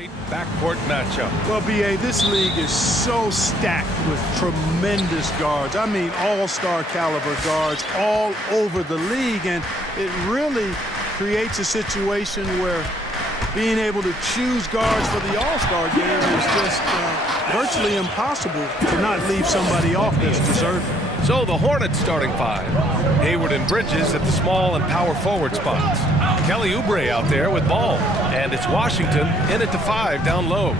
Great backcourt matchup. Well, BA, this league is so stacked with tremendous guards. I mean, all-star caliber guards all over the league, and it really creates a situation where being able to choose guards for the all-star game is just virtually impossible to not leave somebody off that's deserving. So the Hornets starting five. Hayward and Bridges at the small and power forward spots. Kelly Oubre out there with Ball. And it's Washington in at the 5 down low.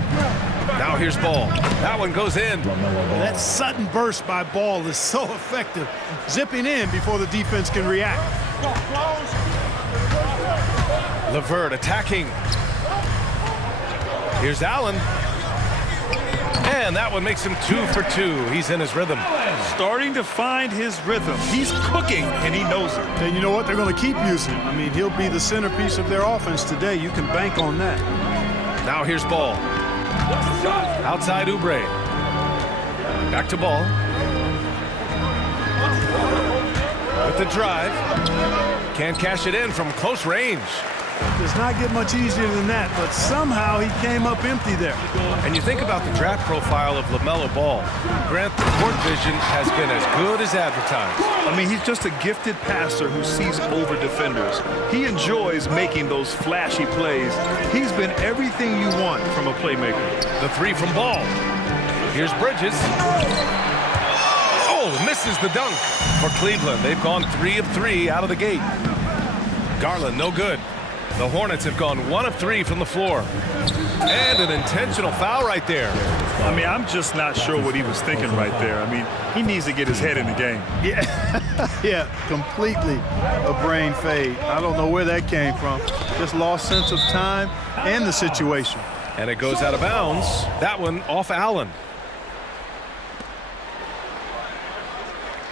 Now here's Ball. That one goes in. That sudden burst by Ball is so effective. Zipping in before the defense can react. LeVert attacking. Here's Allen. And that one makes him 2 for 2. He's in his rhythm. Starting to find his rhythm. He's cooking, and he knows it. And you know what? They're going to keep using him. I mean, he'll be the centerpiece of their offense today. You can bank on that. Now here's Ball. Outside Oubre. Back to Ball. With the drive. Can't cash it in from close range. Does not get much easier than that, but somehow he came up empty there. And you think about the draft profile of LaMelo Ball. Grant, the court vision has been as good as advertised. I mean, he's just a gifted passer who sees over defenders. He enjoys making those flashy plays. He's been everything you want from a playmaker. The 3 from Ball. Here's Bridges. Oh, misses the dunk for Cleveland. They've gone 3 of 3 out of the gate. Garland, no good. The Hornets have gone 1 of 3 from the floor. And an intentional foul right there. I mean, I'm just not sure what he was thinking right there. I mean, he needs to get his head in the game. Yeah, completely a brain fade. I don't know where that came from. Just lost sense of time and the situation. And it goes out of bounds. That one off Allen.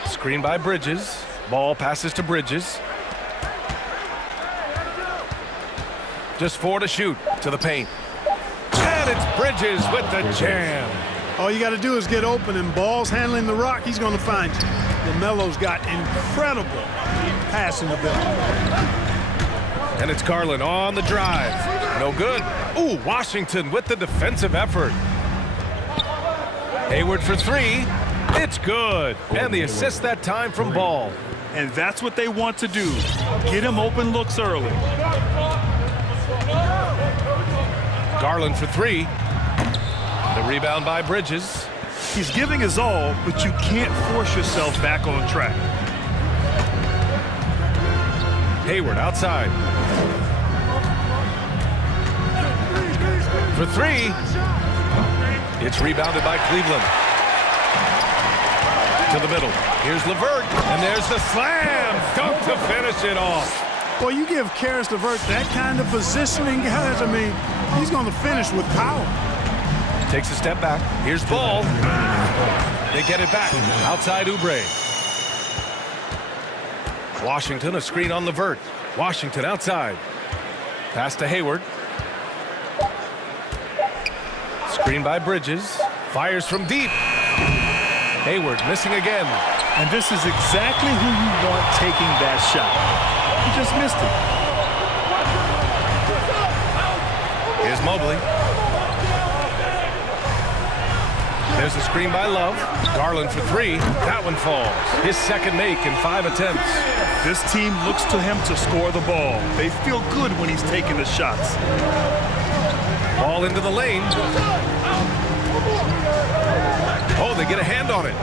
Screen by Bridges. Ball passes to Bridges. Just 4 to shoot to the paint. And it's Bridges with the jam. All you got to do is get open, and Ball's handling the rock. He's going to find you. LaMelo's got incredible passing ability. And it's Garland on the drive. No good. Ooh, Washington with the defensive effort. Hayward for 3. It's good. And the assist that time from Ball. And that's what they want to do. Get him open looks early. Garland for 3. The rebound by Bridges. He's giving his all, but you can't force yourself back on track. Hayward outside. For 3. It's rebounded by Cleveland. To the middle. Here's LeVert. And there's the slam dunk to finish it off. Well, you give Karis LeVert that kind of positioning, guys. I mean, he's going to finish with power. Takes a step back. Here's Ball. They get it back. Outside Oubre. Washington, a screen on LeVert. Washington outside. Pass to Hayward. Screen by Bridges. Fires from deep. Hayward missing again. And this is exactly who you want taking that shot. He just missed it. Here's Mobley. There's a screen by Love. Garland for 3. That one falls. His second make in 5 attempts. This team looks to him to score the ball. They feel good when he's taking the shots. Ball into the lane. Oh, they get a hand on it.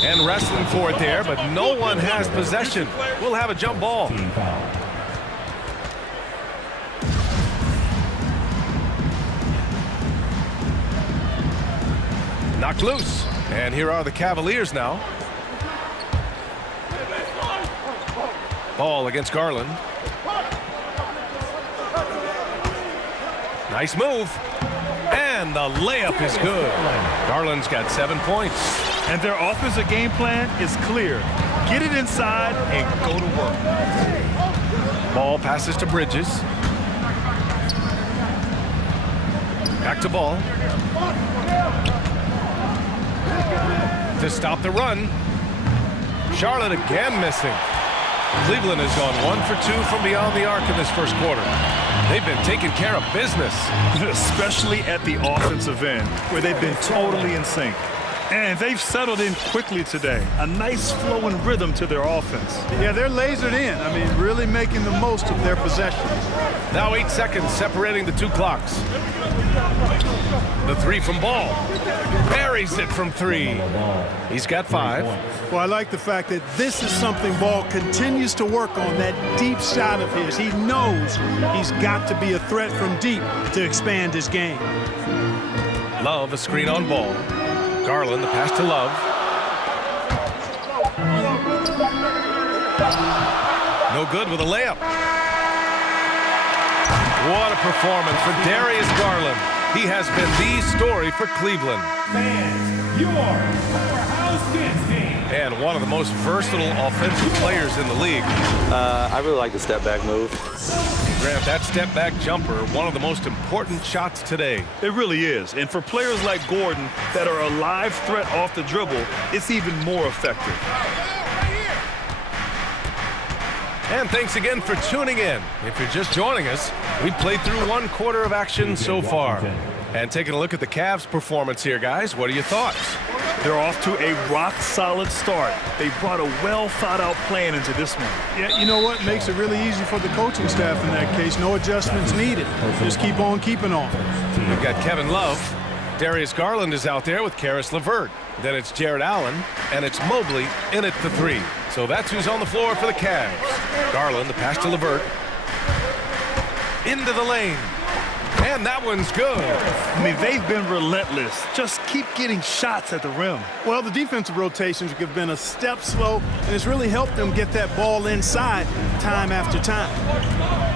And wrestling for it there, but no one has possession. We'll have a jump ball. Knocked loose. And here are the Cavaliers now. Ball against Garland. Nice move. And the layup is good. Garland's got 7 points. And their offensive game plan is clear. Get it inside and go to work. Ball passes to Bridges. Back to Ball. To stop the run. Charlotte again missing. Cleveland has gone 1 for 2 from beyond the arc in this first quarter. They've been taking care of business. Especially at the offensive end, where they've been totally in sync. And they've settled in quickly today. A nice flow and rhythm to their offense. Yeah, they're lasered in. I mean, really making the most of their possessions. Now 8 seconds separating the two clocks. The three from Ball. Buries it from 3. He's got 5. Well, I like the fact that this is something Ball continues to work on, that deep shot of his. He knows he's got to be a threat from deep to expand his game. Love, a screen on Ball. Garland, the pass to Love. No good with a layup. What a performance for Darius Garland. He has been the story for Cleveland. Fans, your powerhouse dance team. And one of the most versatile offensive players in the league. I really like the step-back move. Grant, that step-back jumper, one of the most important shots today. It really is. And for players like Gordon that are a live threat off the dribble, it's even more effective. And thanks again for tuning in. If you're just joining us, we played through 1 quarter of action so far. And taking a look at the Cavs' performance here, guys, what are your thoughts? They're off to a rock-solid start. They brought a well-thought-out plan into this one. Yeah, you know what? Makes it really easy for the coaching staff in that case. No adjustments needed. Just keep on keeping on. We've got Kevin Love. Darius Garland is out there with Karis LeVert. Then it's Jared Allen, and it's Mobley in at the 3. So that's who's on the floor for the Cavs. Garland, the pass to LeVert. Into the lane. And that one's good. I mean, they've been relentless. Just keep getting shots at the rim. Well, the defensive rotations have been a step slow, and it's really helped them get that ball inside time after time.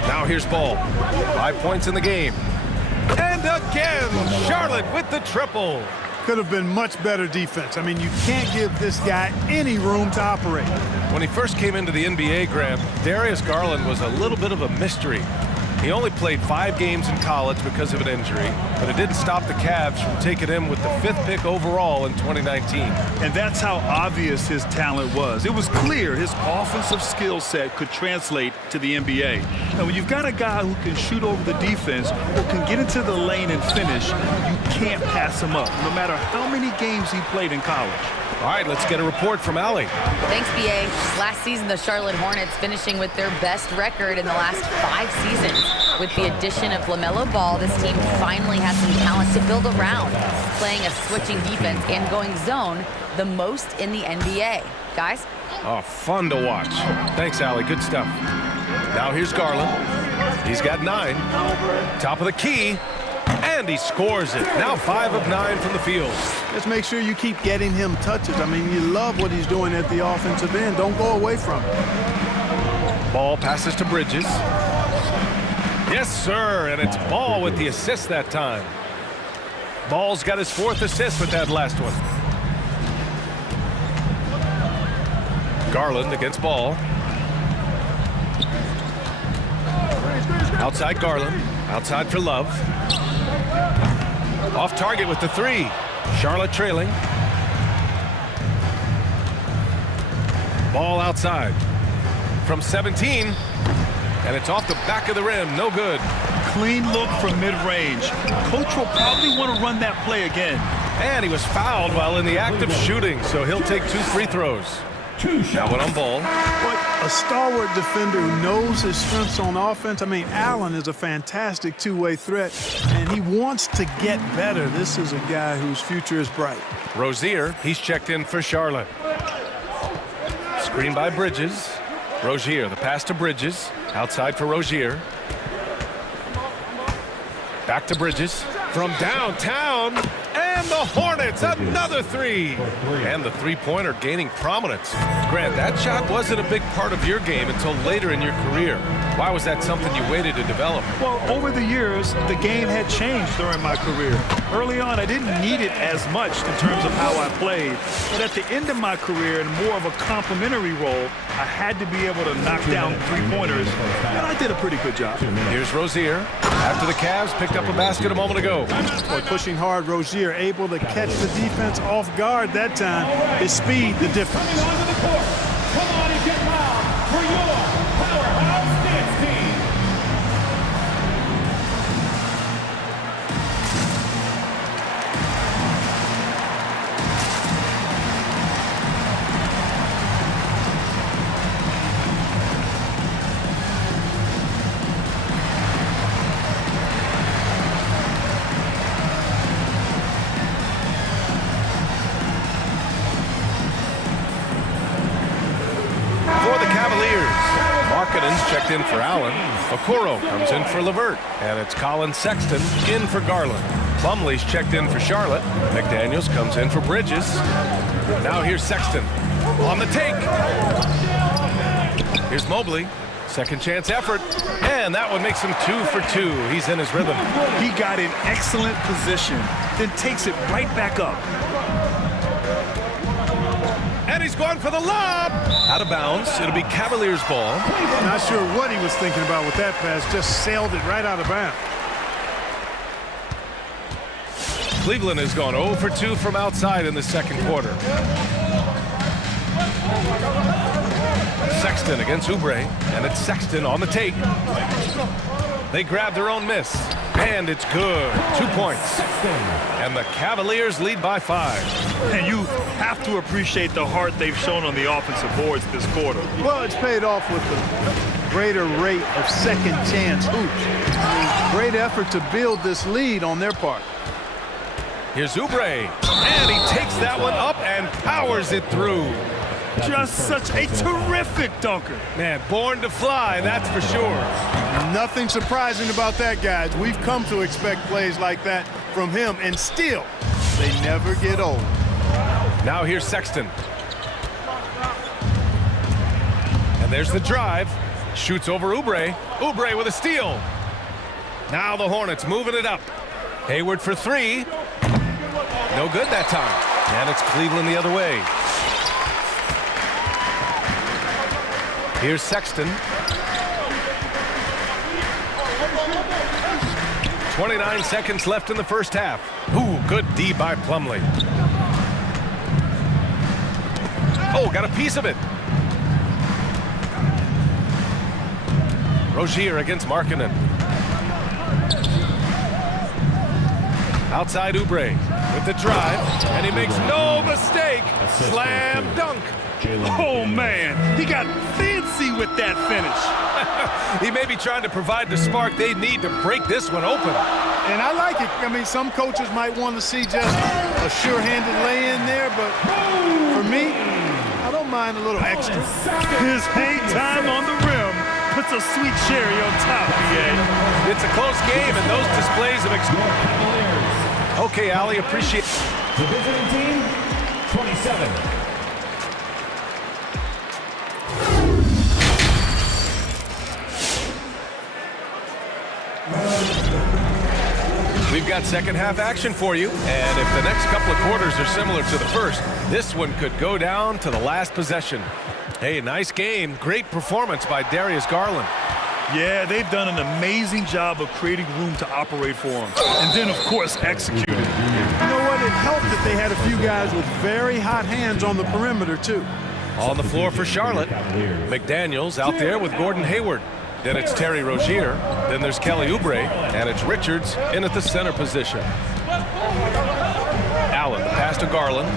Now here's Ball. 5 points in the game. And again, Charlotte with the triple. Could have been much better defense. I mean, you can't give this guy any room to operate. When he first came into the NBA, Graham, Darius Garland was a little bit of a mystery. He only played 5 games in college because of an injury, but it didn't stop the Cavs from taking him with the 5th pick overall in 2019. And that's how obvious his talent was. It was clear his offensive skill set could translate to the NBA. And when you've got a guy who can shoot over the defense or can get into the lane and finish, you can't pass him up, no matter how many games he played in college. All right, let's get a report from Allie. Thanks, B.A. Last season, the Charlotte Hornets finishing with their best record in the last 5 seasons. With the addition of LaMelo Ball, this team finally has some talent to build around, playing a switching defense and going zone the most in the NBA. Guys? Oh, fun to watch. Thanks, Allie. Good stuff. Now here's Garland. He's got 9. Top of the key. And he scores it. Now 5 of 9 from the field. Just make sure you keep getting him touches. I mean, you love what he's doing at the offensive end. Don't go away from it. Ball passes to Bridges. Yes, sir, and it's Ball with the assist that time. Ball's got his 4th assist with that last one. Garland against Ball. Outside Garland. Outside for Love. Off target with the 3. Charlotte trailing. Ball outside. From 17. And it's off the back of the rim. No good. Clean look from mid-range. Coach will probably want to run that play again. And he was fouled while in the act of shooting, so he'll take 2 free throws. Now one on Ball. But a stalwart defender who knows his strengths on offense. I mean, Allen is a fantastic two-way threat, and he wants to get better. This is a guy whose future is bright. Rozier, he's checked in for Charlotte. Screen by Bridges. Rozier, the pass to Bridges. Outside for Rozier. Back to Bridges. From downtown. And the Hornets, another 3. And the three-pointer gaining prominence. Grant, that shot wasn't a big part of your game until later in your career. Why was that something you waited to develop? Well, over the years, the game had changed during my career. Early on, I didn't need it as much in terms of how I played. But at the end of my career, in more of a complementary role, I had to be able to knock down three-pointers, and I did a pretty good job. Here's Rozier. After the Cavs picked up a basket a moment ago. Boy, pushing hard, Rozier able to catch the defense off guard that time. His speed, the difference. Onto the court. Come on and get loud for your powerhouse dance team. in for Allen. Okoro comes in for Levert. And it's Colin Sexton in for Garland. Plumlee's checked in for Charlotte. McDaniels comes in for Bridges. Now here's Sexton on the take. Here's Mobley. Second chance effort. And that one makes him 2 for 2. He's in his rhythm. He got in excellent position, then takes it right back up. And he's going for the lob. Out of bounds. It'll be Cavaliers ball. Not sure what he was thinking about with that pass. Just sailed it right out of bounds. Cleveland has gone 0 for 2 from outside in the second quarter. Sexton against Oubre, and it's Sexton on the take. They grab their own miss, and it's good. 2 points. And the Cavaliers lead by 5. And you have to appreciate the heart they've shown on the offensive boards this quarter. Well, it's paid off with the greater rate of second chance hoops. Great effort to build this lead on their part. Here's Oubre, and he takes that one up and powers it through. Just such a terrific dunker. Man, born to fly, that's for sure. Nothing surprising about that, guys. We've come to expect plays like that from him, and still, they never get old. Now here's Sexton. And there's the drive. Shoots over Oubre. Oubre with a steal. Now the Hornets moving it up. Hayward for 3. No good that time. And it's Cleveland the other way. Here's Sexton. 29 seconds left in the first half. Ooh, good D by Plumlee. Oh, got a piece of it. Rozier against Markkanen. Outside Oubre with the drive, and he makes no mistake. Slam dunk. Oh, man, he got fancy with that finish. He may be trying to provide the spark they need to break this one open. And I like it. I mean, some coaches might want to see just a sure-handed lay-in there, but for me, I don't mind a little extra. His hang time on the rim puts a sweet cherry on top, BA. It's a close game, and those displays of Okay, Ali, appreciate it. The visiting team, 27. We've got second half action for you, and if the next couple of quarters are similar to the first, this one could go down to the last possession. Hey, nice game. Great performance by Darius Garland. Yeah, they've done an amazing job of creating room to operate for him. And then, of course, executed. You know what? It helped that they had a few guys with very hot hands on the perimeter, too. On the floor for Charlotte, McDaniels out there with Gordon Hayward. Then it's Terry Rozier. Then there's Kelly Oubre. And it's Richards in at the center position. Allen, the pass to Garland.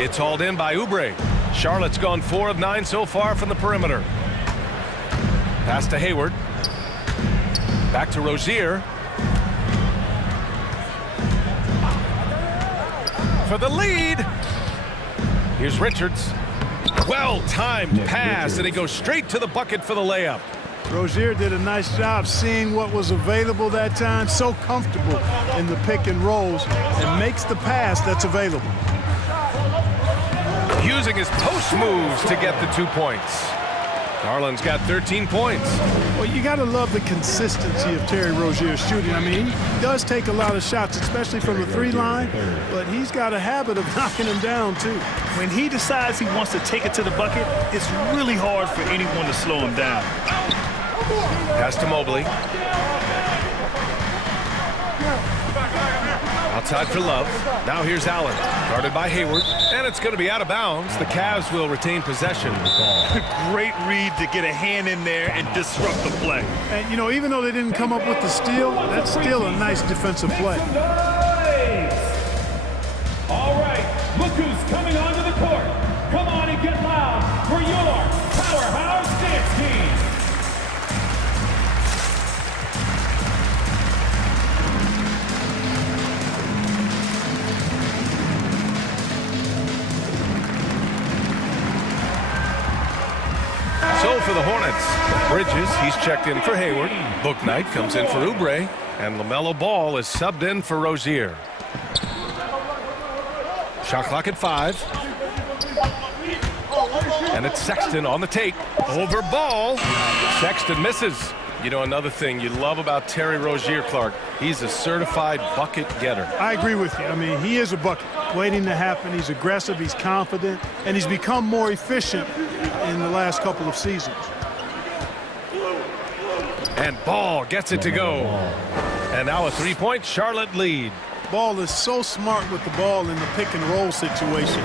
It's hauled in by Oubre. Charlotte's gone 4 of 9 so far from the perimeter. Pass to Hayward. Back to Rozier. For the lead. Here's Richards. Well-timed pass, and he goes straight to the bucket for the layup. Rozier did a nice job seeing what was available that time. So comfortable in the pick and rolls, and makes the pass that's available. Using his post moves to get the 2 points. Garland's got 13 points. Well, you got to love the consistency of Terry Rozier's shooting. I mean, he does take a lot of shots, especially from the 3-line, but he's got a habit of knocking them down, too. When he decides he wants to take it to the bucket, it's really hard for anyone to slow him down. Pass to Mobley. Outside for Love. Now here's Allen. Guarded by Hayward. And it's going to be out of bounds. The Cavs will retain possession. Great read to get a hand in there and disrupt the play. And, you know, even though they didn't come up with the steal, that's still a nice defensive play. All right, look who's coming onto the court. Come on and get loud for your powerhouse dance team. So for the Bridges, he's checked in for Hayward. Booknight comes in for Oubre. And LaMelo Ball is subbed in for Rozier. Shot clock at 5. And it's Sexton on the take. Over Ball. Sexton misses. You know, another thing you love about Terry Rozier, Clark, he's a certified bucket getter. I agree with you. I mean, he is a bucket waiting to happen. He's aggressive, he's confident, and he's become more efficient in the last couple of seasons. And Ball gets it to go. And now a three-point Charlotte lead. Ball is so smart with the ball in the pick and roll situation.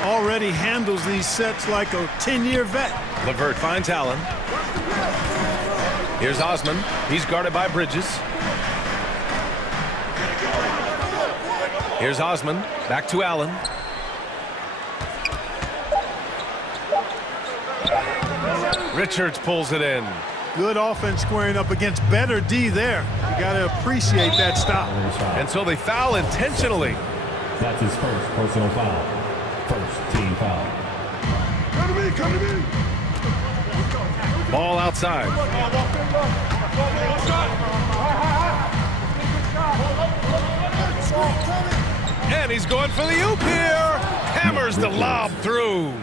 Already handles these sets like a 10-year vet. LeVert finds Allen. Here's Osman. He's guarded by Bridges. Here's Osman. Back to Allen. Richards pulls it in. Good offense squaring up against better D there. You got to appreciate that stop. And so they foul intentionally. That's his first personal foul. First team foul. Come to me. Ball outside. And he's going for the oop here. Hammers the lob through.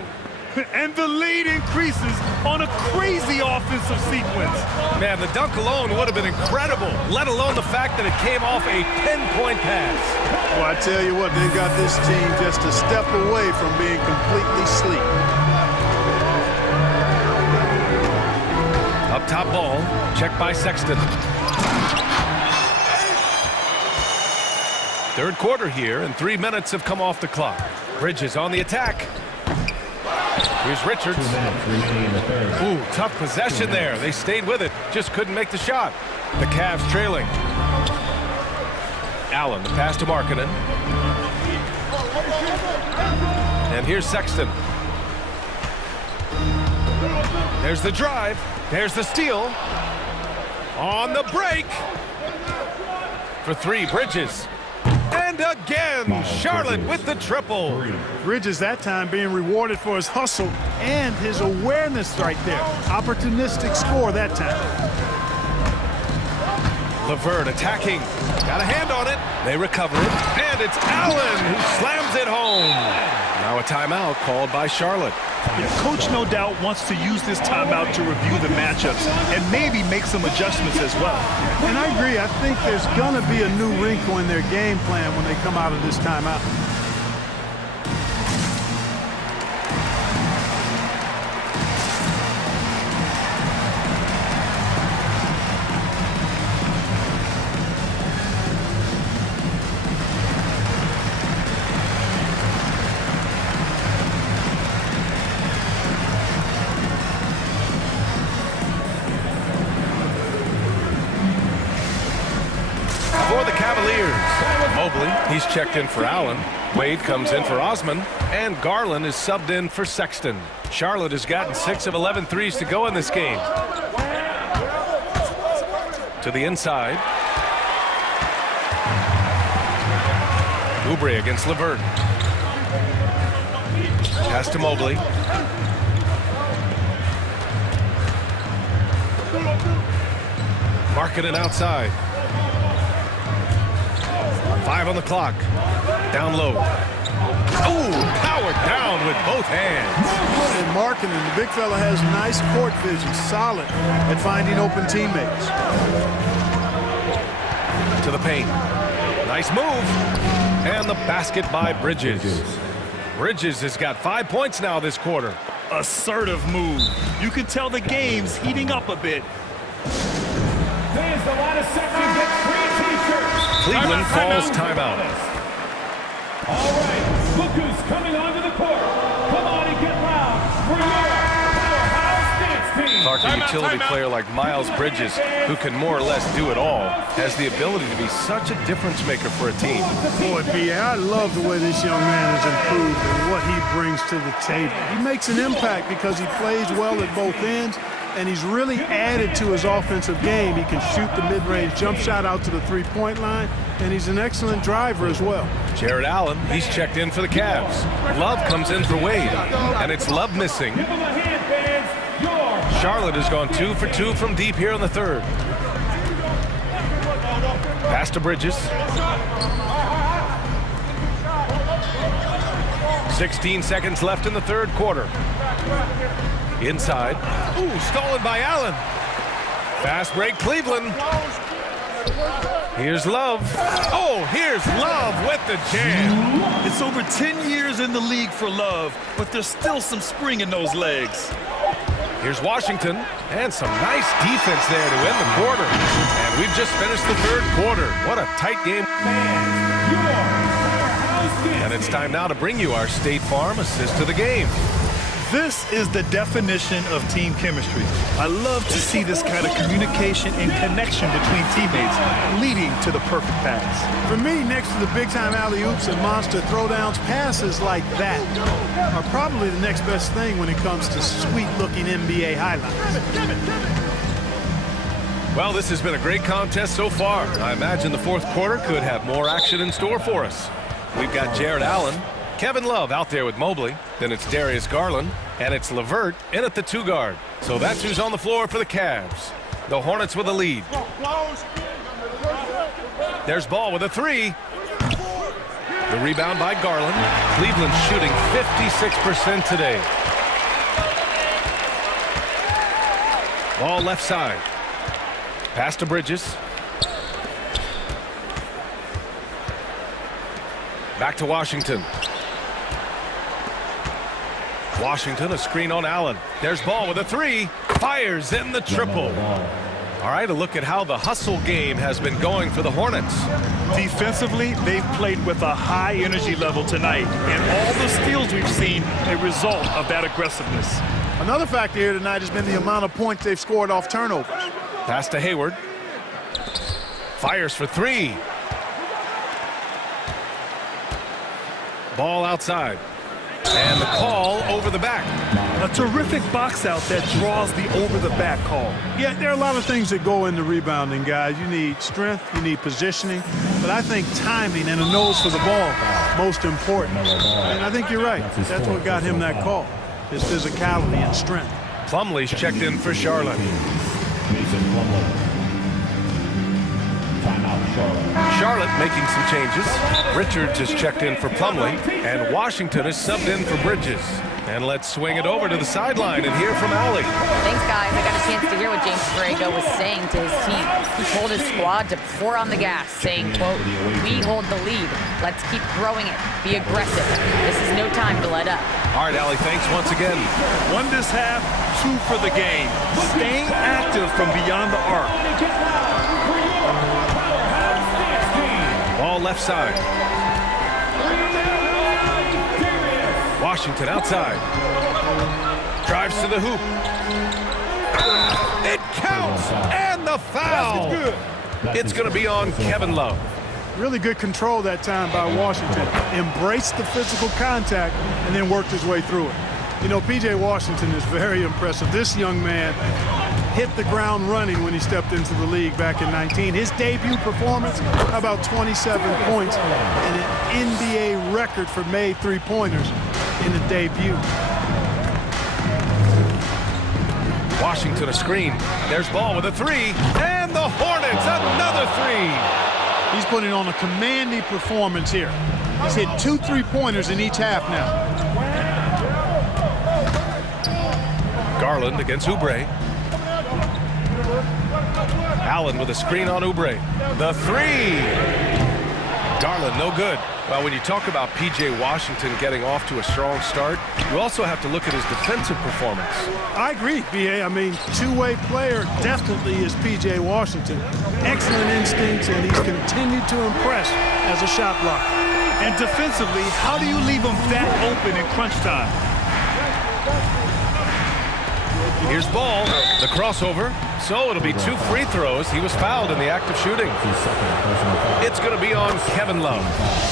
And the lead increases on a crazy offensive sequence. Man, the dunk alone would have been incredible, let alone the fact that it came off a 10-point pass. Well, I tell you what, they've got this team just a step away from being completely asleep. Up top Ball, checked by Sexton. Third quarter here, and 3 minutes have come off the clock. Bridges on the attack. Here's Richards. Ooh, tough possession there. They stayed with it, just couldn't make the shot. The Cavs trailing. Allen, the pass to Markkanen. And here's Sexton. There's the drive. There's the steal. On the break. For three, Bridges. And again, Charlotte with the triple. Bridges that time being rewarded for his hustle and his awareness right there. Opportunistic score that time. LeVert attacking. Got a hand on it. They recover it. And it's Allen who slams it home. Now a timeout called by Charlotte. Yeah, Coach no doubt wants to use this timeout to review the matchups and maybe make some adjustments as well. And I agree. I think there's going to be a new wrinkle in their game plan when they come out of this timeout. For the Cavaliers, Mobley, he's checked in for Allen. Wade comes in for Osman, and Garland is subbed in for Sexton. Charlotte has gotten 6 of 11 threes to go in this game. To the inside. Oubre against LeVert. Pass to Mobley. Markkanen outside. 5 on the clock. Down low. Oh, powered down with both hands. And Markkanen, the big fella, has nice court vision, solid at finding open teammates. To the paint. Nice move. And the basket by Bridges. Bridges has got 5 points now this quarter. Assertive move. You can tell the game's heating up a bit. Fans, the line of section gets free t-shirts. Cleveland calls timeout. All right, look who's coming onto the court. Come on and get loud for your powerhouse dance team. Clark, a utility player like Miles Bridges, who can more or less do it all, has the ability to be such a difference maker for a team. Boy, B.A., I love the way this young man has improved and what he brings to the table. He makes an impact because he plays well at both ends, and he's really added to his offensive game. He can shoot the mid-range jump shot out to the three-point line, and he's an excellent driver as well. Jared Allen, he's checked in for the Cavs. Love comes in for Wade, and it's Love missing. Give him a hand, fans. Your Charlotte has gone 2 for 2 from deep here in the third. Pass to Bridges. 16 seconds left in the third quarter. Inside. Ooh, stolen by Allen. Fast break, Cleveland. Here's Love. Oh, here's Love with the jam. It's over 10 years in the league for Love, but there's still some spring in those legs. Here's Washington, and some nice defense there to end the quarter. And we've just finished the third quarter. What a tight game. And it's time now to bring you our State Farm assist to the game. This is the definition of team chemistry. I love to see this kind of communication and connection between teammates leading to the perfect pass. For me, next to the big-time alley-oops and monster throwdowns, passes like that are probably the next best thing when it comes to sweet-looking NBA highlights. Well, this has been a great contest so far. I imagine the fourth quarter could have more action in store for us. We've got Jared Allen, Kevin Love out there with Mobley. Then it's Darius Garland, and it's LeVert in at the 2 guard. So that's who's on the floor for the Cavs. The Hornets with a lead. There's Ball with a 3. The rebound by Garland. Cleveland shooting 56% today. Ball left side. Pass to Bridges. Back to Washington. Washington, a screen on Allen. There's Ball with a 3. Fires in the triple. All right, a look at how the hustle game has been going for the Hornets. Defensively, they've played with a high energy level tonight, and all the steals we've seen a result of that aggressiveness. Another factor here tonight has been the amount of points they've scored off turnovers. Pass to Hayward. Fires for 3. Ball outside. And the call over the back. A terrific box out that draws the over-the-back call. Yeah, there are a lot of things that go into rebounding, guys. You need strength, you need positioning, but I think timing and a nose for the ball most important. And I think you're right. That's what got him that call, his physicality and strength. Plumlee's checked in for Charlotte. Charlotte making some changes. Richards is checked in for Plumlee, and Washington is subbed in for Bridges. And let's swing it over to the sideline and hear from Allie. Thanks, guys. I got a chance to hear what James Borrego was saying to his team. He told his squad to pour on the gas, saying, quote, "We hold the lead. Let's keep growing it. Be aggressive. This is no time to let up." All right, Allie, thanks once again. 1 this half, 2 for the game. Staying active from beyond the arc. Ball left side. Washington outside. Drives to the hoop. It counts! And the foul! It's going to be on Kevin Love. Really good control that time by Washington. Embraced the physical contact and then worked his way through it. You know, P.J. Washington is very impressive. This young man hit the ground running when he stepped into the league back in 19. His debut performance, about 27 points and an NBA record for made three-pointers in the debut. Washington a screen. There's Ball with a 3. And the Hornets another 3. He's putting on a commanding performance here. He's hit 2 3-pointers in each half now. Garland against Oubre. Allen with a screen on Oubre. The 3. Garland, no good. Well, when you talk about P.J. Washington getting off to a strong start, you also have to look at his defensive performance. I agree, B.A. I mean, two-way player definitely is P.J. Washington. Excellent instincts, and he's continued to impress as a shot blocker. And defensively, how do you leave him that open in crunch time? Here's Ball, the crossover. So it'll be 2 free throws. He was fouled in the act of shooting. It's going to be on Kevin Love.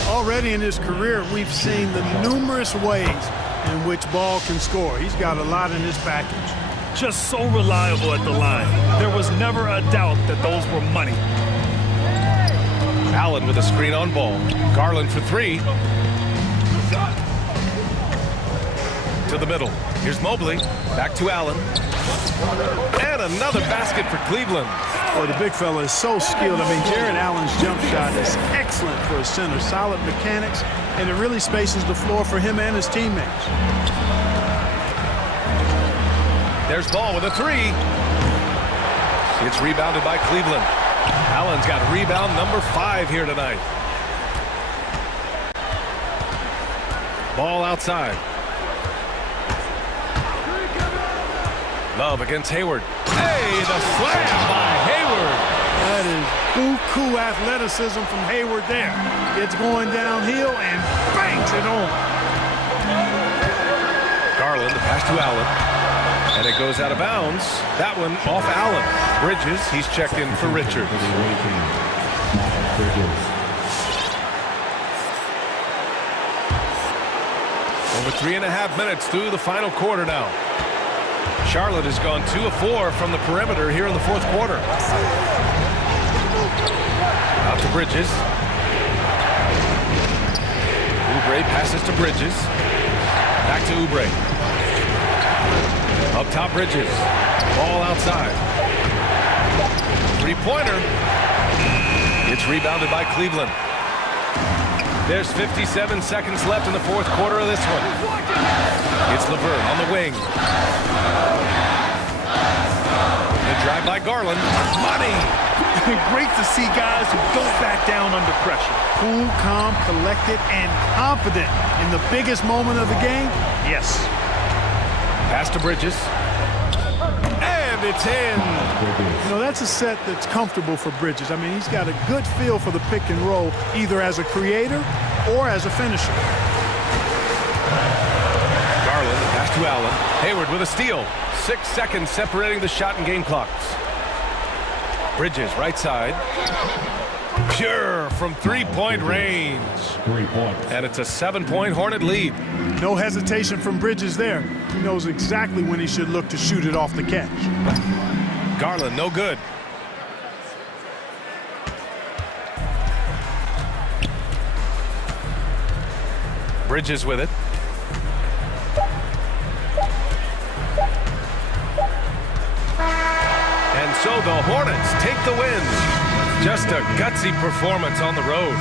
Already in his career, we've seen the numerous ways in which Ball can score. He's got a lot in his package. Just so reliable at the line. There was never a doubt that those were money. Allen with a screen on Ball. Garland for 3. to the middle. Here's Mobley. Back to Allen. And another basket for Cleveland. Boy, the big fella is so skilled. I mean, Jared Allen's jump shot is excellent for a center. Solid mechanics, and it really spaces the floor for him and his teammates. There's Ball with a three. It's rebounded by Cleveland. Allen's got rebound number 5 here tonight. Ball outside. Love against Hayward. Hey, the slam by Hayward. That is buku athleticism from Hayward there. Gets going downhill and banks it on. Garland, the pass to Allen. And it goes out of bounds. That one off Allen. Bridges, he's checked in for Richards. Over 3.5 minutes through the final quarter now. Charlotte has gone 2 of 4 from the perimeter here in the fourth quarter. Out to Bridges. Oubre passes to Bridges. Back to Oubre. Up top Bridges. Ball outside. Three-pointer. It's rebounded by Cleveland. There's 57 seconds left in the fourth quarter of this one. It's LeVert on the wing. The drive by Garland. Money! Great to see guys who don't back down under pressure. Cool, calm, collected, and confident in the biggest moment of the game. Yes. Pass to Bridges. And it's in. You know, that's a set that's comfortable for Bridges. I mean, he's got a good feel for the pick and roll, either as a creator or as a finisher. Garland, pass to Allen. Hayward with a steal. 6 seconds separating the shot and game clocks. Bridges, right side. Pure from three-point range. 3 points. And it's a 7-point Hornet lead. No hesitation from Bridges there. He knows exactly when he should look to shoot it off the catch. Garland, no good. Bridges with it. And so the Hornets take the win. Just a gutsy performance on the road.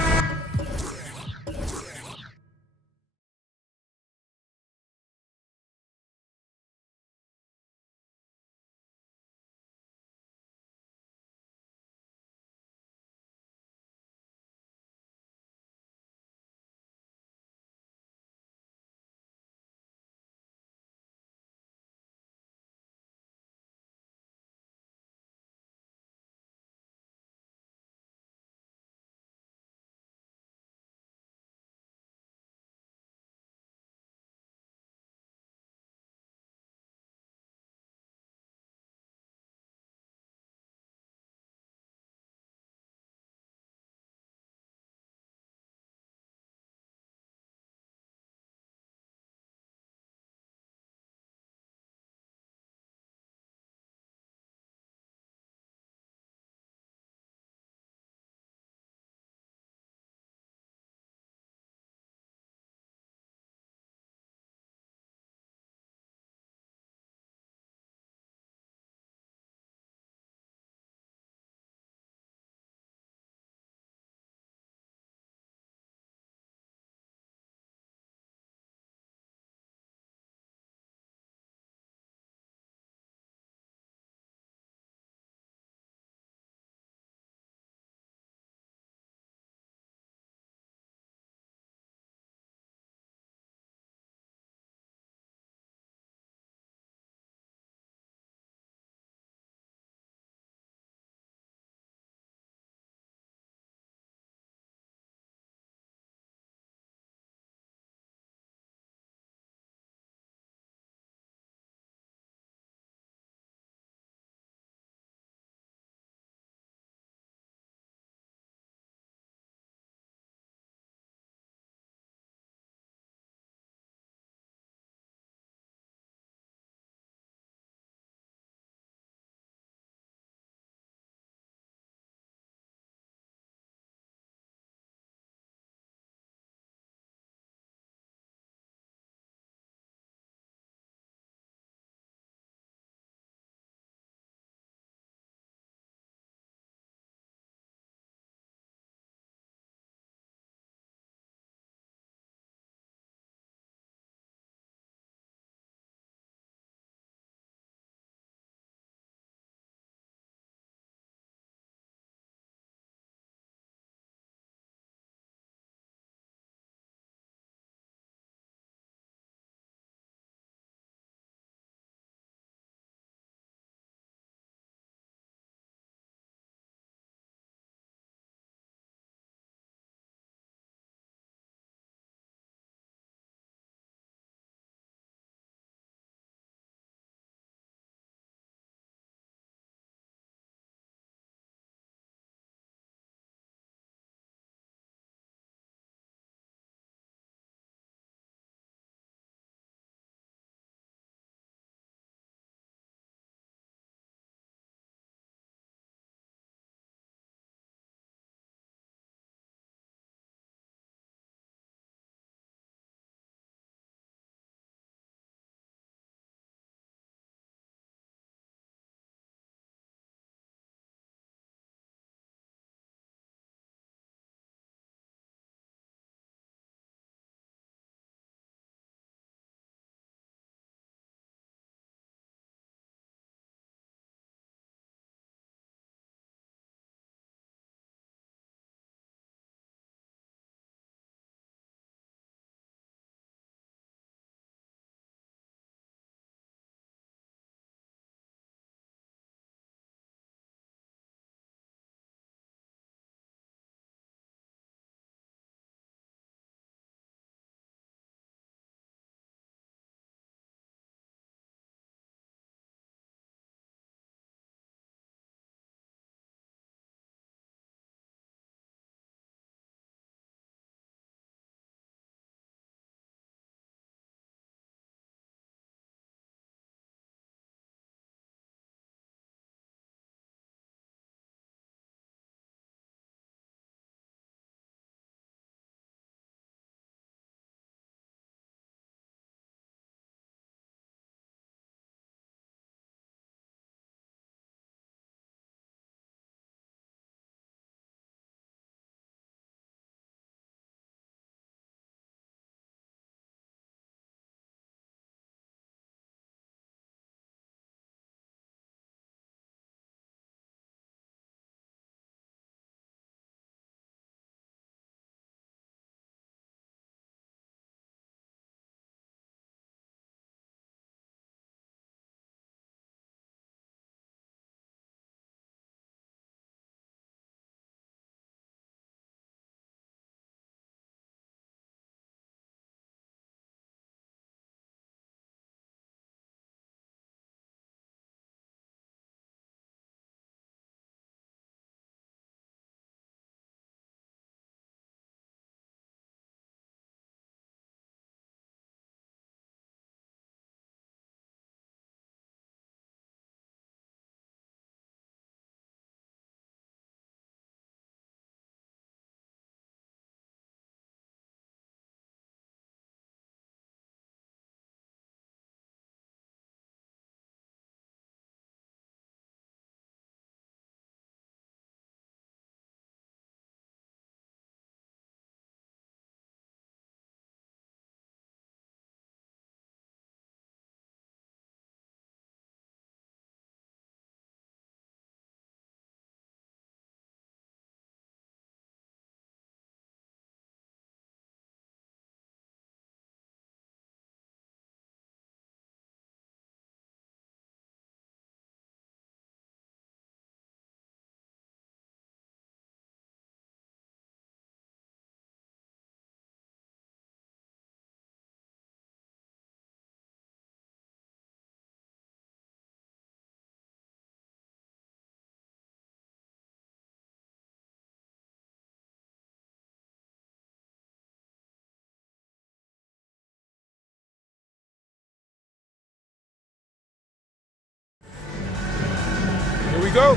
go.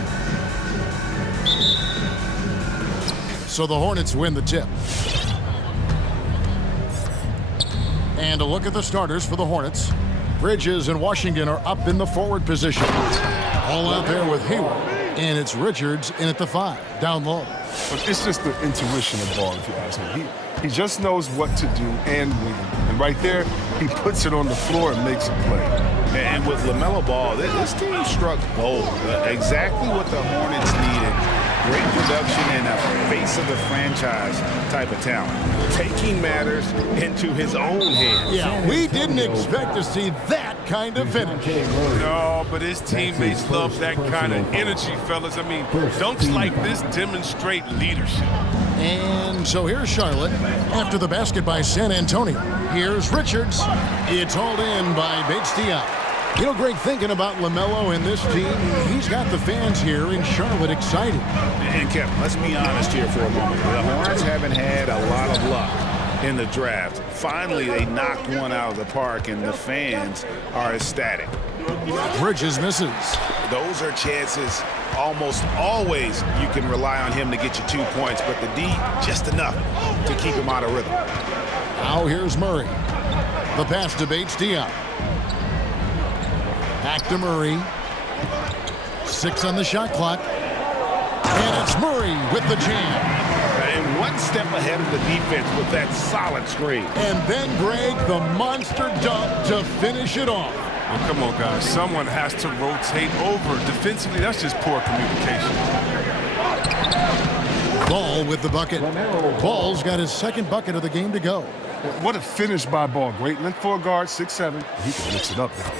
So the Hornets win the tip. And a look at the starters for the Hornets. Bridges and Washington are up in the forward position. All out there with Hayward. And it's Richards in at the 5, down low. But it's just the intuition of ball, if you ask me. He just knows what to do and when. And right there, he puts it on the floor and makes a play. And with LaMelo Ball, this team struck gold. Exactly what the Hornets needed. Great production and a face of the franchise type of talent. Taking matters into his own hands. Yeah, we didn't expect to see that kind of finish. No, but his teammates love that kind of energy, fellas. I mean, dunks like this demonstrate leadership. And so here's Charlotte after the basket by San Antonio. Here's Richards. It's hauled in by Bates-Diop. You know, Greg, thinking about LaMelo and this team, he's got the fans here in Charlotte excited. And Kevin, let's be honest here for a moment. The Hornets haven't had a lot of luck in the draft. Finally, they knocked one out of the park, and the fans are ecstatic. Bridges misses. Those are chances almost always you can rely on him to get you 2 points, but the D, just enough to keep him out of rhythm. Now here's Murray. The pass to Bates-Diop. Back to Murray. 6 on the shot clock. And it's Murray with the jam. And one step ahead of the defense with that solid screen. And then, Greg, the monster dunk to finish it off. Well, come on, guys. Someone has to rotate over. Defensively, that's just poor communication. Ball with the bucket. Ball's got his second bucket of the game to go. What a finish by Ball. Great length for a guard, 6'7". He can mix it up now.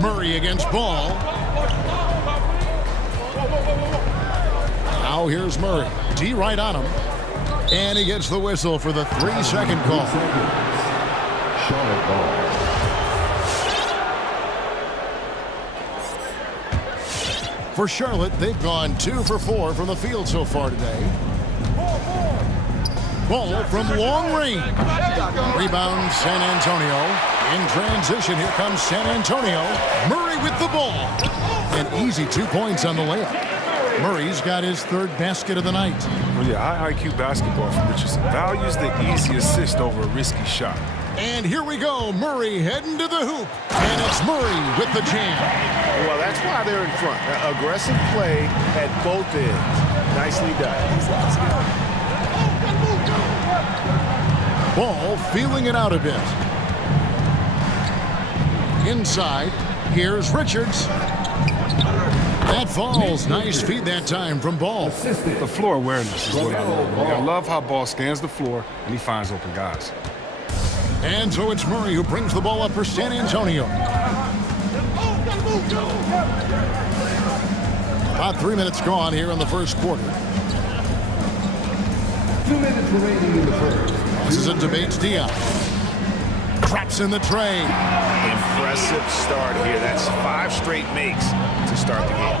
Murray against Ball. Now here's Murray. D right on him. And he gets the whistle for the 3-second call. For Charlotte, they've gone 2 for 4 from the field so far today. Ball from long range. Rebound, San Antonio. In transition, here comes San Antonio. Murray with the ball. An easy 2 points on the layup. Murray's got his 3rd basket of the night. Well, yeah, high IQ basketball from Richardson. Values the easy assist over a risky shot. And here we go. Murray heading to the hoop. And it's Murray with the jam. Well, that's why they're in front. Aggressive play at both ends. Nicely done. Ball feeling it out a bit. Inside, here's Richards. That falls. Nice feed that time from Ball. The floor awareness is what I love. I love how Ball scans the floor and he finds open guys. And so it's Murray who brings the ball up for San Antonio. About 3 minutes gone here in the first quarter. 2 minutes remaining in the first. This is a Bates-Diop. Traps in the tray. Impressive start here. That's 5 straight makes to start the game.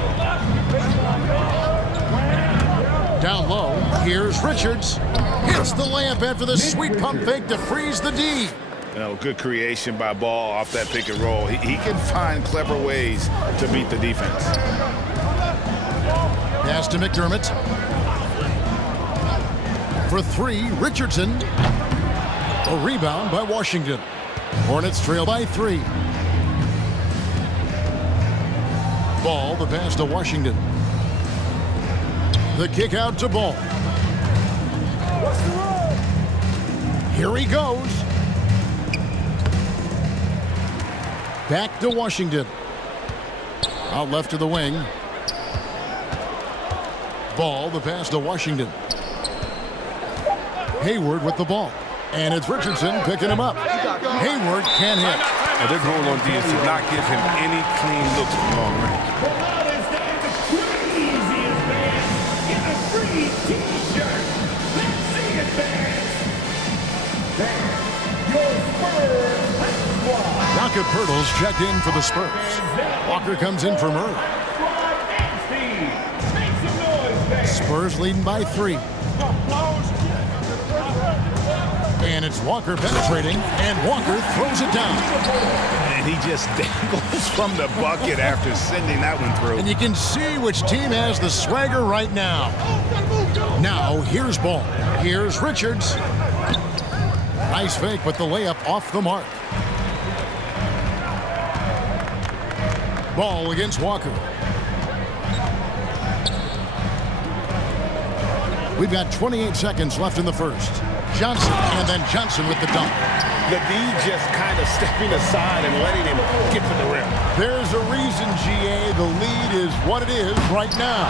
Down low, here's Richards. Hits the layup after the sweet pump fake to freeze the D. You know, good creation by Ball off that pick and roll. He can find clever ways to beat the defense. Pass to McDermott. For 3, Richardson. A rebound by Washington. Hornets trail by 3. Ball, the pass to Washington. The kick out to Ball. Here he goes. Back to Washington. Out left to the wing. Ball, the pass to Washington. Hayward with the ball. And it's Richardson picking him up. Hayward can't hit. Oh, they're going on defense to not give him any clean looks from long range. Jakob Poeltl's checked in for the Spurs. Walker comes in for Murray. Spurs leading by 3. And it's Walker penetrating, and Walker throws it down. And he just dangles from the bucket after sending that one through. And you can see which team has the swagger right now. Now, here's Ball. Here's Richards. Nice fake, but the layup off the mark. Ball against Walker. We've got 28 seconds left in the first. Johnson, and then Johnson with the dunk. The D just kind of stepping aside and letting him get to the rim. There's a reason, GA, the lead is what it is right now.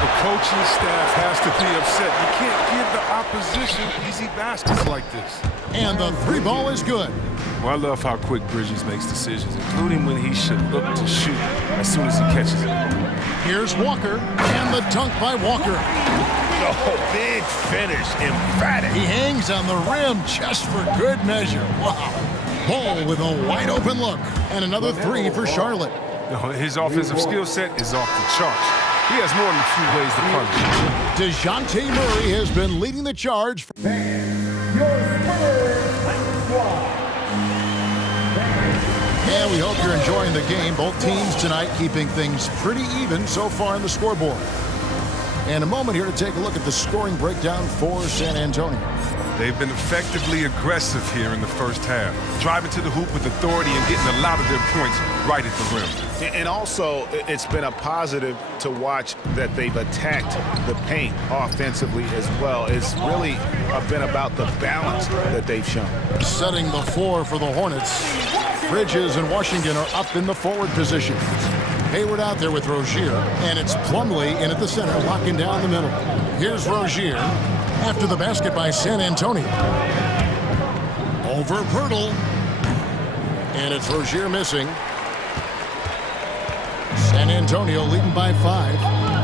The coaching staff has to be upset. You can't give the opposition easy baskets like this. And the three ball is good. Well, I love how quick Bridges makes decisions, including when he should look to shoot as soon as he catches it. Here's Walker, and the dunk by Walker. Oh, big finish, emphatic. He hangs on the rim just for good measure. Wow. Ball with a wide open look, and another three for Charlotte. His offensive skill set is off the charts. He has more than a few ways to punish. DeJounte Murray has been leading the charge. And we hope you're enjoying the game. Both teams tonight keeping things pretty even so far on the scoreboard. And a moment here to take a look at the scoring breakdown for San Antonio. They've been effectively aggressive here in the first half, driving to the hoop with authority and getting a lot of their points right at the rim. And also, it's been a positive to watch that they've attacked the paint offensively as well. It's really been about the balance that they've shown. Setting the floor for the Hornets. Bridges and Washington are up in the forward position. Hayward out there with Rozier, and it's Plumlee in at the center, locking down the middle. Here's Rozier after the basket by San Antonio. Over Pirtle, and it's Rozier missing. San Antonio leading by 5,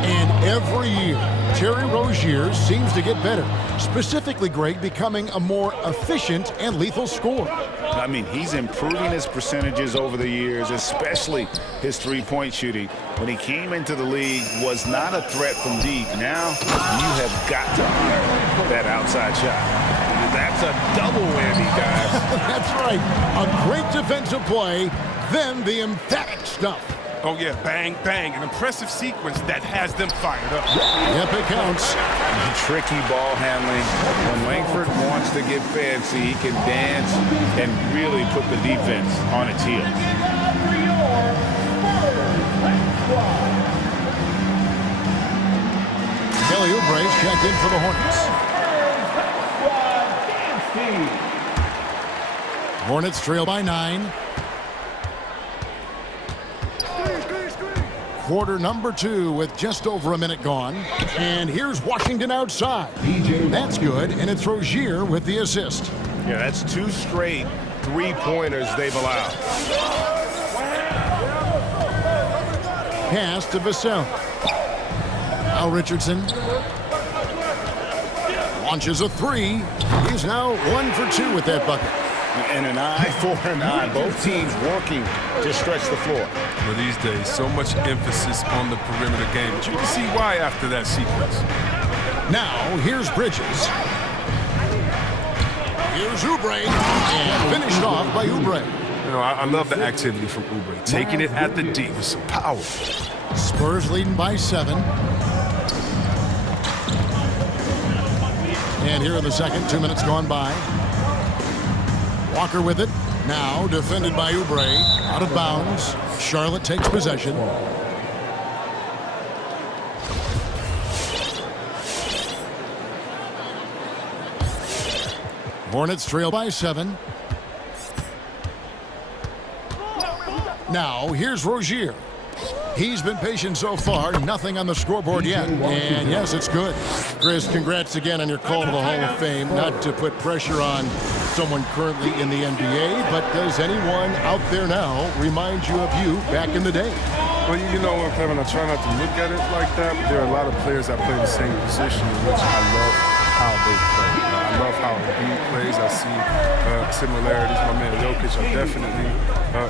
and every year, Terry Rozier seems to get better. Specifically, Greg, becoming a more efficient and lethal scorer. I mean, he's improving his percentages over the years, especially his three-point shooting. When he came into the league, was not a threat from deep. Now, you have got to honor that outside shot. That's a double whammy, guys. That's right. A great defensive play, then the emphatic stuff. Oh, yeah, bang, bang. An impressive sequence that has them fired up. Yep, it counts. Tricky ball handling. When Langford wants to get fancy, he can dance and really put the defense on its heels. Kelly Oubre's checked in for the Hornets. Hornets trail by 9. Quarter number 2 with just over a minute gone. And here's Washington outside. That's good, and it's Rozier with the assist. Yeah, that's 2 straight three-pointers they've allowed. Pass to Vassell. Now Richardson launches a 3. He's now 1 for 2 with that bucket. And an eye for an eye. Both teams working to stretch the floor. For these days, so much emphasis on the perimeter game. But you can see why after that sequence. Now, here's Bridges. Here's Oubre. And finished off by Oubre. You know, I love the activity from Oubre. Taking it at the D with some power. Spurs leading by 7. And here in the second, 2 minutes gone by. Walker with it. Now defended by Oubre. Out of bounds. Charlotte takes possession. Hornets trail by 7. Now here's Rozier. He's been patient so far. Nothing on the scoreboard yet. And yes, it's good. Chris, congrats again on your call to the Hall of Fame. Not to put pressure on someone currently in the NBA, but does anyone out there now remind you of you back in the day? Well, you know, Kevin, I try not to look at it like that, but there are a lot of players that play the same position, in which I love how they play. I love how Embiid plays. I see similarities. My man Jokic, I definitely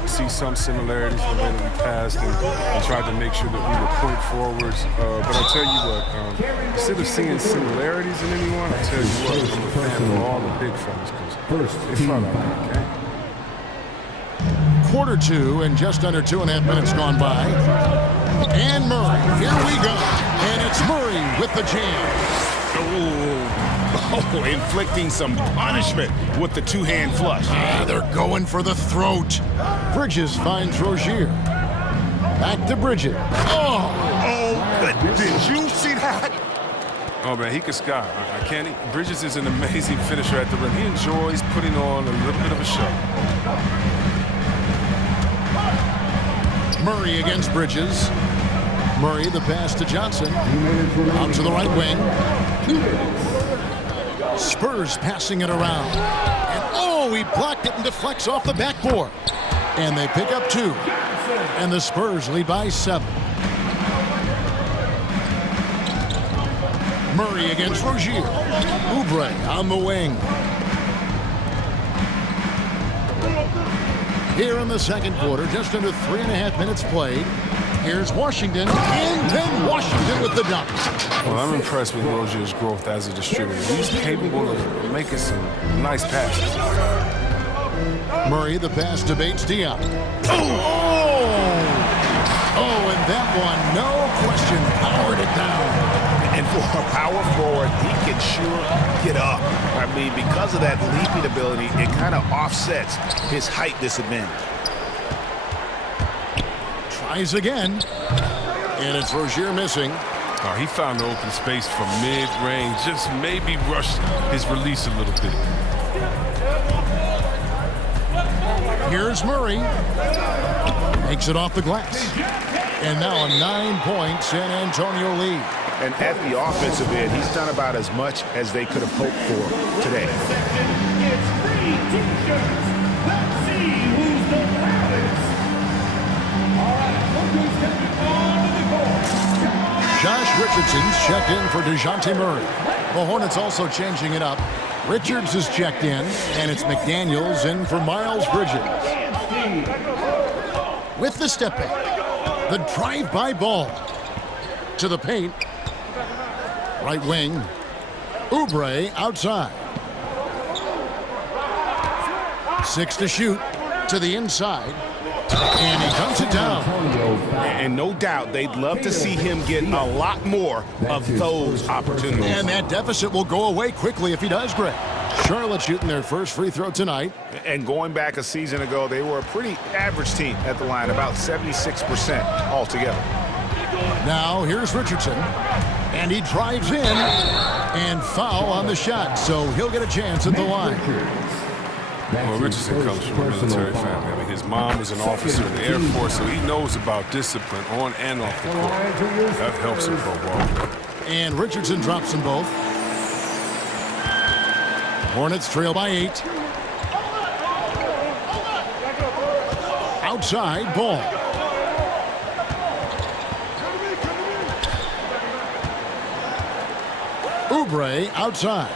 see some similarities in the way that we passed and tried to make sure that we were point forwards. But I'll tell you what, instead of seeing similarities in anyone, I'll tell you what, I'm a fan of all the big fellas because they fought out, okay? quarter two and just under 2.5 minutes gone by. And Murray, here we go. And it's Murray with the jam. Oh, inflicting some punishment with the two-hand flush. They're going for the throat. Bridges finds Rozier. Back to Bridges. Oh, did you see that? Oh, man, he can sky. I can't. Bridges is an amazing finisher at the rim. He enjoys putting on a little bit of a show. Murray against Bridges. Murray, the pass to Johnson. Out to the right wing. Spurs passing it around. And oh, he blocked it and deflects off the backboard. And they pick up 2. And the Spurs lead by 7. Murray against Rozier. Oubre on the wing. Here in the second quarter, just under 3.5 minutes played. Here's Washington, and then Washington with the dunk. Well, I'm impressed with Rozier's growth as a distributor. He's capable of making some nice passes. Murray, the pass to Bates-Diop. Oh, and that one, no question, powered it down. And for a power forward, he can sure get up. I mean, because of that leaping ability, it kind of offsets his height disadvantage. Tries again. And it's Rozier missing. Oh, he found the open space from mid-range. Just maybe rushed his release a little bit. Here's Murray. Makes it off the glass. And now a 9-point San Antonio lead. And at the offensive end, he's done about as much as they could have hoped for today. It's free t-shirts. Let's see who's the loudest. All right, look who's stepping onto the court. Josh Richardson's checked in for DeJounte Murray. The Hornets also changing it up. Richards is checked in, and it's McDaniels in for Miles Bridges. With the step back, the drive-by ball to the paint. Right wing, Oubre outside. 6 to shoot to the inside, and he dunks it down. And no doubt they'd love to see him get a lot more of those opportunities. And that deficit will go away quickly if he does, Greg. Charlotte shooting their first free throw tonight. And going back a season ago, they were a pretty average team at the line, about 76% altogether. Now here's Richardson, and he drives in, and foul on the shot, so he'll get a chance at the line. Well, Richardson comes from a military family. I mean, his mom was an officer in the Air Force, so he knows about discipline on and off the court. That helps him pro ball. And Richardson drops them both. Hornets trail by 8. Outside ball. Oubre outside.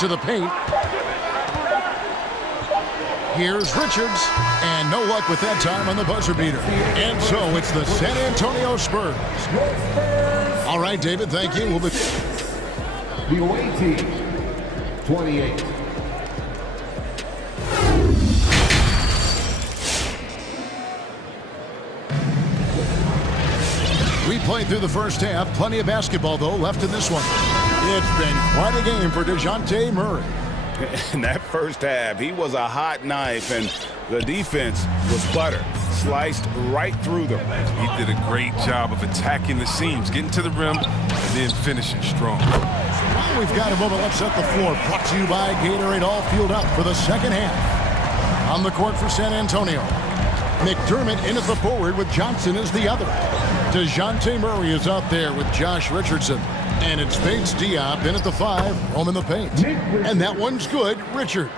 To the paint. Here's Richards, and no luck with that time on the buzzer beater. And so it's the San Antonio Spurs. All right, David, thank you. We'll be... The away team, 28. We played through the first half. Plenty of basketball, though, left in this one. It's been quite a game for DeJounte Murray. In that first half, he was a hot knife, and the defense was butter. Sliced right through them. He did a great job of attacking the seams, getting to the rim, and then finishing strong. Well, we've got a moment left set the floor. Brought to you by Gatorade All Fueled Up for the second half. On the court for San Antonio. McDermott in at the forward with Johnson as the other. DeJounte Murray is out there with Josh Richardson. And it's Bates-Diop in at the 5, home in the paint. And that one's good, Richards.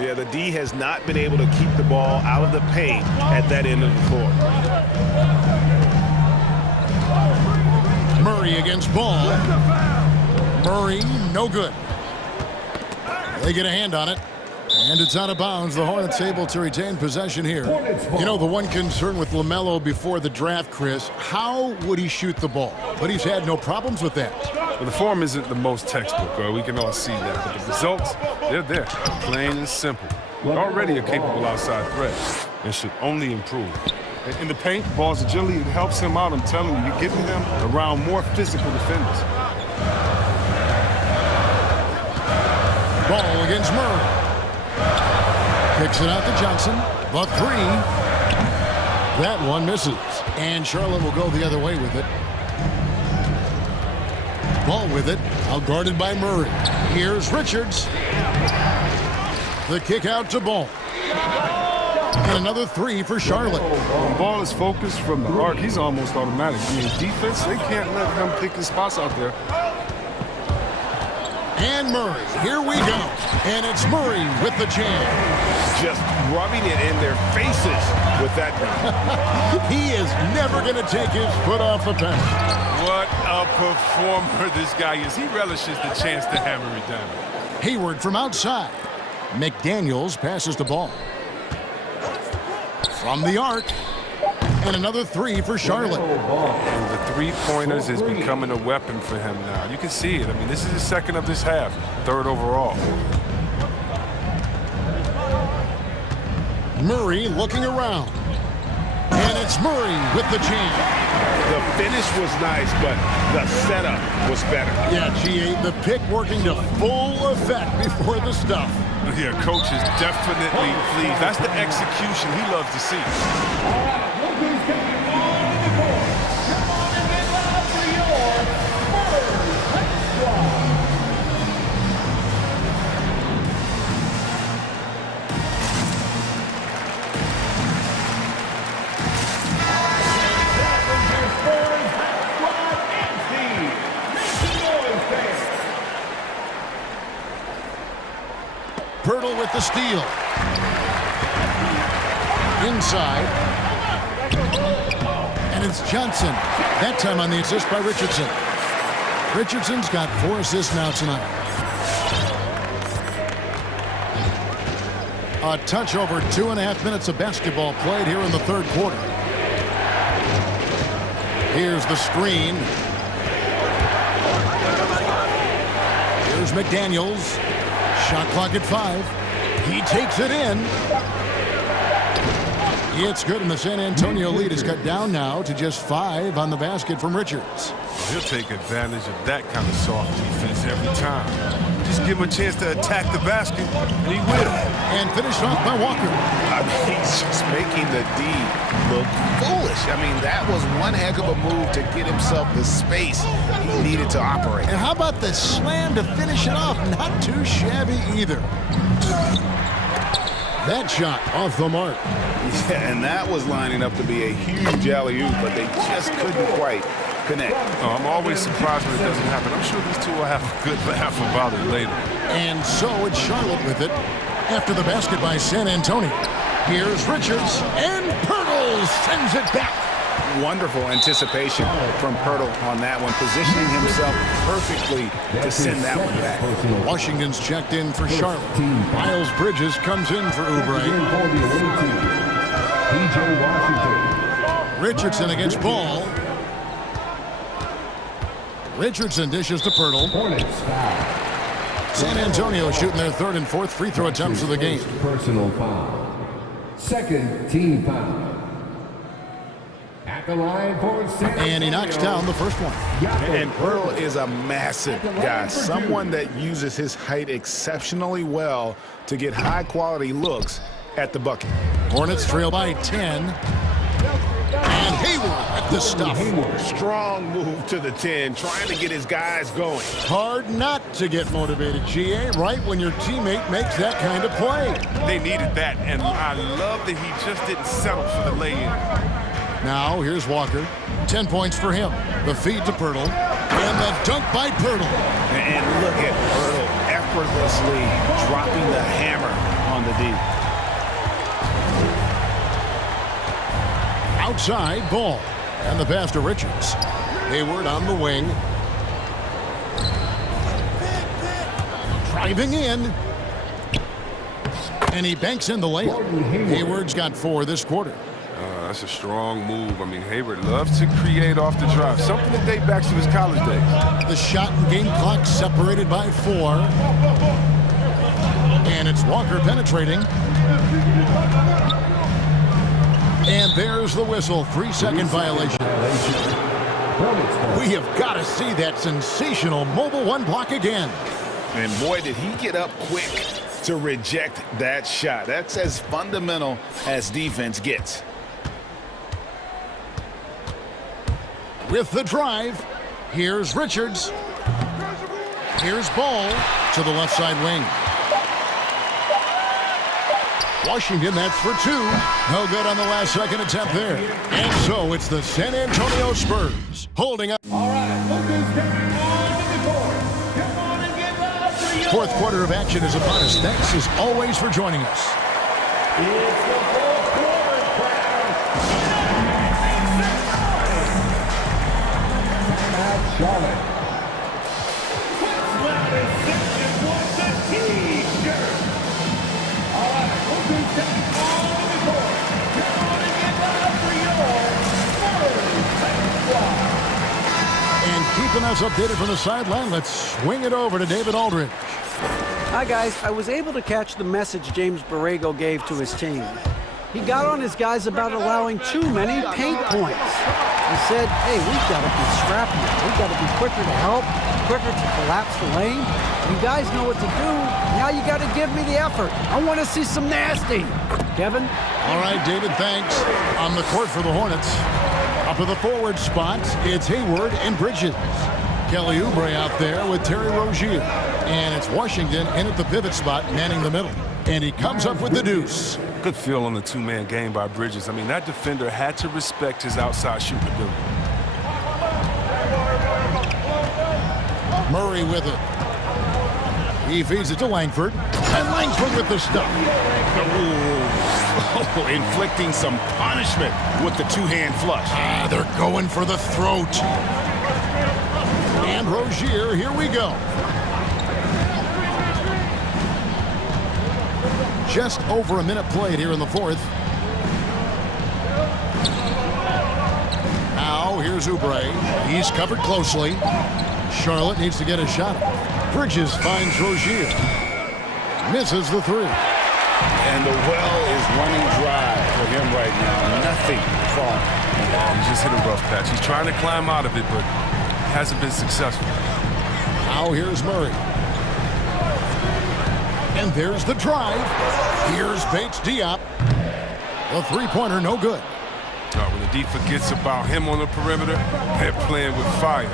Yeah, the D has not been able to keep the ball out of the paint at that end of the court. Murray against Ball. Murray, no good. They get a hand on it. And it's out of bounds. The Hornets able to retain possession here. You know, the one concern with LaMelo before the draft, Chris, how would he shoot the ball? But he's had no problems with that. Well, the form isn't the most textbook, we can all see that. But the results, they're there, plain and simple. Already a capable outside threat and should only improve. In the paint, ball's agility, it helps him out, I'm telling you. You're getting him around more physical defenders. Ball against Murray. Kicks it out to Johnson. The three. That one misses. And Charlotte will go the other way with it. Ball with it. Out guarded by Murray. Here's Richards. The kick out to Ball. And another three for Charlotte. When Ball is focused from the arc, he's almost automatic. I mean, defense, they can't let him pick his spots out there. And Murray, here we go. And it's Murray with the jam. Just rubbing it in their faces with that gun. He is never going to take his foot off the pedal. What a performer this guy is. He relishes the chance to hammer it down. Hayward from outside. McDaniels passes the ball. From the arc. And another three for Charlotte. And the three-pointers is becoming a weapon for him now. You can see it. I mean, this is the second of this half, third overall. Murray looking around. And it's Murray with the jam. The finish was nice, but the setup was better. Yeah, GA, the pick working to full effect before the stuff. Yeah, coach is definitely pleased. That's the execution he loves to see. Look who's coming on in the court. Come on and get loud for your first squad. Pirtle with the steal. Inside. And it's Johnson. That time on the assist by Richardson. Richardson's got 4 assists now tonight. A touch over 2.5 minutes of basketball played here in the third quarter. Here's the screen. Here's McDaniels. Shot clock at 5. He takes it in. It's good, and the San Antonio lead is cut down now to just 5 on the basket from Richards. He'll take advantage of that kind of soft defense every time. Just give him a chance to attack the basket, and he will. And finished off by Walker. I mean, he's just making the D look foolish. I mean, that was one heck of a move to get himself the space he needed to operate. And how about the slam to finish it off? Not too shabby either. That shot off the mark. Yeah, and that was lining up to be a huge alley-oop, but they just couldn't quite connect. Oh, I'm always surprised when it doesn't happen. I'm sure these two will have a good laugh about it later. And so it's Charlotte with it after the basket by San Antonio. Here's Richards, and Pirtle sends it back. Wonderful anticipation from Pirtle on that one, positioning himself perfectly to send that one back. Washington's checked in for Charlotte. Miles Bridges comes in for Oubre. Richardson against Ball. Richardson dishes to Pirtle. San Antonio shooting their third and fourth free throw attempts of the game. Personal foul. Second team foul. At the line for San And he knocks down the first one. And Pirtle is a massive guy, someone that uses his height exceptionally well to get high-quality looks at the bucket. Hornets trail by 10. And Hayward at the stuff. Strong move to the 10, trying to get his guys going. Hard not to get motivated, GA, right when your teammate makes that kind of play. They needed that, and I love that he just didn't settle for the lay-in. Now, here's Walker. 10 points for him. The feed to Pirtle. And the dunk by Pirtle. And look at Pirtle effortlessly dropping the hammer on the D. Outside, Ball. And the pass to Richards. Hayward on the wing. Driving in. And he banks in the layup. Hayward's got 4 this quarter. That's a strong move. I mean, Hayward loves to create off the drive, something that dates back to his college days. The shot and game clock separated by 4. And it's Walker penetrating. And there's the whistle. 3-second violation. We have got to see that sensational mobile one block again. And boy, did he get up quick to reject that shot. That's as fundamental as defense gets. With the drive, here's Richards. Here's Ball to the left side wing. Washington, that's for 2. No good on the last second attempt there. And so it's the San Antonio Spurs holding up. All right, look who's coming on the court. Come on and get loud for your... Fourth quarter of action is upon us. Thanks as always for joining us. It's the fourth quarter crowd. Charlotte. What's left reception was the T-shirt. All right, look who's coming on the court. Come on and get loud for your first squad. And keeping us updated from the sideline, let's swing it over to David Aldridge. Hi, guys. I was able to catch the message James Borrego gave to his team. He got on his guys about allowing too many paint points. He said, hey, we've got to be scrappier. We've got to be quicker to help, quicker to collapse the lane. You guys know what to do. Now you got to give me the effort. I want to see some nasty. Kevin? All right, David, thanks. On the court for the Hornets. Up to the forward spots, it's Hayward and Bridges. Kelly Oubre out there with Terry Rozier. And it's Washington in at the pivot spot, manning the middle. And he comes up with the deuce. Good feel on the two-man game by Bridges. I mean, that defender had to respect his outside shooting ability. Murray with it. He feeds it to Langford. And Langford with the stuff. Oh, inflicting some punishment with the two-hand flush. They're going for the throat. And Rozier, here we go. Just over a minute played here in the fourth. Now, here's Oubre. He's covered closely. Charlotte needs to get a shot. Bridges finds Rozier. Misses the three. And the well is running dry for him right now. Nothing falling. Yeah, he just hit a rough patch. He's trying to climb out of it, but hasn't been successful. Now here's Murray. And there's the drive. Here's Bates Diop. The three-pointer, no good. When the D forgets about him on the perimeter, they're playing with fire.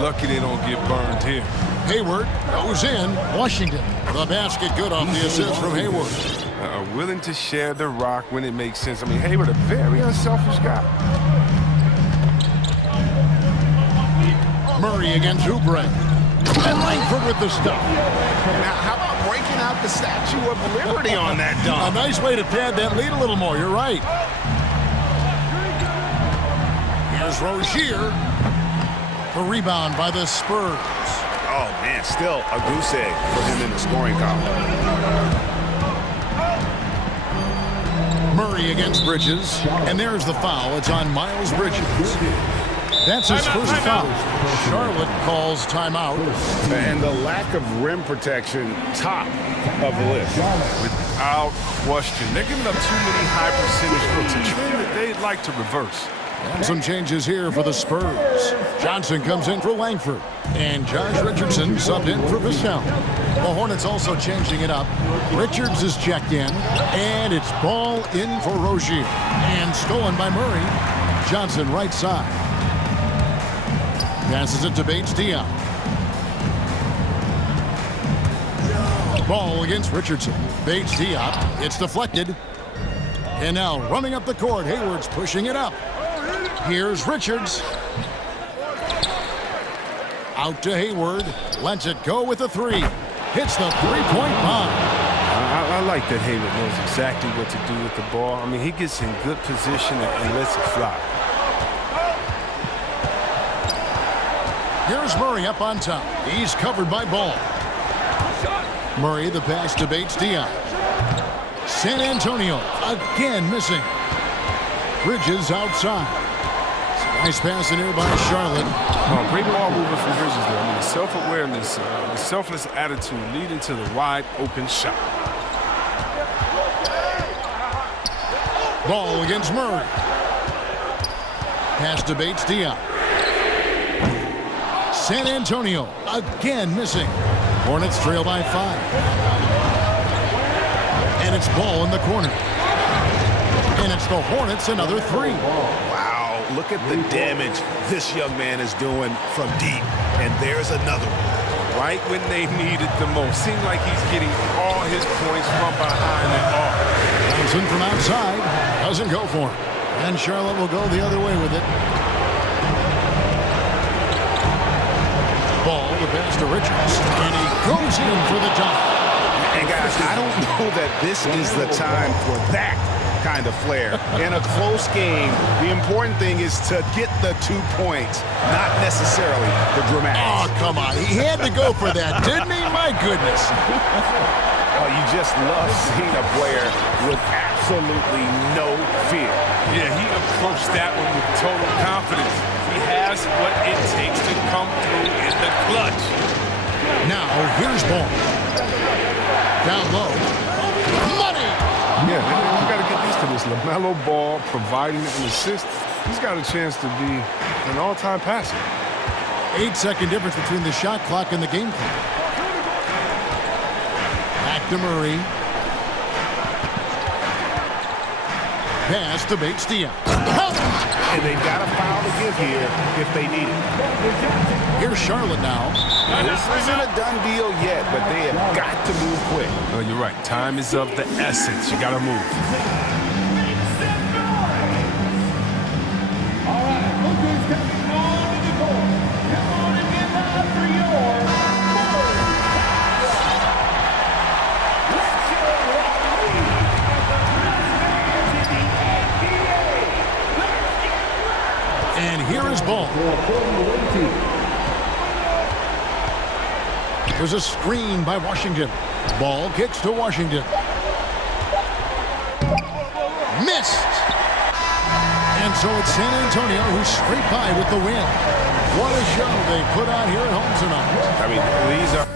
Lucky they don't get burned here. Hayward goes in. Washington. The basket good off the assist from Hayward. Willing to share the rock when it makes sense. I mean, Hayward, a very unselfish guy. Murray against Oubre. And Langford with the stuff. Now, how about breaking out the Statue of Liberty on that dunk? A nice way to pad that lead a little more. You're right. Here's Rozier. The rebound by the Spurs. Oh, man, still a goose egg for him in the scoring column. Murray against Bridges. And there's the foul. It's on Miles Bridges. That's his first foul. Charlotte calls timeout. And the lack of rim protection, top of the list. Without question. They're giving up too many high percentage looks. A trend that they'd like to reverse. And some changes here for the Spurs. Johnson comes in for Langford. And Josh Richardson subbed in for Vassell. The Hornets also changing it up. Richards is checked in. And it's ball in for Rozier. And stolen by Murray. Johnson right side. Passes it to Bates Diop. Ball against Richardson. Bates Diop. It's deflected. And now running up the court. Hayward's pushing it up. Here's Richards. Out to Hayward. Lets it go with a three. Hits the three-point bomb. I like that Hayward knows exactly what to do with the ball. I mean, he gets in good position and lets it fly. Here's Murray up on top. He's covered by Ball. Murray, the pass to Bates Diop. San Antonio again missing. Bridges outside. Nice pass in here by Charlotte. Oh, great ball movement from Bridges there. I mean, the self-awareness, the selfless attitude leading to the wide open shot. Ball against Murray. Pass to Bates Diop. San Antonio again missing. Hornets trail by 5. And it's ball in the corner. And it's the Hornets another 3. Wow, look at the damage this young man is doing from deep. And there's another one. Right when they need it the most. Seems like he's getting all his points from behind the arc. Johnson from outside. Doesn't go for him. And Charlotte will go the other way with it. Ball, the pass to Richards. And he goes in for the dunk. And guys, I don't know that this is the time for that kind of flair. In a close game, the important thing is to get the 2 points, not necessarily the dramatics. Oh, come on. He had to go for that, didn't he? My goodness. Oh, you just love seeing a player with absolutely no fear. Yeah, he approached that one with total confidence. He has what it takes to come through in the clutch. Now, here's ball. Down low. Money! Yeah, you got to get used to this. LaMelo Ball providing an assist. He's got a chance to be an all-time passer. 8-second difference between the shot clock and the game clock. Back to Murray. Pass to Bates Diop. And they've got a foul to give here if they need it. Here's Charlotte now. This isn't a done deal yet, but they have got to move quick. Oh, you're right. Time is of the essence. You got to move. All right, look who's coming onto the court. Come on and get loud for your Let's go rock league as the best fans in the NBA. Let's get loud. And here is ball. There's a screen by Washington. Ball kicks to Washington. Missed! And so it's San Antonio who scraped by with the win. What a show they put on here at home tonight. I mean, these are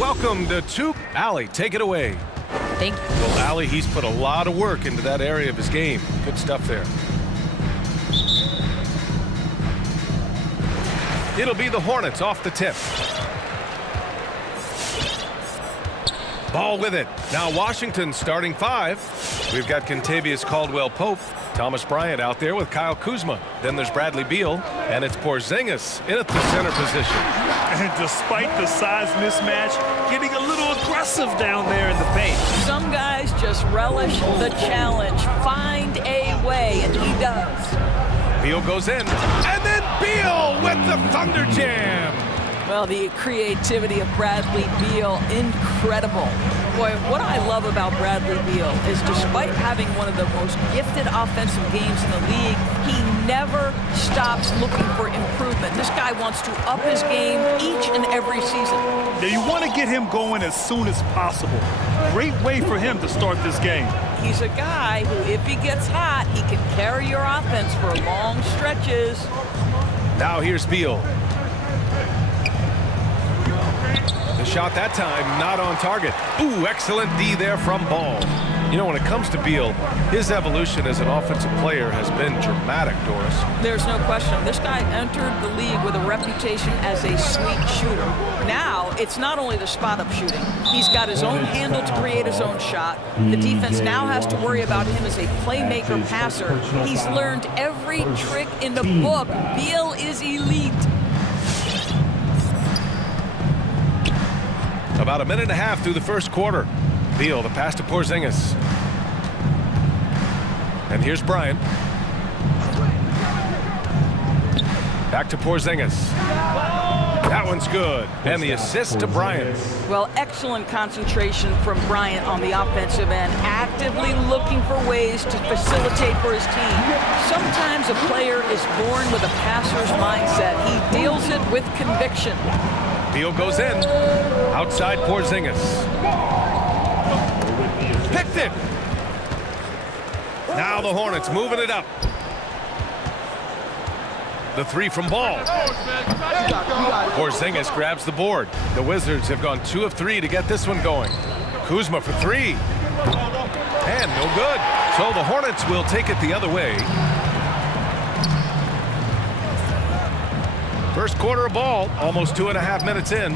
welcome to Allie, take it away. Thank you. Well, Allie, he's put a lot of work into that area of his game. Good stuff there. It'll be the Hornets off the tip. Ball with it. Now Washington starting 5. We've got Kentavious Caldwell-Pope, Thomas Bryant out there with Kyle Kuzma. Then there's Bradley Beal, and it's Porzingis in at the center position. And despite the size mismatch, getting a little aggressive down there in the paint. Some guys just relish the challenge. Find a way, and he does. Beal goes in, and then Beal with the Thunder Jam. Well, the creativity of Bradley Beal, incredible. Boy, what I love about Bradley Beal is despite having one of the most gifted offensive games in the league, he never stops looking for improvement. This guy wants to up his game each and every season. Now, you want to get him going as soon as possible. Great way for him to start this game. He's a guy who, if he gets hot, he can carry your offense for long stretches. Now here's Beal. The shot that time not on target. Ooh, excellent D there from Ball. You know, when it comes to Beal, his evolution as an offensive player has been dramatic, Doris. There's no question. This guy entered the league with a reputation as a sweet shooter. Now, it's not only the spot-up shooting. He's got his own handle to create his own shot. The defense now has to worry about him as a playmaker passer. He's learned every trick in the book. Beal is elite. About a minute and a half through the first quarter. Beal, the pass to Porzingis. And here's Bryant. Back to Porzingis. That one's good. And the assist to Bryant. Well, excellent concentration from Bryant on the offensive end, actively looking for ways to facilitate for his team. Sometimes a player is born with a passer's mindset. He deals it with conviction. Beal goes in. Outside Porzingis. Picked it. Now the Hornets moving it up. The three from Ball. Porzingis grabs the board. The Wizards have gone 2 of 3 to get this one going. Kuzma for 3. And no good. So the Hornets will take it the other way. First quarter of ball, almost 2.5 minutes in.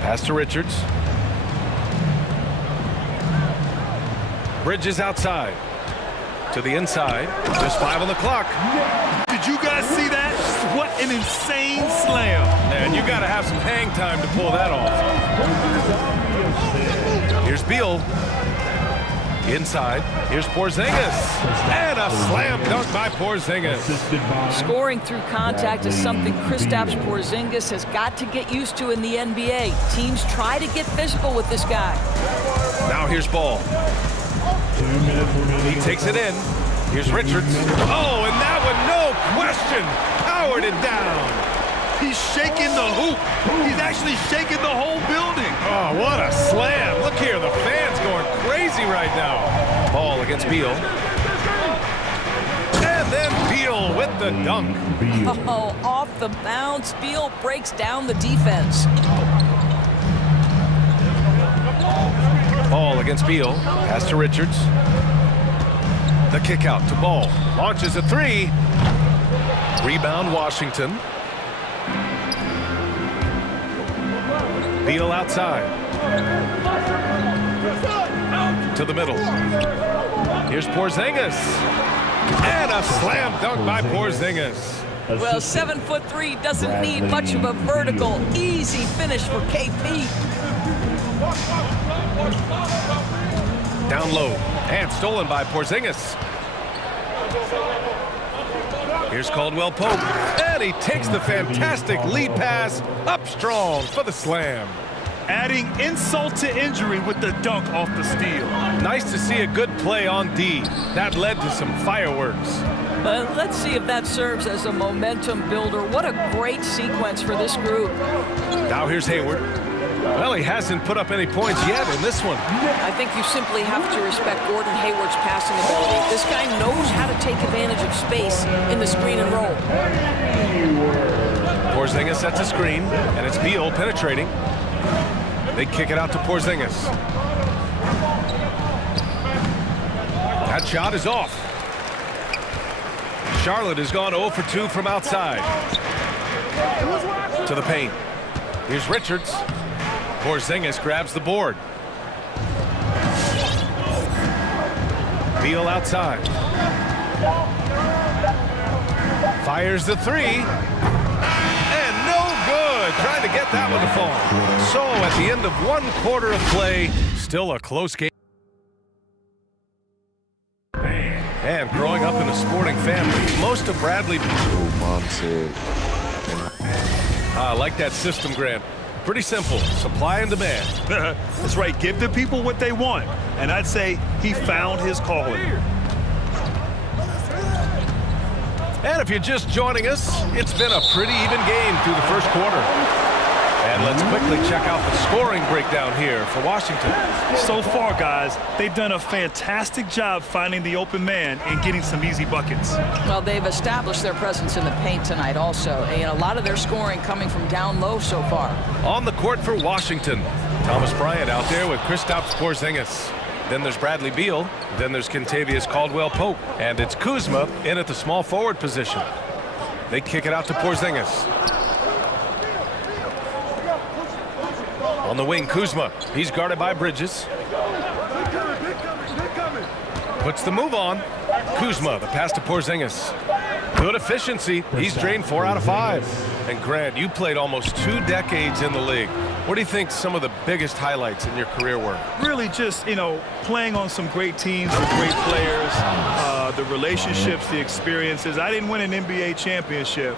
Pass to Richards. Bridges outside. To the inside. Just 5 on the clock. Did you guys see that? What an insane slam. And you got to have some hang time to pull that off. Here's Beal. Inside, here's Porzingis, and a slam dunk by Porzingis. Scoring through contact is something Kristaps Porzingis has got to get used to in the NBA. Teams try to get physical with this guy. Now here's Ball. He takes it in. Here's Richards. Oh, and that one, no question, powered it down. He's shaking the hoop. He's actually shaking the whole building. Oh, what a slam. Look here, the fans going crazy right now. Ball against Beal. And then Beal with the dunk. Oh, off the bounce, Beal breaks down the defense. Ball against Beal. Pass to Richards. The kick out to Ball. Launches a 3. Rebound Washington. Beal outside. To the middle. Here's Porzingis. And a slam dunk by Porzingis. Well, 7'3" doesn't need much of a vertical. Easy finish for KP. Down low. And stolen by Porzingis. Here's Caldwell-Pope, and he takes the fantastic lead pass up strong for the slam. Adding insult to injury with the dunk off the steal. Nice to see a good play on D. That led to some fireworks. Let's see if that serves as a momentum builder. What a great sequence for this group. Now here's Hayward. Well, he hasn't put up any points yet in this one. I think you simply have to respect Gordon Hayward's passing ability. This guy knows how to take advantage of space in the screen and roll. Porzingis sets a screen, and it's Beal penetrating. They kick it out to Porzingis. That shot is off. Charlotte has gone 0 for 2 from outside. To the paint. Here's Richards. Porzingis grabs the board. Beal outside. Fires the three. And no good. Trying to get that one to fall. So at the end of 1 quarter of play, still a close game. And growing up in a sporting family, most of Bradley... I like that system, Grant. Pretty simple. Supply and demand. That's right. Give the people what they want. And I'd say he found his calling. And if you're just joining us, it's been a pretty even game through the first quarter. And let's quickly check out the scoring breakdown here for Washington. So far, guys, they've done a fantastic job finding the open man and getting some easy buckets. Well, they've established their presence in the paint tonight also. And a lot of their scoring coming from down low so far. On the court for Washington, Thomas Bryant out there with Kristaps Porzingis. Then there's Bradley Beal. Then there's Kentavious Caldwell-Pope. And it's Kuzma in at the small forward position. They kick it out to Porzingis. On the wing, Kuzma. He's guarded by Bridges. Puts the move on. Kuzma, the pass to Porzingis. Good efficiency. He's drained 4 out of 5. And Grant, you played almost 2 decades in the league. What do you think some of the biggest highlights in your career were? Really just, playing on some great teams with great players, the relationships, the experiences. I didn't win an NBA championship.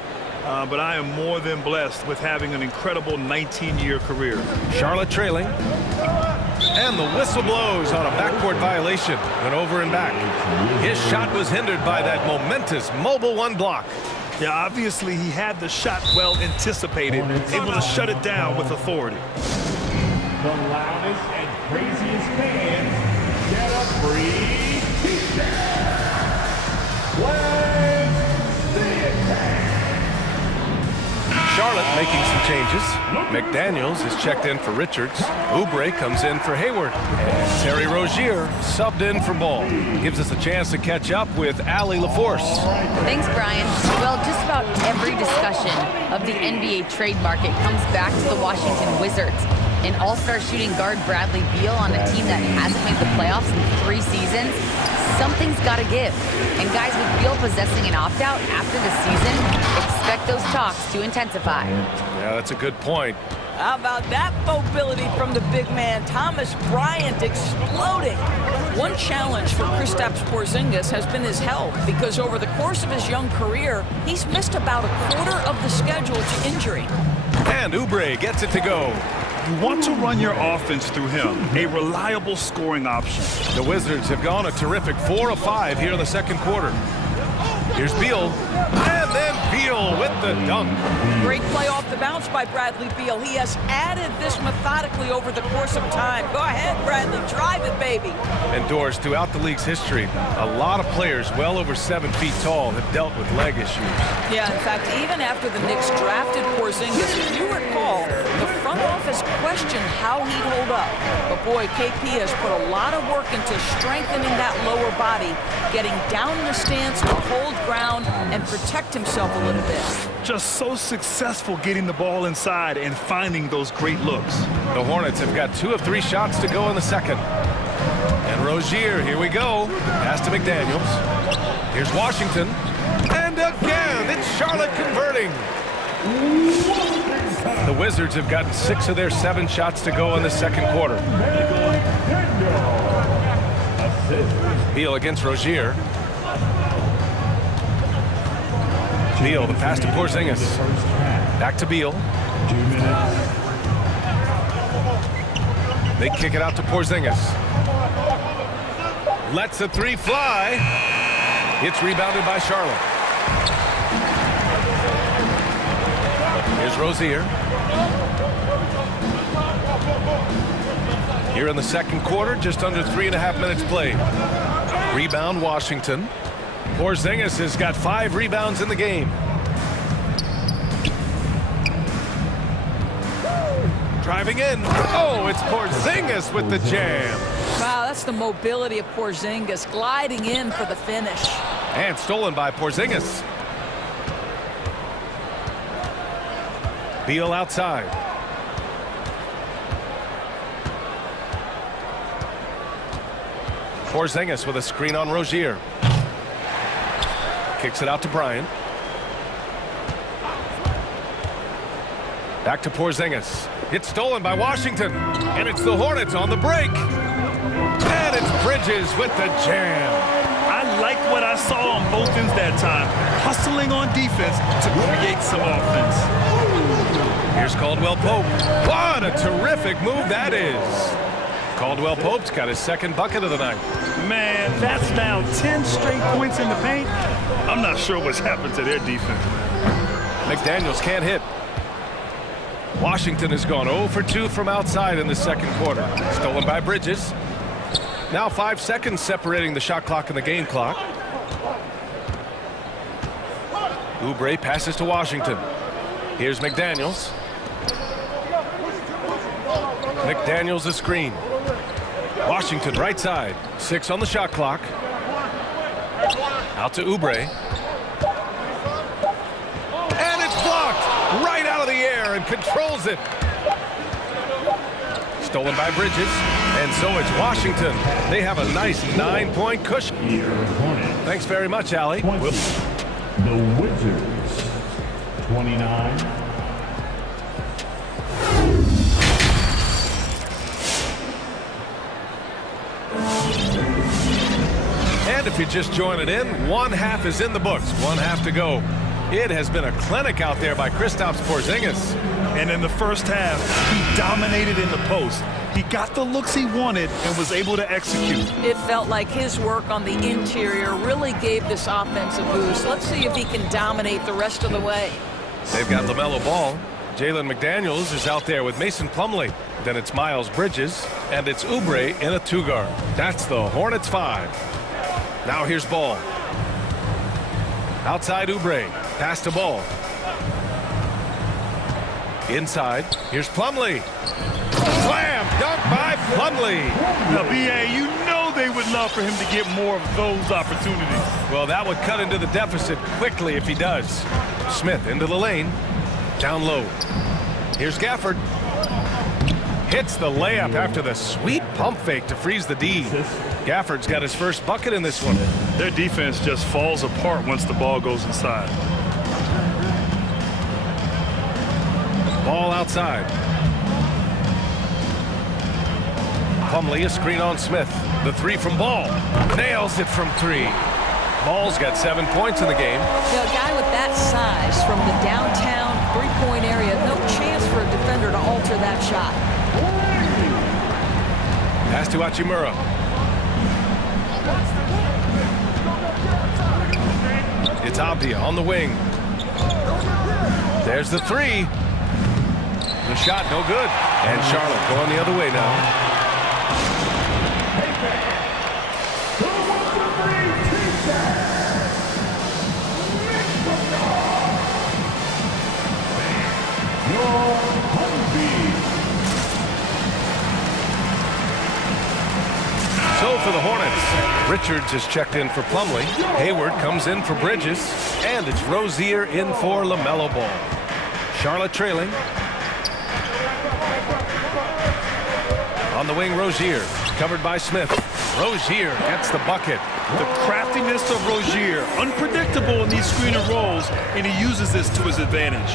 But I am more than blessed with having an incredible 19-year career. Charlotte trailing. And the whistle blows on a backcourt violation. Went over and back. His shot was hindered by that momentous mobile 1 block. Yeah, obviously he had the shot well anticipated, able to shut it down with authority. The loudest and craziest fans get a free t-shirt. Let's see it. Charlotte making some changes. McDaniels is checked in for Richards. Oubre comes in for Hayward. And Terry Rozier subbed in for Ball. Gives us a chance to catch up with Allie LaForce. Thanks, Brian. Well, just about every discussion of the NBA trade market comes back to the Washington Wizards. An all-star shooting guard Bradley Beal on a team that hasn't made the playoffs in 3 seasons. Something's got to give. And guys, with Beal possessing an opt-out after the season, expect those talks to intensify. Yeah, that's a good point. How about that mobility from the big man? Thomas Bryant exploding. One challenge for Kristaps Porzingis has been his health, because over the course of his young career, he's missed about a quarter of the schedule to injury. And Oubre gets it to go. You want to run your offense through him, a reliable scoring option. The Wizards have gone a terrific 4 of 5 here in the second quarter. Here's Beal, and then Beal with the dunk. Great play off the bounce by Bradley Beal. He has added this methodically over the course of time. Go ahead, Bradley, drive it, baby. Endorsed throughout the league's history, a lot of players well over 7 feet tall have dealt with leg issues. Yeah, in fact, even after the Knicks drafted Porzingis, if you recall, the front office questioned how he'd hold up. But boy, KP has put a lot of work into strengthening that lower body, getting down in the stance to hold ground and protect himself a little bit. Just so successful getting the ball inside and finding those great looks. The Hornets have got 2 of 3 shots to go in the second. And Rozier, here we go. Pass to McDaniels. Here's Washington. And again, it's Charlotte converting. The Wizards have gotten 6 of their 7 shots to go in the second quarter. Beal against Rozier. Beal, the pass to Porzingis. Back to Beal. 2 minutes. They kick it out to Porzingis. Lets the 3 fly. It's rebounded by Charlotte. Here's Rozier. Here in the second quarter, just under 3.5 minutes played. Rebound, Washington. Porzingis has got 5 rebounds in the game. Driving in. Oh, it's Porzingis with the jam. Wow, that's the mobility of Porzingis, gliding in for the finish. And stolen by Porzingis. Beal outside. Porzingis with a screen on Rozier. Kicks it out to Bryant. Back to Porzingis. It's stolen by Washington. And it's the Hornets on the break. And it's Bridges with the jam. I like what I saw on both ends that time. Hustling on defense to create some offense. Here's Caldwell Pope. What a terrific move that is. Caldwell Pope's got his second bucket of the night. Man, that's now 10 straight points in the paint. I'm not sure what's happened to their defense, man. McDaniels can't hit. Washington has gone 0 for 2 from outside in the second quarter. Stolen by Bridges. Now 5 seconds separating the shot clock and the game clock. Oubre passes to Washington. Here's McDaniels. McDaniels a screen. Washington right side. 6 on the shot clock. Out to Oubre. And it's blocked right out of the air and controls it. Stolen by Bridges. And so it's Washington. They have a nice 9-point cushion. Thanks very much, Allie. The Wizards, 29. And if you're just joining in, one half is in the books, one half to go. It has been a clinic out there by Kristaps Porzingis. And in the first half, he dominated in the post. He got the looks he wanted and was able to execute. It felt like his work on the interior really gave this offense a boost. Let's see if he can dominate the rest of the way. They've got LaMelo Ball. Jalen McDaniels is out there with Mason Plumlee. Then it's Miles Bridges, and it's Oubre in a 2-guard. That's the Hornets 5. Now here's Ball. Outside Oubre. Pass to Ball. Inside. Here's Plumlee. Slam dunk by Plumlee. Now, B.A., you know they would love for him to get more of those opportunities. Well, that would cut into the deficit quickly if he does. Smith into the lane. Down low. Here's Gafford. Hits the layup after the sweet pump fake to freeze the D. Gafford's got his first bucket in this one. Their defense just falls apart once the ball goes inside. Ball outside. Plumlee, a screen on Smith. The 3 from Ball. Nails it from 3. Ball's got 7 points in the game. You know, a guy with that size from the downtown three-point area, no chance for a defender to alter that shot. Pass to Hachimura. It's Abdia on the wing. There's the 3. The shot no good. And Charlotte going the other way now. So for the Hornets, Richards is checked in for Plumlee. Hayward comes in for Bridges. And it's Rozier in for LaMelo Ball. Charlotte trailing. On the wing, Rozier. Covered by Smith. Rozier gets the bucket. The craftiness of Rozier, unpredictable in these screen and rolls, and he uses this to his advantage.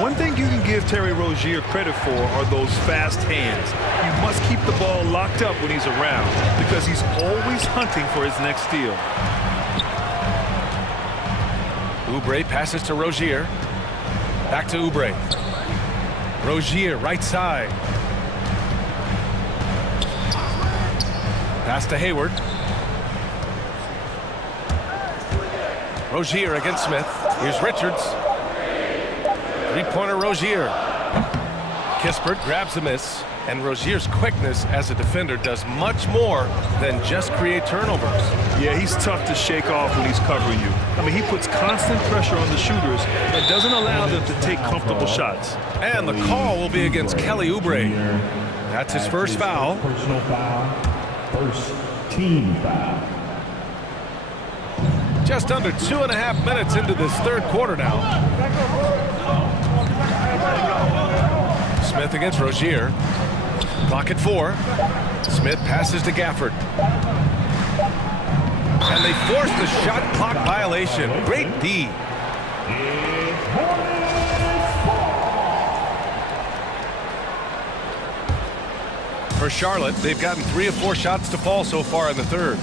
One thing you can give Terry Rozier credit for are those fast hands. You must keep the ball locked up when he's around because he's always hunting for his next steal. Oubre passes to Rozier. Back to Oubre. Rozier, right side. Pass to Hayward. Rozier against Smith. Here's Richards. Three-pointer Rozier. Kispert grabs a miss, and Rozier's quickness as a defender does much more than just create turnovers. Yeah, he's tough to shake off when he's covering you. I mean, he puts constant pressure on the shooters and doesn't allow them to take comfortable shots. And the call will be against Kelly Oubre. That's his first foul. Personal foul. First team foul. Just under 2.5 minutes into this third quarter now. Smith against Rozier. Clock at 4. Smith passes to Gafford. And they force the shot clock violation. Great D. For Charlotte, they've gotten 3 of 4 shots to fall so far in the third.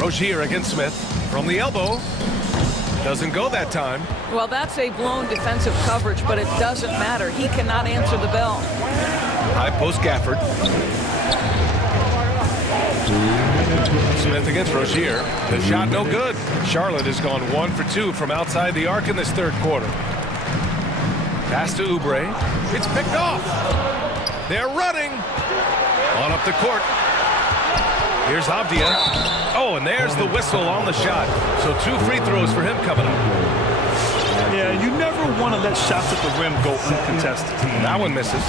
Rozier against Smith from the elbow. Doesn't go that time. Well, that's a blown defensive coverage, but it doesn't matter. He cannot answer the bell. High post Gafford. Smith against Rozier. The shot no good. Charlotte has gone 1 for 2 from outside the arc in this third quarter. Pass to Oubre. It's picked off. They're running. On up the court. Here's Avdia. Oh, and there's the whistle on the shot. So 2 free throws for him coming up. Yeah, you never want to let shots at the rim go uncontested. That one misses.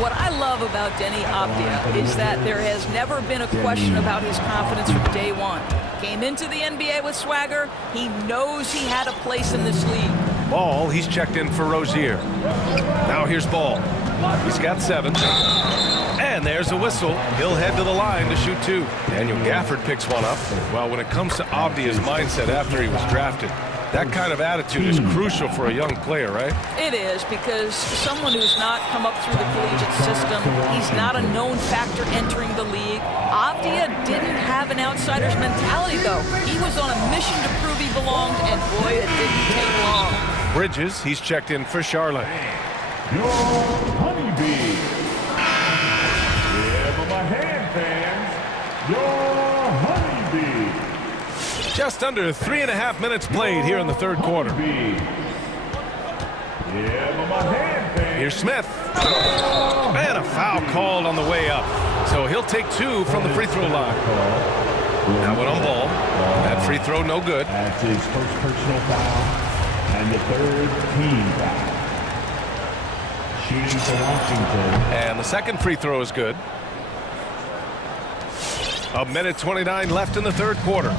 What I love about Denny Avdia is that there has never been a question about his confidence from day one. Came into the NBA with swagger. He knows he had a place in this league. Ball, he's checked in for Rozier. Now here's Ball. He's got 7. And there's a whistle. He'll head to the line to shoot 2. Daniel Gafford picks one up. Well, when it comes to Avdia's mindset after he was drafted, that kind of attitude is crucial for a young player, right? It is, because someone who's not come up through the collegiate system, he's not a known factor entering the league. Avdia didn't have an outsider's mentality, though. He was on a mission to prove he belonged, and boy, it didn't take long. Bridges, he's checked in for Charlotte. Your honeybee. Give him a hand, fans. Your honeybee. Just under 3.5 minutes played here in the third quarter. Here's Smith. And a foul called on the way up. So he'll take 2 from the free throw line. Now one on Ball. That free throw no good. That's his first personal foul and the third team foul. Shooting for Washington. And the second free throw is good. 1:29 left in the third quarter.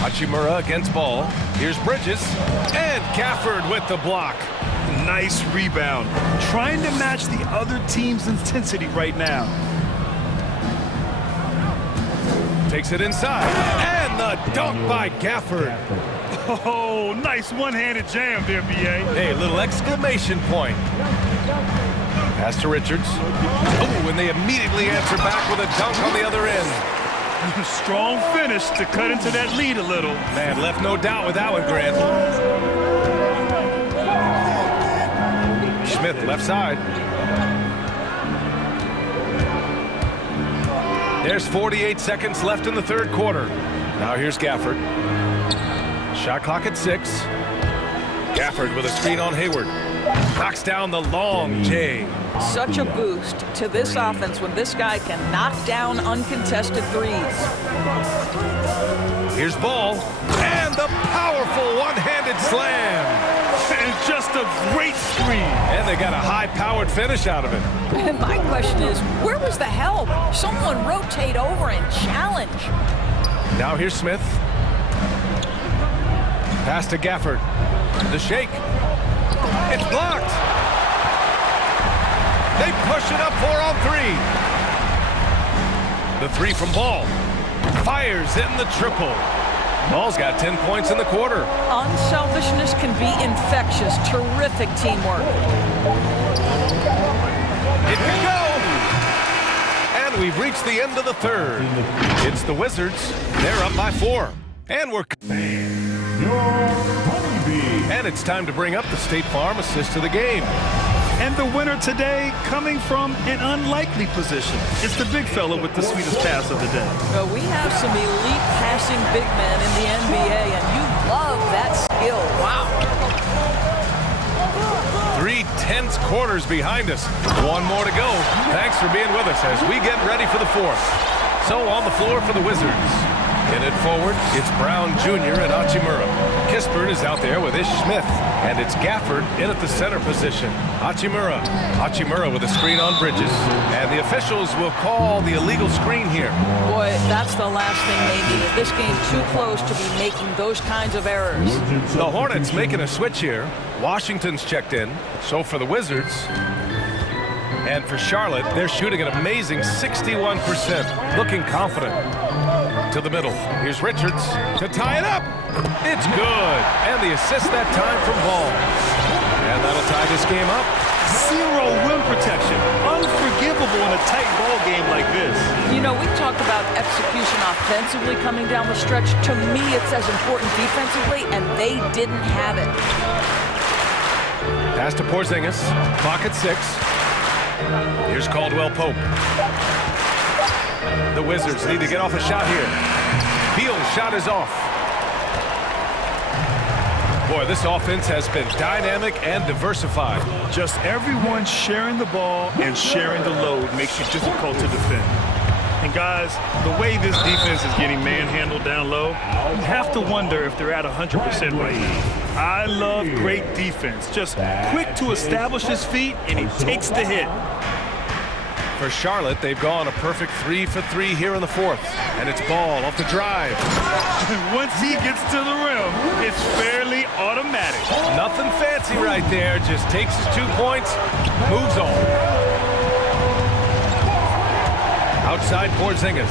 Hachimura against Ball. Here's Bridges. And Gafford with the block. Nice rebound. Trying to match the other team's intensity right now. Takes it inside. And the dunk by Gafford. Oh, nice one-handed jam there, B.A. Hey, little exclamation point. Pass to Richards. Oh, and they immediately answer back with a dunk on the other end. Strong finish to cut into that lead a little. Man, left no doubt with that one, Grant. Smith, left side. There's 48 seconds left in the third quarter. Now here's Gafford. Shot clock at 6. Gafford with a screen on Hayward. Knocks down the long J. Such a boost to this offense when this guy can knock down uncontested threes. Here's Ball. And the powerful one-handed slam. And just a great screen. And they got a high-powered finish out of it. And my question is, where was the help? Someone rotate over and challenge. Now here's Smith. Pass to Gafford. The shake. It's blocked. They push it up 4 on 3. The 3 from Ball. Fires in the triple. Ball's got 10 points in the quarter. Unselfishness can be infectious. Terrific teamwork. It can go. And we've reached the end of the third. It's the Wizards. They're up by 4. And we're... Your honeybee. And it's time to bring up the State Farm assist of the game. And the winner today coming from an unlikely position. It's the big fella with the sweetest pass of the day. Well, we have some elite passing big men in the NBA, and you love that skill. Wow. 3 tense quarters behind us. One more to go. Thanks for being with us as we get ready for the fourth. So on the floor for the Wizards. In it forward, it's Brown Jr. and Hachimura. Kispert is out there with Ish Smith. And it's Gafford in at the center position. Hachimura. Hachimura with a screen on Bridges. And the officials will call the illegal screen here. Boy, that's the last thing they needed. This game's too close to be making those kinds of errors. The Hornets making a switch here. Washington's checked in. So for the Wizards. And for Charlotte, they're shooting an amazing 61%. Looking confident. To the middle. Here's Richards to tie it up. It's good. And the assist that time from Ball. And that'll tie this game up. Zero rim protection. Unforgivable in a tight ball game like this. You know, we talked about execution offensively coming down the stretch. To me, it's as important defensively, and they didn't have it. Pass to Porzingis. Clock at 6. Here's Caldwell Pope. The Wizards need to get off a shot here. Beal's shot is off. Boy, this offense has been dynamic and diversified. Just everyone sharing the ball and sharing the load makes it difficult to defend. And guys, the way this defense is getting manhandled down low, you have to wonder if they're at 100% right now. I love great defense. Just quick to establish his feet, and he takes the hit. For Charlotte, they've gone a perfect 3 for 3 here in the fourth. And it's Ball off the drive. Once he gets to the rim, it's fairly automatic. Nothing fancy right there. Just takes his 2 points, moves on. Outside Porzingis.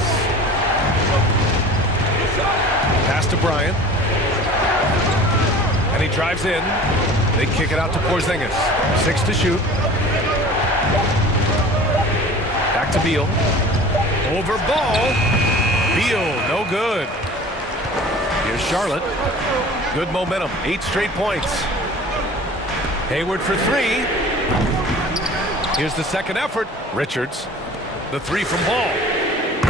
Pass to Bryant. And he drives in. They kick it out to Porzingis. 6 to shoot. Back to Beal. Over Ball. Beal, no good. Here's Charlotte. Good momentum. 8 straight points. Hayward for 3. Here's the second effort. Richards. The 3 from Ball.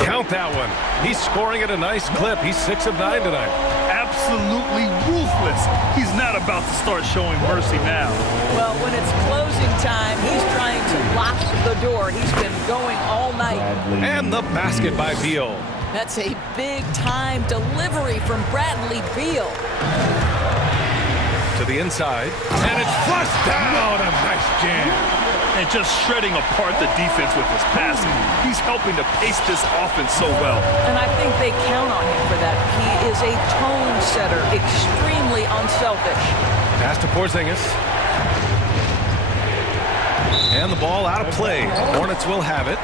Count that one. He's scoring at a nice clip. He's 6 of 9 tonight. Absolutely ruthless. He's not about to start showing mercy now. Well, when it's closing time, he's trying to lock the door. He's been going all night. And the basket by Beal. That's a big-time delivery from Bradley Beal. To the inside. And it's flushed down. A nice jam. And just shredding apart the defense with his passing. He's helping to pace this offense so well. And I think they count on him for that. He is a tone setter, extremely unselfish. Pass to Porzingis. And the ball out of play. Hornets will have it.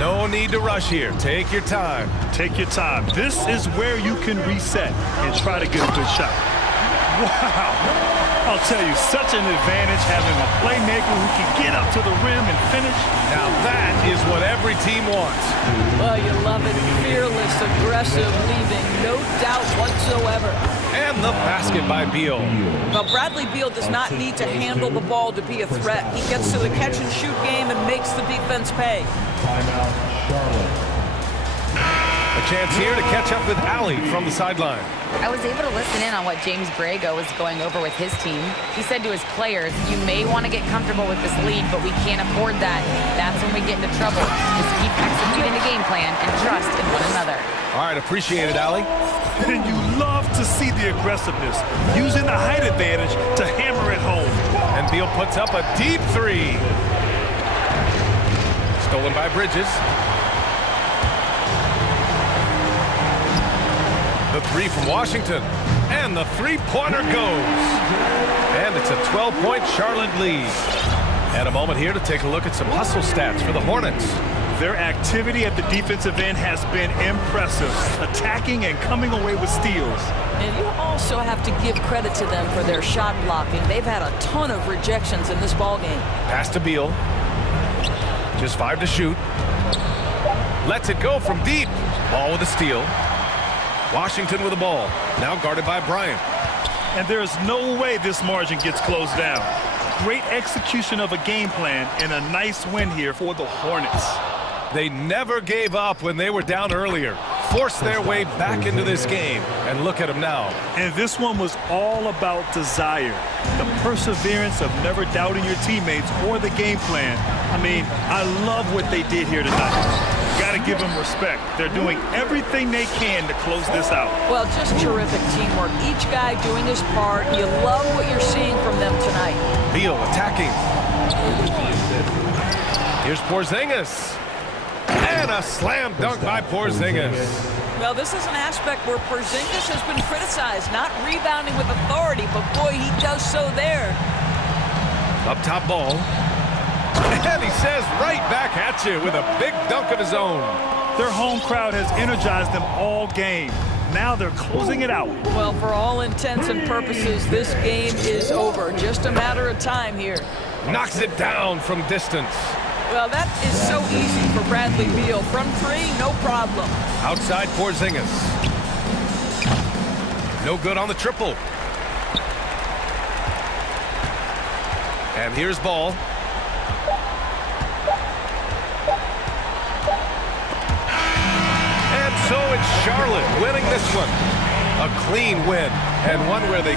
No need to rush here. Take your time. Take your time. This is where you can reset and try to get a good shot. Wow. I'll tell you, such an advantage having a playmaker who can get up to the rim and finish. Now that is what every team wants. Well, you love it. Fearless, aggressive, leaving no doubt whatsoever. And the basket by Beal. Well, Bradley Beal does not need to handle the ball to be a threat. He gets to the catch-and-shoot game and makes the defense pay. Timeout, Charlotte. A chance here to catch up with Allie from the sideline. I was able to listen in on what James Borrego was going over with his team. He said to his players, you may want to get comfortable with this lead, but we can't afford that. That's when we get into trouble. Just keep executing the game plan and trust in one another. All right, appreciate it, Allie. And you love to see the aggressiveness, using the height advantage to hammer it home. And Beal puts up a deep 3. Stolen by Bridges. The 3 from Washington. And the 3-pointer goes. And it's a 12-point Charlotte lead. And a moment here to take a look at some hustle stats for the Hornets. Their activity at the defensive end has been impressive, attacking and coming away with steals. And you also have to give credit to them for their shot blocking. They've had a ton of rejections in this ballgame. Pass to Beal. Just 5 to shoot. Lets it go from deep. Ball with a steal. Washington with the ball. Now guarded by Bryant. And there's no way this margin gets closed down. Great execution of a game plan and a nice win here for the Hornets. They never gave up when they were down earlier. Forced their way back into this game. And look at them now. And this one was all about desire. The perseverance of never doubting your teammates or the game plan. I mean, I love what they did here tonight. Got to give them respect. They're doing everything they can to close this out. Well, just terrific teamwork. Each guy doing his part. You love what you're seeing from them tonight. Beal attacking. Here's Porzingis. And a slam dunk by Porzingis. Well, this is an aspect where Porzingis has been criticized, not rebounding with authority, but boy, he does so there. Up top ball. And he says right back at you with a big dunk of his own. Their home crowd has energized them all game. Now they're closing it out. Well, for all intents and purposes, this game is over. Just a matter of time here. Knocks it down from distance. Well, that is so easy for Bradley Beal. From three, no problem. Outside Porzingis. No good on the triple. And here's Ball. And so it's Charlotte winning this one. A clean win, and one where they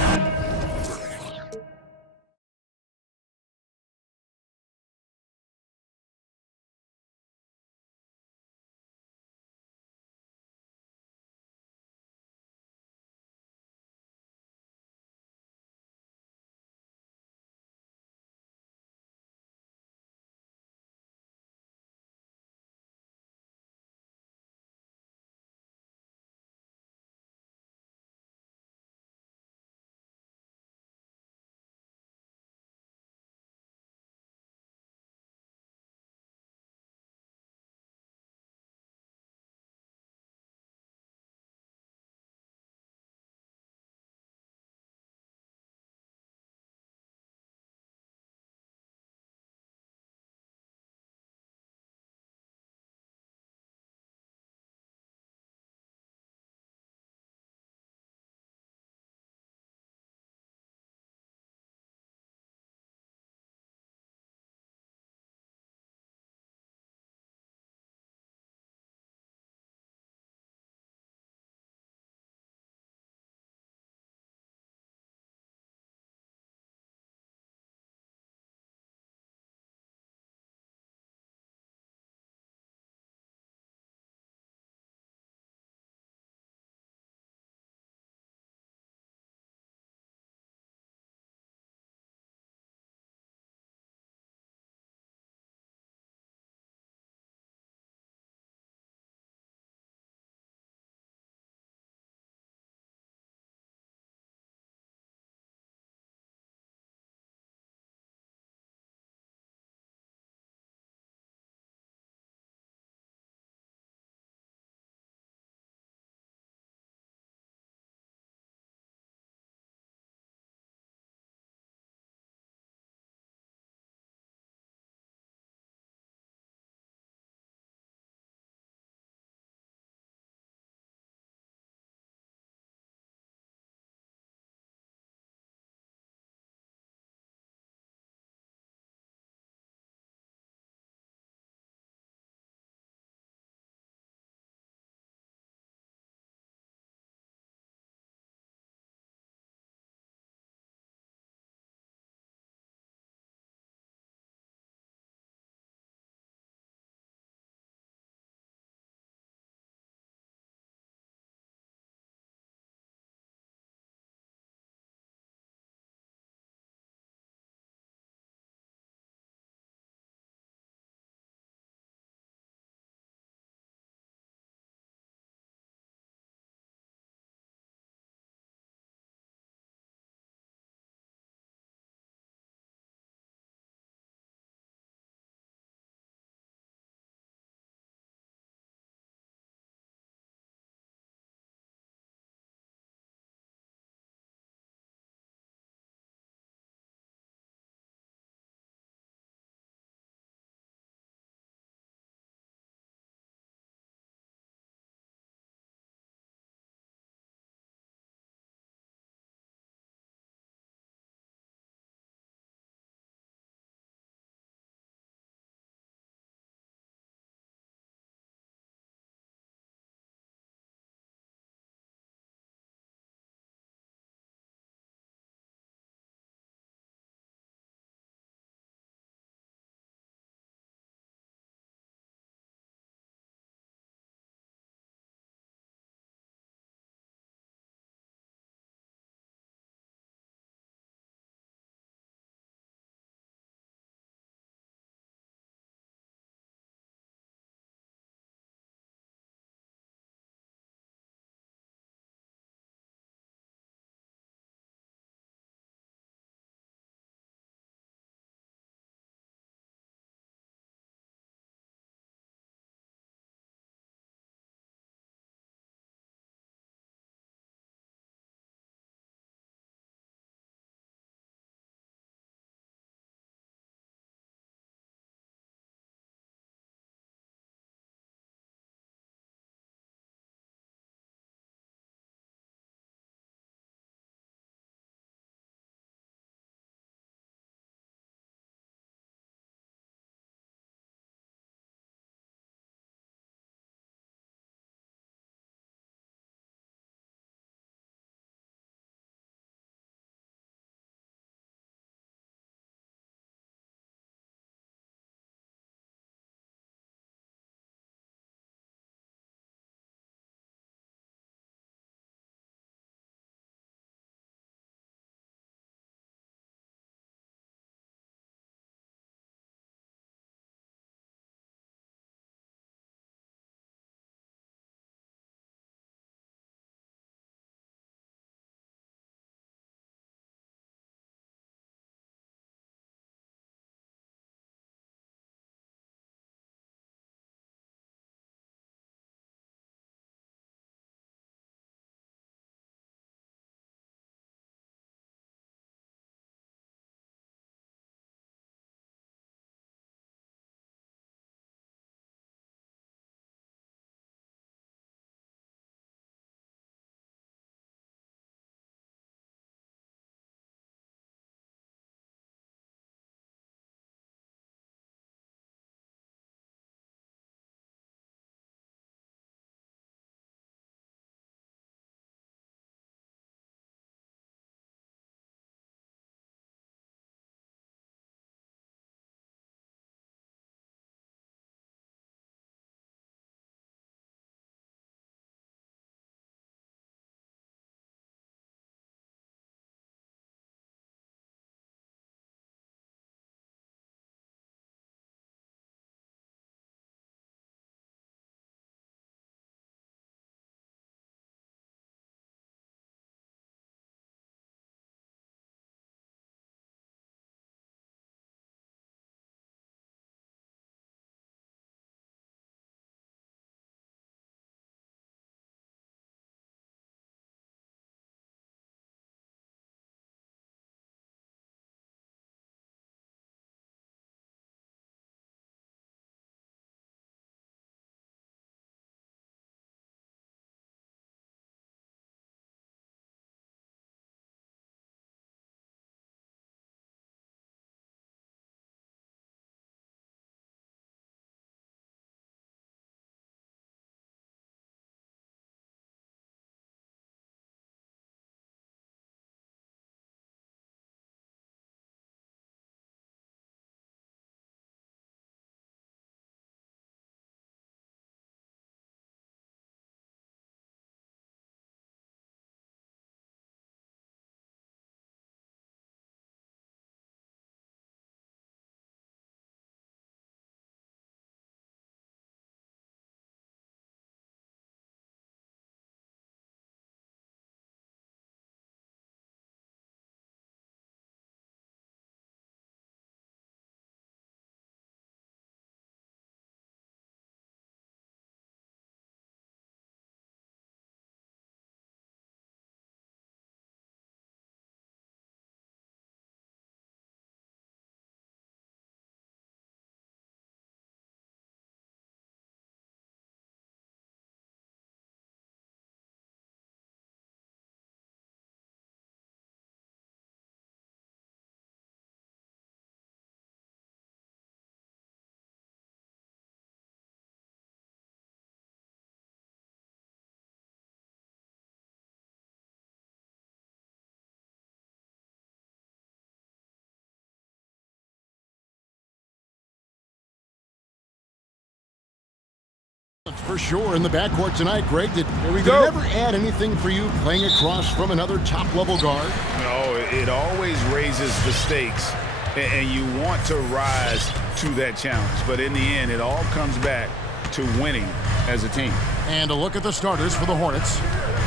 For sure in the backcourt tonight, Greg. Did we it go. ever add anything for you playing across from another top-level guard? No, it always raises the stakes, and you want to rise to that challenge. But in the end, it all comes back to winning as a team. And a look at the starters for the Hornets.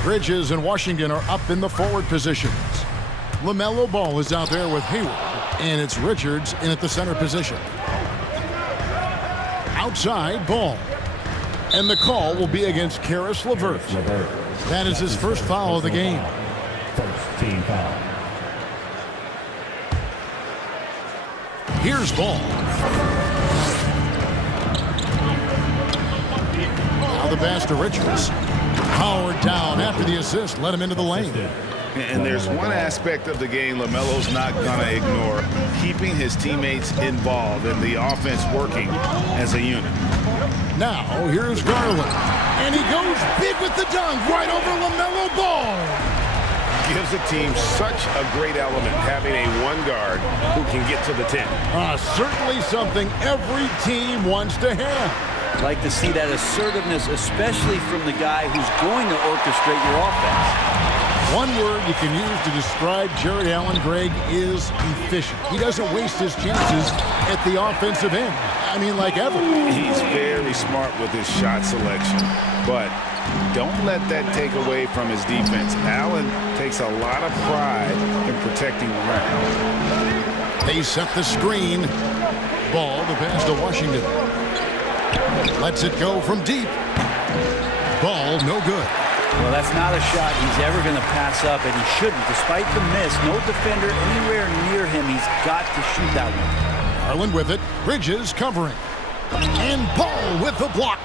Bridges and Washington are up in the forward positions. LaMelo Ball is out there with Hayward, and it's Richards in at the center position. Outside, Ball. And the call will be against Karis LeVert. That is his first foul of the game. First team foul. Here's Ball. Now the pass to Richards. Powered down after the assist, led him into the lane. And there's one aspect of the game LaMelo's not going to ignore, keeping his teammates involved and the offense working as a unit. Now, here's Garland. And he goes big with the dunk right over LaMelo Ball. Gives the team such a great element, having a one guard who can get to the 10. Certainly something every team wants to have. Like to see that assertiveness, especially from the guy who's going to orchestrate your offense. One word you can use to describe Jared Allen, Greg, is efficient. He doesn't waste his chances at the offensive end. I mean, like ever. He's very smart with his shot selection, but don't let that take away from his defense. Allen takes a lot of pride in protecting the rim. They set the screen. Ball, the pass to Washington. Lets it go from deep. Ball, no good. Well, that's not a shot he's ever going to pass up, and he shouldn't. Despite the miss, no defender anywhere near him. He's got to shoot that one. Garland with it. Bridges covering. And Ball with the block.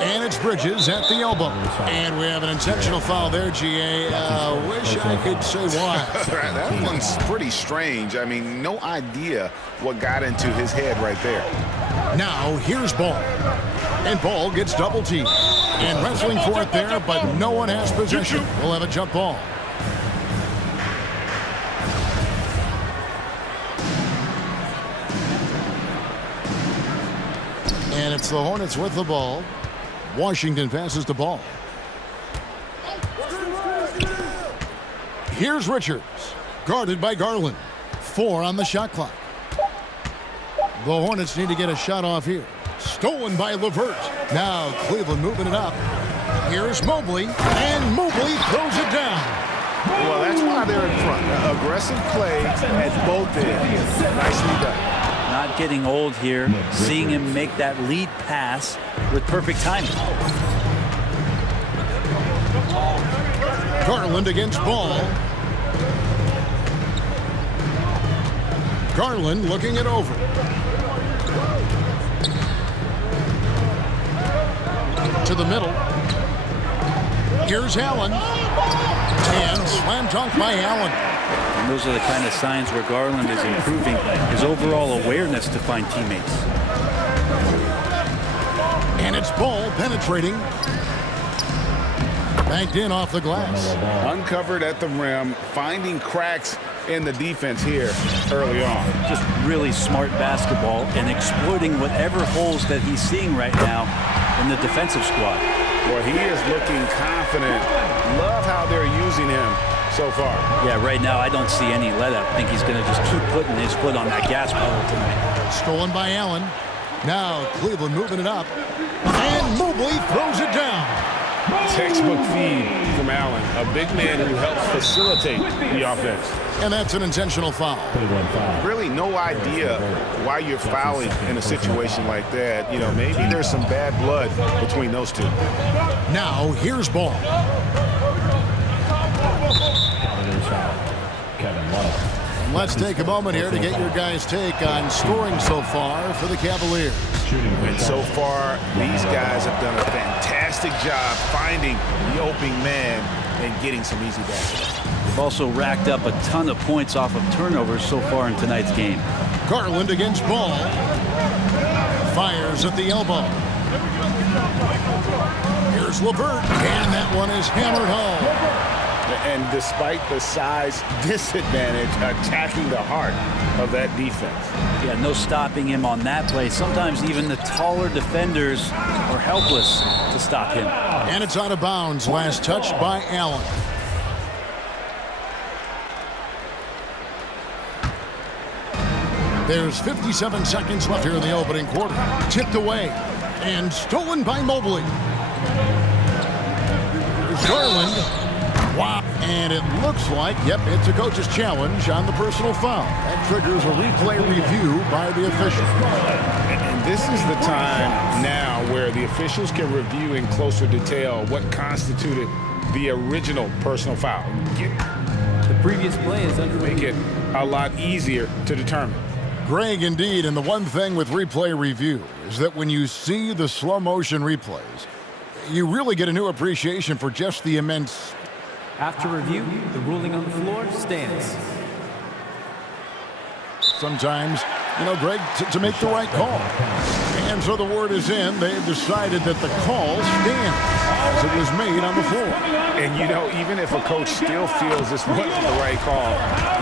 And it's Bridges at the elbow. And we have an intentional foul there, GA. Wish I could say why. That one's pretty strange. I mean, no idea what got into his head right there. Now, here's Ball. And Ball gets double teamed. And wrestling for it there, but no one has possession. We'll have a jump ball. And it's the Hornets with the ball. Washington passes the ball. Here's Richards, guarded by Garland. 4 on the shot clock. The Hornets need to get a shot off here. Stolen by LeVert. Now Cleveland moving it up. Here's Mobley, and Mobley throws it down. Well, that's why they're in front. Aggressive play at both ends. Nicely done. Not getting old here. Seeing him make that lead pass with perfect timing. Garland against Ball. Garland looking it over. To the middle. Here's Allen. And slam dunk by Allen. And those are the kind of signs where Garland is improving his overall awareness to find teammates. And it's Ball penetrating. Banked in off the glass. Uncovered at the rim, finding cracks in the defense here early on. Just really smart basketball and exploiting whatever holes that he's seeing right now in the defensive squad. Well, he is looking confident. Love how they're using him so far. Yeah, right now I don't see any let up. I think he's going to just keep putting his foot on that gas pedal tonight. Stolen by Allen. Now Cleveland moving it up. And Mobley throws it down. Textbook feed from Allen, a big man who helps facilitate the offense. And that's an intentional foul. Really no idea why you're fouling in a situation like that. You know, maybe there's some bad blood between those two. Now here's Ball. And let's take a moment here to get your guys' take on scoring so far for the Cavaliers. And so far, these guys have done a fantastic job finding the opening man and getting some easy baskets. They've also racked up a ton of points off of turnovers so far in tonight's game. Garland against Ball. Fires at the elbow. Here's LeVert, and that one is hammered home. And despite the size disadvantage, attacking the heart of that defense. Yeah, no stopping him on that play. Sometimes even the taller defenders are helpless to stop him. And it's out of bounds. Last touch by Allen. There's 57 seconds left here in the opening quarter. Tipped away and stolen by Mobley. There's Garland. Wow. And it looks like, yep, it's a coach's challenge on the personal foul. That triggers a replay review by the official. And this is the time now where the officials can review in closer detail what constituted the original personal foul. The previous play is under Make it a lot easier to determine. Greg, indeed, and the one thing with replay review is that when you see the slow motion replays, you really get a new appreciation for just the immense. After review, the ruling on the floor stands. Sometimes, you know, Greg, to make the right call. And so the word is in. They've decided that the call stands as it was made on the floor. And, you know, even if a coach still feels this wasn't the right call,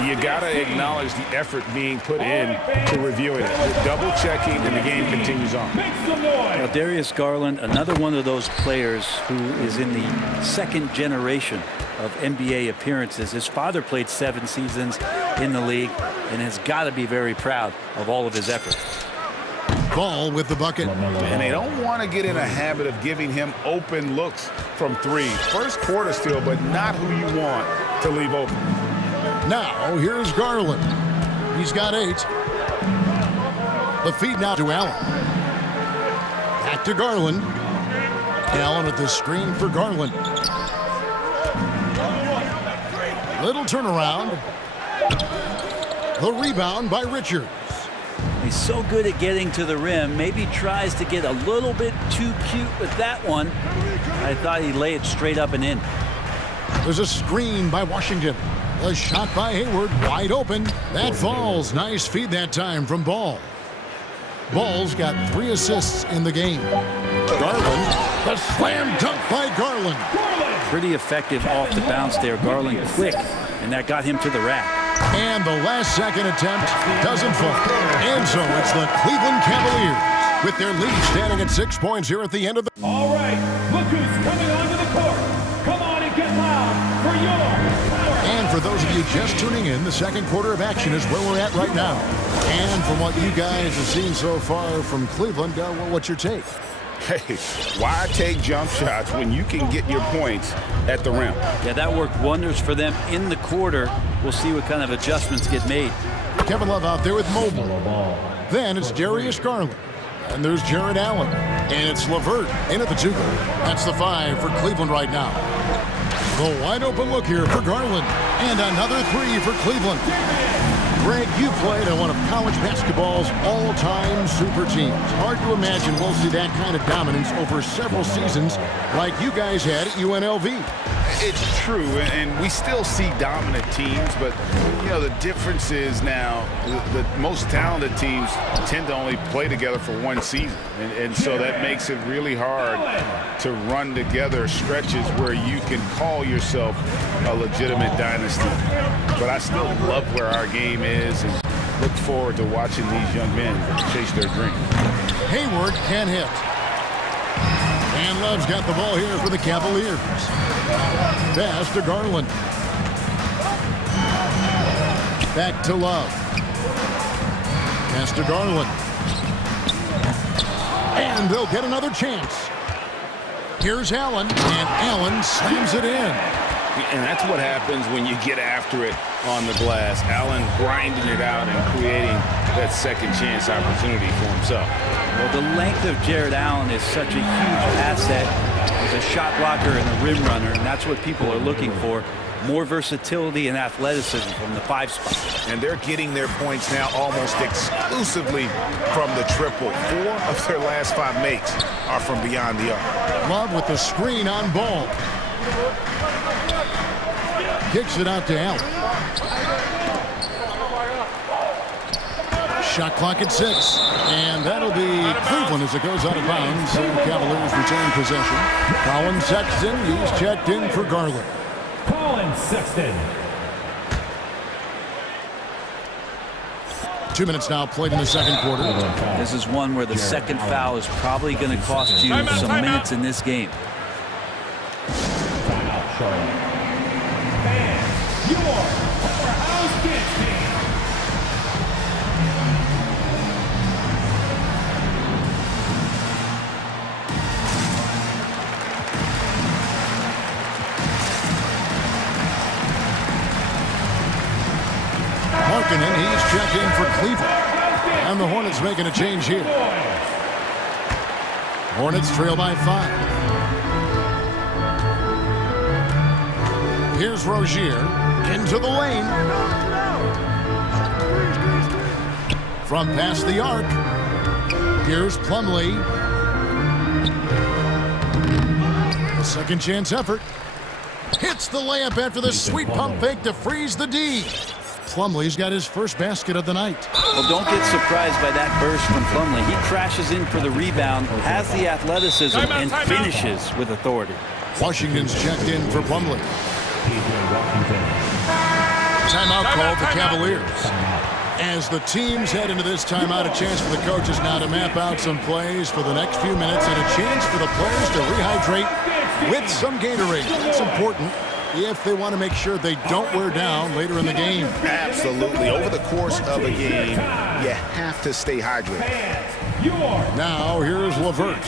you got to acknowledge the effort being put in to reviewing it. They're double-checking, and the game continues on. Now, Darius Garland, another one of those players who is in the second generation of NBA appearances. His father played 7 seasons in the league and has got to be very proud of all of his effort. Ball with the bucket. And they don't want to get in a habit of giving him open looks from 3. First quarter still, but not who you want to leave open. Now, here's Garland. He's got 8. The feed now to Allen. Back to Garland. Allen with the screen for Garland. Little turnaround. The rebound by Richards. He's so good at getting to the rim. Maybe tries to get a little bit too cute with that one. I thought he'd lay it straight up and in. There's a screen by Washington. A shot by Hayward, wide open. That falls. Nice feed that time from Ball. Ball's got 3 assists in the game. Garland, the slam dunk by Garland. Pretty effective off the bounce there. Garland quick, and that got him to the rack. And the last second attempt doesn't fall. And so it's the Cleveland Cavaliers with their lead standing at 6 points here at the end of the... All right, look who's coming onto the court. Come on and get loud for your power. And for those of you just tuning in, the second quarter of action is where we're at right now. And from what you guys have seen so far from Cleveland, what's your take? Hey, why take jump shots when you can get your points at the rim? Yeah, that worked wonders for them in the quarter. We'll see what kind of adjustments get made. Kevin Love out there with Mobley. Then it's Darius Garland. And there's Jared Allen. And it's LeVert in at the 2. That's the 5 for Cleveland right now. The wide open look here for Garland. And another 3 for Cleveland. Greg, you played on one of college basketball's all-time super teams. Hard to imagine we'll see that kind of dominance over several seasons like you guys had at UNLV. It's true, and we still see dominant teams, but, you know, the difference is now the most talented teams tend to only play together for 1 season, and so that makes it really hard to run together stretches where you can call yourself a legitimate dynasty. But I still love where our game is and look forward to watching these young men chase their dream. Hayward can hit. And Love's got the ball here for the Cavaliers. Pass to Garland. Back to Love. Pass to Garland. And they'll get another chance. Here's Allen, and Allen slams it in. And that's what happens when you get after it on the glass. Allen grinding it out and creating that second chance opportunity for himself. Well, the length of Jared Allen is such a huge asset. He's a shot blocker and a rim runner, and that's what people are looking for. More versatility and athleticism from the 5 spot. And they're getting their points now almost exclusively from the triple. 4 of their last 5 makes are from beyond the arc. Love with the screen on Ball. Kicks it out to Allen. Shot clock at 6. And that'll be Cleveland as it goes out of bounds. So Cavaliers retain possession. Colin Sexton, he's checked in for Garland. Colin Sexton. 2 minutes now played in the second quarter. This is one where the second foul is probably going to cost you some minutes in this game. Timeout, Charlotte. Fans, your powerhouse kids team. Markkanen, he's checked in for Cleveland. And the Hornets making a change here. Hornets trail by 5. Here's Rozier into the lane. From past the arc. Here's Plumlee. A second chance effort. Hits the layup after the sweet pump fake to freeze the D. Plumlee's got his first basket of the night. Well, don't get surprised by that burst from Plumlee. He crashes in for the rebound, has the athleticism, and finishes with authority. Washington's checked in for Plumlee. Timeout called the Cavaliers. As the teams head into this timeout, a chance for the coaches now to map out some plays for the next few minutes and a chance for the players to rehydrate with some Gatorade. It's important if they want to make sure they don't wear down later in the game. Absolutely. Over the course of a game, you have to stay hydrated. Now here's LeVert.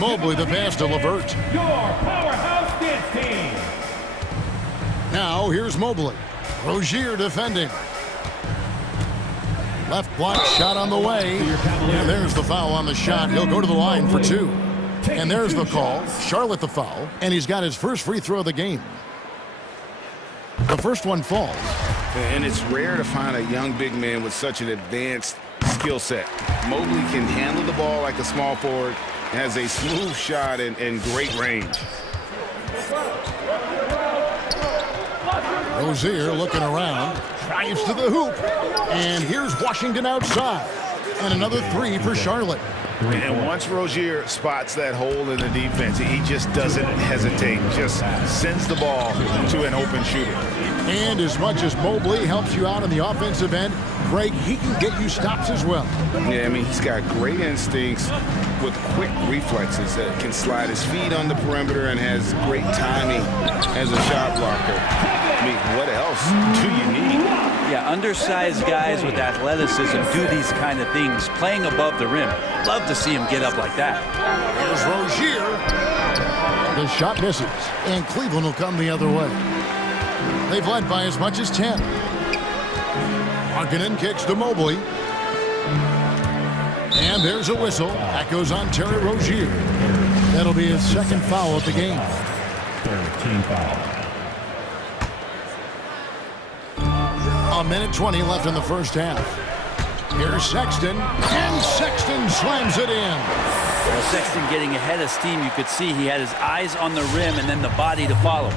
Mobley the pass to LeVert. Your powerhouse kids team. Now here's Mobley. Rozier defending. Left block shot on the way. And there's the foul on the shot. He'll go to the line for 2. And there's the call. Charlotte the foul. And he's got his first free throw of the game. The first one falls. And it's rare to find a young big man with such an advanced skill set. Mobley can handle the ball like a small forward, has a smooth shot and great range. Rozier looking around, drives to the hoop, and here's Washington outside. And another 3 for Charlotte. And once Rozier spots that hole in the defense, he just doesn't hesitate, just sends the ball to an open shooter. And as much as Mobley helps you out on the offensive end, Greg, he can get you stops as well. Yeah, I mean, he's got great instincts with quick reflexes that can slide his feet on the perimeter and has great timing as a shot blocker. I mean, what else do you need? Yeah, undersized guys with athleticism do these kind of things, playing above the rim. Love to see him get up like that. Here's Rozier. The shot misses, and Cleveland will come the other way. They've led by as much as 10. Markkanen kicks to Mobley. And there's a whistle. That goes on Terry Rozier. That'll be his second foul of the game. Team foul. A minute 20 left in the first half. Here's Sexton, and Sexton slams it in. Well, Sexton getting ahead of steam. You could see he had his eyes on the rim and then the body to follow.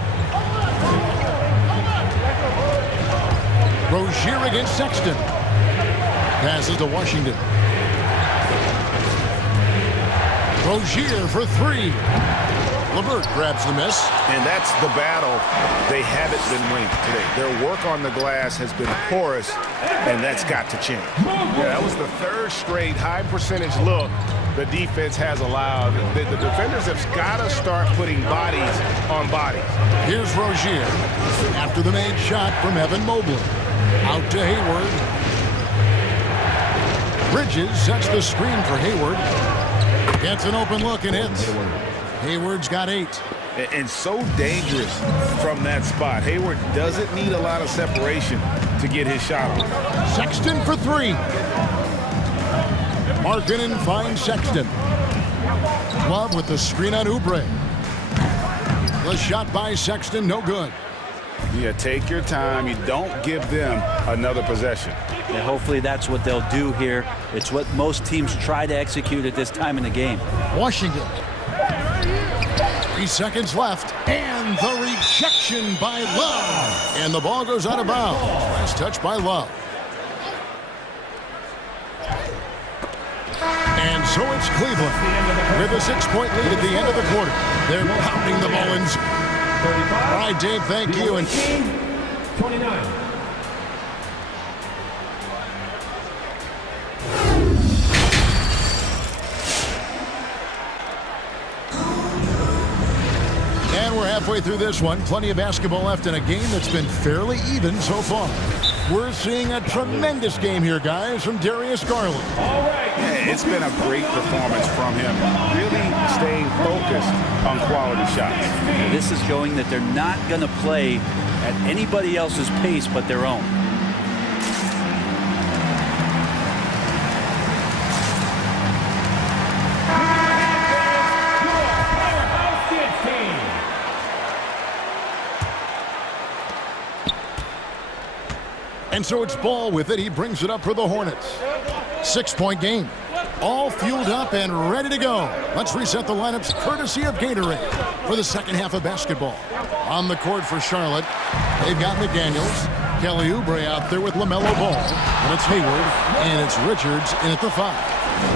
Rozier against Sexton. Passes to Washington. Rozier for 3. LeVert grabs the miss. And that's the battle they haven't been winning today. Their work on the glass has been porous, and that's got to change. Yeah, that was the third straight high percentage look the defense has allowed. The defenders have got to start putting bodies on bodies. Here's Rozier after the made shot from Evan Mobley. Out to Hayward. Bridges sets the screen for Hayward. Gets an open look and hits. Hayward's got 8. And so dangerous from that spot. Hayward doesn't need a lot of separation to get his shot off. Sexton for 3. Markkanen finds Sexton. Love with the screen on Oubre. The shot by Sexton, no good. Yeah, take your time. You don't give them another possession. Yeah, hopefully that's what they'll do here. It's what most teams try to execute at this time in the game. Washington. 3 seconds left. And the rejection by Love. And the ball goes out of bounds. Last touch by Love. And so it's Cleveland with a 6-point lead at the end of the quarter. They're pounding the Mullins. All right, Dave, thank you. And 29. And we're halfway through this one. Plenty of basketball left in a game that's been fairly even so far. We're seeing a tremendous game here, guys, from Darius Garland. All right. Yeah, it's been a great performance from him. Really staying focused on quality shots. This is showing that they're not going to play at anybody else's pace but their own. And so it's Ball with it. He brings it up for the Hornets. 6-point game. All fueled up and ready to go. Let's reset the lineups courtesy of Gatorade for the second half of basketball. On the court for Charlotte, they've got McDaniels, Kelly Oubre out there with LaMelo Ball. And it's Hayward, and it's Richards in at the 5.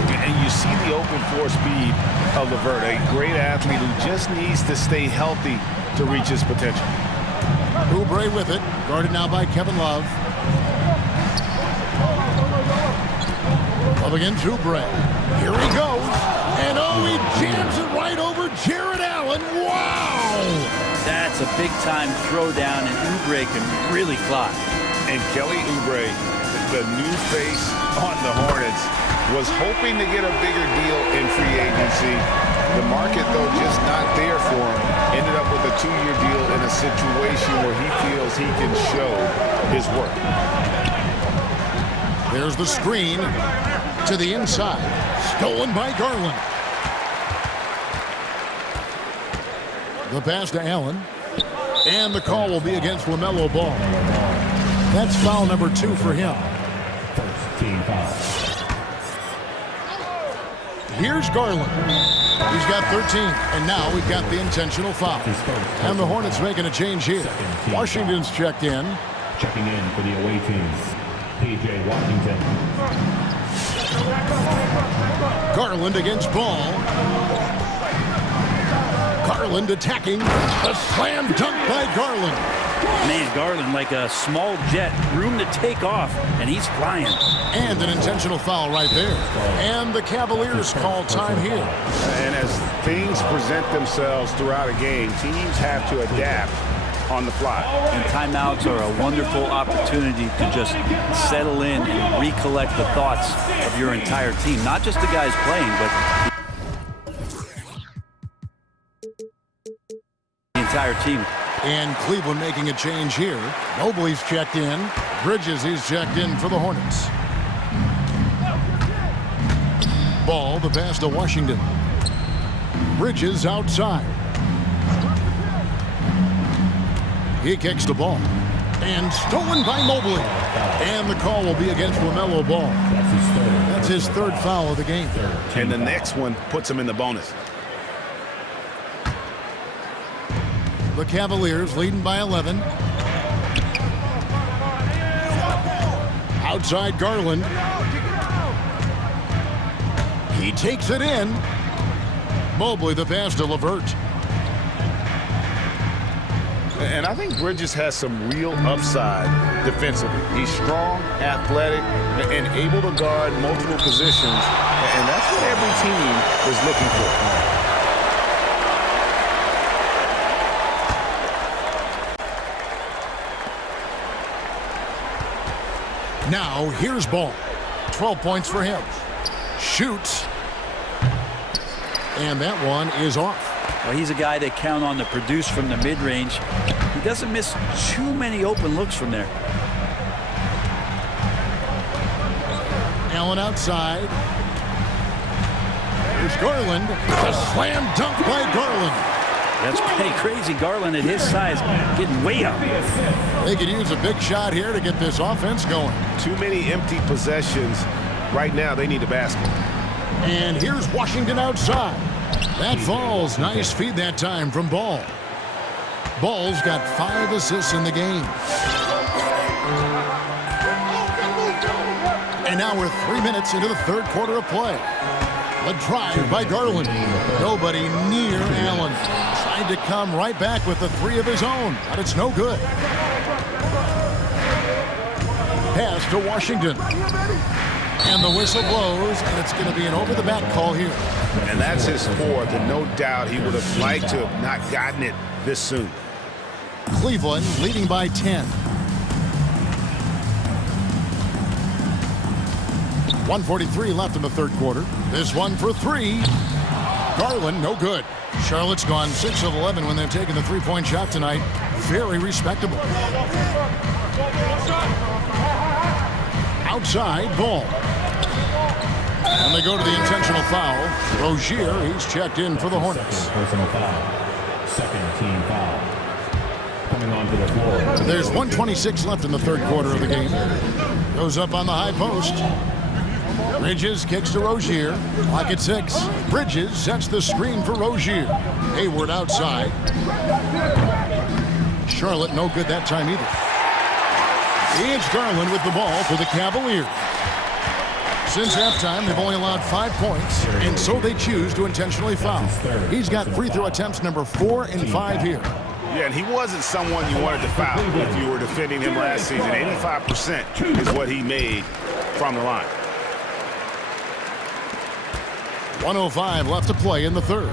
And you see the open floor speed of LeVert, a great athlete who just needs to stay healthy to reach his potential. Oubre with it, guarded now by Kevin Love. Love against Oubre. Here he goes. And oh, he jams it right over Jared Allen. Wow! That's a big-time throwdown, and Oubre can really fly. And Kelly Oubre, the new face on the Hornets, was hoping to get a bigger deal in free agency. The market, though, just not there for him. Ended up with a 2-year deal in a situation where he feels he can show his work. There's the screen to the inside. Stolen by Garland. The pass to Allen. And the call will be against LaMelo Ball. That's foul number 2 for him. First team foul. Here's Garland. He's got 13, and now we've got the intentional foul. And the Hornets making a change here. Washington's checked in. Checking in for the away team, P.J. Washington. Garland against Ball. Garland attacking. A slam dunk by Garland. Man, Garland like a small jet, room to take off, and he's flying. And an intentional foul right there. And the Cavaliers call time here. And as things present themselves throughout a game, teams have to adapt on the fly. And timeouts are a wonderful opportunity to just settle in and recollect the thoughts of your entire team. Not just the guys playing, but the entire team. And Cleveland making a change here. Mobley's checked in. Bridges is checked in for the Hornets. Ball, the pass to Washington. Bridges outside. He kicks the ball. And stolen by Mobley. And the call will be against LaMelo Ball. That's his third foul of the game. And the next one puts him in the bonus. The Cavaliers leading by 11. Outside Garland. He takes it in. Mobley the pass to LeVert. And I think Bridges has some real upside defensively. He's strong, athletic, and able to guard multiple positions. And that's what every team is looking for. Now, here's Ball. 12 points for him. Shoots. And that one is off. Well, he's a guy they count on to produce from the mid-range. He doesn't miss too many open looks from there. Allen outside. Here's Garland. A slam dunk by Garland. That's pretty crazy. Garland at his size getting way up. They could use a big shot here to get this offense going. Too many empty possessions. Right now, they need a basket. And here's Washington outside. That falls. Nice feed that time from Ball. Ball's got 5 assists in the game. And now we're 3 minutes into the third quarter of play. A drive by Garland. Nobody near Allen. Tried to come right back with the three of his own, but it's no good. Pass to Washington. And the whistle blows, and it's going to be an over-the-back call here. And that's his fourth, and no doubt he would have liked to have not gotten it this soon. Cleveland leading by 10. 1:43 left in the third quarter. This one for three. Garland, no good. Charlotte's gone 6 of 11 when they've taken the three-point shot tonight. Very respectable. Outside ball. And they go to the intentional foul. Rozier, he's checked in for the Hornets. Personal foul. Second team foul. Coming onto the floor. There's 1:26 left in the third quarter of the game. Goes up on the high post. Bridges kicks to Rozier. Clock at 6. Bridges sets the screen for Rozier. Hayward outside. Charlotte no good that time either. It's Garland with the ball for the Cavaliers. Since halftime, they've only allowed 5 points, and so they choose to intentionally foul. He's got free throw attempts number 4 and 5 here. Yeah, and he wasn't someone you wanted to foul if you were defending him last season. 85% is what he made from the line. 1:05 left to play in the third.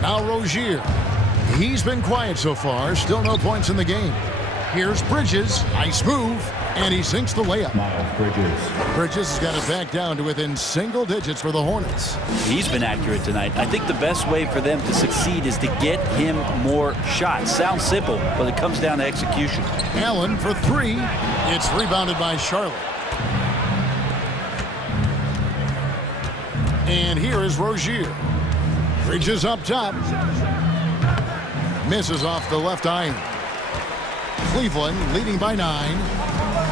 Now Rozier. He's been quiet so far. Still no points in the game. Here's Bridges. Nice move. And he sinks the layup. Bridges has got it back down to within single digits for the Hornets. He's been accurate tonight. I think the best way for them to succeed is to get him more shots. Sounds simple, but it comes down to execution. Allen for three. It's rebounded by Charlotte. And here is Rozier. Bridges up top. Misses off the left iron. Cleveland leading by 9.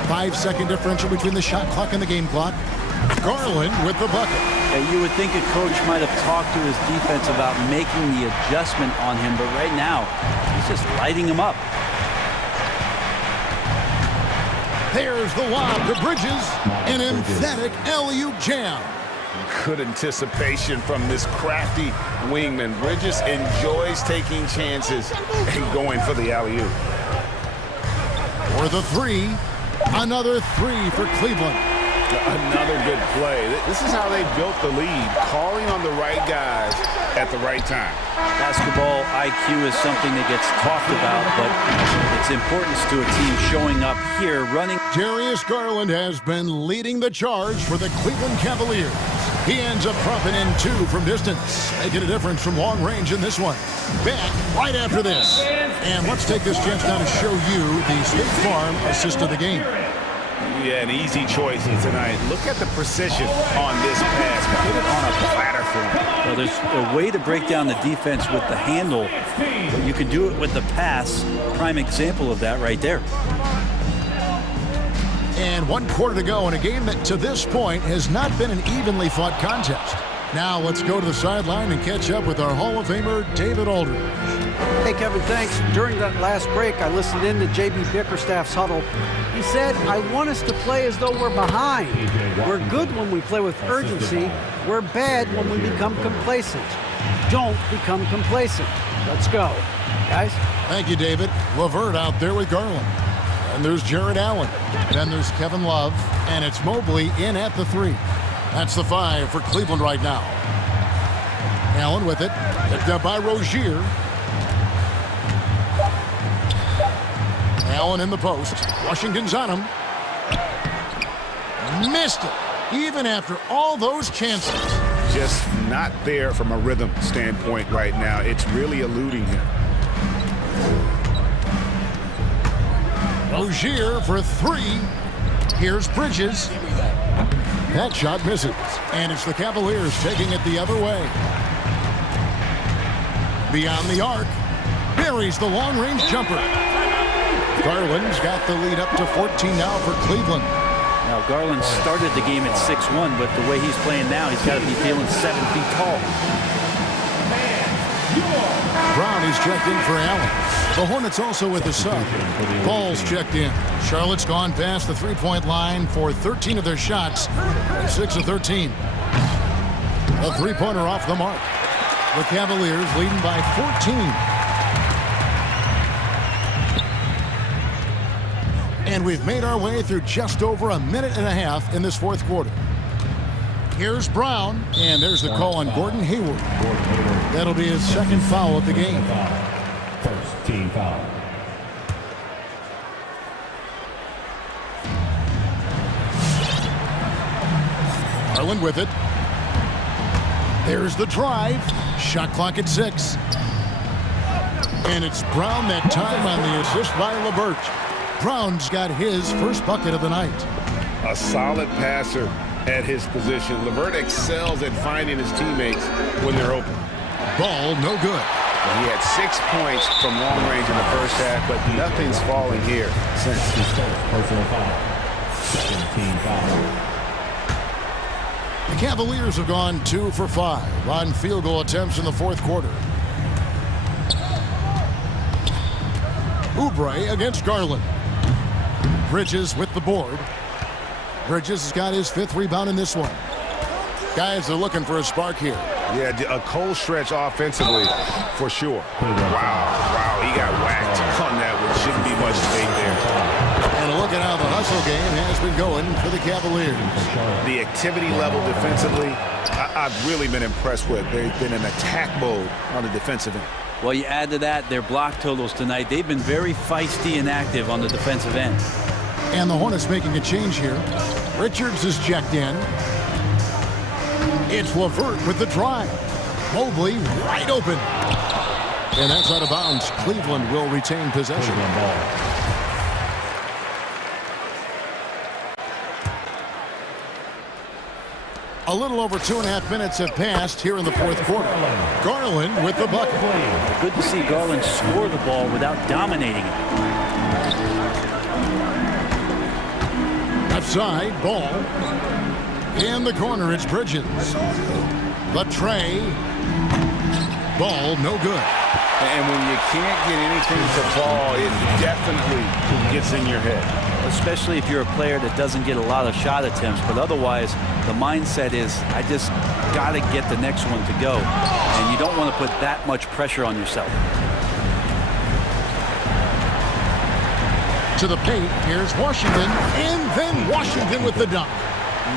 5-second differential between the shot clock and the game clock. Garland with the bucket. Yeah, you would think a coach might have talked to his defense about making the adjustment on him, but right now, he's just lighting him up. There's the lob to Bridges. An emphatic alley-oop jam. Good anticipation from this crafty wingman. Bridges enjoys taking chances and going for the alley-oop. For the three. Another three for Cleveland. Another good play. This is how they built the lead, calling on the right guys at the right time. Basketball IQ is something that gets talked about, but its importance to a team showing up here, running. Darius Garland has been leading the charge for the Cleveland Cavaliers. He ends up dropping in 2 from distance, making a difference from long range in this one. Back right after this. And let's take this chance now to show you the State Farm assist of the game. Yeah, an easy choice tonight. Look at the precision on this pass. Put it on a platter for him. Well, there's a way to break down the defense with the handle, but you can do it with the pass. Prime example of that right there. And 1 quarter to go in a game that to this point has not been an evenly fought contest. Now let's go to the sideline and catch up with our Hall of Famer, David Aldridge. Hey, Kevin, thanks. During that last break, I listened in to J.B. Bickerstaff's huddle. He said, I want us to play as though we're behind. We're good when we play with urgency. We're bad when we become complacent. Don't become complacent. Let's go. Guys? Thank you, David. LeVert out there with Garland. And there's Jared Allen. Then there's Kevin Love. And it's Mobley in at the 3. That's the 5 for Cleveland right now. Allen with it. Picked up by Rozier. Allen in the post. Washington's on him. Missed it. Even after all those chances. Just not there from a rhythm standpoint right now. It's really eluding him. Rozier for 3. Here's Bridges. That shot misses. And it's the Cavaliers taking it the other way. Beyond the arc. Buries the long-range jumper. Garland's got the lead up to 14 now for Cleveland. Now, Garland started the game at 6'1", but the way he's playing now, he's got to be feeling 7 feet tall. Brown is checked in for Allen. The Hornets also with the sub. Ball's checked in. Charlotte's gone past the three-point line for 13 of their shots, 6 of 13. A three-pointer off the mark. The Cavaliers leading by 14. And we've made our way through just over a minute and a half in this fourth quarter. Here's Brown, and there's the call on Gordon Hayward. That'll be his second foul of the game. First team foul. Garland with it. There's the drive. Shot clock at 6. And it's Brown that time on the assist by LeVert. Brown's got his first bucket of the night. A solid passer at his position. LeVert excels at finding his teammates when they're open. Ball no good. He had 6 points from long range in the first half, but nothing's falling here since. Personal foul. Second team foul. The Cavaliers have gone 2 for 5 on field goal attempts in the fourth quarter. Oubre against Garland. Bridges with the board. Bridges has got his 5th rebound in this one. Guys are looking for a spark here. Yeah, a cold stretch offensively for sure. Wow, he got whacked on that one. Shouldn't be much debate there. And a look at how the hustle game has been going for the Cavaliers. The activity level defensively, I've really been impressed with. They've been in attack mode on the defensive end. Well, you add to that their block totals tonight. They've been very feisty and active on the defensive end. And the Hornets making a change here. Richards is checked in. It's LeVert with the drive. Mobley wide open. And that's out of bounds. Cleveland will retain possession. A little over 2.5 minutes have passed here in the fourth quarter. Garland with the bucket. Good to see Garland score the ball without dominating it. Left side, ball. In the corner, it's Bridges. The tray. Ball, no good. And when you can't get anything to fall, it definitely gets in your head. Especially if you're a player that doesn't get a lot of shot attempts. But otherwise, the mindset is, I just got to get the next one to go. And you don't want to put that much pressure on yourself. To the paint, here's Washington, and then Washington with the dunk.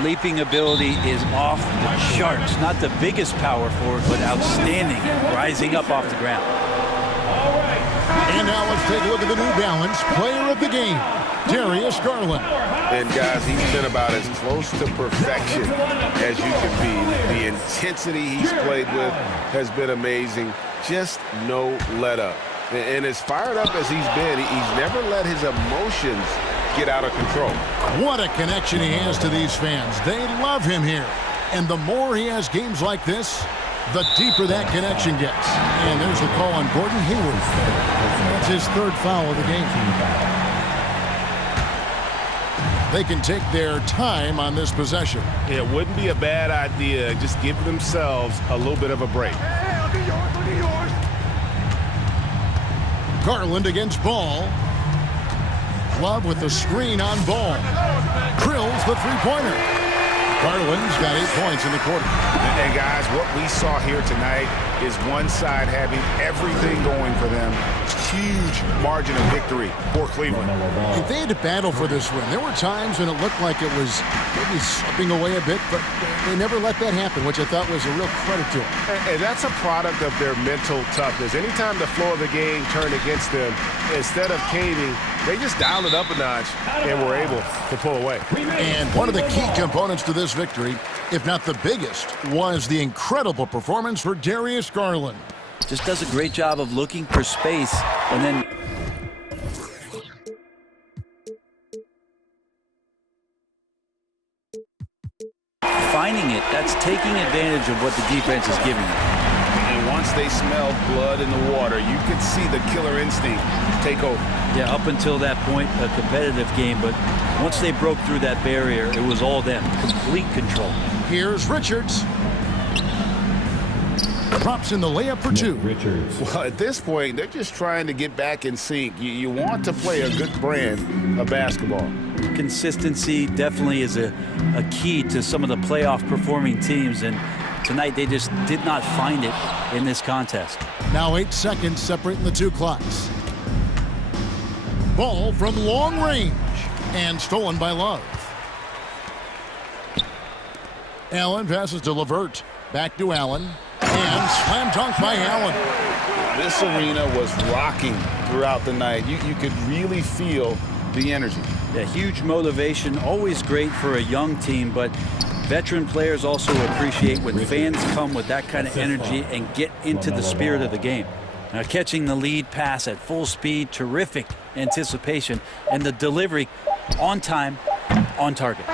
Leaping ability is off the charts. Not the biggest power forward, but outstanding, rising up off the ground. And now let's take a look at the New Balance player of the game, Darius Garland. And guys, he's been about as close to perfection as you can be. The intensity he's played with has been amazing. Just no let up. And as fired up as he's been, he's never let his emotions get out of control. What a connection he has to these fans. They love him here. And the more he has games like this, the deeper that connection gets. And there's the call on Gordon Hayward. That's his 3rd foul of the game. They can take their time on this possession. It wouldn't be a bad idea. Just give themselves a little bit of a break. Garland against Ball. Love with the screen on Ball. Drills the three-pointer. Garland's got 8 points in the quarter. And guys, what we saw here tonight is one side having everything going for them. Huge margin of victory for Cleveland. If they had to battle for this win, there were times when it looked like it was maybe slipping away a bit, but they never let that happen, which I thought was a real credit to them. And that's a product of their mental toughness. Anytime the flow of the game turned against them, instead of caving, they just dialed it up a notch and were able to pull away. And one of the key components to this victory, if not the biggest, was the incredible performance for Darius Garland. Just does a great job of looking for space and then finding it. That's taking advantage of what the defense is giving them. And once they smelled blood in the water, you could see the killer instinct take over. Yeah, up until that point, a competitive game, but once they broke through that barrier, it was all them. Complete control. Here's Richards. drops in the layup for two. Well, at this point, they're just trying to get back in sync. You want to play a good brand of basketball. Consistency definitely is a key to some of the playoff performing teams, and tonight they just did not find it in this contest. Now 8 seconds separating the two clocks. Ball from long range and stolen by Love. Allen passes to LeVert. Back to Allen. And slam dunk by Allen. This arena was rocking throughout the night. You could really feel the energy. Yeah, huge motivation, always great for a young team, but veteran players also appreciate when fans come with that kind of energy and get into the spirit of the game. Now catching the lead pass at full speed, terrific anticipation, and the delivery on time, on target.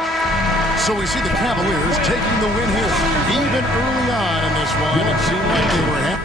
So we see the Cavaliers taking the win here. Even early on in this one, it seemed like they were happy.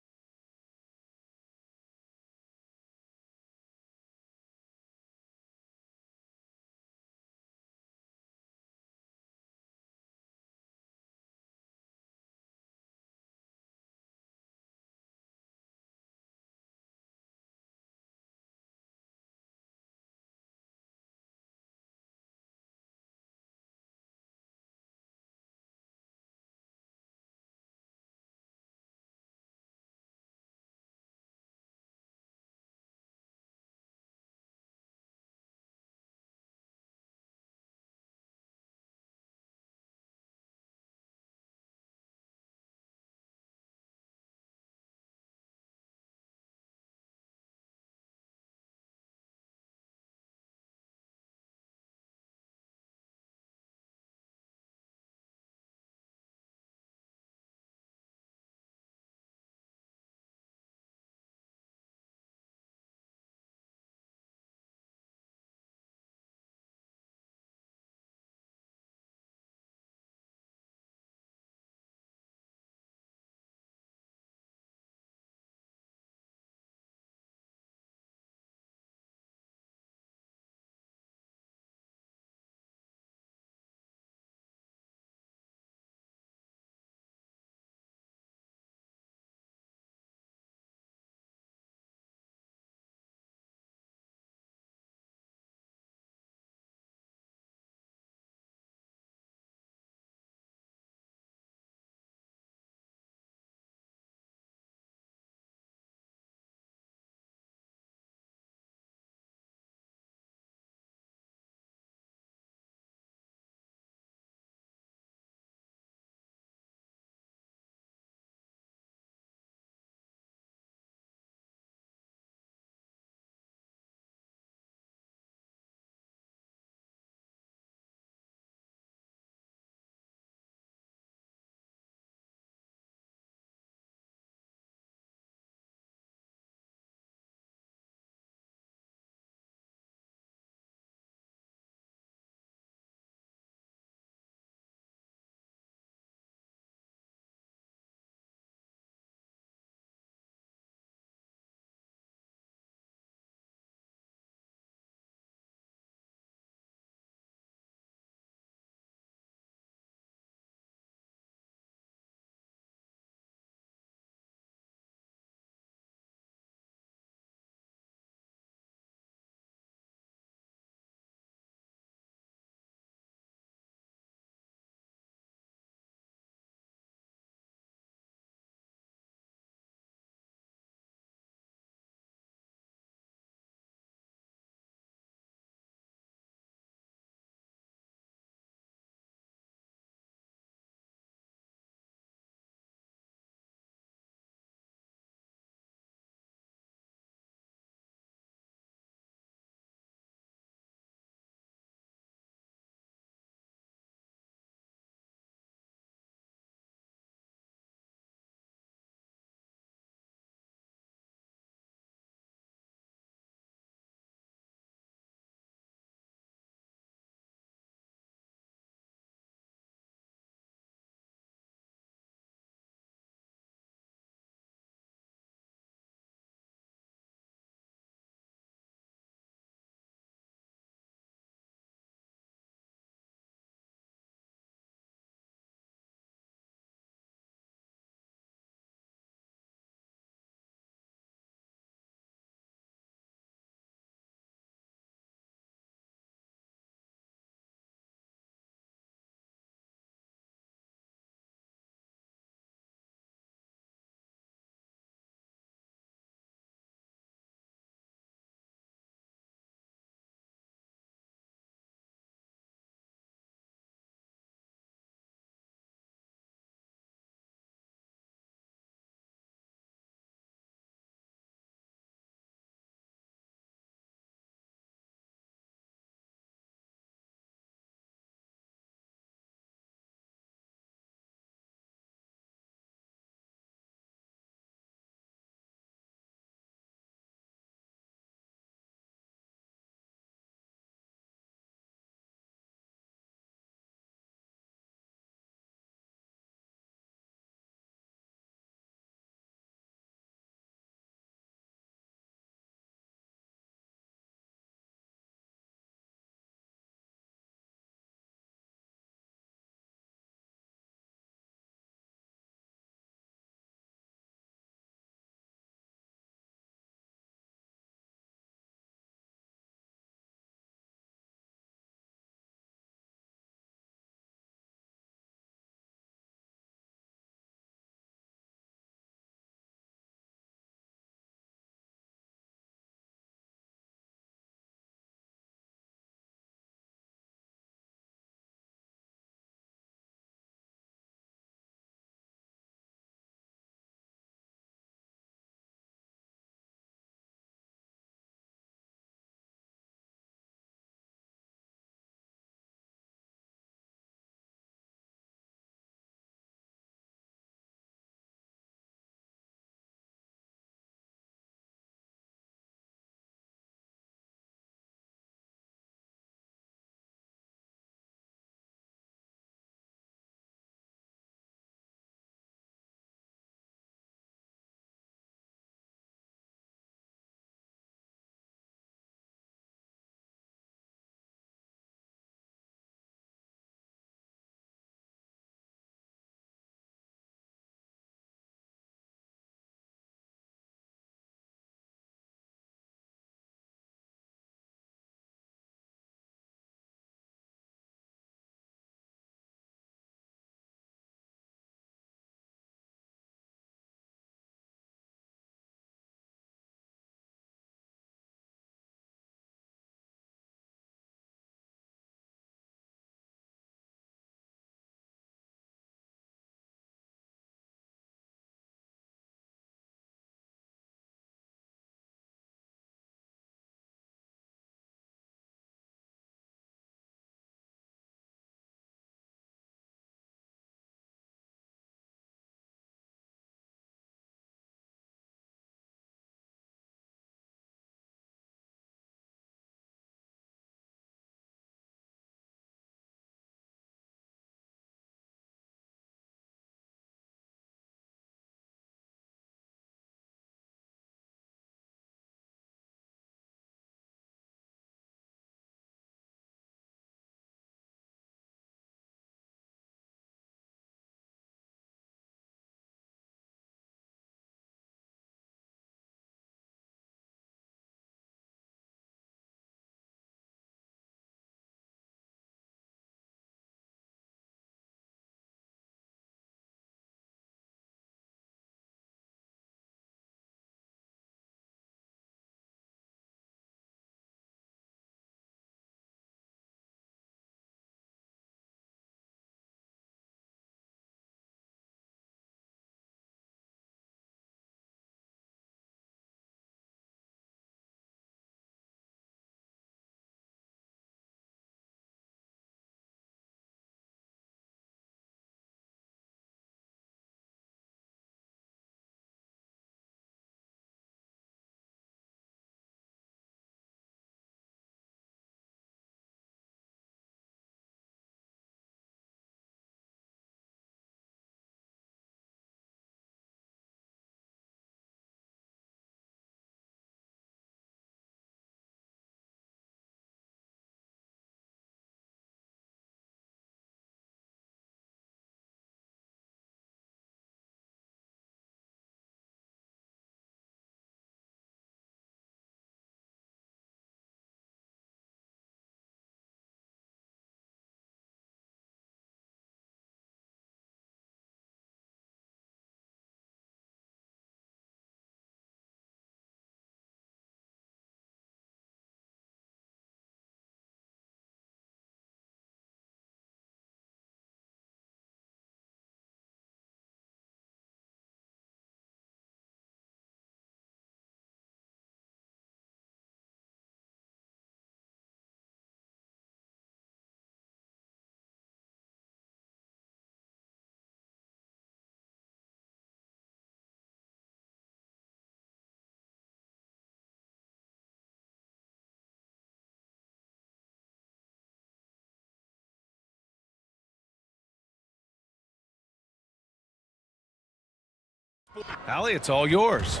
Allie, it's all yours.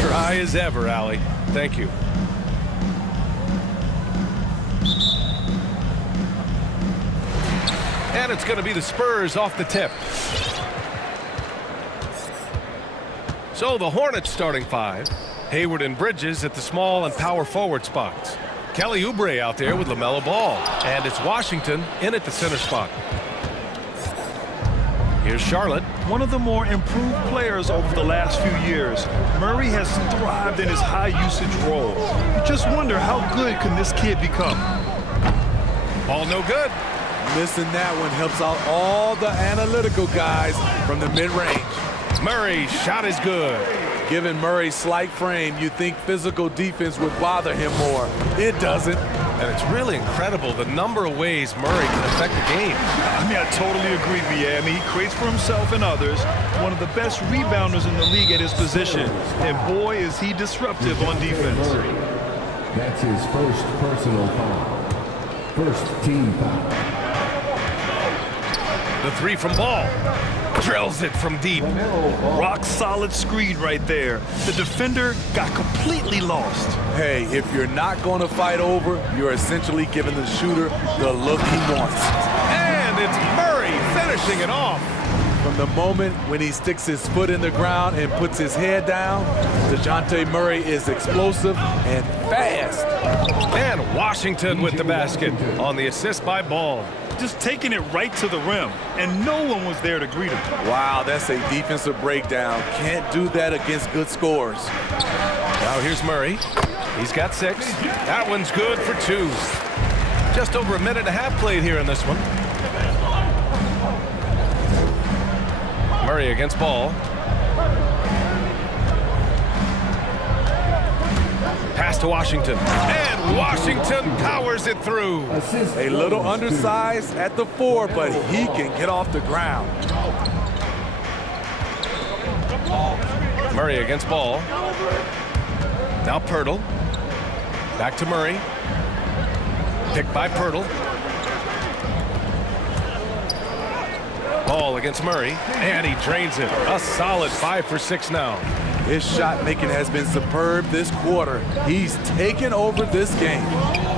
Try as ever, Allie. Thank you. And it's going to be the Spurs off the tip. So the Hornets starting five. Hayward and Bridges at the small and power forward spots. Kelly Oubre out there with LaMelo Ball. And it's Washington in at the center spot. Here's Charlotte. One of the more improved players over the last few years, Murray has thrived in his high-usage role. You just wonder how good can this kid become? Ball no good. Missing that one helps out all the analytical guys from the mid-range. Murray's shot is good. Given Murray's slight frame, you'd think physical defense would bother him more. It doesn't. And it's really incredible the number of ways Murray can affect the game. I mean, I totally agree, B.A. I mean, he creates for himself and others. One of the best rebounders in the league at his position. And boy, is he disruptive on defense. That's his first personal foul. First team foul. The three from Ball. Drills it from deep. Rock solid screen right there. The defender got completely lost. Hey, if you're not going to fight over, you're essentially giving the shooter the look he wants. And it's Murray finishing it off. From the moment when he sticks his foot in the ground and puts his head down, DeJounte Murray is explosive and fast. And Washington with the basket on the assist by Ball. Just taking it right to the rim, and no one was there to greet him. Wow, that's a defensive breakdown. Can't do that against good scores. Now here's Murray. He's got 6. That one's good for 2. Just over a minute and a half played here in this one. Murray against Ball. Pass to Washington. And Washington powers it through. A little undersized at the 4, but he can get off the ground. Murray against Ball. Now Pirtle. Back to Murray. Picked by Pirtle. Ball against Murray. And he drains it. A solid 5 for 6 now. His shot making has been superb this quarter. He's taken over this game.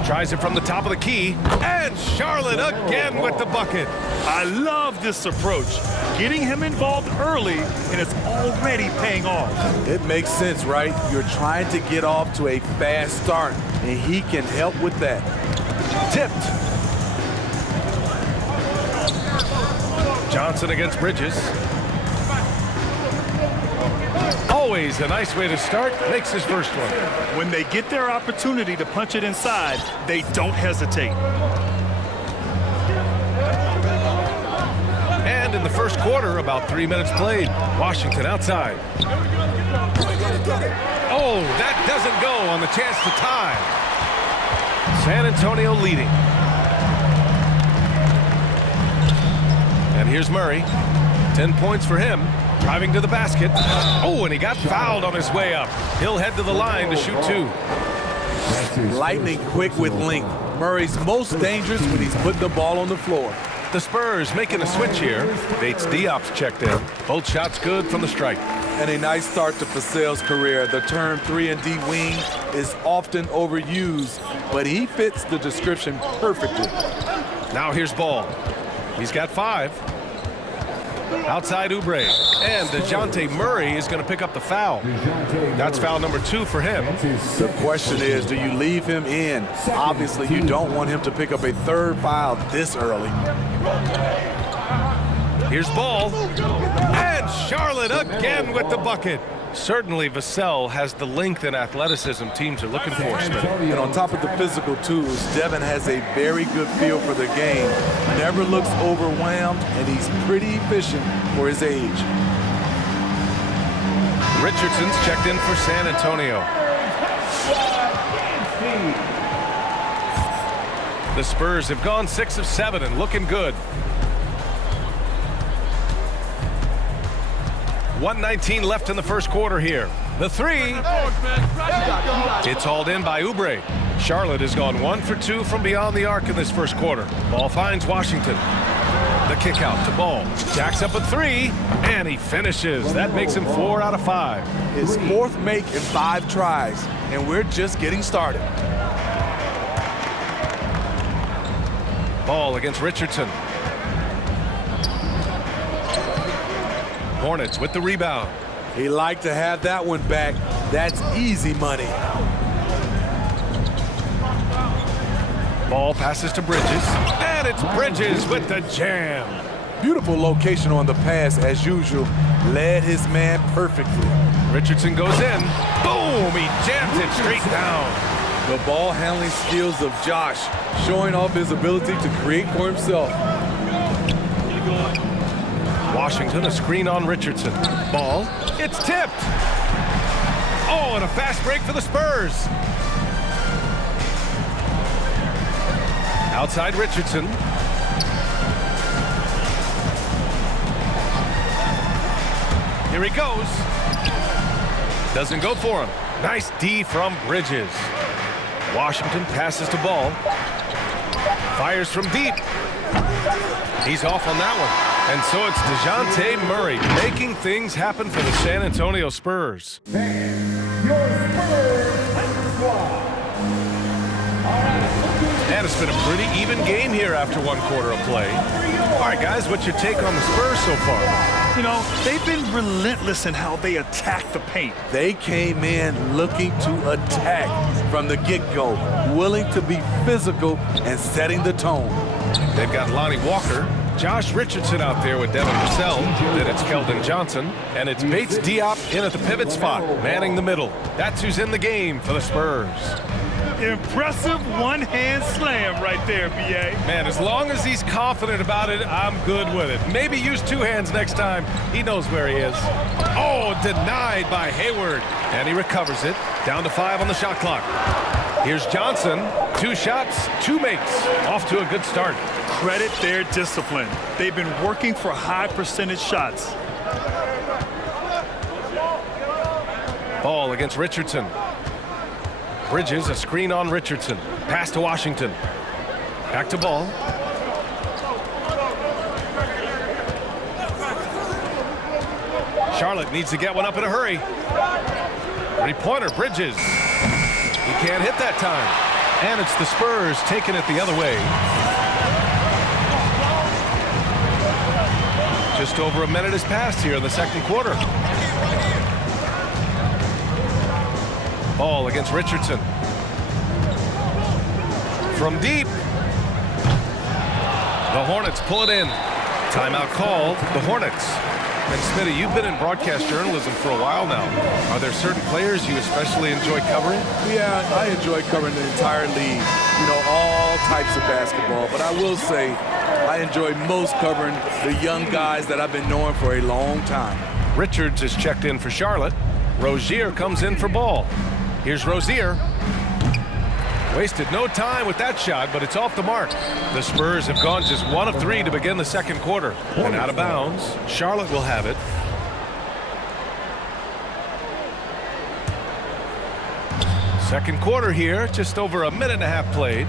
Tries it from the top of the key. And Charlotte again with the bucket. I love this approach. Getting him involved early, and it's already paying off. It makes sense, right? You're trying to get off to a fast start, and he can help with that. Tipped. Johnson against Bridges. Always a nice way to start. Makes his first one. When they get their opportunity to punch it inside, they don't hesitate. And in the first quarter, about 3 minutes played. Washington outside. Oh, that doesn't go on the chance to tie. San Antonio leading. And here's Murray. 10 points for him. Driving to the basket. Oh, and he got fouled on his way up. He'll head to the line to shoot 2. Lightning quick with length. Murray's most dangerous when he's putting the ball on the floor. The Spurs making a switch here. Bates Diop's checked in. Both shots good from the strike. And a nice start to Vassell's career. The term 3-and-D wing is often overused, but he fits the description perfectly. Now here's Ball. He's got 5. Outside Oubre. And DeJounte Murray is going to pick up the foul. That's foul number 2 for him. The question is, do you leave him in? Obviously, you don't want him to pick up a 3rd foul this early. Here's Ball. And Charlotte again with the bucket. Certainly, Vassell has the length and athleticism teams are looking for. And on top of the physical tools, Devin has a very good feel for the game. Never looks overwhelmed, and he's pretty efficient for his age. Richardson's checked in for San Antonio. The Spurs have gone 6 of 7 and looking good. 1:19 left in the first quarter here. The 3. It's hauled in by Oubre. Charlotte has gone 1 for 2 from beyond the arc in this first quarter. Ball finds Washington. The The kick out to Ball. Jacks up a 3, and he finishes. That makes him 4 out of 5. His 4th make in 5 tries, and we're just getting started. Ball against Richardson. Hornets with the rebound. He liked to have that one back. That's easy money. Ball passes to Bridges, and it's Bridges with the jam. Beautiful location on the pass, as usual. Led his man perfectly. Richardson goes in. Boom! He jams it straight down. The ball handling skills of Josh, showing off his ability to create for himself. Washington, a screen on Richardson. Ball, it's tipped. Oh, and a fast break for the Spurs. Outside Richardson. Here he goes. Doesn't go for him. Nice D from Bridges. Washington passes to Ball. Fires from deep. He's off on that one. And so it's DeJounte Murray making things happen for the San Antonio Spurs. And it's been a pretty even game here after 1 quarter of play. All right, guys, what's your take on the Spurs so far? You know, they've been relentless in how they attack the paint. They came in looking to attack from the get-go, willing to be physical and setting the tone. They've got Lonnie Walker, Josh Richardson out there with Devin Vassell, then it's Keldon Johnson, and it's Bates Diop in at the pivot spot, manning the middle. That's who's in the game for the Spurs. Impressive one-hand slam right there, B.A. Man, as long as he's confident about it, I'm good with it. Maybe use 2 hands next time. He knows where he is. Oh, denied by Hayward. And he recovers it. Down to 5 on the shot clock. Here's Johnson. 2 shots, 2 makes. Off to a good start. Credit their discipline. They've been working for high percentage shots. Ball against Richardson. Bridges, a screen on Richardson. Pass to Washington. Back to Ball. Charlotte needs to get one up in a hurry. 3-pointer, Bridges. He can't hit that time. And it's the Spurs taking it the other way. Just over a minute has passed here in the 2nd quarter. Ball against Richardson. From deep. The Hornets pull it in. Timeout called, the Hornets. And Smitty, you've been in broadcast journalism for a while now. Are there certain players you especially enjoy covering? Yeah, I enjoy covering the entire league. You know, all types of basketball. But I will say, I enjoy most covering the young guys that I've been knowing for a long time. Richards is checked in for Charlotte. Rozier comes in for Ball. Here's Rozier. Wasted no time with that shot, but it's off the mark. The Spurs have gone just 1 of 3 to begin the 2nd quarter. And out of bounds, Charlotte will have it. Second quarter here, just over a minute and a half played.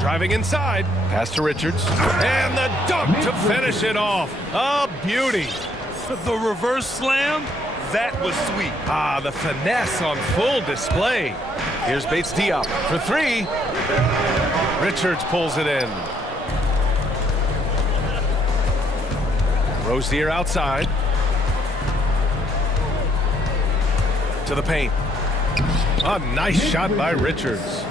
Driving inside, pass to Richards, and the dunk to finish it off. A beauty. The reverse slam, that was sweet. Ah, the finesse on full display. Here's Bates Diop for 3. Richards pulls it in. Rozier outside. To the paint. A nice shot by Richards.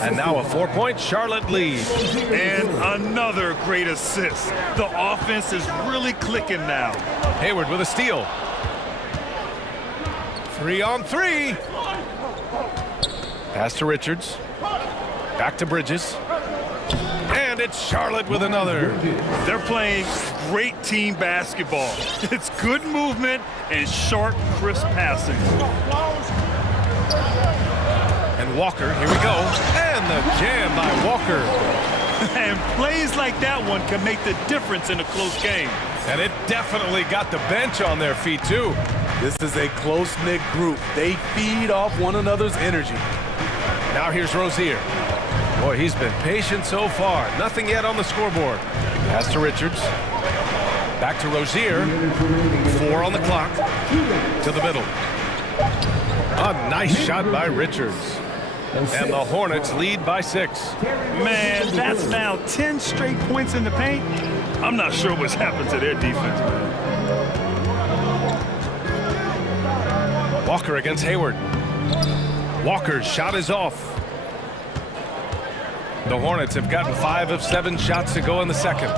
And now a 4-point Charlotte lead. And another great assist. The offense is really clicking now. Hayward with a steal. 3 on 3. Pass to Richards. Back to Bridges. And it's Charlotte with another. They're playing great team basketball. It's good movement and sharp, crisp passing. And Walker, here we go. And the jam by Walker. And plays like that one can make the difference in a close game. And it definitely got the bench on their feet, too. This is a close-knit group. They feed off one another's energy. Now here's Rozier. Boy, he's been patient so far. Nothing yet on the scoreboard. Pass to Richards. Back to Rozier. 4 on the clock. To the middle. A nice shot by Richards. And the Hornets lead by 6. Man, that's now 10 straight points in the paint. I'm not sure what's happened to their defense, man. Walker against Hayward. Walker's shot is off. The Hornets have gotten 5 of 7 shots to go in the second.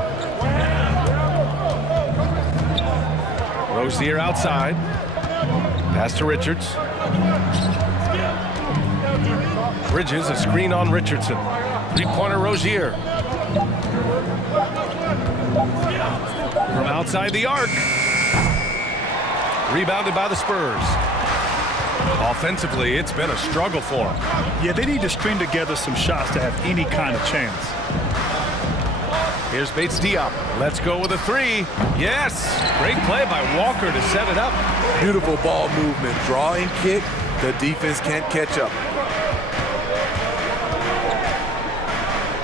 Rozier outside. Pass to Richards. Bridges, a screen on Richardson. Three-pointer Rozier. From outside the arc. Rebounded by the Spurs. Offensively, it's been a struggle for them. Yeah, they need to string together some shots to have any kind of chance. Here's Bates Diop. Let's go with a 3. Yes! Great play by Walker to set it up. Beautiful ball movement. Draw and kick. The defense can't catch up.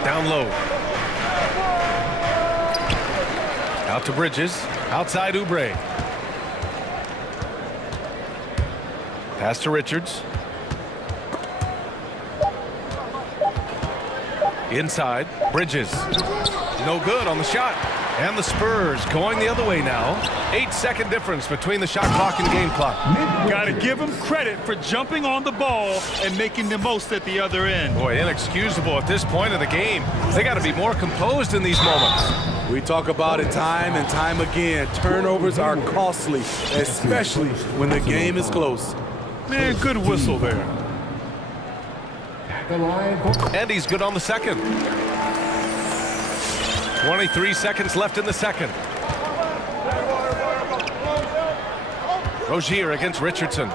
Down low. Out to Bridges. Outside Oubre. Pass to Richards. Inside. Bridges. No good on the shot. And the Spurs going the other way now. 8-second difference between the shot clock and game clock. Got to give them credit for jumping on the ball and making the most at the other end. Boy, inexcusable at this point of the game. They got to be more composed in these moments. We talk about it time and time again. Turnovers are costly, especially when the game is close. Man, good whistle there. And he's good on the second. 23 seconds left in the second. Rozier against Richardson.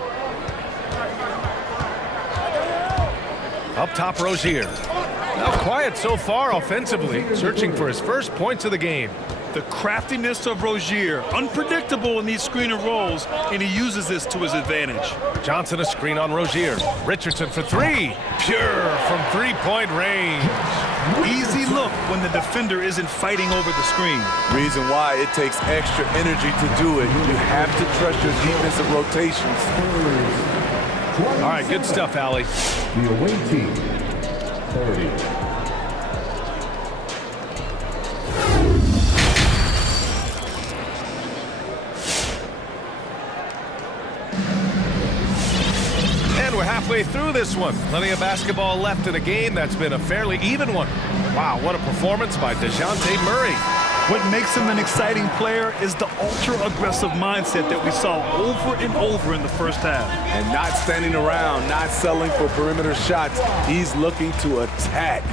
Up top, Rozier. Now quiet so far offensively, searching for his first points of the game. The craftiness of Rozier, unpredictable in these screen and rolls, and he uses this to his advantage. Johnson a screen on Rozier. Richardson for 3. Pure from three-point range. Easy look when the defender isn't fighting over the screen. Reason why it takes extra energy to do it. You have to trust your defensive rotations. All right, good stuff, Allie. The away team, 30. We're halfway through this one. Plenty of basketball left in a game that's been a fairly even one. Wow, what a performance by DeJounte Murray. What makes him an exciting player is the ultra-aggressive mindset that we saw over and over in the first half. And not standing around, not settling for perimeter shots. He's looking to attack.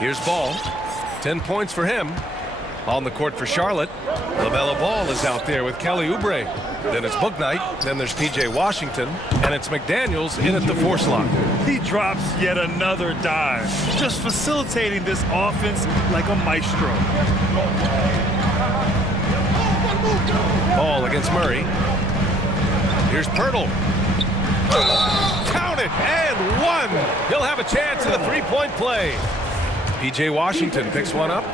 Here's Ball. 10 points for him. On the court for Charlotte. LaMelo Ball is out there with Kelly Oubre. Then it's Bouknight. Then there's P.J. Washington. And it's McDaniels in at the 4 slot. He drops yet another dime. Just facilitating this offense like a maestro. Ball against Murray. Here's Pirtle. Count it! And 1! He'll have a chance at a 3-point play. P.J. Washington picks one up.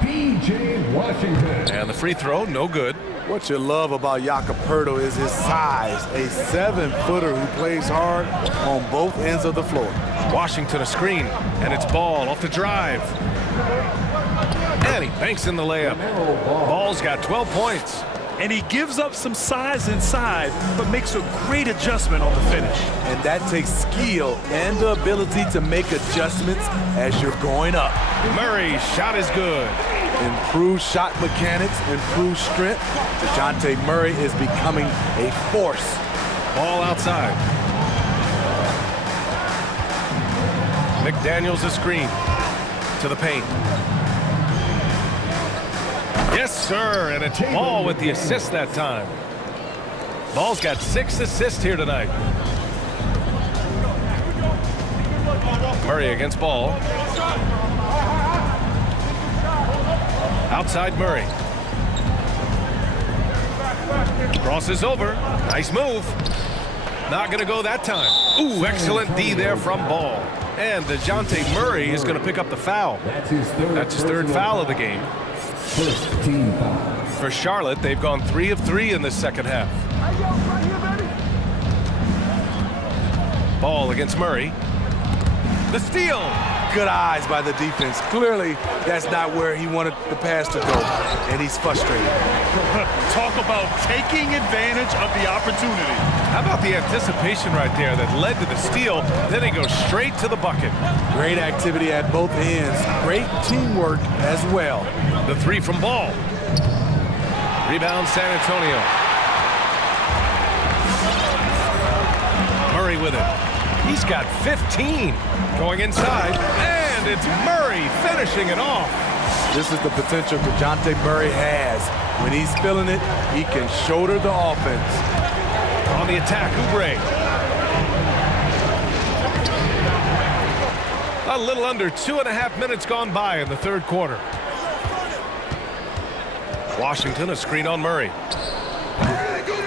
P.J. Washington. And the free throw, no good. What you love about Jakob Poeltl is his size. A 7-footer who plays hard on both ends of the floor. Washington a screen, and it's Ball off the drive. And he banks in the layup. Ball's got 12 points. And he gives up some size inside, but makes a great adjustment on the finish. And that takes skill and the ability to make adjustments as you're going up. Murray's shot is good. Improved shot mechanics, improved strength. DeJounte Murray is becoming a force. Ball outside. McDaniels a screen to the paint. Yes, sir, and it's Ball with the assist that time. Ball's got 6 assists here tonight. Murray against Ball. Outside Murray. Crosses over. Nice move. Not going to go that time. Ooh, excellent D there from Ball. And DeJounte Murray is going to pick up the foul. That's his third foul of the game. First team foul. For Charlotte, they've gone 3 of 3 in this second half. Ball against Murray. The steal. Good eyes by the defense. Clearly, that's not where he wanted the pass to go, and he's frustrated. Talk about taking advantage of the opportunity. How about the anticipation right there that led to the steal? Then he goes straight to the bucket. Great activity at both ends. Great teamwork as well. The three from Ball. Rebound San Antonio. Murray with it. He's got 15. Going inside, and it's Murray finishing it off. This is the potential DeJounte Murray has. When he's feeling it, he can shoulder the offense. On the attack, Oubre. A little under 2.5 minutes gone by in the third quarter. Washington, a screen on Murray.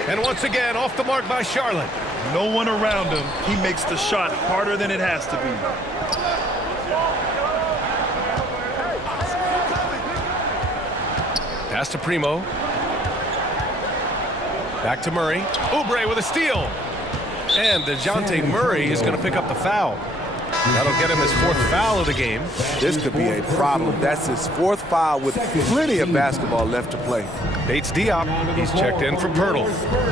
And once again, off the mark by Charlotte. No one around him. He makes the shot harder than it has to be. Pass to Primo. Back to Murray. Oubre with a steal. And DeJounte Murray is going to pick up the foul. That'll get him his 4th foul of the game. This could be a problem. That's his 4th foul with plenty of basketball left to play. Bates Diop. He's checked in for Pirtle.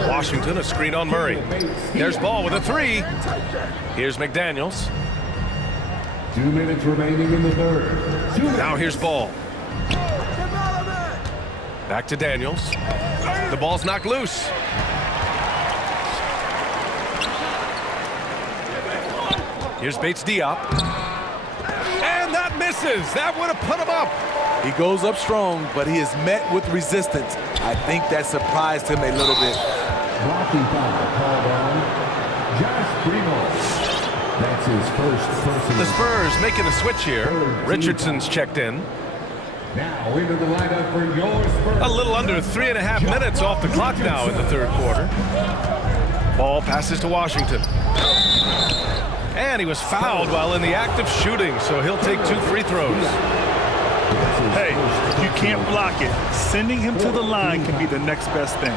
Washington, a screen on Murray. There's Ball with a 3. Here's McDaniels. 2 minutes remaining in the third. Now here's Ball. Back to Daniels. The ball's knocked loose. Here's Bates Diop. And that misses. That would have put him up. He goes up strong, but he is met with resistance. I think that surprised him a little bit. Blocking foul called on Josh Primo. That's his first personal. The Spurs making a switch here. Richardson's checked in. Now into the lineup for your Spurs. A little under 3.5 minutes off the clock now in the third quarter. Ball passes to Washington. And he was fouled while in the act of shooting, so he'll take 2 free throws. Hey, if you can't block it, sending him to the line can be the next best thing.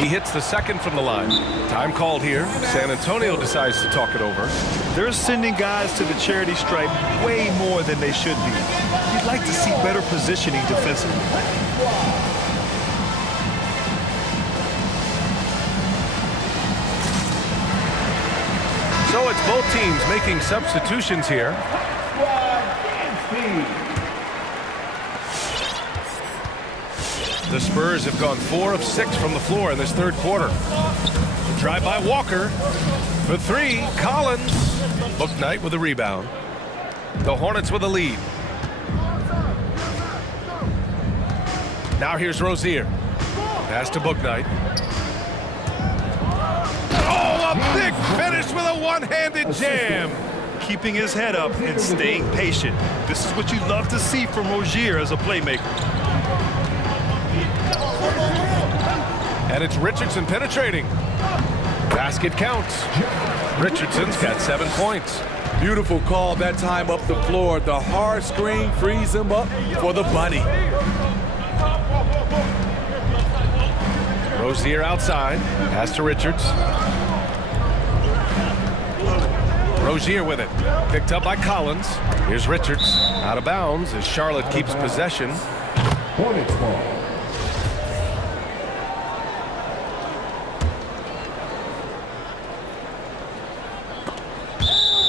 He hits the second from the line. Time called here. San Antonio decides to talk it over. They're sending guys to the charity stripe way more than they should be. You'd like to see better positioning defensively. So it's both teams making substitutions here. The Spurs have gone 4 of 6 from the floor in this third quarter. Drive by Walker for 3. Collins. Bouknight with a rebound. The Hornets with a lead. Now here's Rozier. Pass to Bouknight. Oh, a big finish with a one-handed jam. Keeping his head up and staying patient. This is what you love to see from Rozier as a playmaker. And it's Richardson penetrating. Basket counts. Richardson's got 7 points. Beautiful call that time up the floor. The hard screen frees him up for the bunny. Rozier outside. Pass to Richards. Rozier with it. Picked up by Collins. Here's Richards. Out of bounds as Charlotte keeps possession. Hornets ball.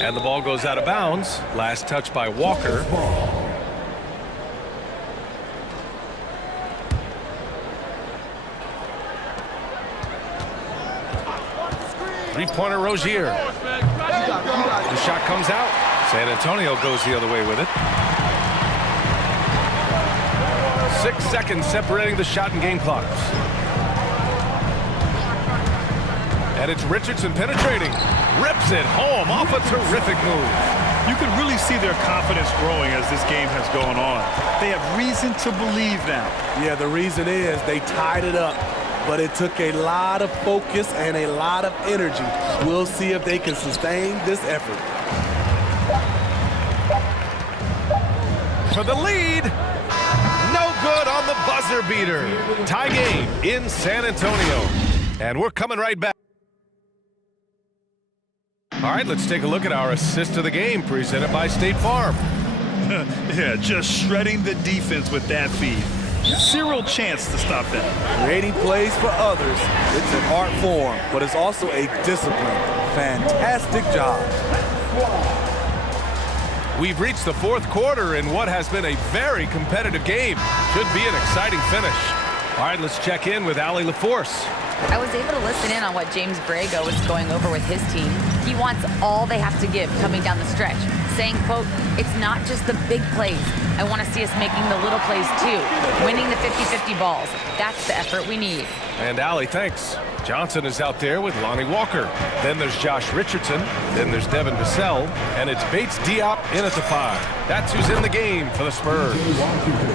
And the ball goes out of bounds. Last touch by Walker. Three-pointer Rozier. The shot comes out. San Antonio goes the other way with it. 6 seconds separating the shot and game clocks. And it's Richardson penetrating. Rips it home off a terrific move. You can really see their confidence growing as this game has gone on. They have reason to believe now. Yeah, the reason is they tied it up. but it took a lot of focus and a lot of energy. We'll see if they can sustain this effort. For the lead. No good on the buzzer beater. Tie game in San Antonio. And we're coming right back. All right, let's take a look at our assist of the game presented by State Farm. Yeah, just shredding the defense with that feed. Zero chance to stop that. Creating plays for others, it's an art form, but it's also a discipline. Fantastic job. We've reached the fourth quarter in what has been a very competitive game. Should be an exciting finish. All right, let's check in with Allie LaForce. I was able to listen in on what James Borrego was going over with his team. He wants all they have to give coming down the stretch, saying, quote, it's not just the big plays. I want to see us making the little plays too, winning the 50-50 balls. That's the effort we need. And Allie, thanks. Johnson is out there with Lonnie Walker. Then there's Josh Richardson. Then there's Devin Vassell. And it's Bates Diop in at the 5. That's who's in the game for the Spurs.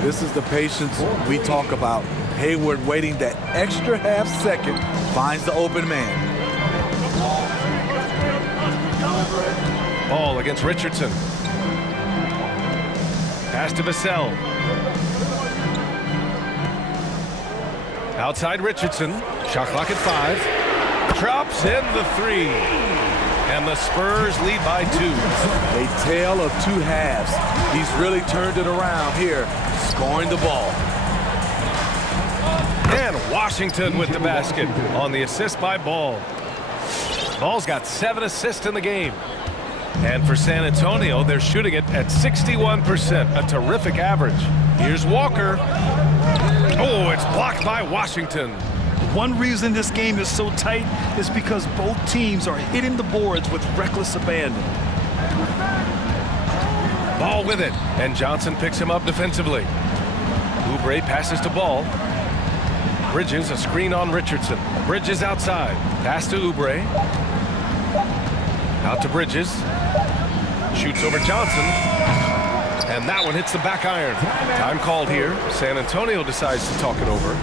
This is the patience we talk about. Hayward waiting that extra half second, finds the open man. Ball against Richardson. Pass to Vassell. Outside Richardson. Shot clock at 5. Drops in the 3. And the Spurs lead by 2. A tale of two halves. He's really turned it around here, scoring the ball. And Washington with the basket on the assist by Ball. Ball's got 7 assists in the game. And for San Antonio, they're shooting it at 61%, a terrific average. Here's Walker. Oh, it's blocked by Washington. One reason this game is so tight is because both teams are hitting the boards with reckless abandon. Ball with it, and Johnson picks him up defensively. Oubre passes to Ball. Bridges, a screen on Richardson. Bridges outside. Pass to Oubre. Out to Bridges. Shoots over Johnson. And that one hits the back iron. Time called here. San Antonio decides to talk it over.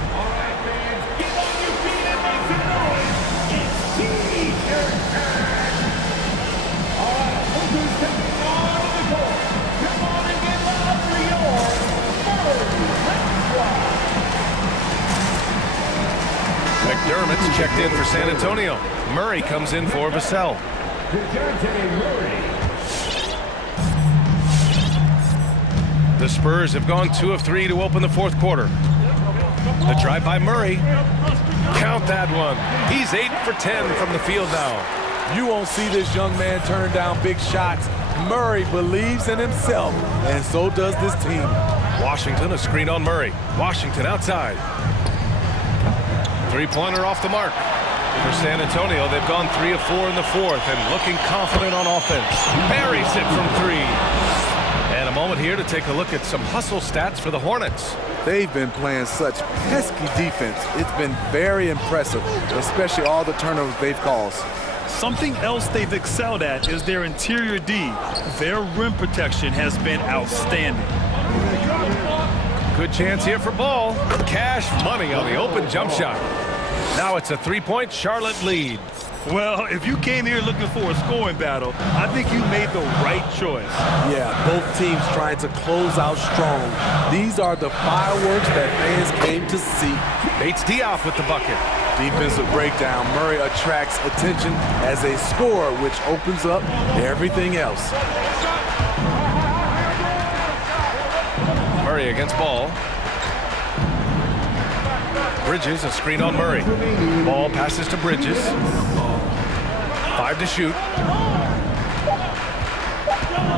McDermott's checked in for San Antonio. Murray comes in for Vassell. The Spurs have gone 2 of 3 to open the fourth quarter. The drive by Murray. Count that one. He's 8 for 10 from the field now. You won't see this young man turn down big shots. Murray believes in himself, and so does this team. Washington, a screen on Murray. Washington outside. Three-pointer off the mark. For San Antonio, they've gone 3 of 4 in the fourth and looking confident on offense. Buries it from 3. And a moment here to take a look at some hustle stats for the Hornets. They've been playing such pesky defense. It's been very impressive, especially all the turnovers they've caused. Something else they've excelled at is their interior D. Their rim protection has been outstanding. Good chance here for Ball. Cash money on the open jump shot. Now it's a 3-point Charlotte lead. Well, if you came here looking for a scoring battle, I think you made the right choice. Yeah, both teams trying to close out strong. These are the fireworks that fans came to see. Bates Diop with the bucket. Defensive breakdown. Murray attracts attention as a scorer, which opens up everything else. Murray against Ball. Bridges, a screen on Murray. Ball passes to Bridges. 5 to shoot.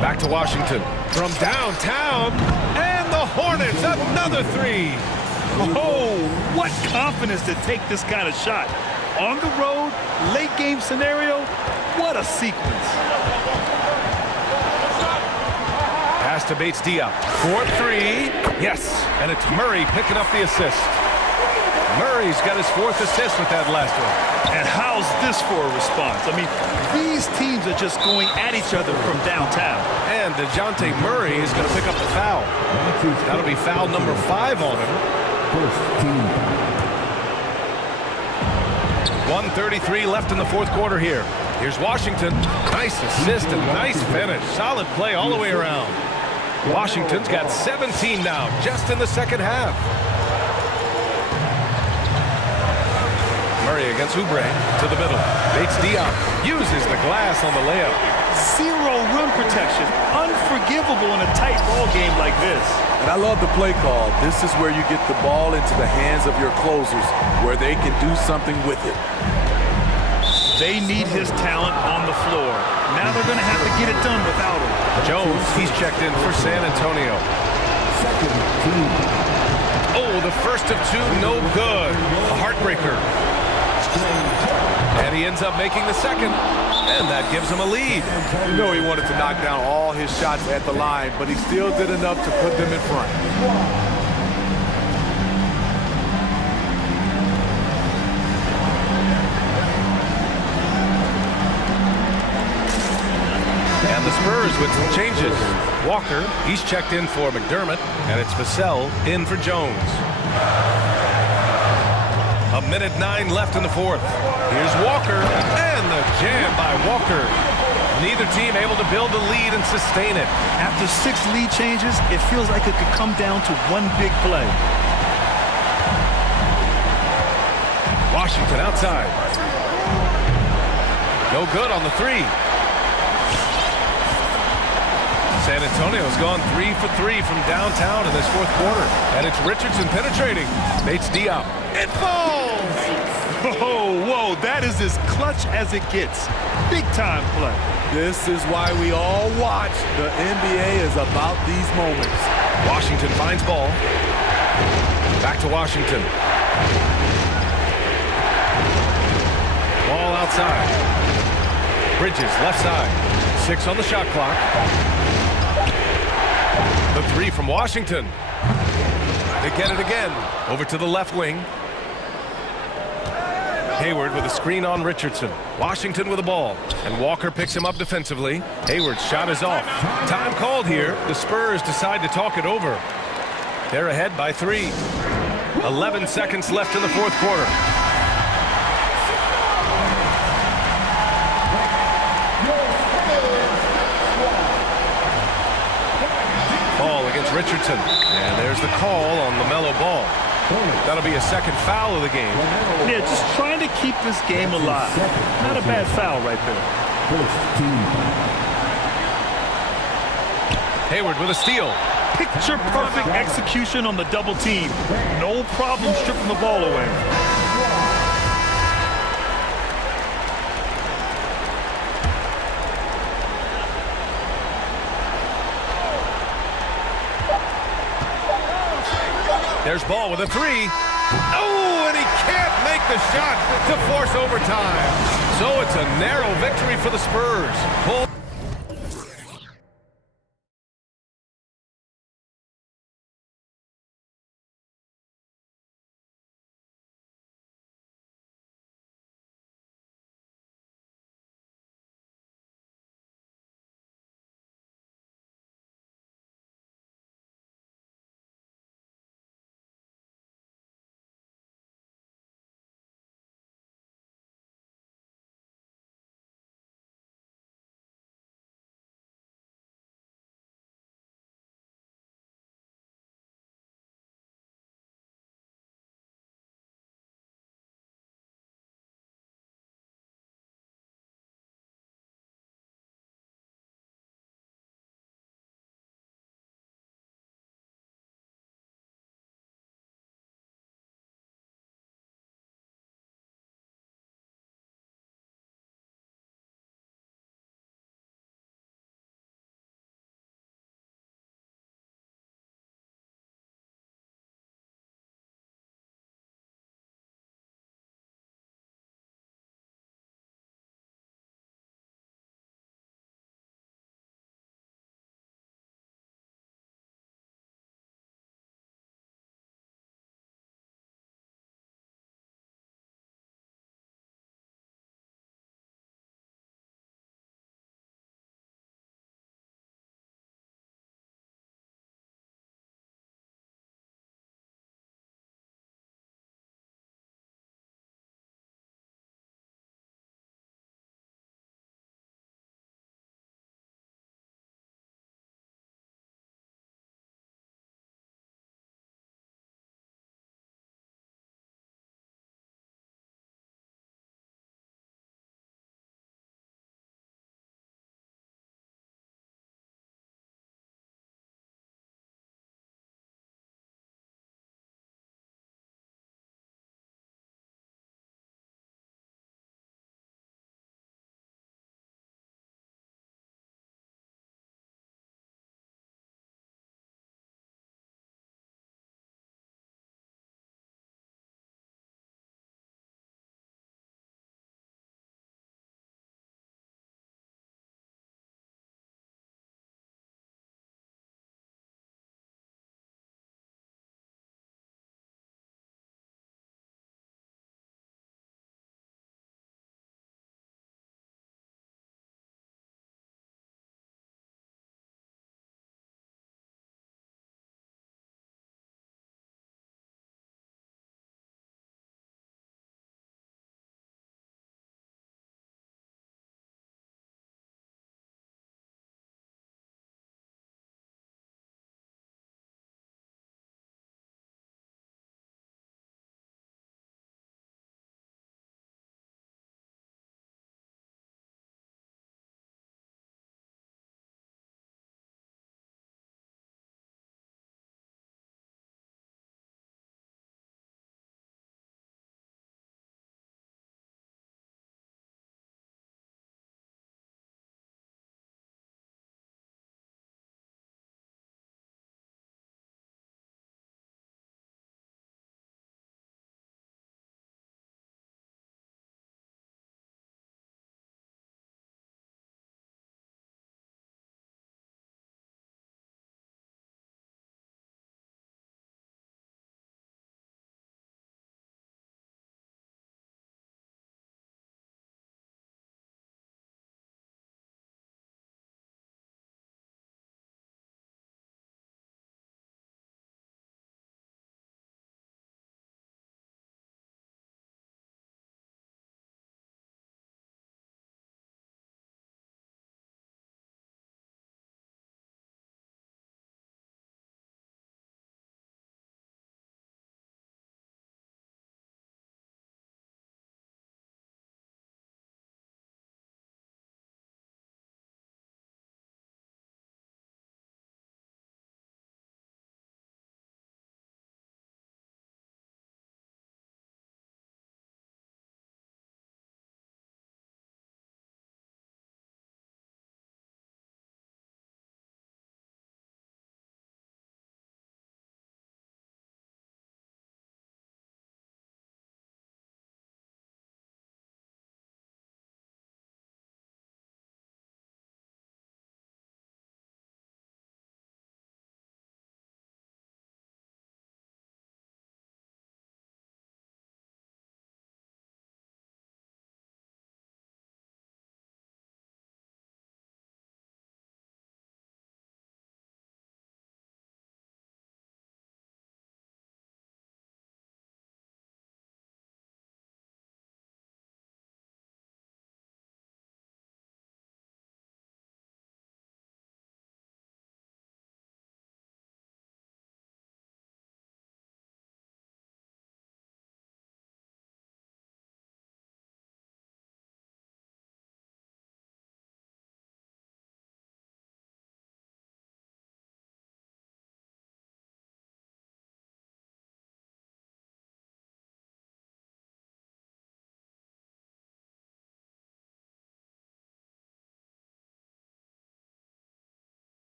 Back to Washington. From downtown. And the Hornets, another 3. Oh, what confidence to take this kind of shot. On the road, late game scenario, what a sequence. Pass to Bates Diop. 4-3. Yes, and it's Murray picking up the assist. Murray's got his 4th assist with that last one. And how's this for a response? I mean, these teams are just going at each other from downtown. And DeJounte Murray is going to pick up the foul. That'll be foul number 5 on him. First team. 1:33 left in the fourth quarter here. Here's Washington. Nice assist and nice finish. Solid play all the way around. Washington's got 17 now, just in the second half. Murray against Oubre to the middle. Bates Diop uses the glass on the layup. Zero rim protection. Unforgivable in a tight ball game like this. And I love the play call. This is where you get the ball into the hands of your closers, where they can do something with it. They need his talent on the floor. Now they're going to have to get it done without him. Jones, he's checked in for San Antonio. Oh, the first of two, no good. A heartbreaker. And he ends up making the second, and that gives him a lead. You know he wanted to knock down all his shots at the line, but he still did enough to put them in front. And the Spurs with some changes. Walker, he's checked in for McDermott, and it's Vassell in for Jones. 1:09 left in the fourth. Here's Walker, and the jam by Walker. Neither team able to build the lead and sustain it. After 6 lead changes, it feels like it could come down to one big play. Washington outside. No good on the three. San Antonio's gone 3 for 3 from downtown in this fourth quarter. And it's Richardson penetrating. Bates Diop. It falls! Whoa, that is as clutch as it gets. Big time play. This is why we all watch. The NBA is about these moments. Washington finds ball. Back to Washington. Ball outside. Bridges, left side. 6 on the shot clock. The three from Washington. They get it again. Over to the left wing. Hayward with a screen on Richardson. Washington with the ball. And Walker picks him up defensively. Hayward's shot is off. Time called here. The Spurs decide to talk it over. They're ahead by 3. 11 seconds left in the fourth quarter. Ball against Richardson. And there's the call on LaMelo Ball. That'll be a second foul of the game. Yeah, just trying to keep this game alive. Not a bad foul right there. Hayward with a steal. Picture perfect execution on the double team. No problem stripping the ball away. There's Ball with a three. Oh, and he can't make the shot to force overtime. So it's a narrow victory for the Spurs.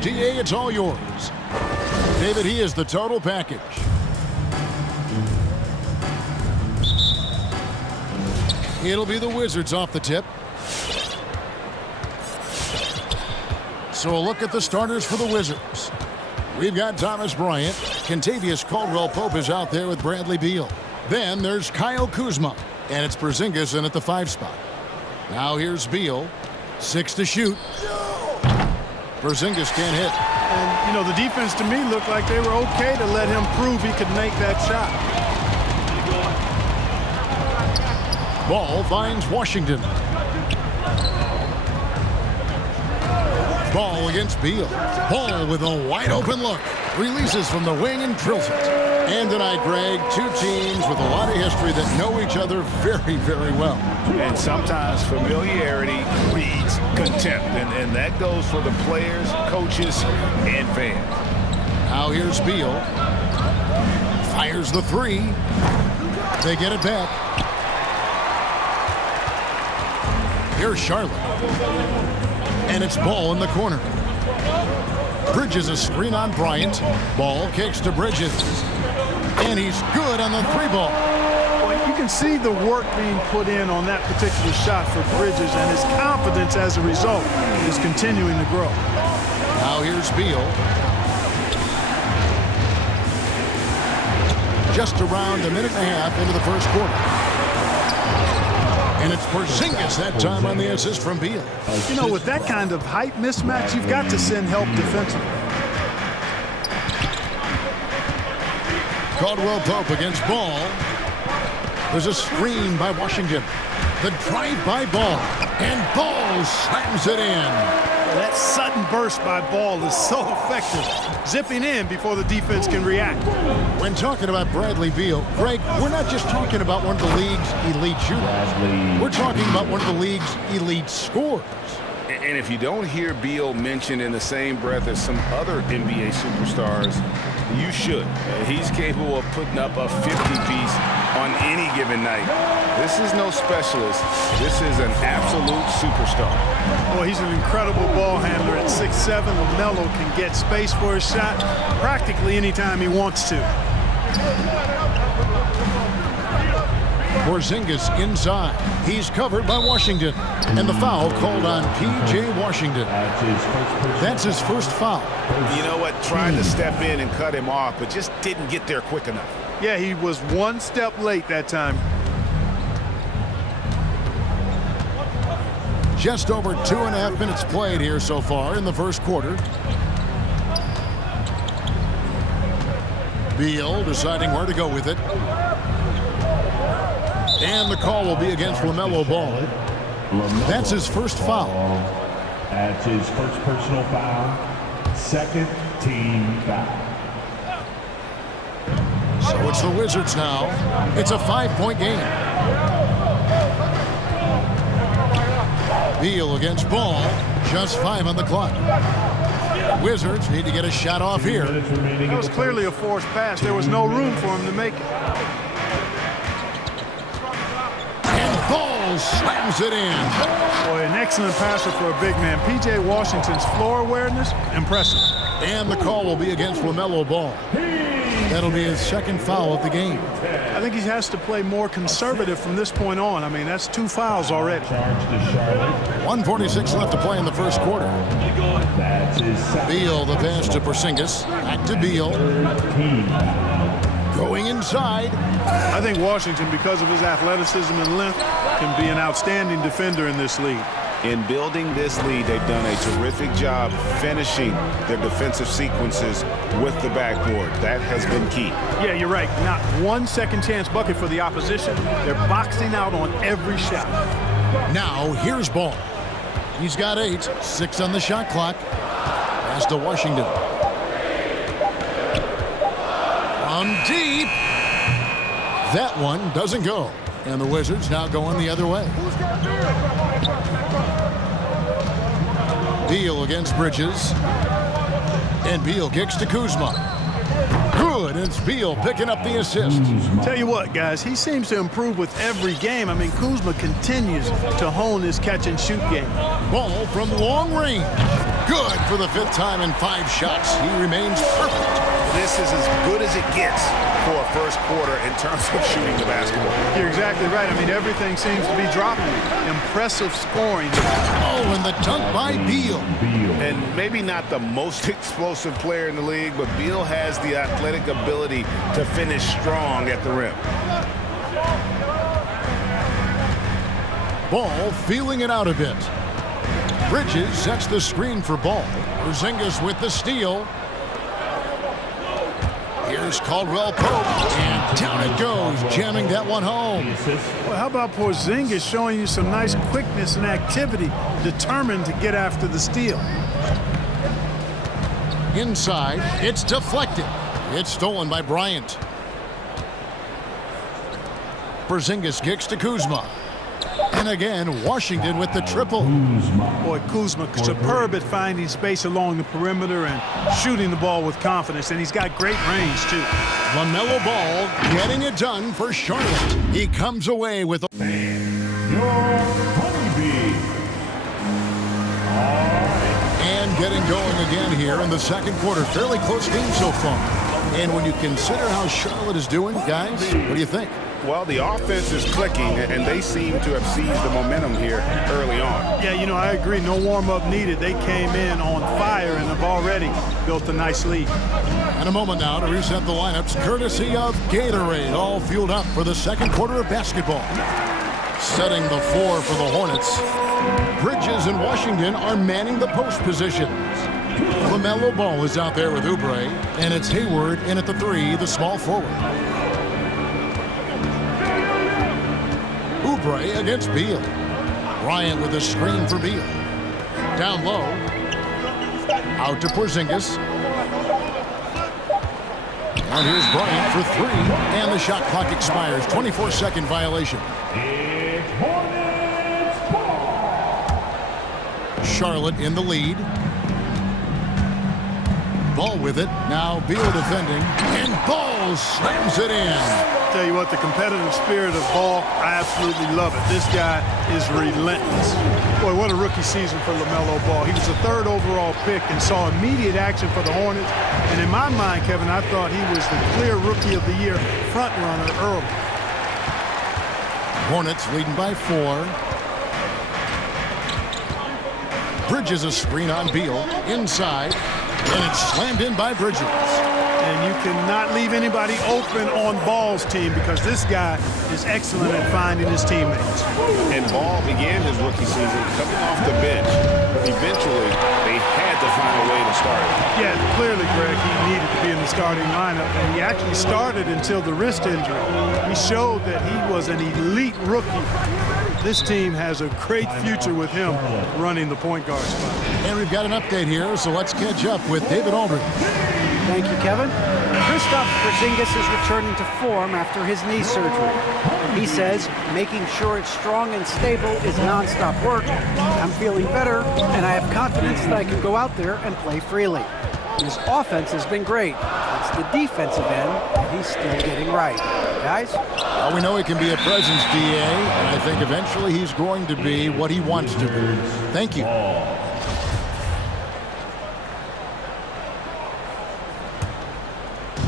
DA, it's all yours. David, he is the total package. It'll be the Wizards off the tip. So a look at the starters for the Wizards. We've got Thomas Bryant. Kentavious Caldwell-Pope is out there with Bradley Beal. Then there's Kyle Kuzma. And it's Porzingis in at the 5 spot. Now here's Beal. 6 to shoot. Porzingis can't hit. And, you know, the defense to me looked like they were okay to let him prove he could make that shot. Ball finds Washington. Ball against Beal. Ball with a wide open look. Releases from the wing and drills it. And tonight, Greg, two teams with a lot of history that know each other very, very well. And sometimes familiarity breeds contempt. And that goes for the players, coaches, and fans. Now here's Beal. Fires the 3. They get it back. Here's Charlotte. And it's Ball in the corner. Bridges a screen on Bryant. Ball kicks to Bridges. And he's good on the 3 ball. Well, you can see the work being put in on that particular shot for Bridges, and his confidence as a result is continuing to grow. Now here's Beal. Just around a minute and a half into the first quarter. And it's Porzingis that time on the assist from Beal. You know, with that kind of height mismatch, you've got to send help defensively. Caldwell-Pope against Ball. There's a screen by Washington. The drive by Ball. And Ball slams it in. Well, that sudden burst by Ball is so effective. Zipping in before the defense can react. When talking about Bradley Beal, Greg, we're not just talking about one of the league's elite shooters. We're talking about one of the league's elite scorers. And if you don't hear Beal mentioned in the same breath as some other NBA superstars, you should. He's capable of putting up a 50-piece on any given night. This is no specialist. This is an absolute superstar. Well, he's an incredible ball handler at 6'7". LaMelo can get space for his shot practically anytime he wants to. Porzingis inside. He's covered by Washington. And the foul called on P.J. Washington. That's his first foul. You know what? Tried to step in and cut him off, but just didn't get there quick enough. Yeah, he was one step late that time. Just over 2.5 minutes played here so far in the first quarter. Beal deciding where to go with it. And the call will be against LaMelo Ball. That's his first foul. That's his first personal foul. Second team foul. So it's the Wizards now. It's a 5-point game. Beal against Ball. Just 5 on the clock. Wizards need to get a shot off here. That was clearly a forced pass. There was no room for him to make it. And Ball slams it in. Boy, an excellent passer for a big man. P.J. Washington's floor awareness, impressive. And the call will be against LaMelo Ball. That'll be his second foul of the game. I think he has to play more conservative from this point on. I mean, that's 2 fouls already. 1:46 left to play in the first quarter. Beal, the pass to Porzingis. Back to Beal. Going inside. I think Washington, because of his athleticism and length, can be an outstanding defender in this league. In building this lead, they've done a terrific job finishing their defensive sequences with the backboard. That has been key. Yeah, you're right. Not one second chance bucket for the opposition. They're boxing out on every shot. Now, here's Ball. He's got 8, 6 on the shot clock. Pass to Washington. From deep. That one doesn't go. And the Wizards now going the other way. Beal against Bridges. And Beal kicks to Kuzma. Good, and it's Beal picking up the assist. Tell you what, guys, he seems to improve with every game. I mean, Kuzma continues to hone his catch-and-shoot game. Ball from long range. Good for the 5th time in 5 shots. He remains perfect. This is as good as it gets for a first quarter in terms of shooting the basketball. You're exactly right. I mean, everything seems to be dropping. Impressive scoring. Oh, and the dunk by Beal. And maybe not the most explosive player in the league, but Beal has the athletic ability to finish strong at the rim. Ball feeling it out a bit. Bridges sets the screen for Ball. Porzingis with the steal. Here's Caldwell Pope, and down it goes, jamming that one home. Well, how about Porzingis showing you some nice quickness and activity, determined to get after the steal. Inside, it's deflected. It's stolen by Bryant. Porzingis kicks to Kuzma. And again, Washington with the triple. Boy, Kuzma, superb at finding space along the perimeter and shooting the ball with confidence, and he's got great range, too. LaMelo Ball getting it done for Charlotte. He comes away with a... And getting going again here in the second quarter. Fairly close game so far. And when you consider how Charlotte is doing, guys, what do you think? Well, the offense is clicking, and they seem to have seized the momentum here early on. Yeah, you know, I agree. No warm-up needed. They came in on fire and have already built a nice lead. In a moment now to reset the lineups, courtesy of Gatorade, all fueled up for the second quarter of basketball. Setting the floor for the Hornets. Bridges and Washington are manning the post positions. LaMelo Ball is out there with Oubre, and it's Hayward in at the 3, the small forward. Oubre against Beal. Bryant with a screen for Beal. Down low. Out to Porzingis. And here's Bryant for 3. And the shot clock expires. 24-second violation. Charlotte in the lead. Ball with it. Now Beal defending. And Ball slams it in. Tell you what, the competitive spirit of Ball, I absolutely love it. This guy is relentless. Boy, what a rookie season for LaMelo Ball. He was the 3rd overall pick and saw immediate action for the Hornets. And in my mind, Kevin, I thought he was the clear Rookie of the Year front runner early. Hornets leading by 4. Bridges a screen on Beal. Inside. And it's slammed in by Bridges. And you cannot leave anybody open on Ball's team because this guy is excellent at finding his teammates. And Ball began his rookie season coming off the bench. Eventually, they had to find a way to start him. Yeah, clearly, Greg, he needed to be in the starting lineup, and he actually started until the wrist injury. He showed that he was an elite rookie. This team has a great future with him running the point guard spot. And we've got an update here, so let's catch up with David Aldridge. Thank you, Kevin. Kristaps Porzingis is returning to form after his knee surgery. He says making sure it's strong and stable is nonstop work. I'm feeling better, and I have confidence that I can go out there and play freely. His offense has been great. It's the defensive end that he's still getting right. Guys? Well, we know he can be a presence, DA, and I think eventually he's going to be what he wants to be. Thank you.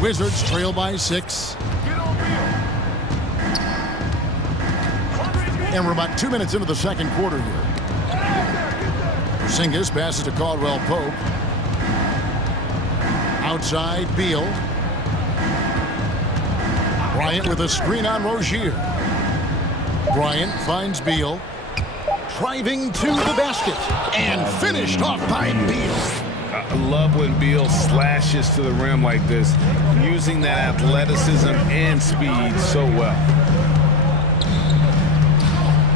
Wizards trail by 6. And we're about 2 minutes into the second quarter here. Porzingis passes to Caldwell Pope. Outside, Beal. Bryant with a screen on Rozier. Bryant finds Beal. Driving to the basket. And finished off by Beal. I love when Beal slashes to the rim like this, using that athleticism and speed so well.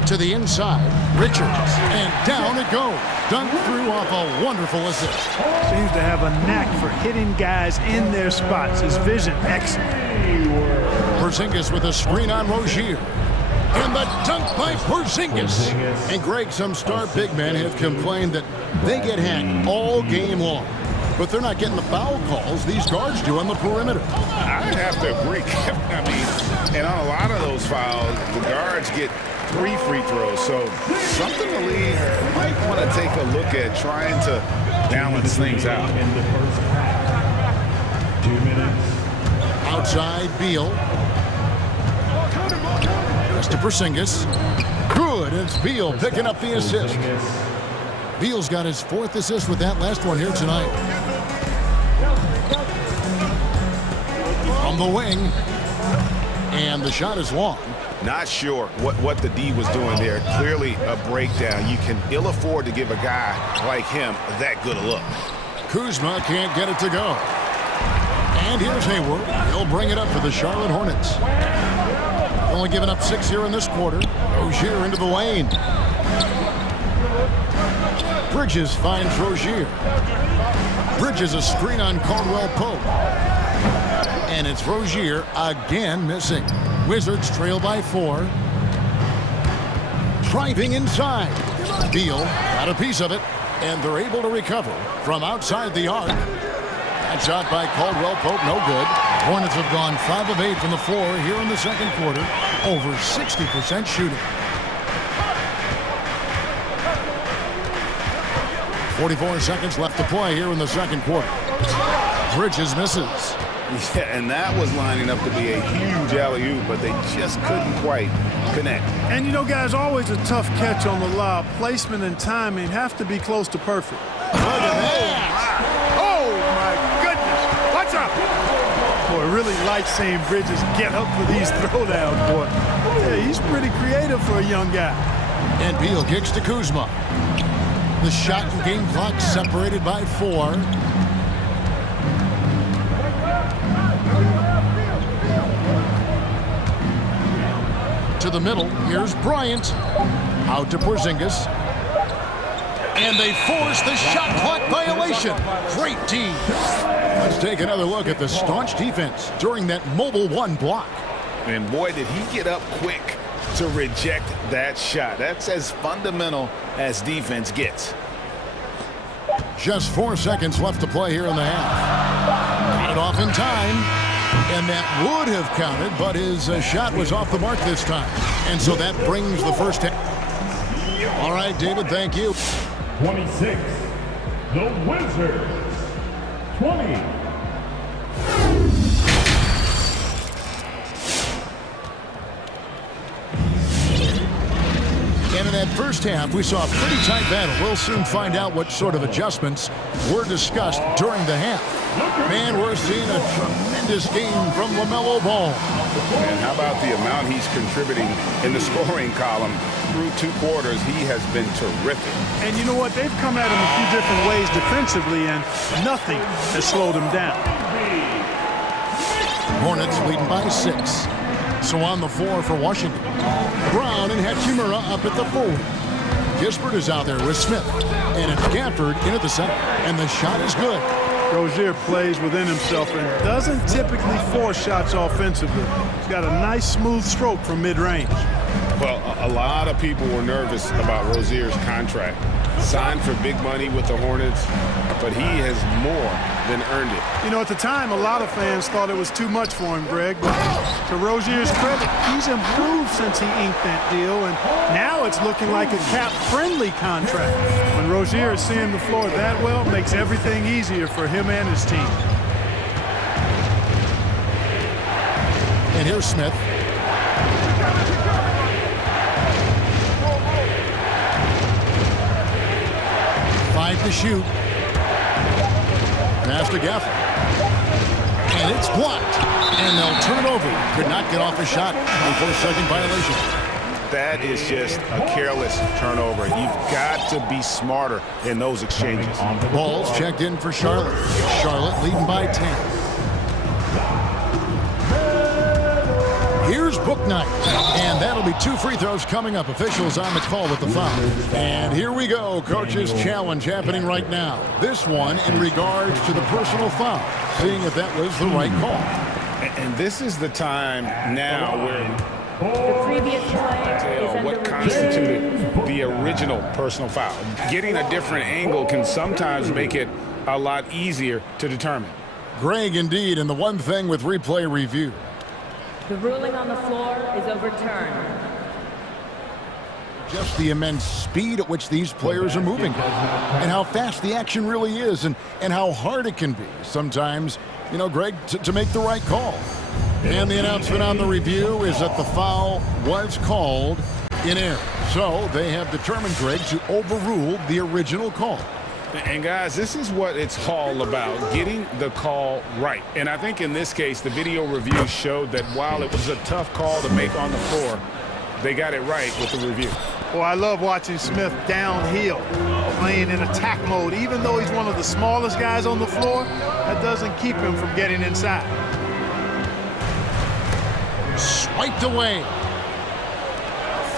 To the inside, Richards, and down it goes. Dunked through off a wonderful assist. Seems to have a knack for hitting guys in their spots. His vision, excellent. Porzingis with a screen on Rozier. And the dunk by Porzingis. And Greg, some star big men have complained that they get hacked all game long. But they're not getting the foul calls these guards do on the perimeter. I'd have to agree. I mean, and on a lot of those fouls, the guards get 3 free throws. So something the league might want to take a look at, trying to balance things out. In the first half. 2 minutes. Outside, Beal. Pass to Porzingis. Good. It's Beal picking up the assist. Beal's got his 4th assist with that last one here tonight. From the wing. And the shot is long. Not sure what the D was doing there. Clearly a breakdown. You can ill afford to give a guy like him that good a look. Kuzma can't get it to go. And here's Hayward. He'll bring it up for the Charlotte Hornets. Only giving up 6 here in this quarter. Rozier into the lane. Bridges finds Rozier. Bridges a screen on Caldwell Pope. And it's Rozier again missing. Wizards trail by 4. Driving inside. Beal got a piece of it. And they're able to recover from outside the arc. That shot by Caldwell Pope, no good. Hornets have gone 5 of 8 from the floor here in the second quarter. Over 60% shooting. 44 seconds left to play here in the second quarter. Bridges misses. Yeah, and that was lining up to be a huge alley-oop, but they just couldn't quite connect. And you know, guys, always a tough catch on the lob. Placement and timing have to be close to perfect. Look at that! Oh, my goodness! Watch out! Boy, really like seeing Bridges get up for these throwdowns, boy. Yeah, he's pretty creative for a young guy. And Beal kicks to Kuzma. The shot and game clock separated by 4. To the middle, here's Bryant. Out to Porzingis. And they force the shot clock violation. Great team. Let's take another look at the staunch defense during that mobile 1 block. And boy, did he get up quick to reject that shot. That's as fundamental as defense gets. Just 4 seconds left to play here in the half. Got it off in time. And that would have counted, but his shot was off the mark this time. And so that brings the first half. All right, David, thank you. 26. The Wizards. 20. And in that first half, we saw a pretty tight battle. We'll soon find out what sort of adjustments were discussed during the half. Man, we're seeing a tremendous game from LaMelo Ball. And how about the amount he's contributing in the scoring column? Through 2 quarters, he has been terrific. And you know what? They've come at him a few different ways defensively, and nothing has slowed him down. Hornets leading by 6. So on the floor for Washington. Brown and Hachimura up at the forward. Kispert is out there with Smith. And it's Gafford in at the center. And the shot is good. Rozier plays within himself and doesn't typically force shots offensively. He's got a nice smooth stroke from mid-range. Well, a lot of people were nervous about Rozier's contract. Signed for big money with the Hornets, but he has more than earned it. You know, at the time, a lot of fans thought it was too much for him, Greg, but to Rozier's credit, he's improved since he inked that deal, and now it's looking like a cap-friendly contract. When Rozier is seeing the floor that well, it makes everything easier for him and his team. And here's Smith. To shoot. Pass to Gafford. And it's blocked. And they'll turn it over. Could not get off a shot before a second violation. That is just a careless turnover. You've got to be smarter in those exchanges. Ball's checked in for Charlotte. Charlotte leading by 10. Here's Book Night. And that'll be 2 free throws coming up. Officials on the call with the foul. And here we go. Coach's challenge happening right now. This one in regards to the personal foul. Seeing if that was the right call. And this is the time now where the previous player what constituted the original personal foul. Getting a different angle can sometimes make it a lot easier to determine. Greg, indeed. And the one thing with replay review. The ruling on the floor is overturned. Just the immense speed at which these players are moving and how fast the action really is and how hard it can be sometimes, you know, Greg, to make the right call. And the announcement on the review is that the foul was called in error. So they have determined, Greg, to overrule the original call. And guys, this is what it's all about, getting the call right. And I think in this case, the video review showed that while it was a tough call to make on the floor, they got it right with the review. Well, I love watching Smith downhill, playing in attack mode. Even though he's one of the smallest guys on the floor, that doesn't keep him from getting inside. Swiped away.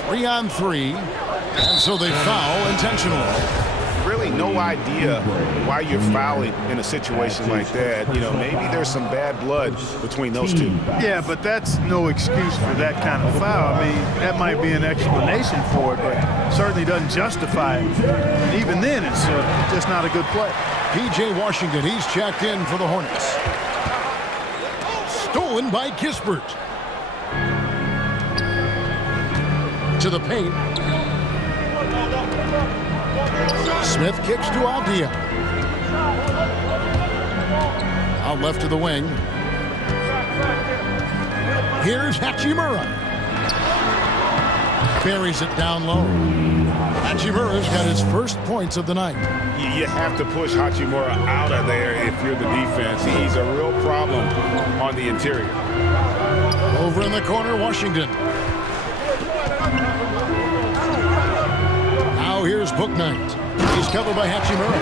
3-on-3, and so they foul intentionally. Really no idea why you're fouling in a situation like that. You know, maybe there's some bad blood between those two. Yeah, but that's no excuse for that kind of foul. I mean, that might be an explanation for it, but certainly doesn't justify it. And even then, it's just not a good play. P.J. Washington, he's checked in for the Hornets. Stolen by Kispert. To the paint. Smith kicks to Avdia. Out left to the wing. Here's Hachimura. Buries it down low. Hachimura's got his first points of the night. You have to push Hachimura out of there if you're the defense. He's a real problem on the interior. Over in the corner, Washington. Now here's Booknight. He's covered by Hachimura.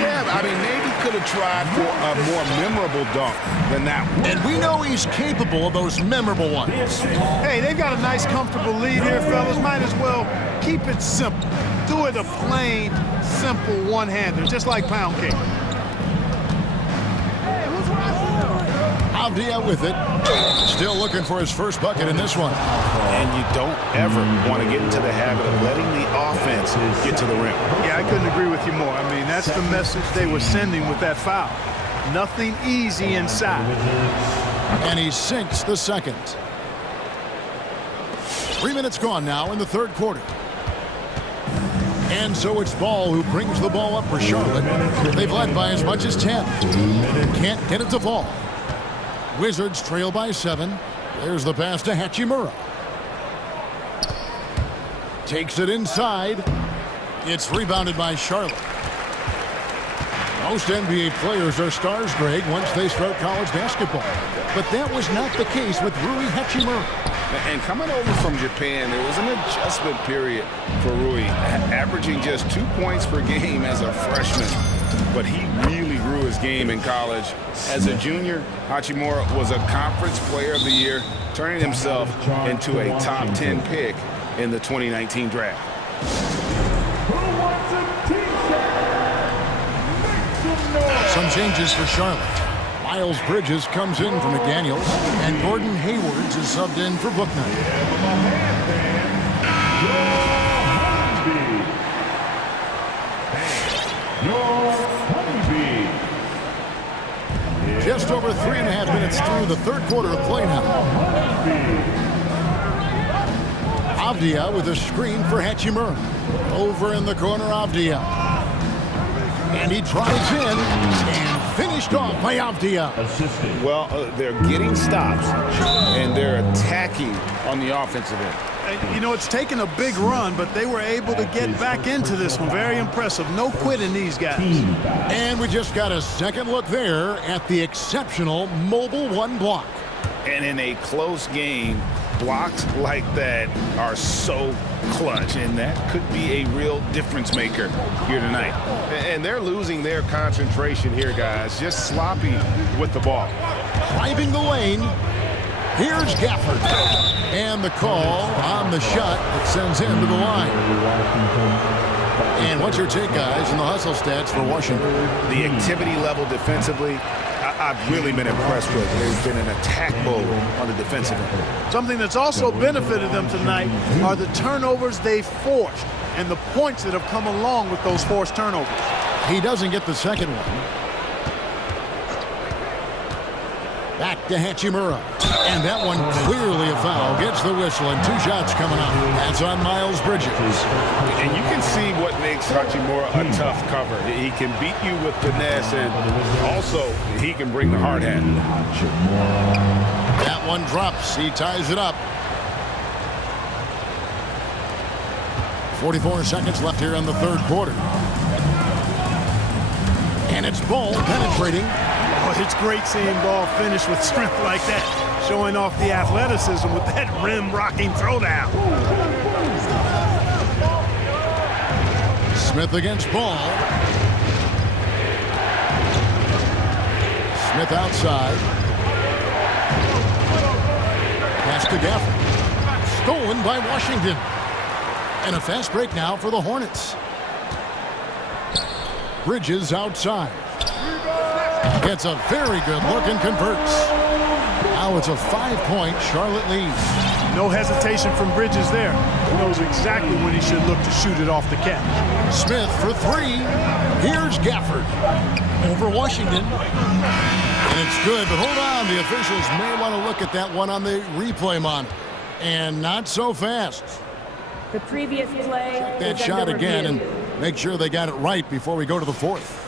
Yeah, I mean, maybe could have tried for a more memorable dunk than that one. And we know he's capable of those memorable ones. Hey, they've got a nice, comfortable lead here, fellas. Might as well keep it simple. Do it a plain, simple one-hander, just like pound cake. Avdia with it. Still looking for his first bucket in this one. And you don't ever want to get into the habit of letting the offense get to the rim. Yeah, I couldn't agree with you more. I mean, that's the message they were sending with that foul. Nothing easy inside. And he sinks the second. 3 minutes gone now in the third quarter. And so it's Ball who brings the ball up for Charlotte. They've led by as much as 10. Can't get it to fall. Wizards trail by 7. There's the pass to Hachimura. Takes it inside. It's rebounded by Charlotte. Most NBA players are stars, Greg, once they start college basketball. But that was not the case with Rui Hachimura. And coming over from Japan, there was an adjustment period for Rui, averaging just 2 points per game as a freshman. But he really grew his game in college. As a junior, Hachimura was a conference player of the year, turning himself into a top 10 pick in the 2019 draft. Some changes for Charlotte. Miles Bridges comes in for McDaniels, and Gordon Haywards is subbed in for Booknight. Just over 3.5 minutes through the third quarter of play now. Avdia with a screen for Hachimura. Over in the corner, Avdia. And he drives in and finished off by Avdia. Well, they're getting stops, and they're attacking on the offensive end. You know, it's taken a big run, but they were able to get back into this one. Very impressive. No quitting these guys. And we just got a second look there at the exceptional mobile one block. And in a close game, blocks like that are so clutch, and that could be a real difference maker here tonight. And they're losing their concentration here, guys. Just sloppy with the ball. Driving the lane. Here's Gafford. And the call on the shot that sends him to the line. And what's your take, guys, in the hustle stats for Washington? The activity level defensively, I've really been impressed with. There's been an attack mode on the defensive end. Something that's also benefited them tonight are the turnovers they've forced and the points that have come along with those forced turnovers. He doesn't get the second one. Back to Hachimura. And that one clearly a foul. Gets the whistle and 2 shots coming up. That's on Miles Bridges. And you can see what makes Hachimura a tough cover. He can beat you with finesse, and also he can bring the hard hat. That one drops. He ties it up. 44 seconds left here in the third quarter. And it's Ball penetrating. Oh, it's great seeing Ball finish with strength like that, showing off the athleticism with that rim-rocking throwdown. Smith against Ball. Smith outside. Pass to Gafford. Stolen by Washington. And a fast break now for the Hornets. Bridges outside. Gets a very good look and converts. Now it's a 5-point Charlotte lead. No hesitation from Bridges there. He knows exactly when he should look to shoot it off the catch. Smith for 3. Here's Gafford. Over Washington. And it's good, but hold on. The officials may want to look at that one on the replay monitor. And not so fast. The previous play. That shot again and make sure they got it right before we go to the fourth.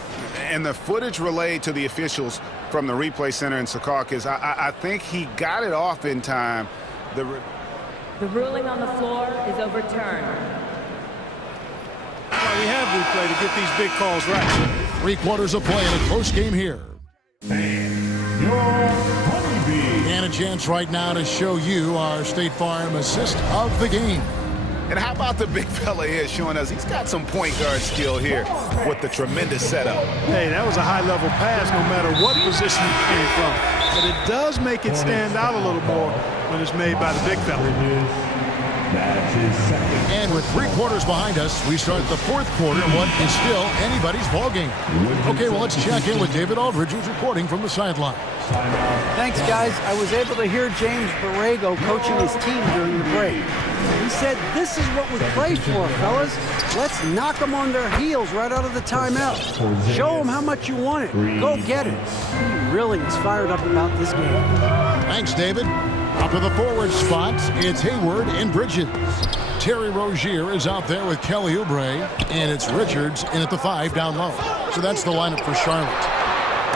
And the footage relayed to the officials from the replay center in Secaucus, I think he got it off in time. The ruling on the floor is overturned. Well, we have replay to get these big calls right. 3 quarters of play in a close game here. And a chance right now to show you our State Farm assist of the game. And how about the big fella here showing us he's got some point guard skill here with the tremendous setup. Hey, that was a high-level pass no matter what position it came from. But it does make it stand out a little more when it's made by the big fella. And with 3 quarters behind us, we start the fourth quarter in what is still anybody's ball game. Okay, well, let's check in with David Aldridge, who's reporting from the sideline. Thanks, guys. I was able to hear James Borrego coaching his team during the break. He said, this is what we play for, fellas. Let's knock them on their heels right out of the timeout. Show them how much you want it. Go get it. He really is fired up about this game. Thanks, David. Up to the forward spots, it's Hayward and Bridges. Terry Rozier is out there with Kelly Oubre, and it's Richards in at the 5 down low. So that's the lineup for Charlotte.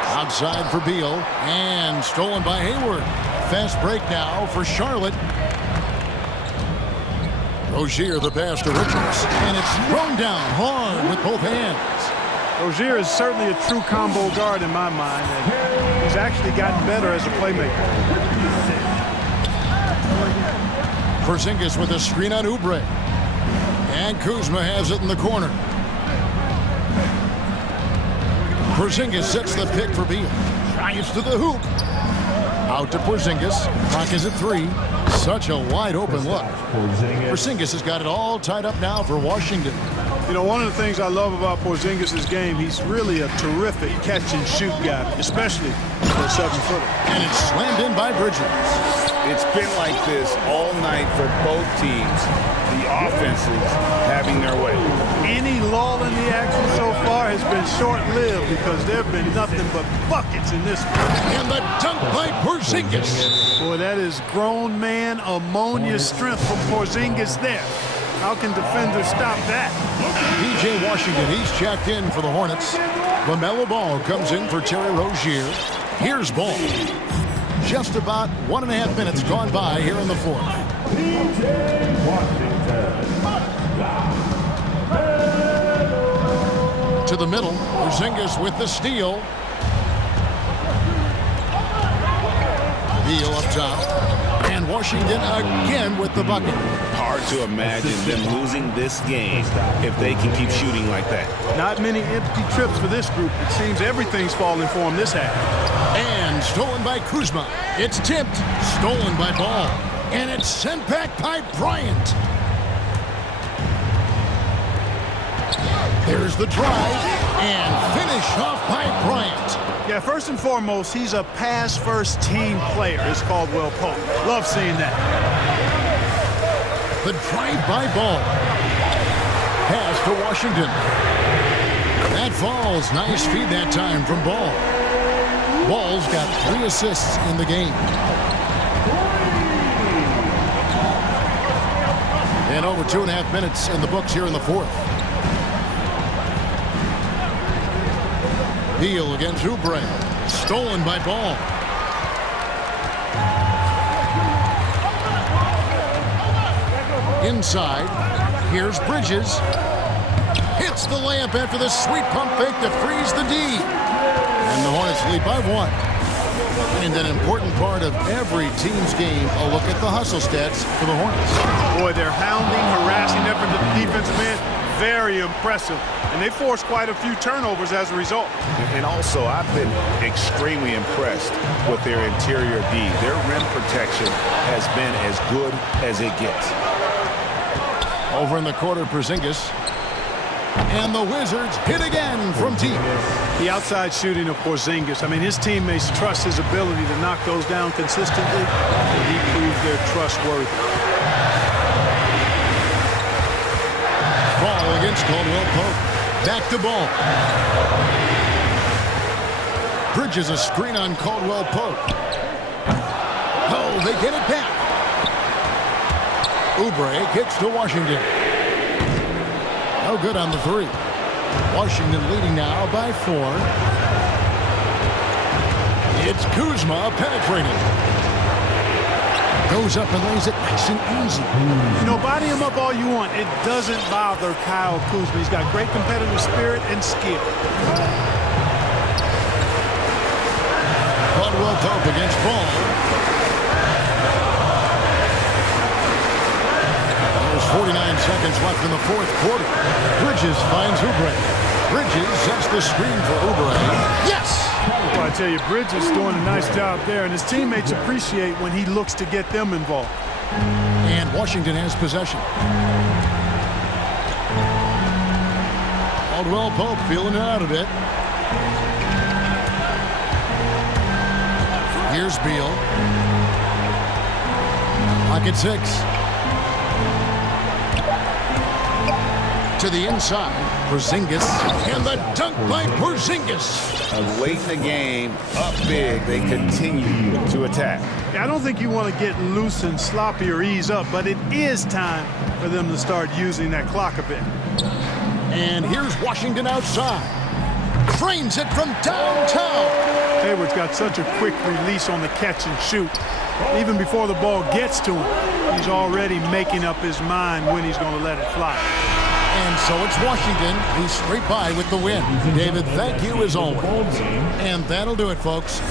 Outside for Beal, and stolen by Hayward. Fast break now for Charlotte. Rozier the pass to Richards, and it's thrown down hard with both hands. Rozier is certainly a true combo guard in my mind, and he's actually gotten better as a playmaker. Porzingis with a screen on Oubre. And Kuzma has it in the corner. Porzingis sets the pick for Beal. Drives to the hoop. Out to Porzingis. Clock is at 3. Such a wide open look. Porzingis has got it all tied up now for Washington. You know, one of the things I love about Porzingis' game, he's really a terrific catch-and-shoot guy, especially for a 7-footer. And it's slammed in by Bridges. It's been like this all night for both teams. The offenses having their way. Any lull in the action so far has been short-lived because there have been nothing but buckets in this one. And the dunk by Porzingis. Boy, that is grown man ammonia strength from Porzingis there. How can defenders stop that? P.J. Washington, he's checked in for the Hornets. LaMelo Ball comes in for Terry Rozier. Here's Ball. Just about 1.5 minutes gone by here in the fourth. To the middle, Porzingis with the steal. Beal up top. And Washington again with the bucket. Hard to imagine them losing this game if they can keep shooting like that. Not many empty trips for this group. It seems everything's falling for them this half. And stolen by Kuzma. It's tipped. Stolen by Ball. And it's sent back by Bryant. There's the drive. And finish off by Bryant. Yeah, first and foremost, he's a pass-first team player, as Caldwell Pope. Love seeing that. The drive by Ball. Pass to Washington. That falls. Nice feed that time from Ball. Ball's got 3 assists in the game. And over 2.5 minutes in the books here in the fourth. Beal against Oubre. Stolen by Ball. Inside, here's Bridges. Hits the layup after the sweet pump fake to freeze the D. And the Hornets lead by 1. And an important part of every team's game, a look at the hustle stats for the Hornets. Boy, their hounding, harassing effort to the defensive end, very impressive. And they forced quite a few turnovers as a result. And also, I've been extremely impressed with their interior D. Their rim protection has been as good as it gets. Over in the quarter, Porzingis. And the Wizards hit again from deep. The outside shooting of Porzingis. I mean, his teammates trust his ability to knock those down consistently, and he proved they're trustworthy. Ball against Caldwell Pope. Back to Ball. Bridges a screen on Caldwell Pope. Oh, they get it back. Oubre kicks to Washington. No good on the 3. Washington leading now by 4. It's Kuzma penetrating. Goes up and lays it nice and easy. You know, body him up all you want. It doesn't bother Kyle Kuzma. He's got great competitive spirit and skill. Caldwell Pope against Ball. There's 49 seconds left in the fourth quarter. Bridges finds Oubre. Bridges sets the screen for Oubre. Yes! Well, I tell you, Bridges is doing a nice job there, and his teammates appreciate when he looks to get them involved. And Washington has possession. Caldwell Pope feeling it out a bit. Here's Beal. Lock at 6. To the inside, Porzingis, and the dunk by Porzingis. Late in the game, up big, they continue to attack. I don't think you want to get loose and sloppy or ease up, but it is time for them to start using that clock a bit. And here's Washington outside. Trains it from downtown. Hayward's got such a quick release on the catch and shoot. Even before the ball gets to him, he's already making up his mind when he's going to let it fly. And so it's Washington who's straight by with the win. David, thank you as always. And that'll do it, folks.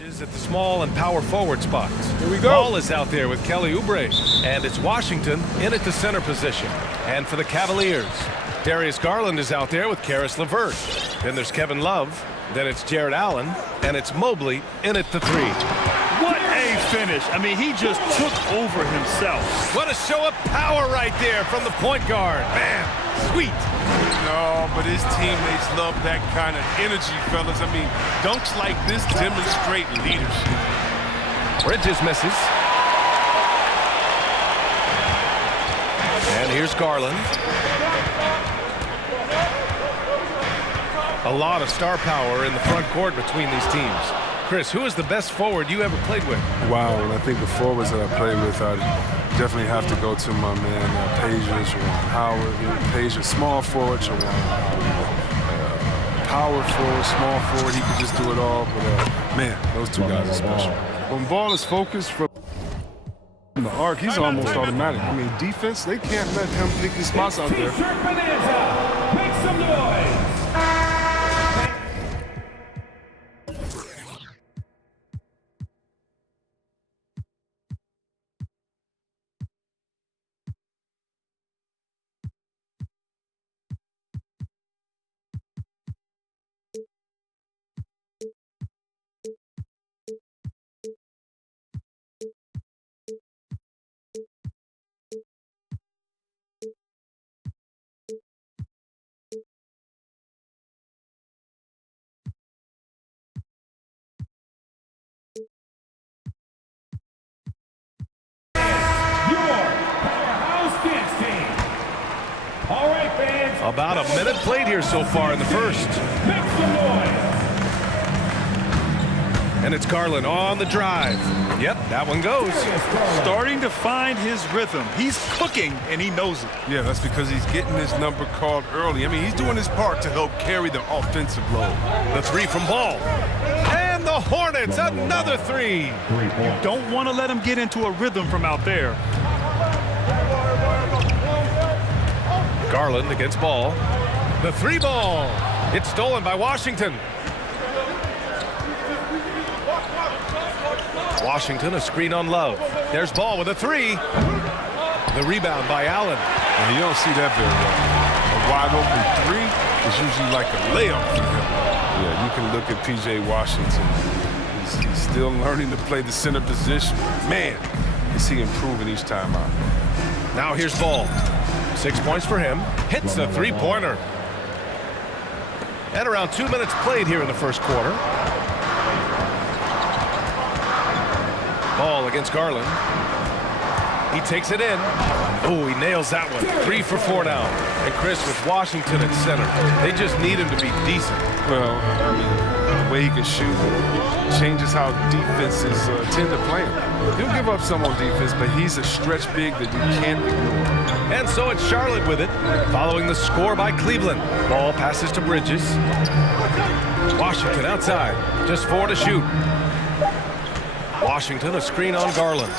At the small and power forward spots. Here we go. Ball is out there with Kelly Oubre, and it's Washington in at the center position. And for the Cavaliers, Darius Garland is out there with Karis LeVert. Then there's Kevin Love. Then it's Jared Allen, and it's Mobley in at the three. What a finish. I mean, he just took over himself. What a show of power right there from the point guard. Man, sweet. No, but his teammates love that kind of energy, fellas. I mean, dunks like this demonstrate leadership. Bridges misses. And here's Garland. A lot of star power in the front court between these teams. Chris, who is the best forward you ever played with? Wow, and I think the forwards that I played with, I definitely have to go to my man, Paige, Howard. Paige, a small forward, power forward, small forward, he could just do it all. But, man, those two guys are special. When ball is focused from the arc, he's almost automatic. I mean, defense, they can't let him pick his spots out there. Make some noise. All right, fans. About a minute played here so far in the first. Make some noise. And it's Garland on the drive. Yep, that one goes. Starting to find his rhythm. He's cooking, and he knows it. Yeah, that's because he's getting his number called early. I mean, he's doing his part to help carry the offensive load. The three from Ball. And the Hornets, another three. You don't want to let him get into a rhythm from out there. Garland against Ball. The three ball. It's stolen by Washington. Washington, a screen on Love. There's Ball with a three. The rebound by Allen. And you don't see that very well. A wide open three is usually like a layup for him. Yeah, you can look at P.J. Washington. He's still learning to play the center position. Man, is he improving each time out. Now here's Ball. 6 points for him. Hits the three-pointer. And around 2 minutes played here in the first quarter. Ball against Garland. He takes it in. Oh, he nails that one. 3 for 4 now. And Chris, with Washington at center, they just need him to be decent. Well, I mean, the way he can shoot changes how defenses tend to play him. He'll give up some on defense, but he's a stretch big that you can't ignore. And so it's Charlotte with it, following the score by Cleveland. Ball passes to Bridges. Washington outside, just 4 to shoot. Washington, a screen on Garland.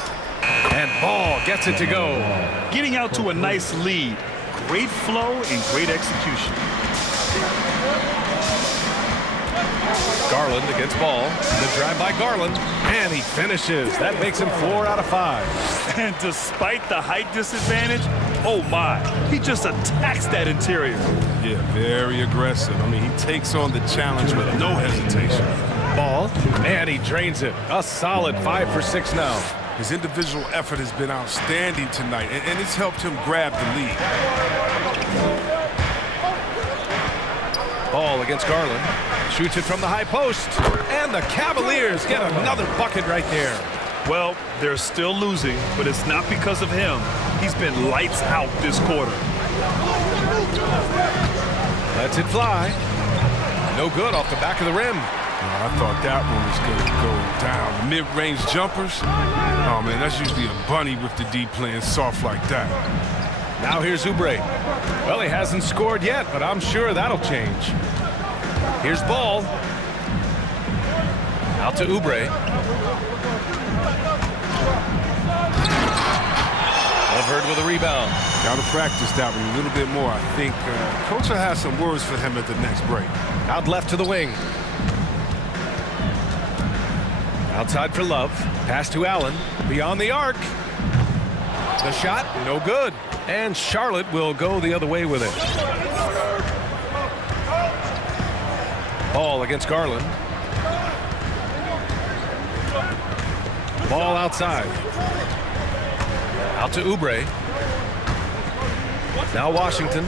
And Ball gets it to go. Getting out to a nice lead. Great flow and great execution. Garland against Ball. The drive by Garland. And he finishes. That makes him 4 out of 5. And despite the height disadvantage, oh my, he just attacks that interior. Yeah, very aggressive. I mean, he takes on the challenge with no hesitation. Ball, and he drains it. A solid 5 for 6 now. His individual effort has been outstanding tonight, and it's helped him grab the lead. Ball against Garland. Shoots it from the high post. And the Cavaliers get another bucket right there. Well, they're still losing, but it's not because of him. He's been lights out this quarter. Lets it fly. No good off the back of the rim. I thought that one was going to go down. The mid-range jumpers, oh man, that's usually a bunny with the D playing soft like that. Now here's Oubre. Well, he hasn't scored yet, but I'm sure that'll change. Here's Ball. Out to Oubre. Levert with a rebound. Got to practice that one a little bit more. I think Coach will have some words for him at the next break. Out left to the wing. Outside for Love. Pass to Allen. Beyond the arc. The shot, no good. And Charlotte will go the other way with it. Ball against Garland. Ball outside. Out to Oubre. Now Washington.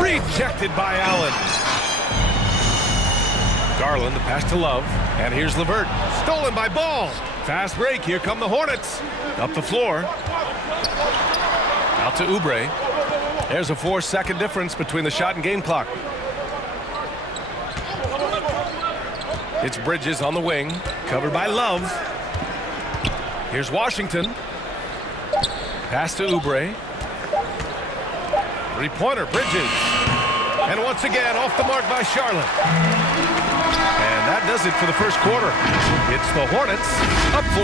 Rejected by Allen. Garland, the pass to Love. And here's LeVert. Stolen by Ball. Fast break. Here come the Hornets. Up the floor. Out to Oubre. There's a 4-second difference between the shot and game clock. It's Bridges on the wing. Covered by Love. Here's Washington. Pass to Oubre. Three-pointer, Bridges. And once again, off the mark by Charlotte. And that does it for the first quarter. It's the Hornets up 4.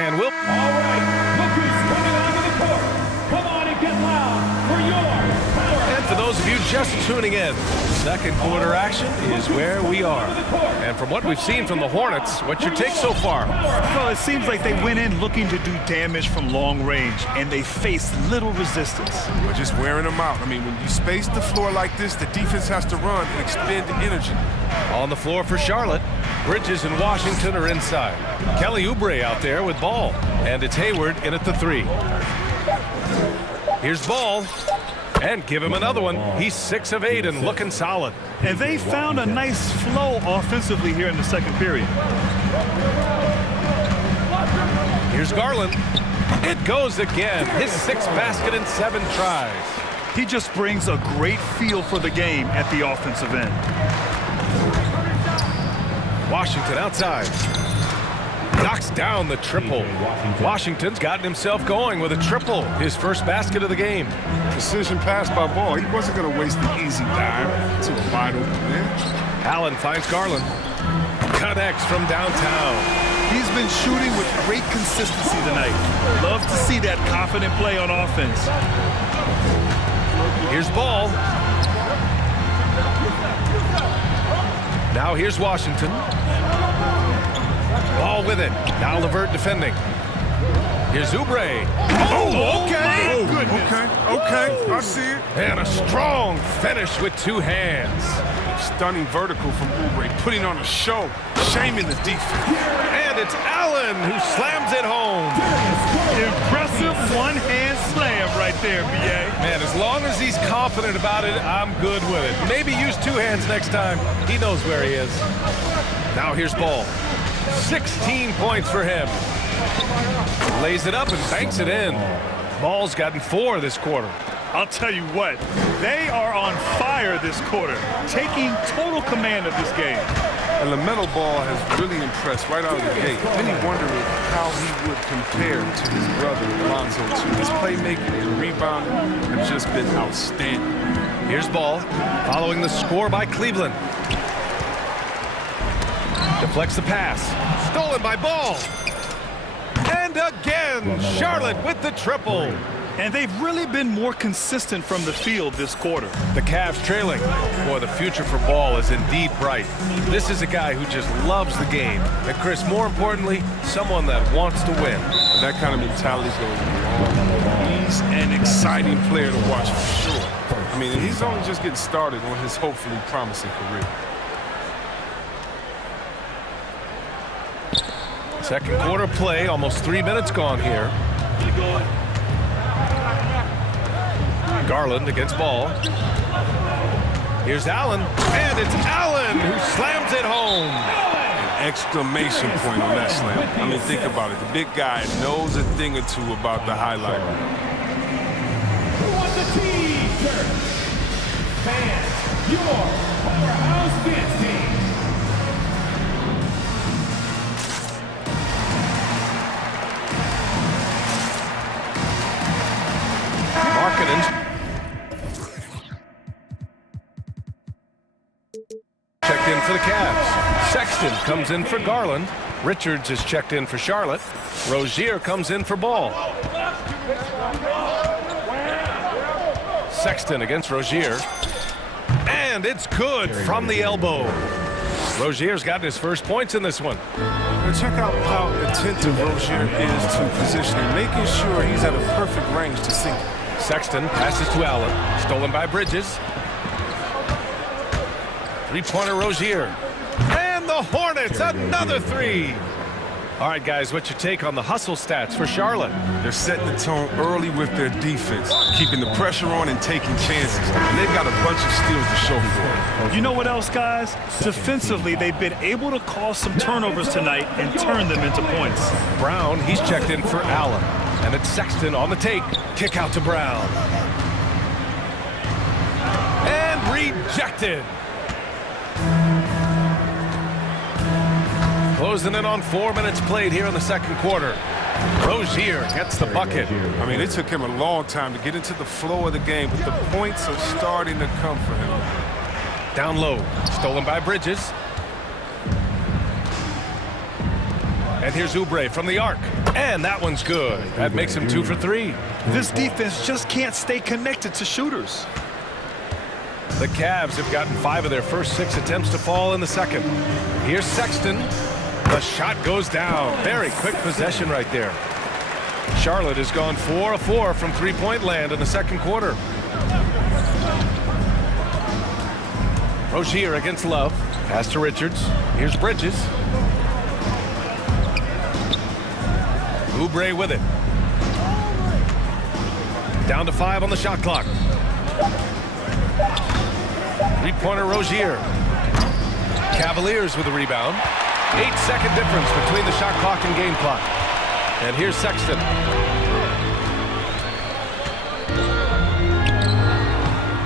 And we'll... All right, look who's coming onto the court. Come on and get loud for your power. And for those of you just tuning in, second quarter action is where we are. And from what we've seen from the Hornets, what's your take so far? Well, it seems like they went in looking to do damage from long range, and they faced little resistance. We're just wearing them out. I mean, when you space the floor like this, the defense has to run and expend the energy. On the floor for Charlotte, Bridges and Washington are inside. Kelly Oubre out there with Ball, and it's Hayward in at the 3. Here's Ball. And give him another one. He's 6 of 8 and looking solid. And they found a nice flow offensively here in the second period. Here's Garland. It goes again. His 6th basket in 7 tries. He just brings a great feel for the game at the offensive end. Washington outside. Knocks down the triple. Washington's gotten himself going with a triple. His first basket of the game. Precision pass by Ball. He wasn't going to waste the easy dime to a wide open man. Allen finds Garland. Connects from downtown. He's been shooting with great consistency tonight. Love to see that confident play on offense. Here's Ball. Now here's Washington. Ball with it. Now LeVert defending. Here's Oubre. Oh, okay. Oh, goodness. Okay. I see it. And a strong finish with 2 hands. Stunning vertical from Oubre, putting on a show, shaming the defense. And it's Allen who slams it home. Impressive one-hand slam right there, B.A. Man, as long as he's confident about it, I'm good with it. Maybe use 2 hands next time. He knows where he is. Now here's Ball. 16 points for him. Lays it up and banks it in. Ball's gotten 4 this quarter. I'll tell you what, they are on fire this quarter, taking total command of this game. And LaMelo Ball has really impressed right out of the gate. Many wondering how he would compare to his brother, Lonzo, too. His playmaking and rebounding have just been outstanding. Here's Ball, following the score by Cleveland. Deflects the pass. Stolen by Ball. And again, Charlotte with the triple. And they've really been more consistent from the field this quarter. The Cavs trailing. Boy, the future for Ball is indeed bright. This is a guy who just loves the game. And Chris, more importantly, someone that wants to win. That kind of mentality goes on. He's an exciting player to watch for sure. I mean, he's only just getting started on his hopefully promising career. Second quarter play, almost 3 minutes gone here. Garland against Ball. Here's Allen, and it's Allen who slams it home. An exclamation point on that slam. I mean, think about it. The big guy knows a thing or two about the highlight. Who wants a T-shirt? Fans, your powerhouse dance team. Markkanen. Checked in for the Cavs. Sexton comes in for Garland. Richards is checked in for Charlotte. Rozier comes in for Ball. Sexton against Rozier. And it's good from the elbow. Rozier's gotten his first points in this one. And check out how attentive Rozier is to positioning, making sure he's at a perfect range to sink. Sexton passes to Allen. Stolen by Bridges. Three-pointer Rozier. And the Hornets, another three. All right, guys, what's your take on the hustle stats for Charlotte? They're setting the tone early with their defense, keeping the pressure on and taking chances. And they've got a bunch of steals to show for it. You know what else, guys? Defensively, they've been able to cause some turnovers tonight and turn them into points. Brown, he's checked in for Allen. And it's Sexton on the take. Kick out to Brown. And rejected. Closing in on 4 minutes played here in the second quarter. Rozier gets the bucket. I mean, it took him a long time to get into the flow of the game, but the points are starting to come for him. Down low, stolen by Bridges. And here's Oubre from the arc. And that one's good. That makes him 2 for 3. This defense just can't stay connected to shooters. The Cavs have gotten 5 of their first 6 attempts to fall in the second. Here's Sexton. The shot goes down. Very quick possession right there. Charlotte has gone 4 of 4 from three-point land in the second quarter. Rozier against Love. Pass to Richards. Here's Bridges. Oubre with it. Down to 5 on the shot clock. Three-pointer Rozier. Cavaliers with the rebound. 8-second difference between the shot clock and game clock. And here's Sexton.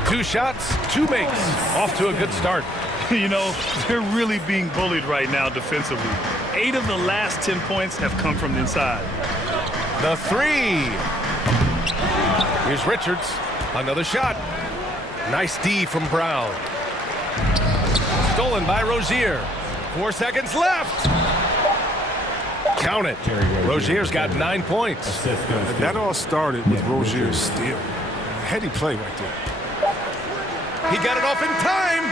Two shots, 2 makes. Off to a good start. You know, they're really being bullied right now defensively. 8 of the last 10 points have come from inside. The three. Here's Richards. Another shot. Nice D from Brown. Stolen by Rozier. 4 seconds left. Count it. Rozier's got 9 points. That all started with Rozier's steal. Heady play right there. He got it off in time.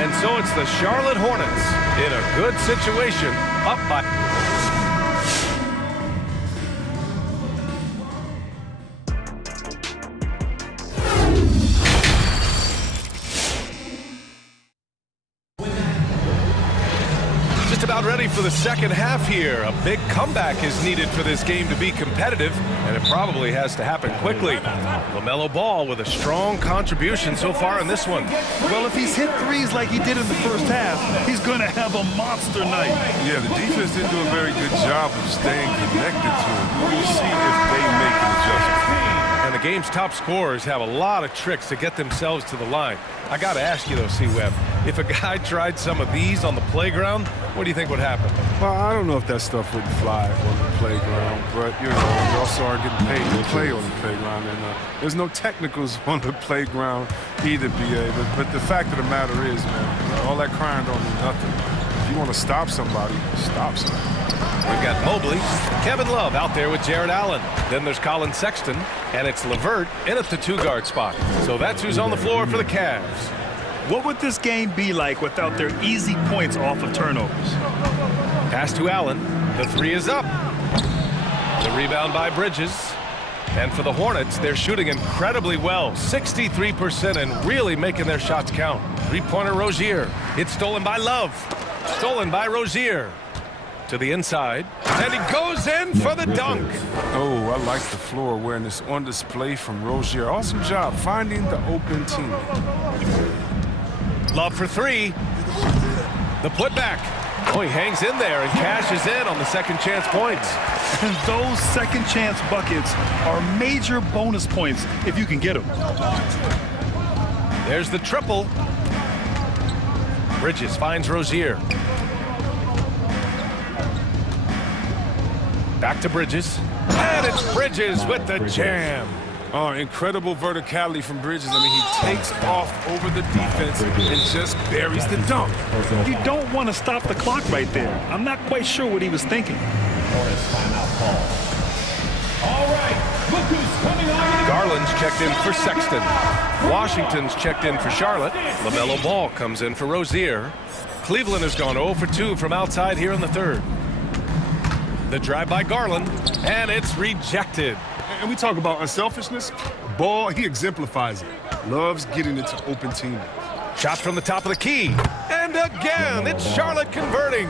And so it's the Charlotte Hornets in a good situation, up by... About ready for the second half here. A big comeback is needed for this game to be competitive, and it probably has to happen quickly. LaMelo Ball with a strong contribution so far in this one. Well, if he's hit threes like he did in the first half, he's going to have a monster night. Yeah, the defense didn't do a very good job of staying connected to him. We'll see if they make an adjustment. And the game's top scorers have a lot of tricks to get themselves to the line. I got to ask you, though, C-Web, if a guy tried some of these on the playground, what do you think would happen? Well, I don't know if that stuff would fly on the playground, but, you know, we also are getting paid to play on the playground, and there's no technicals on the playground either, B.A., but the fact of the matter is, man, all that crying don't mean nothing. If you want to stop somebody, stop somebody. We've got Mobley, Kevin Love out there with Jared Allen. Then there's Colin Sexton, and it's LeVert in at the 2-guard spot. So that's who's on the floor for the Cavs. What would this game be like without their easy points off of turnovers? Pass to Allen. The 3 is up. The rebound by Bridges. And for the Hornets, they're shooting incredibly well. 63% and really making their shots count. Three-pointer Rozier. It's stolen by Love. Stolen by Rozier. To the inside. And he goes in for the dunk. Oh, I like the floor awareness on display from Rozier. Awesome job finding the open teammate. Love for 3. The putback. Oh, he hangs in there and cashes in on the second chance points. And those second chance buckets are major bonus points if you can get them. There's the triple. Bridges finds Rozier. Back to Bridges. And it's Bridges with the jam. Oh, incredible verticality from Bridges. I mean, he takes off over the defense and just buries the dunk. You don't want to stop the clock right there. I'm not quite sure what he was thinking. Garland's checked in for Sexton. Washington's checked in for Charlotte. LaMelo Ball comes in for Rozier. Cleveland has gone 0 for 2 from outside here in the third. The drive by Garland, and it's rejected. And we talk about unselfishness. Ball, he exemplifies it. Loves getting it to open teammates. Shot from the top of the key. And again, it's Charlotte converting.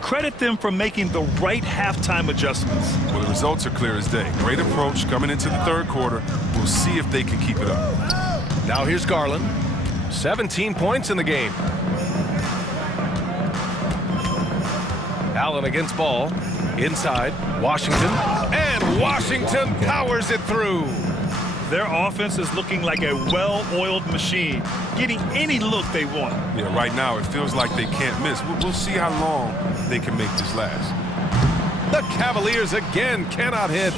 Credit them for making the right halftime adjustments. Well, the results are clear as day. Great approach coming into the third quarter. We'll see if they can keep it up. Now here's Garland. 17 points in the game. Allen against ball. Inside, Washington. And Washington powers it through. Their offense is looking like a well-oiled machine, getting any look they want. Yeah, right now it feels like they can't miss. We'll see how long they can make this last. The Cavaliers again cannot hit.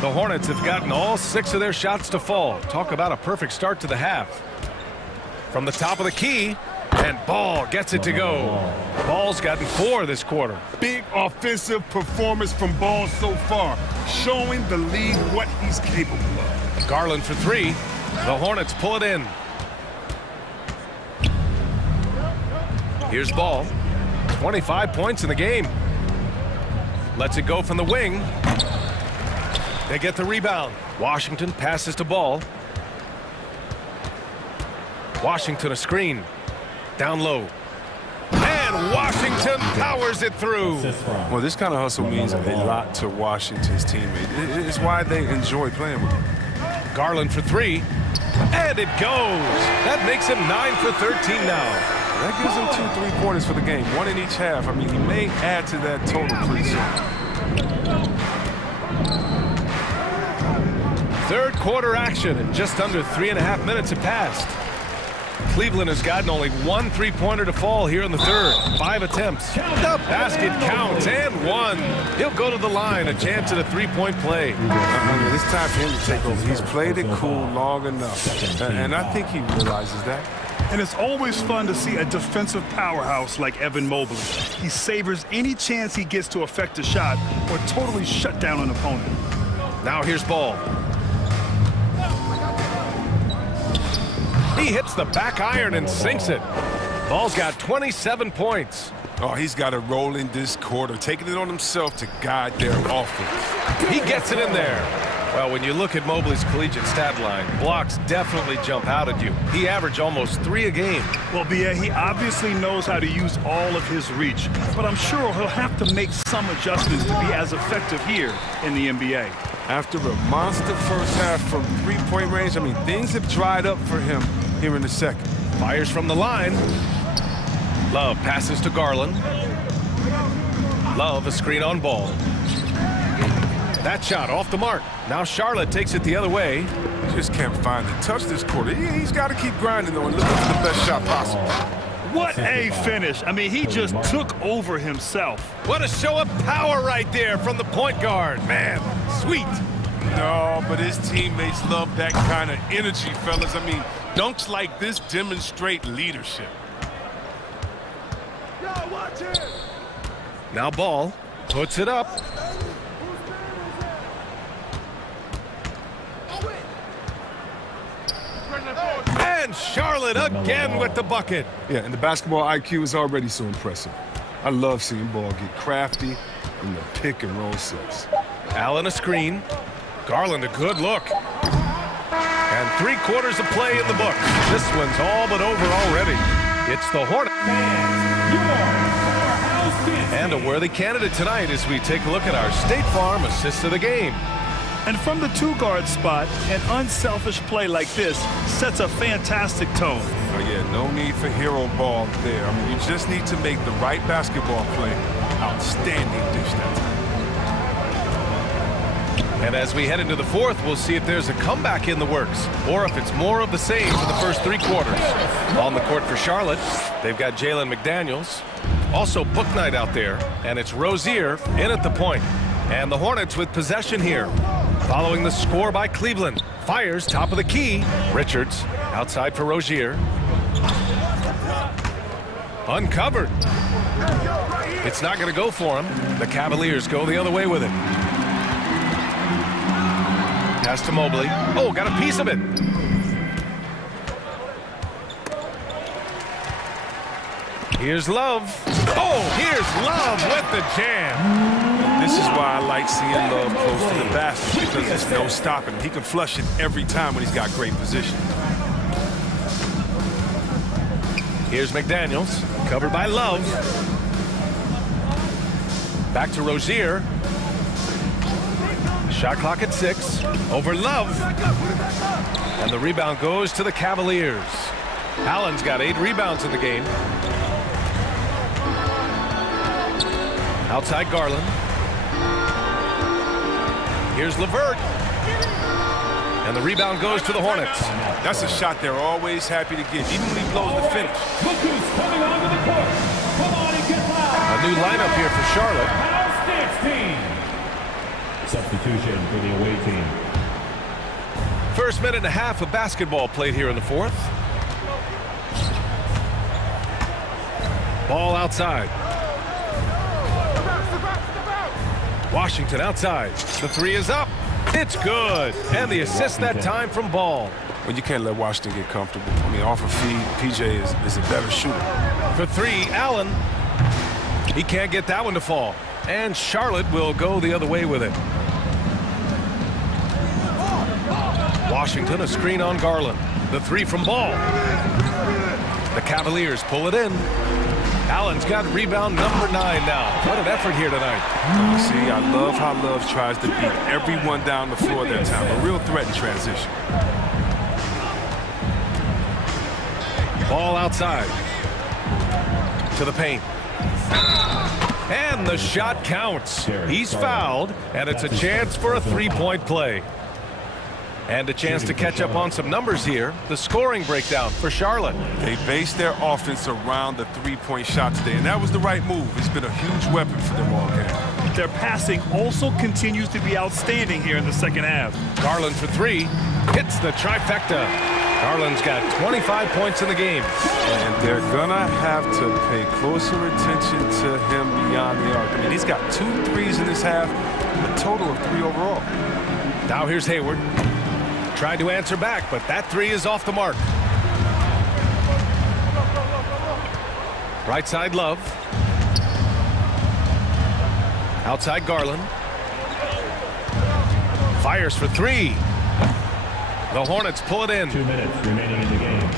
The Hornets have gotten all 6 of their shots to fall. Talk about a perfect start to the half. From the top of the key, and Ball gets it to go. Ball's gotten 4 this quarter. Big offensive performance from Ball so far, showing the league what he's capable of. Garland for 3. The Hornets pull it in. Here's Ball. 25 points in the game. Lets it go from the wing. They get the rebound. Washington passes to Ball. Washington a screen. Down low. And Washington powers it through. Well, this kind of hustle means a lot to Washington's teammate. It's why they enjoy playing with him. Garland for 3. And it goes. That makes him 9 for 13 now. That gives him 2 3-pointers for the game, 1 in each half. I mean, he may add to that total pretty soon. Third quarter action, and just under 3.5 minutes have passed. Cleveland has gotten only 1 3-pointer to fall here in the third. 5 attempts. The basket counts, and 1. He'll go to the line, a chance at a 3-point play. It's time for him to take over. He's played it cool long enough, and I think he realizes that. And it's always fun to see a defensive powerhouse like Evan Mobley. He savors any chance he gets to affect a shot or totally shut down an opponent. Now here's Ball. He hits the back iron and sinks it. Ball's got 27 points. Oh, he's got a roll in this quarter, taking it on himself to guide their offense. He gets it in there. Well, when you look at Mobley's collegiate stat line, blocks definitely jump out at you. He averaged almost 3 a game. Well, B.A., he obviously knows how to use all of his reach, but I'm sure he'll have to make some adjustments to be as effective here in the NBA. After a monster first half from 3-point range, I mean, things have dried up for him here in the second. Fires from the line. Love passes to Garland. Love a screen on Ball. That shot off the mark. Now Charlotte takes it the other way. He just can't find the touch this quarter. He's got to keep grinding, though, and looking for the best shot possible. What a finish. I mean, he just took over himself. What a show of power right there from the point guard. Man, sweet. No, but his teammates love that kind of energy, fellas. I mean, dunks like this demonstrate leadership. Now Ball puts it up. And Charlotte again with the bucket. Yeah, and the basketball IQ is already so impressive. I love seeing Ball get crafty in the pick and roll sets. Allen a screen. Garland a good look. And 3/4 of play in the books. This one's all but over already. It's the Hornets. And a worthy candidate tonight as we take a look at our State Farm assist of the game. And from the 2-guard spot, an unselfish play like this sets a fantastic tone. Oh, yeah, no need for hero ball there. I mean, you just need to make the right basketball play. Outstanding dish that time. And as we head into the fourth, we'll see if there's a comeback in the works or if it's more of the same for the first 3 quarters. On the court for Charlotte, they've got Jalen McDaniels. Also Book Knight out there, and it's Rozier in at the point. And the Hornets with possession here. Following the score by Cleveland. Fires top of the key. Richards outside for Rozier. Uncovered. It's not going to go for him. The Cavaliers go the other way with it. Pass to Mobley. Oh, got a piece of it. Here's Love. Oh, here's Love with the jam. This is why I like seeing Love close to the basket, because there's no stopping him. He can flush it every time when he's got great position. Here's McDaniels, covered by Love. Back to Rozier. Shot clock at 6. Over Love. And the rebound goes to the Cavaliers. Allen's got 8 rebounds in the game. Outside Garland. Here's LeVert. And the rebound goes to the Hornets. That's a shot they're always happy to give, even when he blows the finish. Look who's coming onto the court. Come on and get loud. A new lineup here for Charlotte. House dance team. Substitution for the away team. First minute and a half of basketball played here in the fourth. Ball outside. Washington outside. The 3 is up. It's good. And the assist that time from Ball. Well, you can't let Washington get comfortable. I mean, off a feed, PJ is a better shooter. For 3, Allen. He can't get that one to fall. And Charlotte will go the other way with it. Washington, a screen on Garland. The 3 from Ball. The Cavaliers pull it in. Allen's got rebound number 9 now. What an effort here tonight. You see, I love how Love tries to beat everyone down the floor that time. A real threat in transition. Ball outside. To the paint. And the shot counts. He's fouled, and it's a chance for a 3-point play. And a chance to catch up on some numbers here. The scoring breakdown for Charlotte. They based their offense around the 3-point shot today, and that was the right move. It's been a huge weapon for them all game. Their passing also continues to be outstanding here in the second half. Garland for 3. Hits the trifecta. Garland's got 25 points in the game. And they're going to have to pay closer attention to him beyond the arc. I mean, he's got 2 threes in this half, a total of 3 overall. Now here's Hayward. Tried to answer back, but that 3 is off the mark. Right side Love. Outside Garland. Fires for 3. The Hornets pull it in. 2 minutes remaining in the game.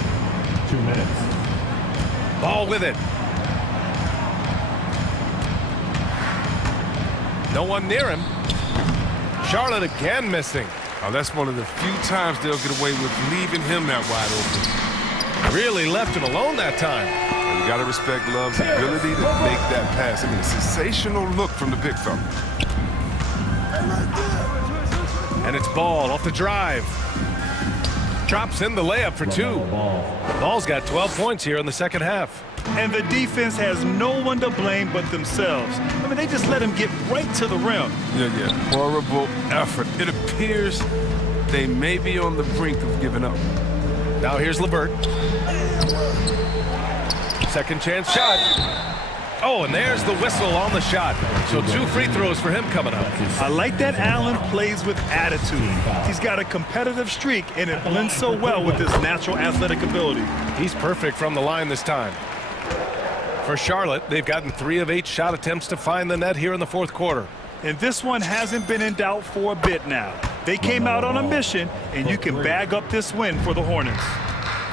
2 minutes. Ball with it. No one near him. Charlotte again missing. Oh, that's one of the few times they'll get away with leaving him that wide open. Really left him alone that time. And you got to respect Love's ability to make that pass. I mean, a sensational look from the big fella. And it's Ball off the drive. Drops in the layup for 2. Ball's got 12 points here in the second half. And the defense has no one to blame but themselves. I mean, they just let him get right to the rim. Yeah. Horrible effort. It appears they may be on the brink of giving up. Now here's LeVert. Second chance shot. Oh, and there's the whistle on the shot. So 2 free throws for him coming up. I like that Allen plays with attitude. He's got a competitive streak, and it blends so well with his natural athletic ability. He's perfect from the line this time. For Charlotte, they've gotten 3 of 8 shot attempts to find the net here in the fourth quarter. And this one hasn't been in doubt for a bit now. They came out on a mission, and you can bag up this win for the Hornets.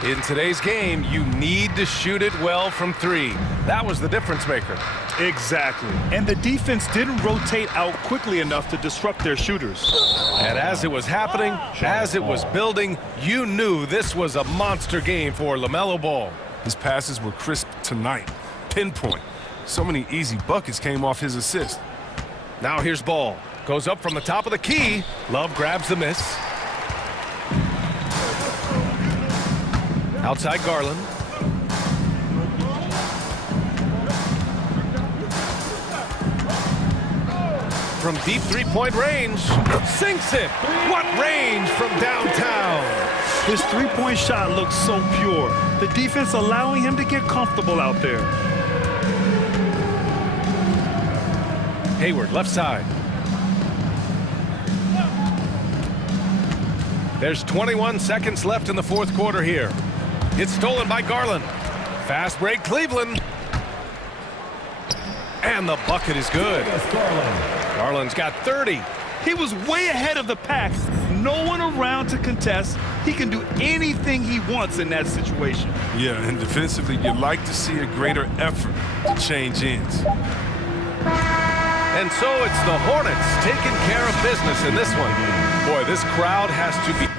In today's game, you need to shoot it well from 3. That was the difference maker. Exactly. And the defense didn't rotate out quickly enough to disrupt their shooters. And as it was happening, as it was building, you knew this was a monster game for LaMelo Ball. His passes were crisp tonight. Pinpoint. So many easy buckets came off his assist. Now here's Ball. Goes up from the top of the key. Love grabs the miss. Outside Garland. From deep 3-point range. Sinks it. What range from downtown. His 3-point shot looks so pure. The defense allowing him to get comfortable out there. Hayward, left side. There's 21 seconds left in the fourth quarter here. It's stolen by Garland. Fast break, Cleveland. And the bucket is good. Garland's got 30. He was way ahead of the pack. No one around to contest. He can do anything he wants in that situation. Yeah, and defensively, you like to see a greater effort to change ends. And so it's the Hornets taking care of business in this one. Boy, this crowd has to be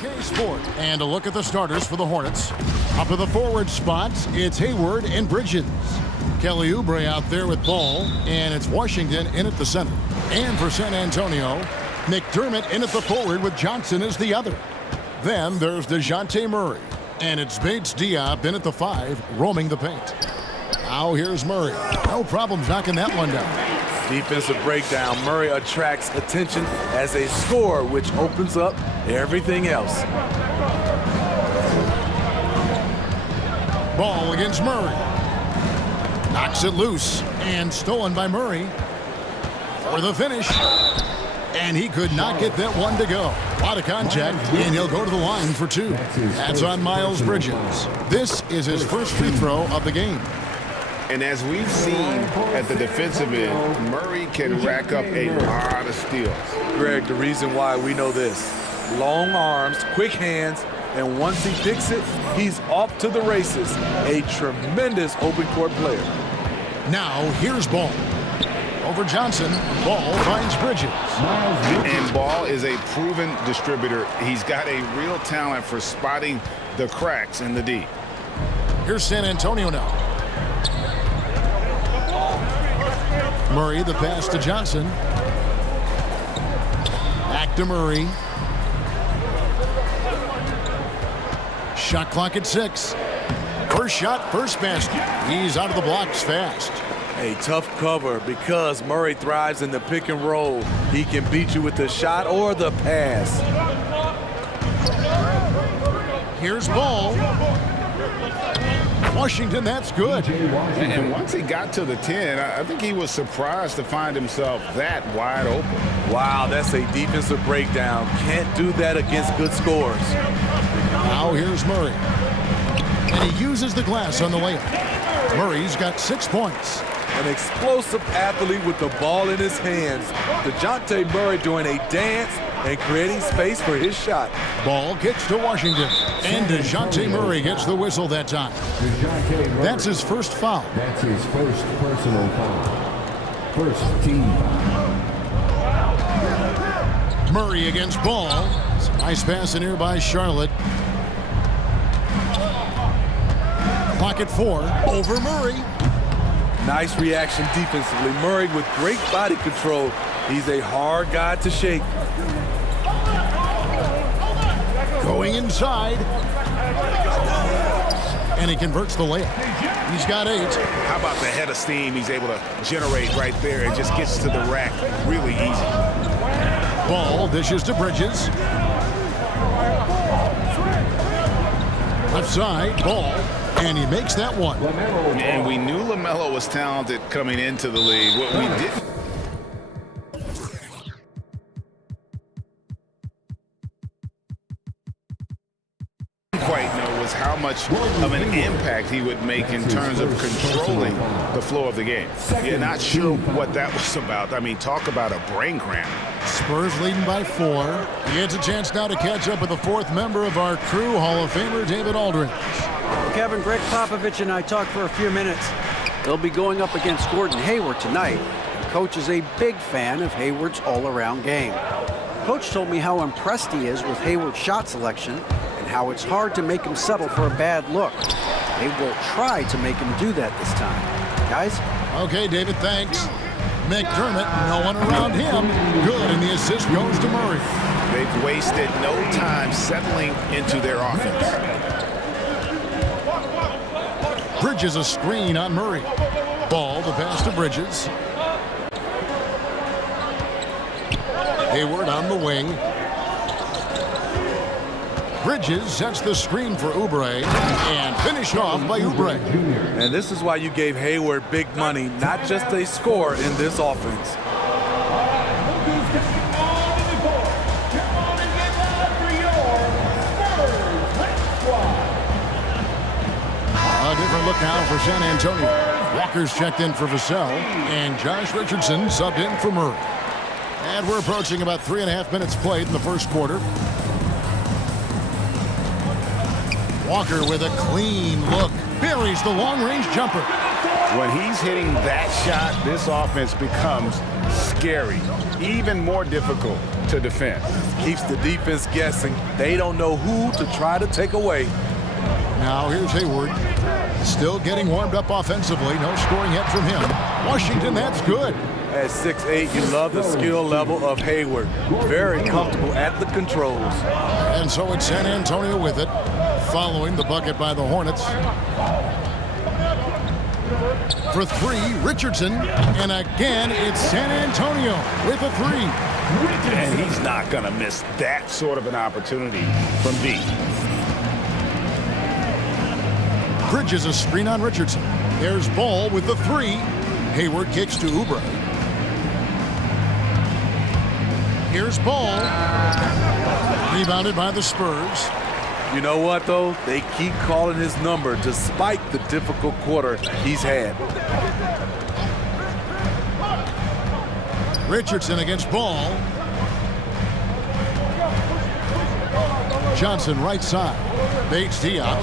OK Sport. And a look at the starters for the Hornets. Up at the forward spots, it's Hayward and Bridges. Kelly Oubre out there with ball, and it's Washington in at the center. And for San Antonio, McDermott in at the forward with Johnson as the other. Then there's DeJounte Murray, and it's Bates Diop in at the 5, roaming the paint. Now here's Murray. No problem knocking that one down. Defensive breakdown. Murray attracts attention as a scorer, which opens up everything else. Ball against Murray. Knocks it loose and stolen by Murray for the finish. And he could not get that one to go. A lot of contact, and he'll go to the line for 2. That's on Miles Bridges. This is his first free throw of the game. And as we've seen at the defensive end, Murray can rack up a lot of steals. Greg, the reason why we know this: long arms, quick hands, and once he picks it, he's off to the races. A tremendous open court player. Now here's Ball. Over Johnson. Ball finds Bridges. And Ball is a proven distributor. He's got a real talent for spotting the cracks in the D. Here's San Antonio now. Murray, the pass to Johnson. Back to Murray. Shot clock at 6. First shot, first basket. He's out of the blocks fast. A tough cover because Murray thrives in the pick and roll. He can beat you with the shot or the pass. Here's Ball. Washington, that's good. And once he got to the 10, I think he was surprised to find himself that wide open. Wow, that's a defensive breakdown. Can't do that against good scores. Now here's Murray. And he uses the glass on the layup. Murray's got 6 points. An explosive athlete with the ball in his hands. DeJounte Murray doing a dance and creating space for his shot. Ball kicks to Washington. And DeJounte Murray gets the whistle that time. That's his first foul. That's his first personal foul. First team foul. Murray against Ball. Nice pass in here by Charlotte. Pocket 4 over Murray. Nice reaction defensively. Murray with great body control. He's a hard guy to shake. Going inside. And he converts the layup. He's got 8. How about the head of steam he's able to generate right there? It just gets to the rack really easy. Ball dishes to Bridges. Left side, Ball. And he makes that one. And we knew LaMelo was talented coming into the league. What we didn't quite know was how much of an impact he would make in terms of controlling the flow of the game. You're not sure what that was about. I mean, talk about a brain cramp. Spurs leading by 4. He gets a chance now to catch up with the 4th member of our crew, Hall of Famer David Aldridge. Kevin, Greg Popovich and I talked for a few minutes. They'll be going up against Gordon Hayward tonight. And Coach is a big fan of Hayward's all-around game. Coach told me how impressed he is with Hayward's shot selection and how it's hard to make him settle for a bad look. They will try to make him do that this time. Guys? Okay, David, thanks. McDermott, no one around him. Good, and the assist goes to Murray. They've wasted no time settling into their offense. Bridges a screen on Murray. Ball, the pass to Bridges. Hayward on the wing. Bridges sets the screen for Oubre and finished off by Oubre. And this is why you gave Hayward big money, not just a score in this offense. A different look now for San Antonio. Walker's checked in for Vassell, and Josh Richardson subbed in for Murray. And we're approaching about 3.5 minutes played in the first quarter. Walker with a clean look. Buries the long-range jumper. When he's hitting that shot, this offense becomes scary, even more difficult to defend. Keeps the defense guessing. They don't know who to try to take away. Now here's Hayward. Still getting warmed up offensively. No scoring yet from him. Washington, that's good. At 6'8", you love the skill level of Hayward. Very comfortable at the controls. And so it's San Antonio with it, following the bucket by the Hornets. For three, Richardson. And again, it's San Antonio with a three. And he's not going to miss that sort of an opportunity from deep. Bridges a screen on Richardson. There's Ball with the three. Hayward kicks to Oubre. Here's Ball. Rebounded by the Spurs. You know what, though? They keep calling his number despite the difficult quarter he's had. Richardson against Ball. Johnson right side. Bates Diop.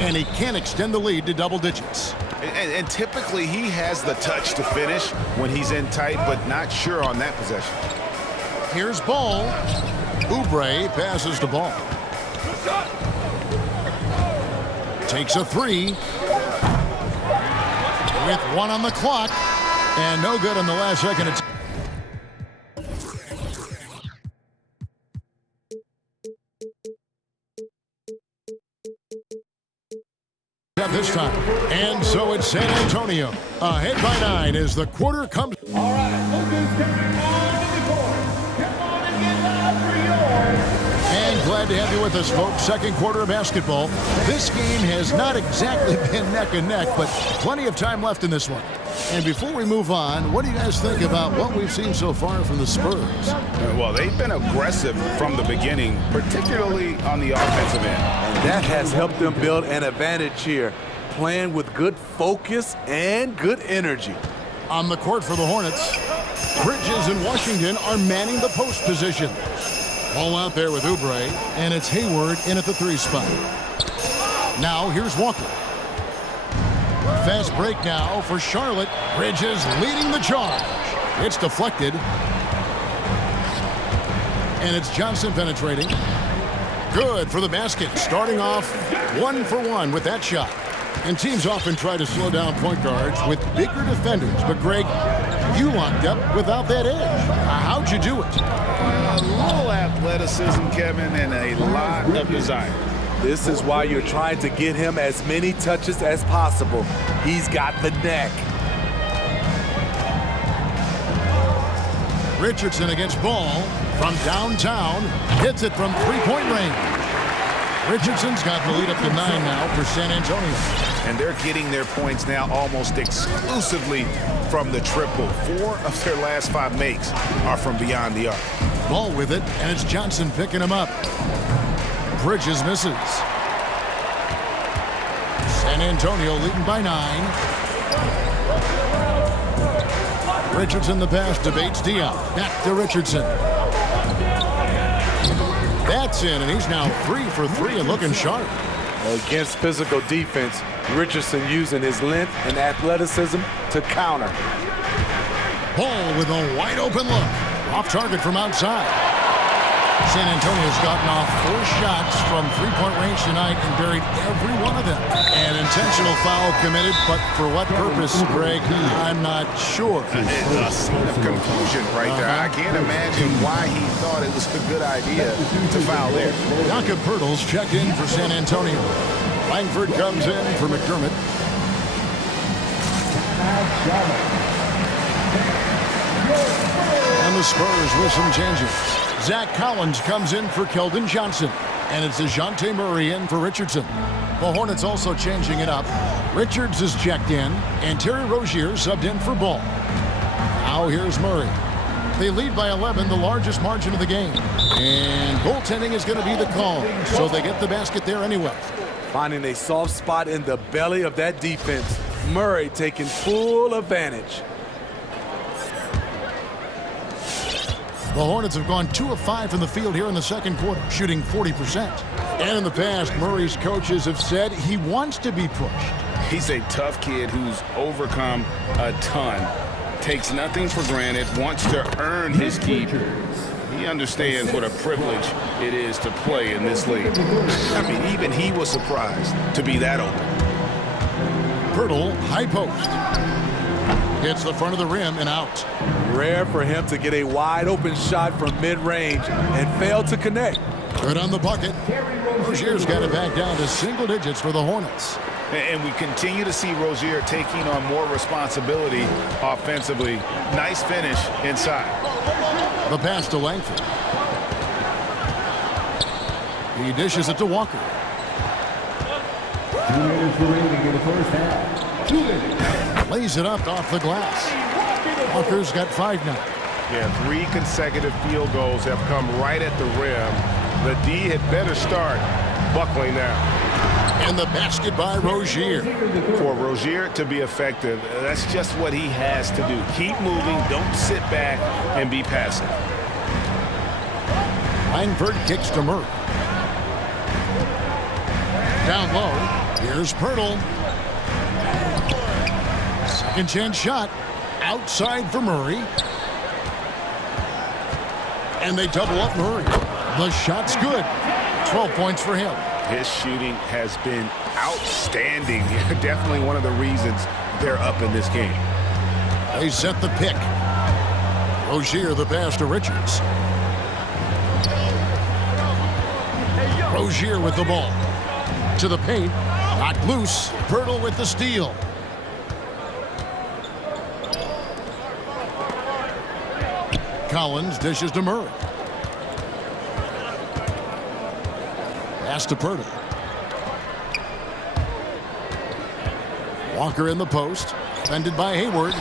And he can extend the lead to double digits. And typically he has the touch to finish when he's in tight, but not sure on that possession. Here's Ball. Oubre passes the ball. Takes a three. With one on the clock. And no good in the last second. It's this time. And so it's San Antonio. Ahead by 9 as the quarter comes. All right, look who's coming on the court. Come on and get loud for yours. And glad to have you with us, folks. Second quarter of basketball. This game has not exactly been neck and neck, but plenty of time left in this one. And before we move on, what do you guys think about what we've seen so far from the Spurs? Well, they've been aggressive from the beginning, particularly on the offensive end. And that has helped them build an advantage here, playing with good focus and good energy. On the court for the Hornets, Bridges and Washington are manning the post position. Ball out there with Oubre, and it's Hayward in at the three spot. Now here's Walker. Fast break now for Charlotte. Bridges leading the charge. It's deflected. And it's Johnson penetrating. Good for the basket. Starting off 1 for 1 with that shot. And teams often try to slow down point guards with bigger defenders. But, Greg, you locked up without that edge. How'd you do it? A little athleticism, Kevin, and a lot of desire. This is why you're trying to get him as many touches as possible. He's got the neck. Richardson against Ball from downtown. Hits it from three-point range. Richardson's got the lead up to 9 now for San Antonio. And they're getting their points now almost exclusively from the triple. 4 of their last 5 makes are from beyond the arc. Ball with it, and it's Johnson picking him up. Bridges misses. San Antonio leading by 9. Richardson the pass to Bates Diop. Back to Richardson. That's in, and he's now 3 for 3 and looking sharp. Against physical defense, Richardson using his length and athleticism to counter. Ball with a wide open look. Off target from outside. San Antonio's gotten off 4 shots from three-point range tonight and buried every one of them. An intentional foul committed, but for what purpose, Greg, I'm not sure. A scene of confusion right there. I can't imagine why he thought it was a good idea to foul there. Jakob Poeltl's checked in for San Antonio. Langford comes in for McDermott. And the Spurs with some changes. Zach Collins comes in for Keldon Johnson. And it's DeJounte Murray in for Richardson. The Hornets also changing it up. Richards is checked in, and Terry Rozier subbed in for Ball. Now here's Murray. They lead by 11, the largest margin of the game. And goaltending is going to be the call, so they get the basket there anyway. Finding a soft spot in the belly of that defense. Murray taking full advantage. The Hornets have gone 2 of 5 from the field here in the second quarter, shooting 40%. And in the past, Murray's coaches have said he wants to be pushed. He's a tough kid who's overcome a ton, takes nothing for granted, wants to earn his keep. He understands what a privilege it is to play in this league. I mean, even he was surprised to be that open. Pirtle, high post. Hits the front of the rim and out. Rare for him to get a wide open shot from mid-range and fail to connect. Good on the bucket. Rozier's got it back down to single digits for the Hornets. And we continue to see Rozier taking on more responsibility offensively. Nice finish inside. The pass to Langford. He dishes it to Walker. 2 minutes remaining in the first half. 2 minutes. Lays it up off the glass. Walker's got 5 now. Yeah, 3 consecutive field goals have come right at the rim. The D had better start buckling now. And the basket by Rozier. For Rozier to be effective, that's just what he has to do. Keep moving, don't sit back and be passive. Langford kicks to Murray. Down low, here's Pirtle. Second chance shot, outside for Murray. And they double up Murray. The shot's good. 12 points for him. His shooting has been outstanding. Definitely one of the reasons they're up in this game. They set the pick. Rozier the pass to Richards. Rozier with the ball. To the paint. Knocked loose. Pirtle with the steal. Collins dishes to Murray. Pass to Pirtle. Walker in the post. Defended by Hayward.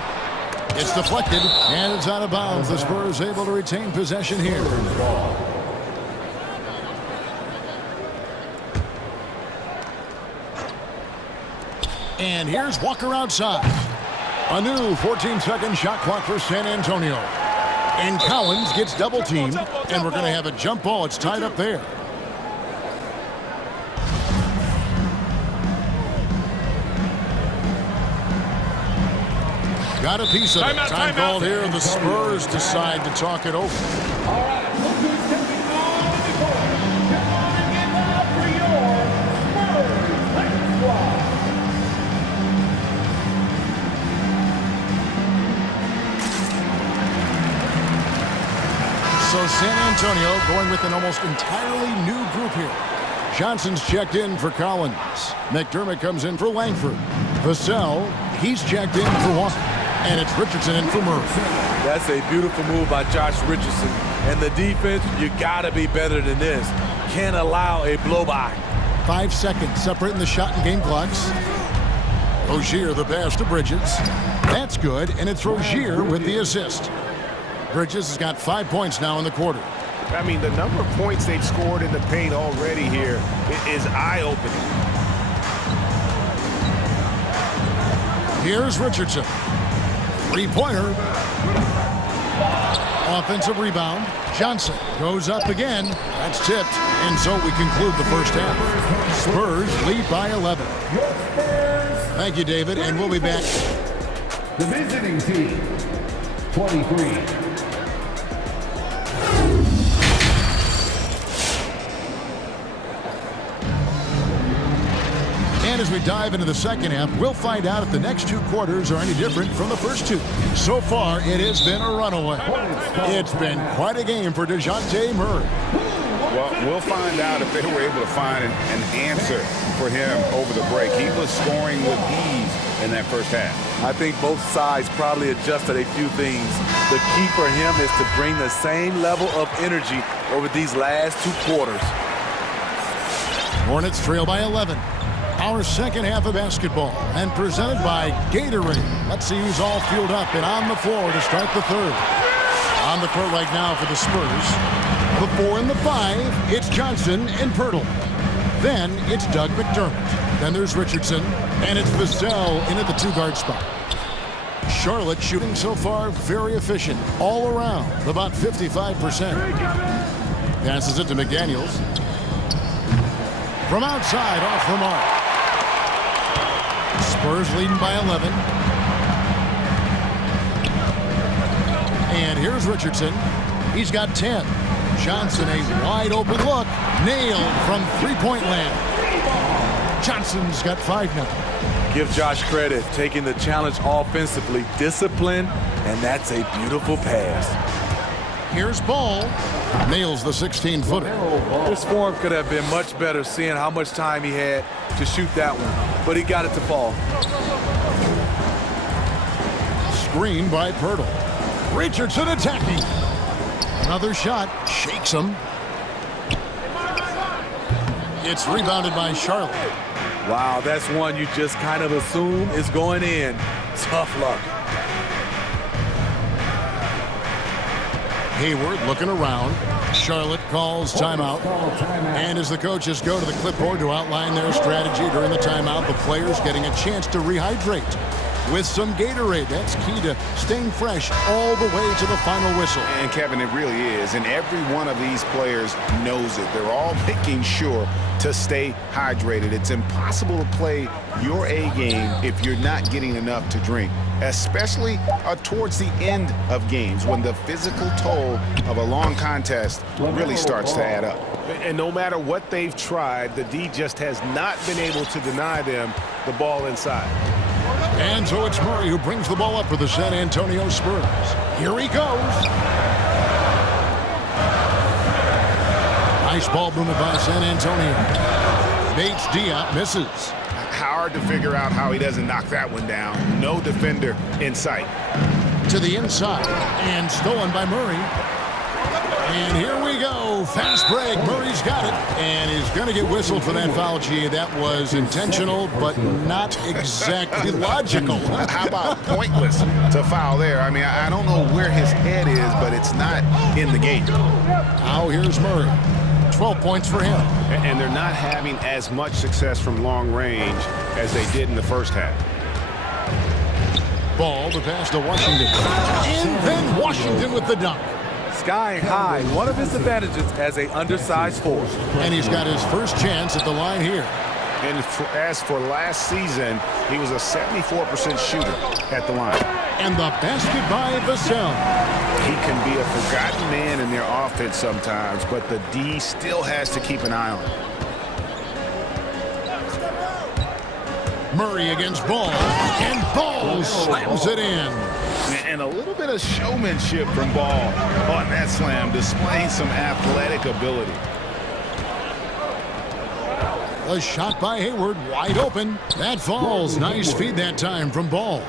It's deflected, and it's out of bounds. The Spurs able to retain possession here. And here's Walker outside. A new 14-second shot clock for San Antonio. And Collins gets double-teamed, and we're going to have a jump ball. It's tied up there. Got a piece of it. Time called here, and the Spurs decide to talk it over. All right, look who's stepping on the court. Come on and get loud for your Spurs Play Squad. So San Antonio going with an almost entirely new group here. Johnson's checked in for Collins. McDermott comes in for Langford. Vassell, he's checked in for Walker. And it's Richardson in for Murray. That's a beautiful move by Josh Richardson. And the defense, you gotta be better than this. Can't allow a blow-by. 5 seconds separating the shot and game clocks. Rozier the pass to Bridges. That's good, and it's Rozier with the assist. Bridges has got 5 points now in the quarter. I mean, the number of points they've scored in the paint already here is eye-opening. Here's Richardson. Three-pointer. Offensive rebound. Johnson goes up again. That's tipped. And so we conclude the first half. Spurs lead by 11. Thank you, David, and we'll be back. The visiting team, 23. And as we dive into the second half, we'll find out if the next 2 quarters are any different from the first 2. So far, it has been a runaway. It's been quite a game for DeJounte Murray. Well, we'll find out if they were able to find an answer for him over the break. He was scoring with ease in that first half. I think both sides probably adjusted a few things. The key for him is to bring the same level of energy over these last 2 quarters. Hornets trail by 11. Our second half of basketball, and presented by Gatorade. Let's see who's all fueled up and on the floor to start the third. On the court right now for the Spurs. The 4 and the 5, it's Johnson and Pirtle. Then it's Doug McDermott. Then there's Richardson, and it's Vassell in at the 2-guard spot. Charlotte shooting so far very efficient all around, about 55%. Passes it to McDaniels. From outside, off the mark. Spurs leading by 11. And here's Richardson. He's got 10. Johnson, a wide open look. Nailed from three-point land. Johnson's got 5 now. Give Josh credit, taking the challenge offensively, discipline, and that's a beautiful pass. Here's Ball. Nails the 16-footer. This form could have been much better, seeing how much time he had to shoot that one, but he got it to fall. Screen by Pirtle. Richardson attacking. Another shot. Shakes him. It's rebounded by Charlotte. Wow, that's one you just kind of assume is going in. Tough luck. Hayward looking around. Charlotte calls timeout. And as the coaches go to the clipboard to outline their strategy during the timeout, the players getting a chance to rehydrate with some Gatorade. That's key to staying fresh all the way to the final whistle. And Kevin, it really is. And every one of these players knows it. They're all making sure to stay hydrated. It's impossible to play your A game if you're not getting enough to drink, especially towards the end of games when the physical toll of a long contest really starts to add up. And no matter what they've tried, the D just has not been able to deny them the ball inside. And so it's Murray who brings the ball up for the San Antonio Spurs. Here he goes. Nice ball movement by San Antonio. Bates Diop misses. Hard to figure out how he doesn't knock that one down. No defender in sight. To the inside and stolen by Murray. And here we go. Fast break. Murray's got it. And he's going to get whistled for that foul, G. That was intentional, but not exactly logical. How about pointless to foul there? I mean, I don't know where his head is, but it's not in the game. Now here's Murray. 12 points for him. And they're not having as much success from long range as they did in the first half. Ball to pass to Washington. And then Washington with the dunk. Sky high, one of his advantages as an undersized forward. And he's got his first chance at the line here. And as for last season, he was a 74% shooter at the line. And the basket by Vassell. He can be a forgotten man in their offense sometimes, but the D still has to keep an eye on him. Murray against Ball. And Ball slams it in. And a little bit of showmanship from Ball on that slam, displaying some athletic ability. A shot by Hayward, wide open. That falls. Nice feed that time from Ball.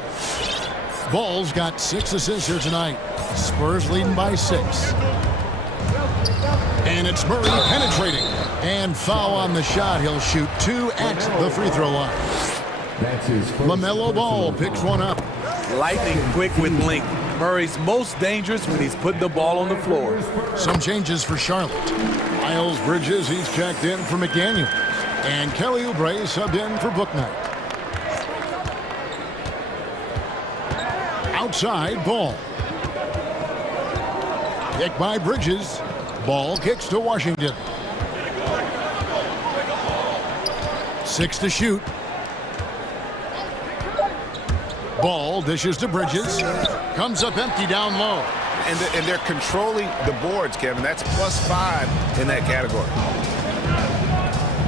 Ball's got 6 assists here tonight. Spurs leading by 6. And it's Murray penetrating. And foul on the shot. He'll shoot 2 at the free throw line. LaMelo Ball picks one up. Lightning quick with length. Murray's most dangerous when he's putting the ball on the floor. Some changes for Charlotte. Miles Bridges, he's checked in for McDaniel. And Kelly Oubre subbed in for Booknight. Outside, Ball. Kick by Bridges. Ball kicks to Washington. 6 to shoot. Ball dishes to Bridges. Comes up empty down low. And they're controlling the boards, Kevin. That's +5 in that category.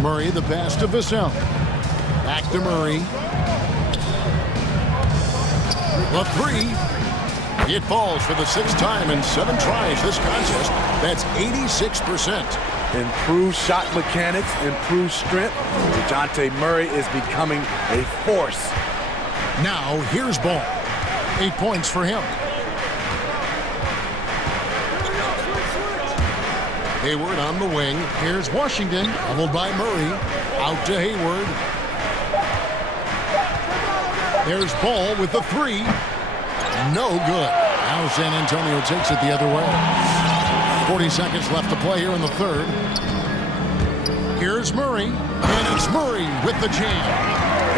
Murray the pass to Vassell. Back to Murray. The 3. It falls for the 6th time in 7 tries this contest. That's 86%. Improved shot mechanics, improved strength. DeJounte Murray is becoming a force. Now here's Ball. 8 points for him. Hayward on the wing. Here's Washington. Doubled by Murray. Out to Hayward. There's Ball with the 3. No good. Now San Antonio takes it the other way. 40 seconds left to play here in the 3rd. Here's Murray. And it's Murray with the jam.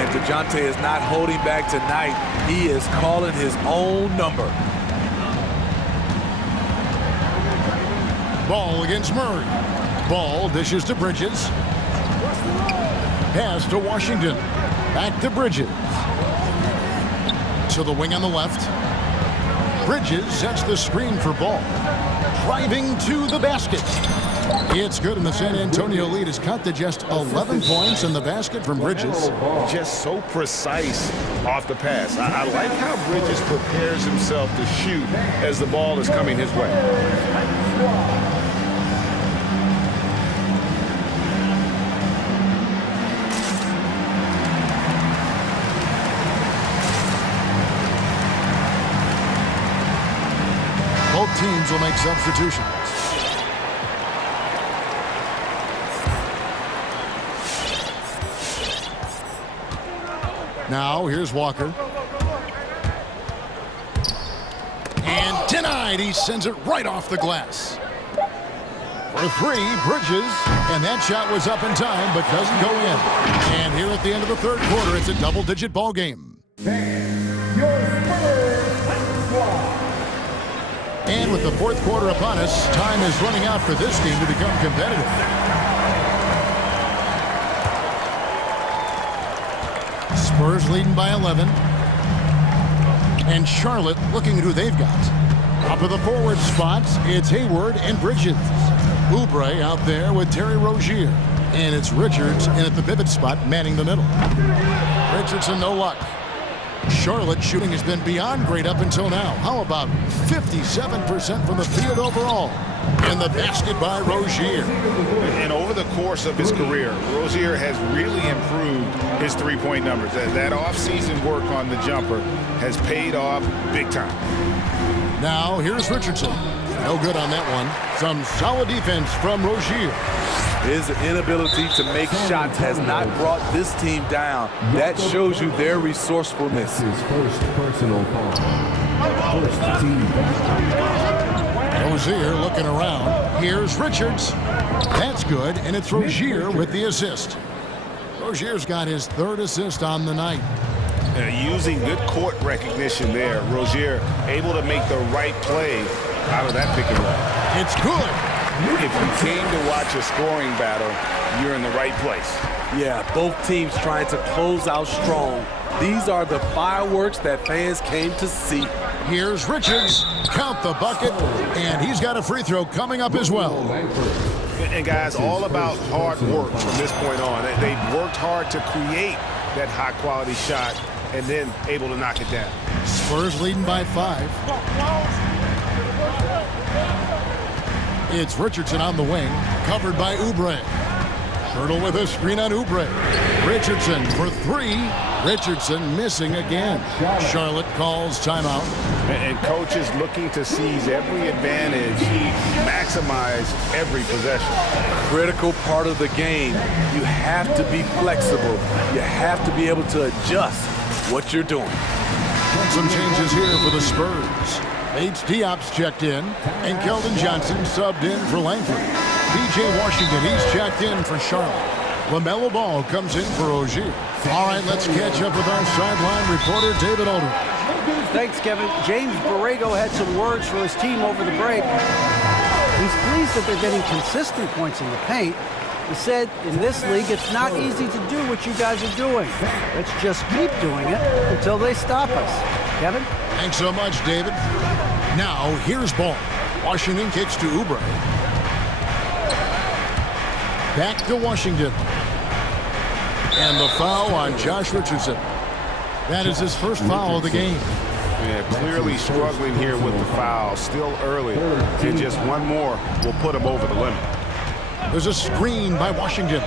And DeJounte is not holding back tonight. He is calling his own number. Ball against Murray. Ball dishes to Bridges. Pass to Washington. Back to Bridges. To the wing on the left. Bridges sets the screen for Ball. Driving to the basket. It's good, and the San Antonio lead is cut to just 11 points in the basket from Bridges. Just so precise off the pass. I like how Bridges prepares himself to shoot as the ball is coming his way. Both teams will make substitutions. Now, here's Walker. And denied. He sends it right off the glass. For three, Bridges. And that shot was up in time, but doesn't go in. And here at the end of the third quarter, it's a double-digit ball game. And with the fourth quarter upon us, time is running out for this team to become competitive. Spurs leading by 11. And Charlotte looking at who they've got. Up of the forward spots, it's Hayward and Bridges. Oubre out there with Terry Rozier. And it's Richards in at the pivot spot, manning the middle. Richardson, no luck. Charlotte shooting has been beyond great up until now. How about 57% from the field overall? And the basket by Rozier. And over the course of his career, Rozier has really improved his three-point numbers. That off-season work on the jumper has paid off big time. Now here's Richardson. No good on that one. Some solid defense from Rozier. His inability to make shots has not brought this team down. That shows you their resourcefulness. His first personal foul. First team foul. Rozier looking around. Here's Richards. That's good, and it's Rozier with the assist. Rozier's got his third assist on the night. Using good court recognition there. Rozier able to make the right play out of that pick and roll. It's good. If you came to watch a scoring battle, you're in the right place. Yeah, both teams trying to close out strong. These are the fireworks that fans came to see. Here's Richards. Count the bucket, and he's got a free throw coming up as well. And guys, all about hard work from this point on. They've worked hard to create that high-quality shot and then able to knock it down. Spurs leading by 5. It's Richardson on the wing, covered by Oubre. Hurdle with a screen on Oubre. Richardson for 3. Richardson missing again. Charlotte calls timeout. And coaches looking to seize every advantage, maximize every possession. Critical part of the game. You have to be flexible. You have to be able to adjust what you're doing. Some changes here for the Spurs. Bates Diop's checked in, and Keldon Johnson subbed in for Langford. P.J. Washington, he's checked in for Charlotte. LaMelo Ball comes in for Rozier. All right, let's catch up with our sideline reporter, David Aldridge. Thanks, Kevin. James Borrego had some words for his team over the break. He's pleased that they're getting consistent points in the paint. He said, in this league, it's not easy to do what you guys are doing. Let's just keep doing it until they stop us. Kevin? Thanks so much, David. Now, here's Ball. Washington kicks to Oubre. Back to Washington. And the foul on Josh Richardson. That is his first foul of the game. Yeah, clearly struggling here with the foul. Still early. And just one more will put him over the limit. There's a screen by Washington.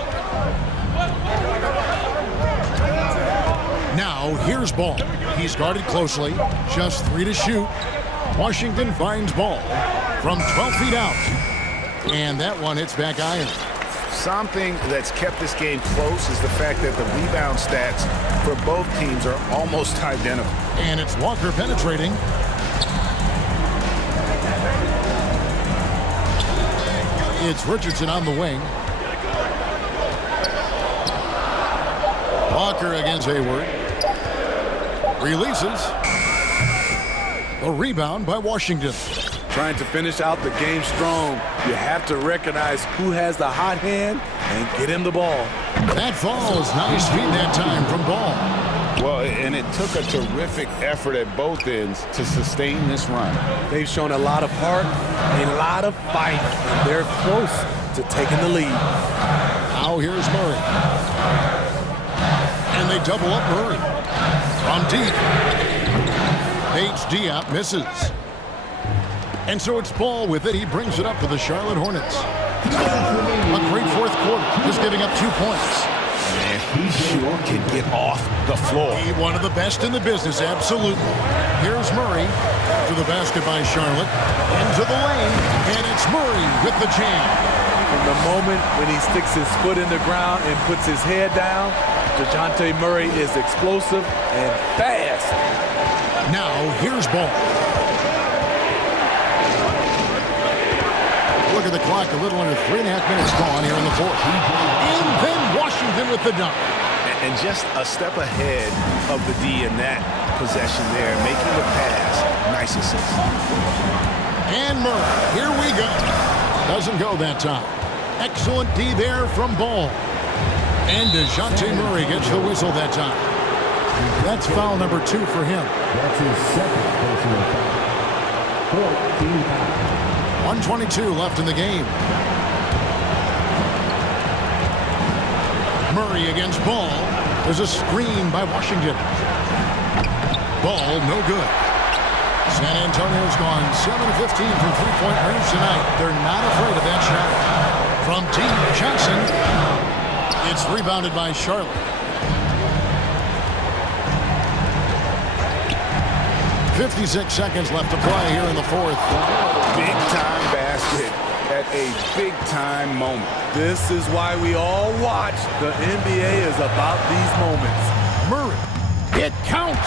Now, here's Ball. He's guarded closely. Just 3 to shoot. Washington finds Ball from 12 feet out. And that one hits back iron. Something that's kept this game close is the fact that the rebound stats for both teams are almost identical. And it's Walker penetrating. It's Richardson on the wing. Walker against Hayward. Releases. A rebound by Washington. Trying to finish out the game strong, you have to recognize who has the hot hand and get him the ball. That falls. Nice feed that time from Ball. Well, and it took a terrific effort at both ends to sustain this run. They've shown a lot of heart, a lot of fight, and they're close to taking the lead. Now here's Murray. And they double up Murray. From deep. Diop misses. And so it's Ball with it. He brings it up for the Charlotte Hornets. A great fourth quarter, just giving up 2 points. Man, he sure can get off the floor. He one of the best in the business, absolutely. Here's Murray to the basket by Charlotte. Into the lane, and it's Murray with the jam. From the moment when he sticks his foot in the ground and puts his head down, DeJounte Murray is explosive and fast. Now, here's Ball. Look at the clock, a little under 3.5 minutes gone here in the fourth. And then Washington with the dunk. And just a step ahead of the D in that possession there, making the pass. Nice assist. And Murray, here we go. Doesn't go that time. Excellent D there from Ball. And DeJounte Murray gets the whistle that time. That's foul number 2 for him. That's his second personal foul. 14 fouls. 1:22 left in the game. Murray against Ball. There's a screen by Washington. Ball, no good. San Antonio's gone 7-15 from three-point range tonight. They're not afraid of that shot. From deep, Johnson. It's rebounded by Charlotte. 56 seconds left to play here in the fourth. Big time basket at a big time moment. This is why we all watch. The NBA is about these moments. Murray, it counts.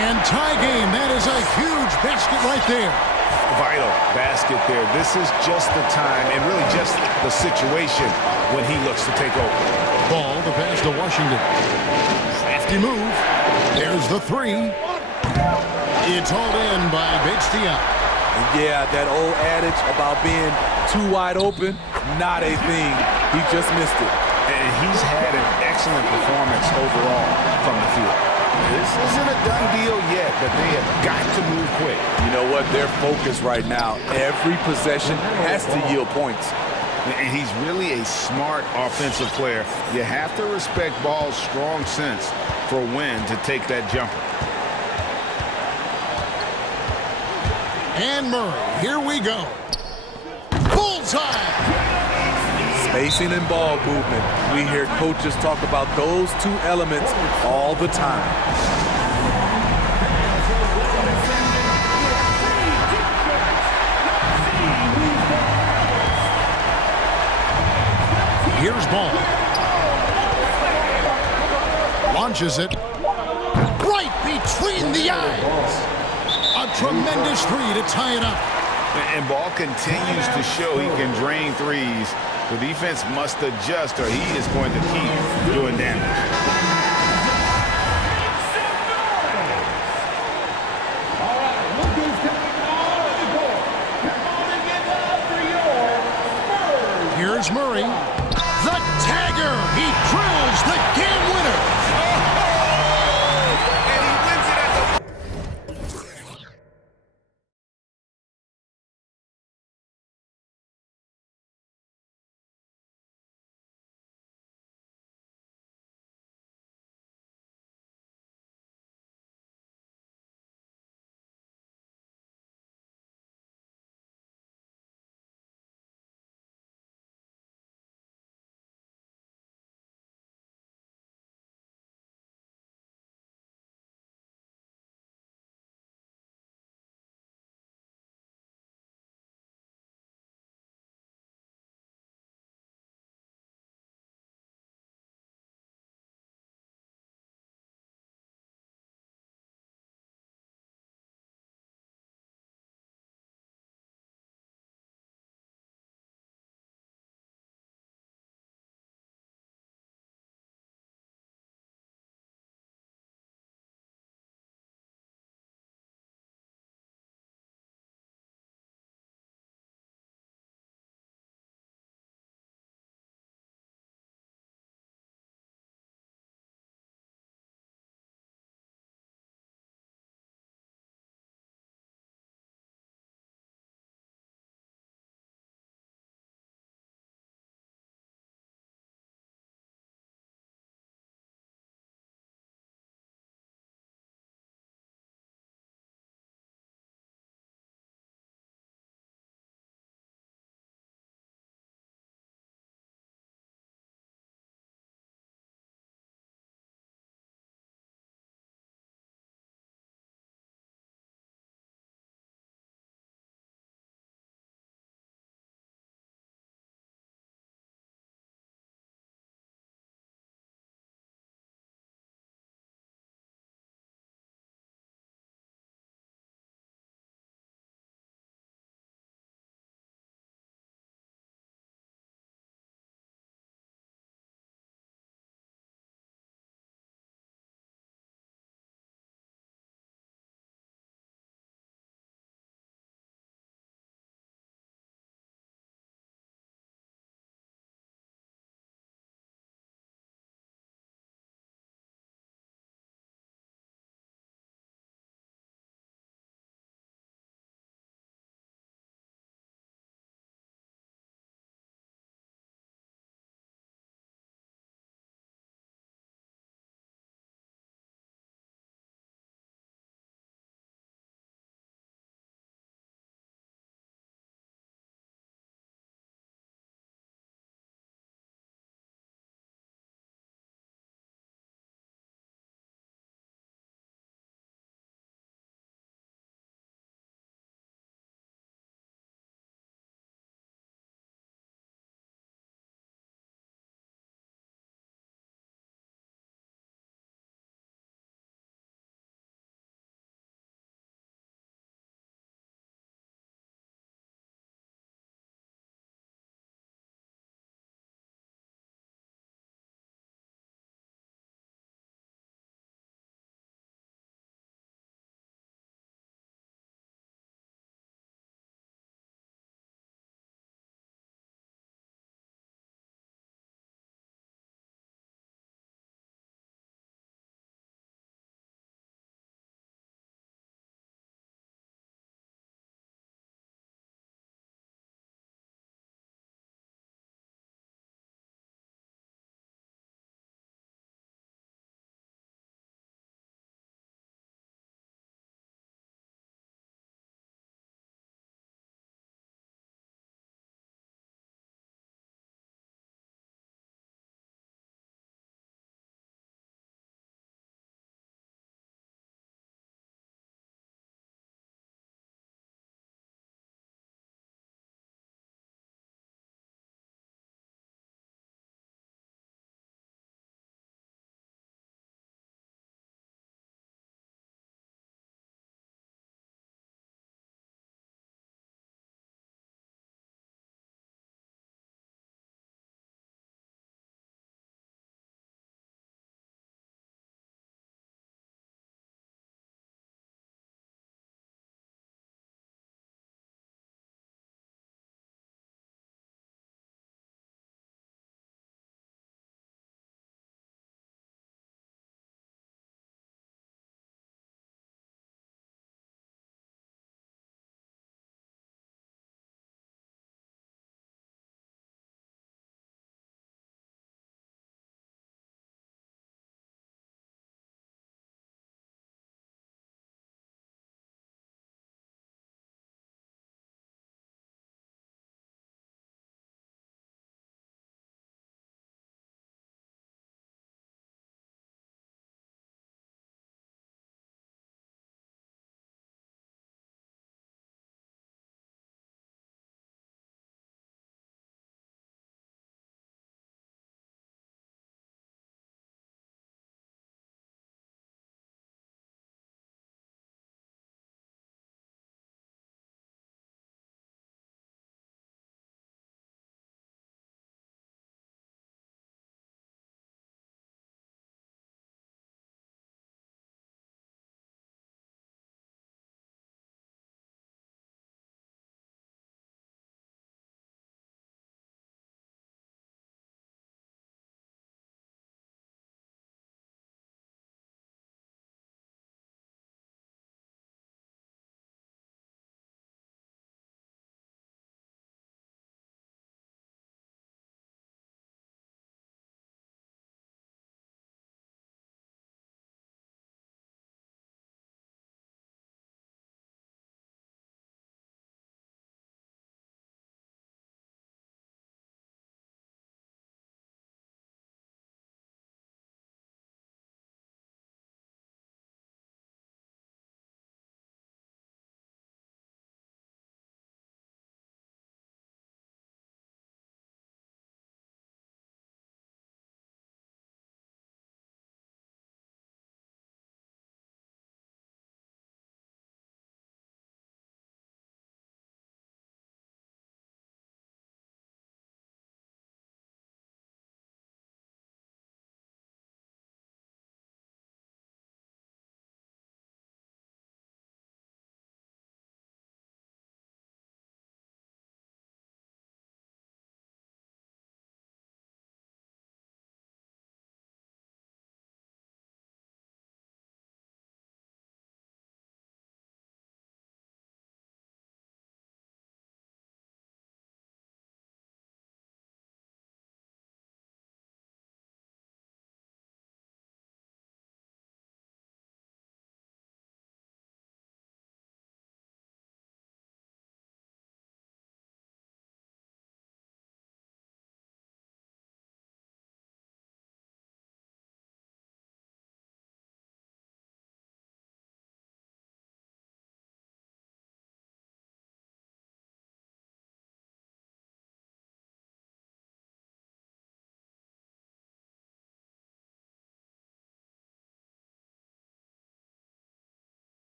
And tie game, that is a huge basket right there. Vital basket there. This is just the time and really just the situation when he looks to take over. Ball, the pass to Washington. Crafty move. There's the three. It's hauled in by Diop. Yeah, that old adage about being too wide open, not a thing. He just missed it. And he's had an excellent performance overall from the field. This isn't a done deal yet, but they have got to move quick. You know what? They're focused right now. Every possession has to yield points. And he's really a smart offensive player. You have to respect Ball's strong sense for when to take that jumper. And Murray, here we go. Bullseye! Spacing and ball movement. We hear coaches talk about those two elements all the time. Here's Ball. Launches it. Right between the eyes. A tremendous three to tie it up. And Ball continues to show he can drain threes. The defense must adjust or he is going to keep doing damage. Here's Murray. The tagger. He drills the game winner.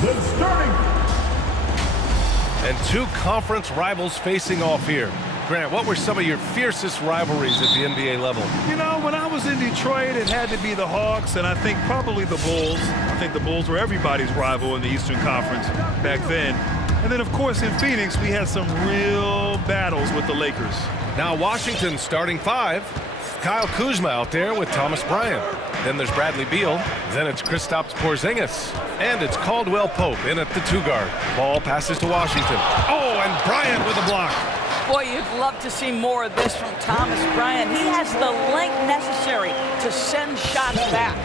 The starting. And two conference rivals facing off here. Grant, what were some of your fiercest rivalries at the NBA level? You know, when I was in Detroit, it had to be the Hawks, and I think probably the Bulls. I think the Bulls were everybody's rival in the Eastern Conference back then. And then, of course, in Phoenix, we had some real battles with the Lakers. Now Washington starting five. Kyle Kuzma out there with Thomas Bryant. Then there's Bradley Beal. Then it's Kristaps Porzingis. And it's Caldwell Pope in at the two guard. Ball passes to Washington. Oh, and Bryant with a block. Boy, you'd love to see more of this from Thomas Bryant. He has the length necessary to send shots back.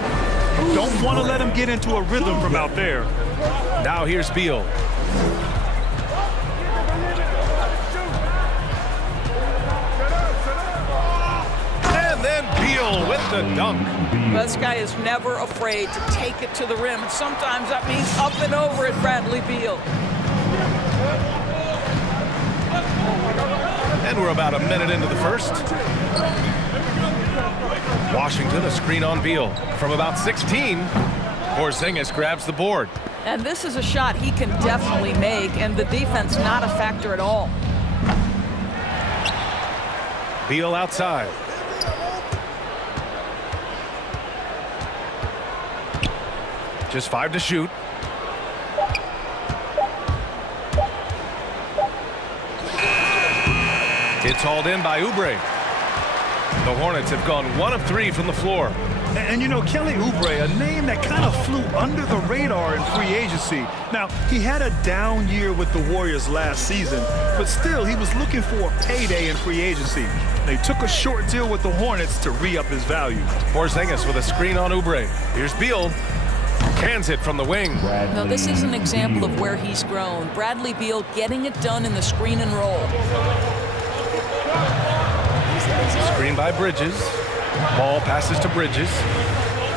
Don't want to let him get into a rhythm from out there. Now here's Beal. And then Beal with the dunk. This guy is never afraid to take it to the rim, and sometimes that means up and over at Bradley Beal. And we're about a minute into the first. Washington, a screen on Beal. From about 16, Porzingis grabs the board. And this is a shot he can definitely make, and the defense not a factor at all. Beal outside. Just 5 to shoot. It's hauled in by Oubre. The Hornets have gone 1 of 3 from the floor. And you know, Kelly Oubre, a name that kind of flew under the radar in free agency. Now, he had a down year with the Warriors last season, but still, he was looking for a payday in free agency. They took a short deal with the Hornets to re-up his value. Porzingis with a screen on Oubre. Here's Beal. Cans it from the wing. No, this is an example of where he's grown. Bradley Beal getting it done in the screen and roll. Screen by Bridges. Ball passes to Bridges.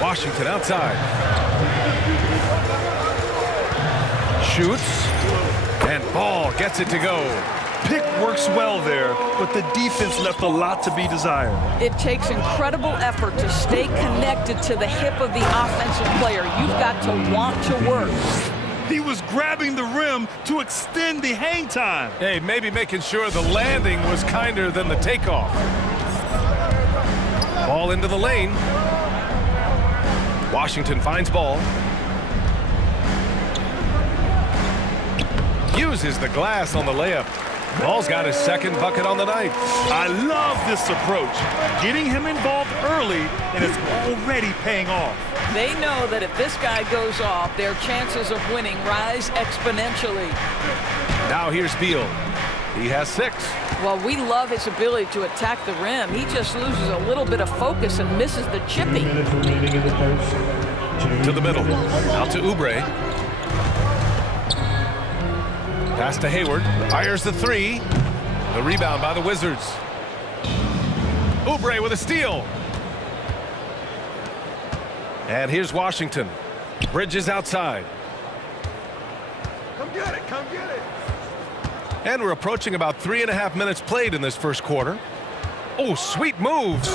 Washington outside. Shoots. And Ball gets it to go. Pick works well there, but the defense left a lot to be desired. It takes incredible effort to stay connected to the hip of the offensive player. You've got to want to work. He was grabbing the rim to extend the hang time. Hey, maybe making sure the landing was kinder than the takeoff. Ball into the lane. Washington finds Ball. Uses the glass on the layup. Ball's got his second bucket on the night. I love this approach. Getting him involved early, and it's already paying off. They know that if this guy goes off, their chances of winning rise exponentially. Now here's Beal. He has 6. Well, we love his ability to attack the rim. He just loses a little bit of focus and misses the chipping. To the middle. Out to Oubre. Pass to Hayward. Fires the 3. The rebound by the Wizards. Oubre with a steal. And here's Washington. Bridges outside. Come get it, come get it. And we're approaching about 3.5 minutes played in this first quarter. Oh, sweet moves.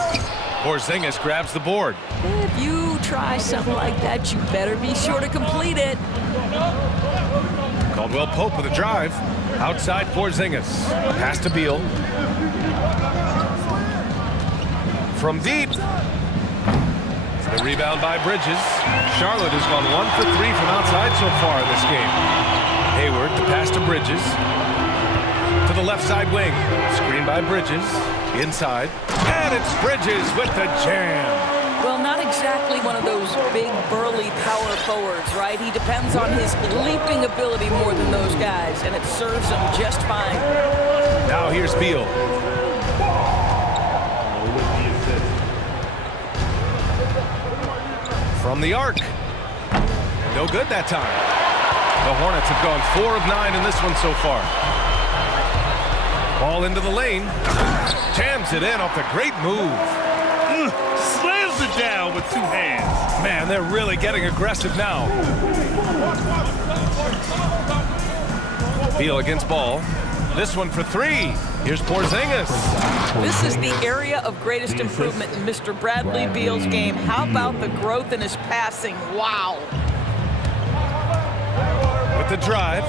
Porzingis grabs the board. If you try something like that, you better be sure to complete it. Caldwell Pope with a drive. Outside Porzingis. Pass to Beal. From deep. The rebound by Bridges. Charlotte has gone 1 for 3 from outside so far in this game. Hayward, the pass to Bridges. To the left side wing. Screen by Bridges. Inside. And it's Bridges with the jam. Well, not exactly one of those big, burly power forwards, right? He depends on his leaping ability more than those guys, and it serves him just fine. Now here's Beal. From the arc. No good that time. The Hornets have gone 4 of 9 in this one so far. Ball into the lane. Jams it in off the great move. Slams it down with 2 hands. Man, they're really getting aggressive now. Beal against Ball. This one for 3. Here's Porzingis. This is the area of greatest improvement in Mr. Bradley Beal's game. How about the growth in his passing? Wow. with the drive.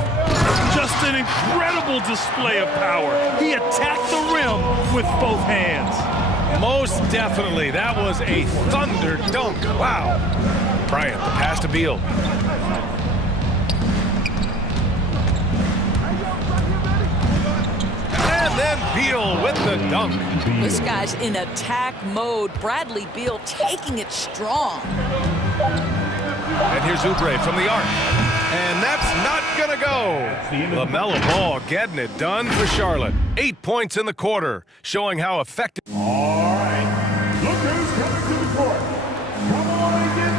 Just an incredible display of power. He attacked the rim with both hands. Most definitely. That was a thunder dunk. Wow. Bryant, the pass to Beal. And then Beal with the dunk. This guy's in attack mode. Bradley Beal taking it strong. And here's Oubre from the arc. And that's not gonna go. LaMelo Ball getting it done for Charlotte. 8 points in the quarter, showing how effective. All right. Look who's coming to the court. Come on and get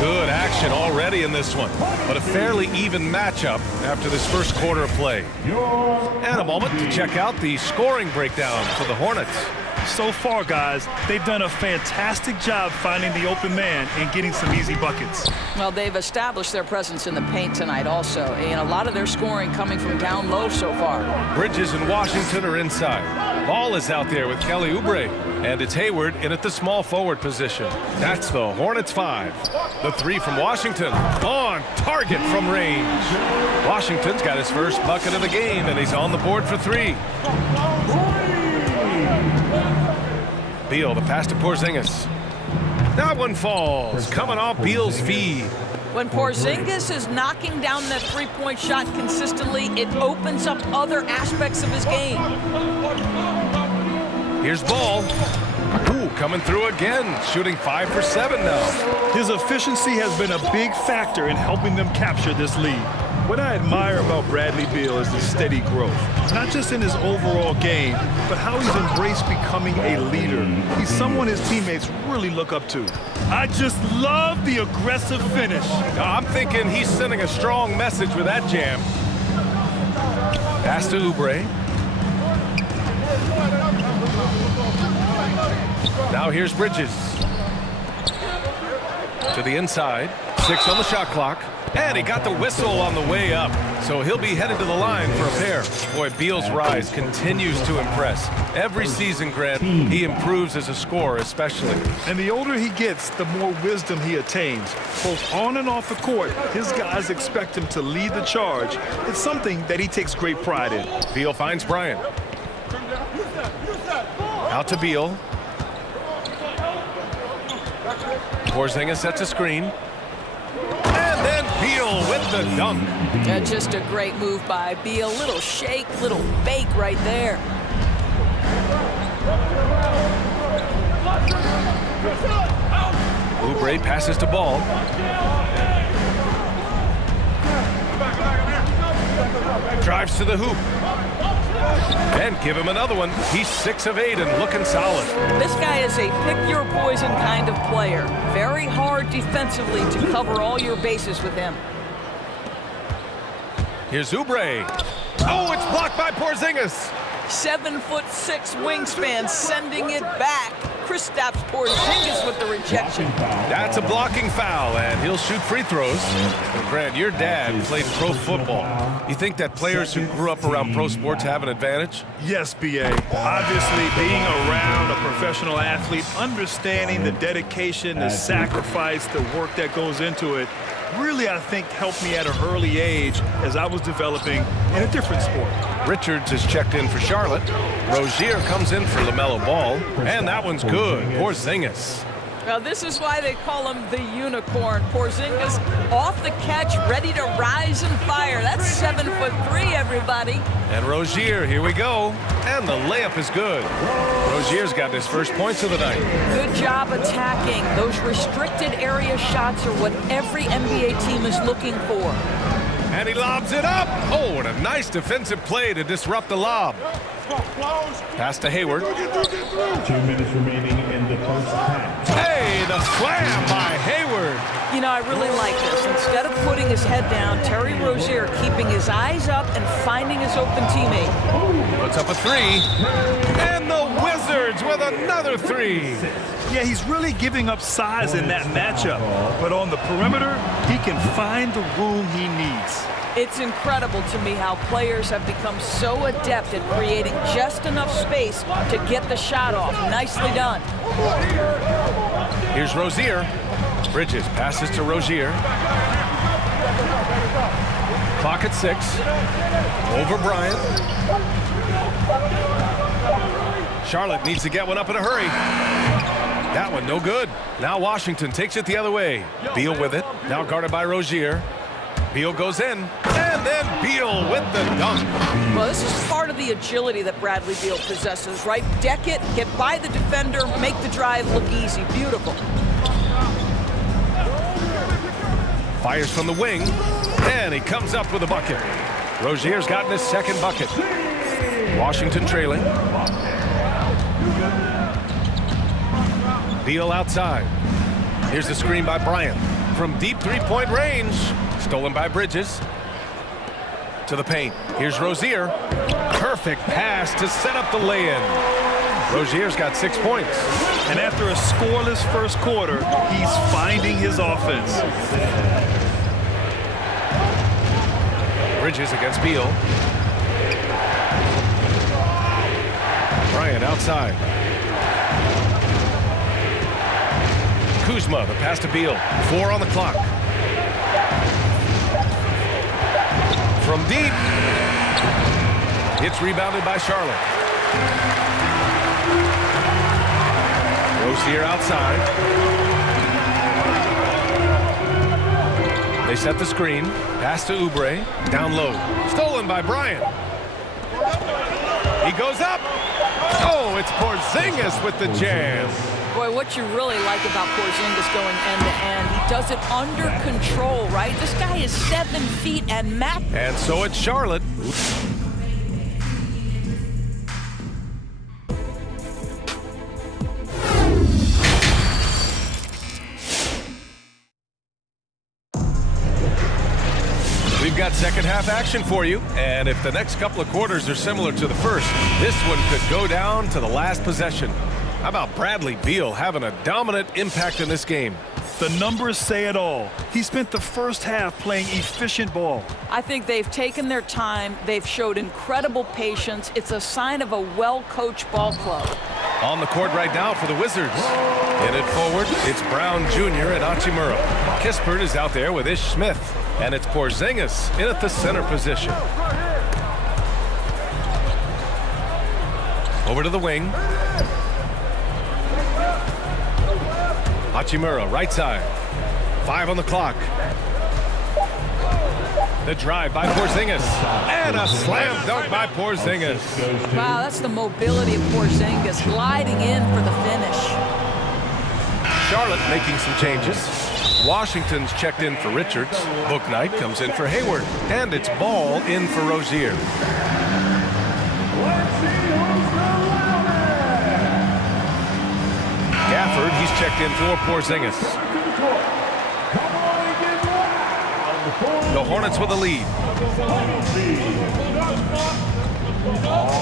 ready. Good action already in this one, but a fairly even matchup after this first quarter of play. And a moment to check out the scoring breakdown for the Hornets. So far, guys, they've done a fantastic job finding the open man and getting some easy buckets. Well, they've established their presence in the paint tonight also, and a lot of their scoring coming from down low so far. Bridges and Washington are inside. Ball is out there with Kelly Oubre, and it's Hayward in at the small forward position. That's the Hornets 5. The 3 from Washington, on target from range. Washington's got his first bucket of the game, and he's on the board for 3. Beal, the pass to Porzingis. That one falls, coming off Beal's feed. When Porzingis is knocking down that three-point shot consistently, it opens up other aspects of his game. Here's Ball. Ooh, coming through again, shooting 5 for 7 now. His efficiency has been a big factor in helping them capture this lead. What I admire about Bradley Beal is the steady growth, not just in his overall game, but how he's embraced becoming a leader. He's someone his teammates really look up to. I just love the aggressive finish. I'm thinking he's sending a strong message with that jam. Pass to Oubre. Now here's Bridges. To the inside. 6 on the shot clock. And he got the whistle on the way up. So he'll be headed to the line for a pair. Boy, Beal's rise continues to impress. Every season, Grant, he improves as a scorer especially. And the older he gets, the more wisdom he attains. Both on and off the court, his guys expect him to lead the charge. It's something that he takes great pride in. Beal finds Bryant. Out to Beal. Porzingis sets a screen. And then Beal with the dunk. Just a great move by Beal. Little shake, little bake right there. Oubre passes to Ball. Drives to the hoop. And give him another one. He's 6 of 8 and looking solid. This guy is a pick-your-poison kind of player. Very hard defensively to cover all your bases with him. Here's Oubre. Oh, it's blocked by Porzingis. 7'6" wingspan, sending it back. Kristaps Porzingis with the rejection. That's a blocking foul, and he'll shoot free throws. And Grant, your dad played pro football. You think that players who grew up around pro sports have an advantage? Yes, B.A. Obviously, being around a professional athlete, understanding the dedication, the sacrifice, the work that goes into it, really, I think, helped me at an early age as I was developing in a different sport. Richards is checked in for Charlotte. Rozier comes in for LaMelo Ball. And that one's good. Porzingis. Now, this is why they call him the unicorn. Porzingis off the catch, ready to rise and fire. That's 7'3", everybody. And Rozier, here we go. And the layup is good. Rozier's got his first points of the night. Good job attacking. Those restricted area shots are what every NBA team is looking for. And he lobs it up. Oh, and a nice defensive play to disrupt the lob. Pass to Hayward. 2 minutes remaining in the first half. Hey, the slam by Hayward. You know, I really like this. Instead of putting his head down, Terry Rozier keeping his eyes up and finding his open teammate. Puts up a 3. And the Wizards with another 3. Yeah, he's really giving up size in that matchup. But on the perimeter, he can find the room he needs. It's incredible to me how players have become so adept at creating just enough space to get the shot off. Nicely done. Here's Rozier. Bridges passes to Rozier. Clock at 6. Over Bryant. Charlotte needs to get one up in a hurry. That one no good. Now Washington takes it the other way. Beal with it. Now guarded by Rozier. Beal goes in. And then Beal with the dunk. Well, this is part of the agility that Bradley Beal possesses, right? Deck it, get by the defender, make the drive look easy. Beautiful. Fires from the wing. And he comes up with a bucket. Rozier's gotten his second bucket. Washington trailing. Beal outside. Here's the screen by Bryant. From deep three-point range. Stolen by Bridges. To the paint. Here's Rozier. Perfect pass to set up the lay-in. Rozier's got 6 points. And after a scoreless first quarter, he's finding his offense. Bridges against Beal. Bryant outside. Kuzma, the pass to Beal. 4 on the clock. From deep. It's rebounded by Charlotte. Rozier outside. They set the screen. Pass to Oubre. Down low. Stolen by Bryant. He goes up. Oh, it's Porzingis with the jam. Boy, what you really like about Porzingis going end-to-end, he does it under control, right? This guy is 7 feet and Matt. And so it's Charlotte. We've got second half action for you, and if the next couple of quarters are similar to the first, this one could go down to the last possession. How about Bradley Beal having a dominant impact in this game? The numbers say it all. He spent the first half playing efficient ball. I think they've taken their time. They've showed incredible patience. It's a sign of a well-coached ball club. On the court right now for the Wizards. In it forward, it's Brown Jr. and Hachimura. Kispert is out there with Ish Smith. And it's Porzingis in at the center position. Over to the wing. Hachimura, right side. 5 on the clock. The drive by Porzingis. And a slam dunk by Porzingis. Wow, that's the mobility of Porzingis gliding in for the finish. Charlotte making some changes. Washington's checked in for Richards. Bouknight comes in for Hayward. And it's Ball in for Rozier. Gafford, he's checked in for Porzingis. The Hornets with a lead.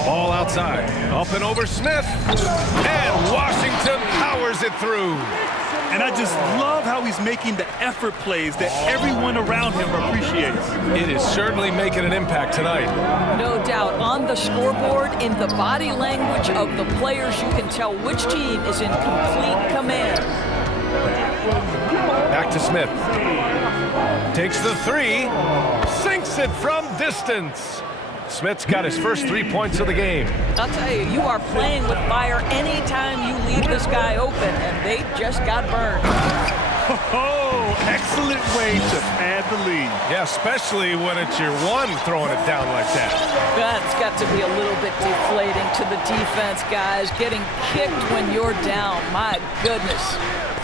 Ball outside. Up and over Smith. And Washington powers it through. And I just love how he's making the effort plays that everyone around him appreciates. It is certainly making an impact tonight. No doubt. On the scoreboard, in the body language of the players, you can tell which team is in complete command. Back to Smith. Takes the 3. Sinks it from distance. Smith's got his first 3 points of the game. I'll tell you, you are playing with fire anytime you leave this guy open, and they just got burned. Oh, excellent way to pad the lead. Yeah, especially when it's your one throwing it down like that. That's got to be a little bit deflating to the defense, guys. Getting kicked when you're down. My goodness.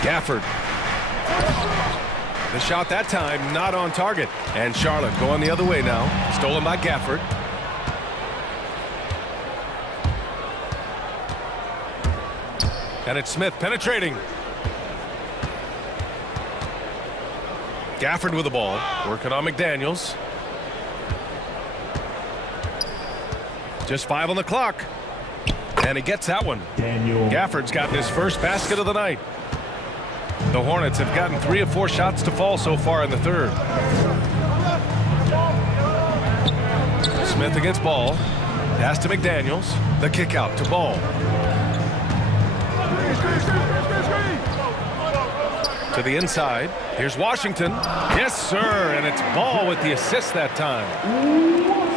Gafford. The shot that time not on target. And Charlotte going the other way now. Stolen by Gafford. And it's Smith penetrating. Gafford with the ball. Working on McDaniels. Just 5 on the clock. And he gets that one. Gafford's gotten his first basket of the night. The Hornets have gotten 3 of 4 shots to fall so far in the third. Smith against Ball. Pass to McDaniels. The kick out to Ball. To the inside. Here's Washington. Yes, sir, and it's Ball with the assist that time.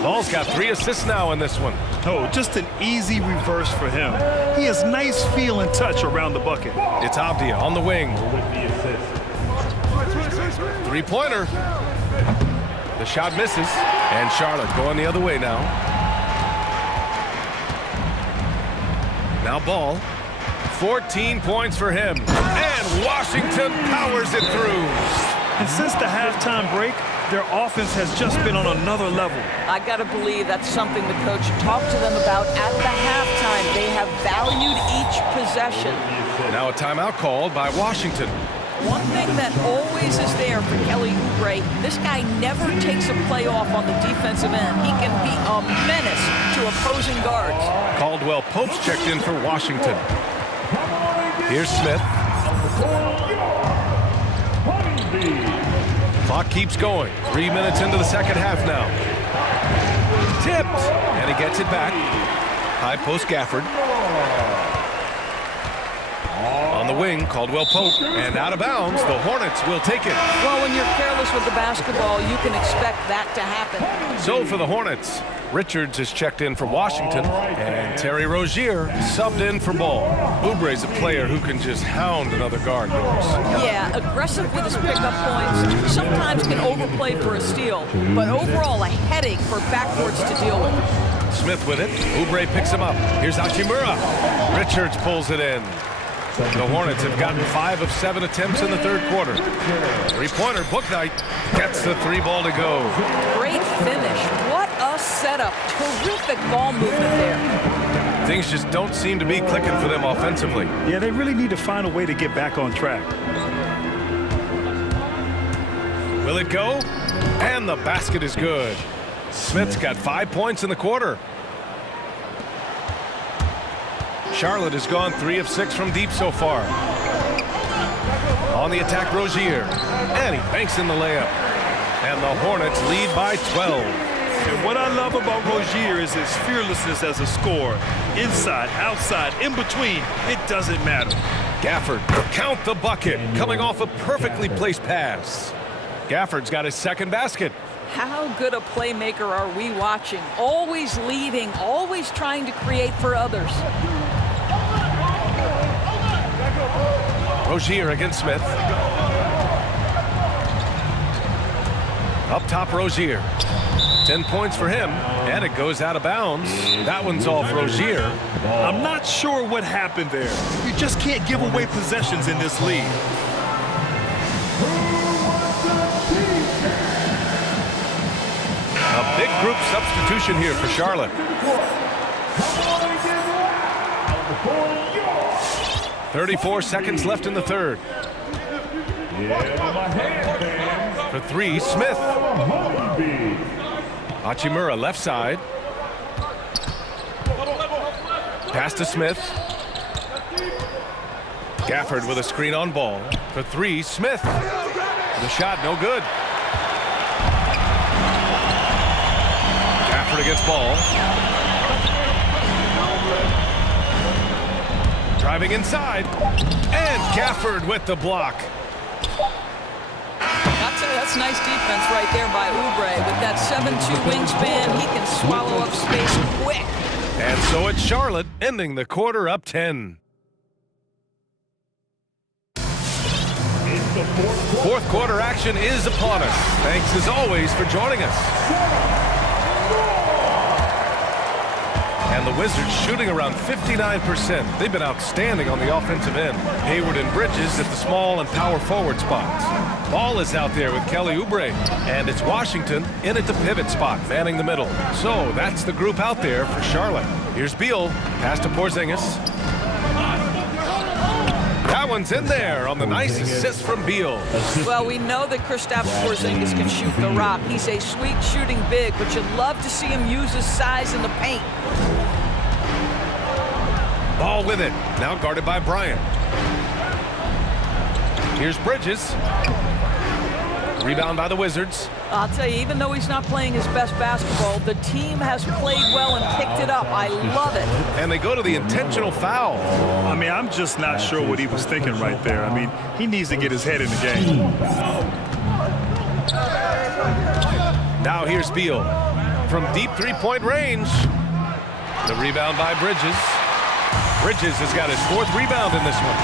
Ball's got 3 assists now in this one. Oh, just an easy reverse for him. He has nice feel and touch around the bucket. It's Abdia on the wing. 3-pointer. The shot misses, and Charlotte going the other way now. Now Ball. 14 points for him, and Washington powers it through. And since the halftime break, their offense has just been on another level. I got to believe that's something the coach talked to them about at the halftime. They have valued each possession. Now a timeout called by Washington. One thing that always is there for Kelly Oubre, this guy never takes a play off on the defensive end. He can be a menace to opposing guards. Caldwell Pope's checked in for Washington. Here's Smith. Clock keeps going. 3 minutes into the second half now. Tipped, and he gets it back. High post Gafford. On the wing, Caldwell Pope, and out of bounds, the Hornets will take it. Well, when you're careless with the basketball, you can expect that to happen. So for the Hornets, Richards is checked in for Washington, and Terry Rozier subbed in for Ball. Oubre's a player who can just hound another guard, Doris. Yeah, aggressive with his pickup points, sometimes can overplay for a steal, but overall a headache for backboards to deal with. Smith with it. Oubre picks him up. Here's Hachimura. Richards pulls it in. The Hornets have gotten 5 of 7 attempts in the third quarter. 3-pointer, Bouknight gets the 3 ball to go. Great finish. What a setup. Terrific ball movement there. Things just don't seem to be clicking for them offensively. Yeah, they really need to find a way to get back on track. Will it go? And the basket is good. Smith's got 5 points in the quarter. Charlotte has gone 3 of 6 from deep so far. On the attack, Rozier. And he banks in the layup. And the Hornets lead by 12. And what I love about Rozier is his fearlessness as a scorer. Inside, outside, in between, it doesn't matter. Gafford, count the bucket, coming off a perfectly placed pass. Gafford's got his second basket. How good a playmaker are we watching? Always leading, always trying to create for others. Rozier against Smith. Up top, Rozier. 10 points for him, and it goes out of bounds. That one's off Rozier. I'm not sure what happened there. You just can't give away possessions in this league. A big group substitution here for Charlotte. 34 seconds left in the third. For 3, Smith. Hachimura left side. Pass to Smith. Gafford with a screen on Ball. For 3, Smith. The shot no good. Gafford against Ball. Driving inside, and Gafford with the block. I'll tell you, that's nice defense right there by Oubre. With that 7'2" wingspan, he can swallow up space quick. And so it's Charlotte ending the quarter up 10. Fourth quarter action is upon us. Thanks as always for joining us. And the Wizards shooting around 59%. They've been outstanding on the offensive end. Hayward and Bridges at the small and power forward spots. Ball is out there with Kelly Oubre. And it's Washington in at the pivot spot, manning the middle. So that's the group out there for Charlotte. Here's Beal, pass to Porzingis. That one's in there on the nice assist from Beal. Well, we know that Kristaps Porzingis can shoot the rock. He's a sweet shooting big, but you'd love to see him use his size in the paint. Ball with it. Now guarded by Bryant. Here's Bridges. Rebound by the Wizards. I'll tell you, even though he's not playing his best basketball, the team has played well and picked it up. I love it. And they go to the intentional foul. I mean, I'm just not sure what he was thinking right there. I mean, he needs to get his head in the game. Now here's Beal from deep three-point range. The rebound by Bridges. Bridges has got his 4th rebound in this one.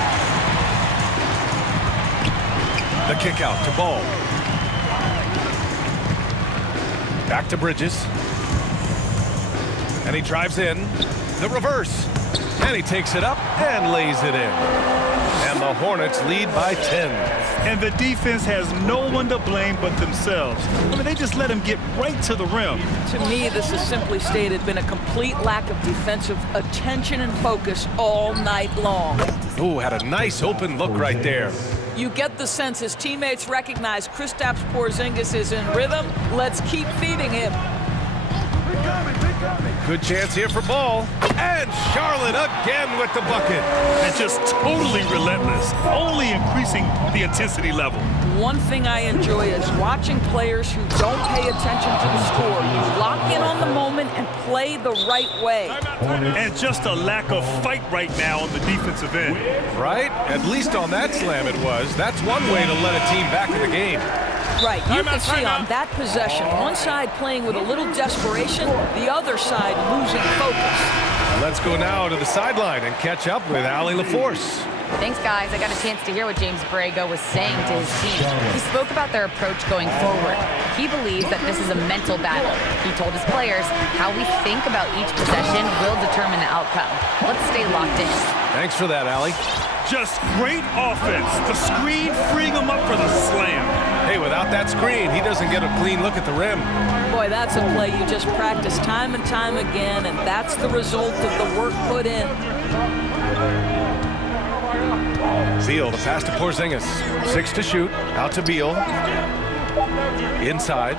The kick out to Ball. Back to Bridges. And he drives in. The reverse. And he takes it up and lays it in. And the Hornets lead by 10. And the defense has no one to blame but themselves. I mean, they just let him get right to the rim. To me, this is simply stated been a complete lack of defensive attention and focus all night long. Ooh, had a nice open look right there. You get the sense his teammates recognize Kristaps Porzingis is in rhythm. Let's keep feeding him. Good chance here for Ball. And Charlotte again with the bucket. And just totally relentless, only increasing the intensity level. One thing I enjoy is watching players who don't pay attention to the score, lock in on the moment and play the right way. And just a lack of fight right now on the defensive end. Right? At least on that slam it was. That's one way to let a team back in the game. Right, you can see on that possession, one side playing with a little desperation, the other side losing focus. Let's go now to the sideline and catch up with Allie LaForce. Thanks, guys. I got a chance to hear what James Borrego was saying to his team. He spoke about their approach going forward. He believes that this is a mental battle. He told his players how we think about each possession will determine the outcome. Let's stay locked in. Thanks for that, Allie. Just great offense. The screen freeing him up for the slam. Hey, without that screen, he doesn't get a clean look at the rim. Boy, that's a play you just practice time and time again, and that's the result of the work put in. Beal, the pass to Porzingis. 6 to shoot. Out to Beal. Inside.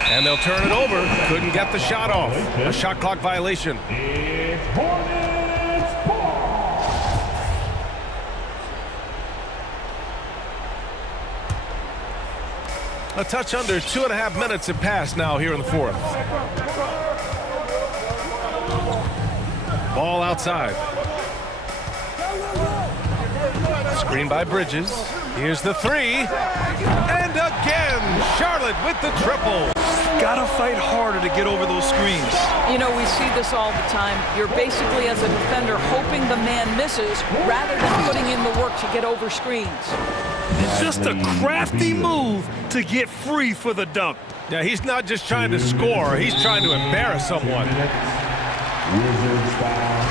And they'll turn it over. Couldn't get the shot off. A shot clock violation. A touch under 2.5 minutes have passed now here in the 4th. Ball outside. Screen by Bridges. Here's the 3. And again, Charlotte with the triple. Gotta fight harder to get over those screens. You know, we see this all the time. You're basically, as a defender, hoping the man misses rather than putting in the work to get over screens. It's just a crafty move to get free for the dunk. Yeah, he's not just trying to score. He's trying to embarrass someone. Wizards foul.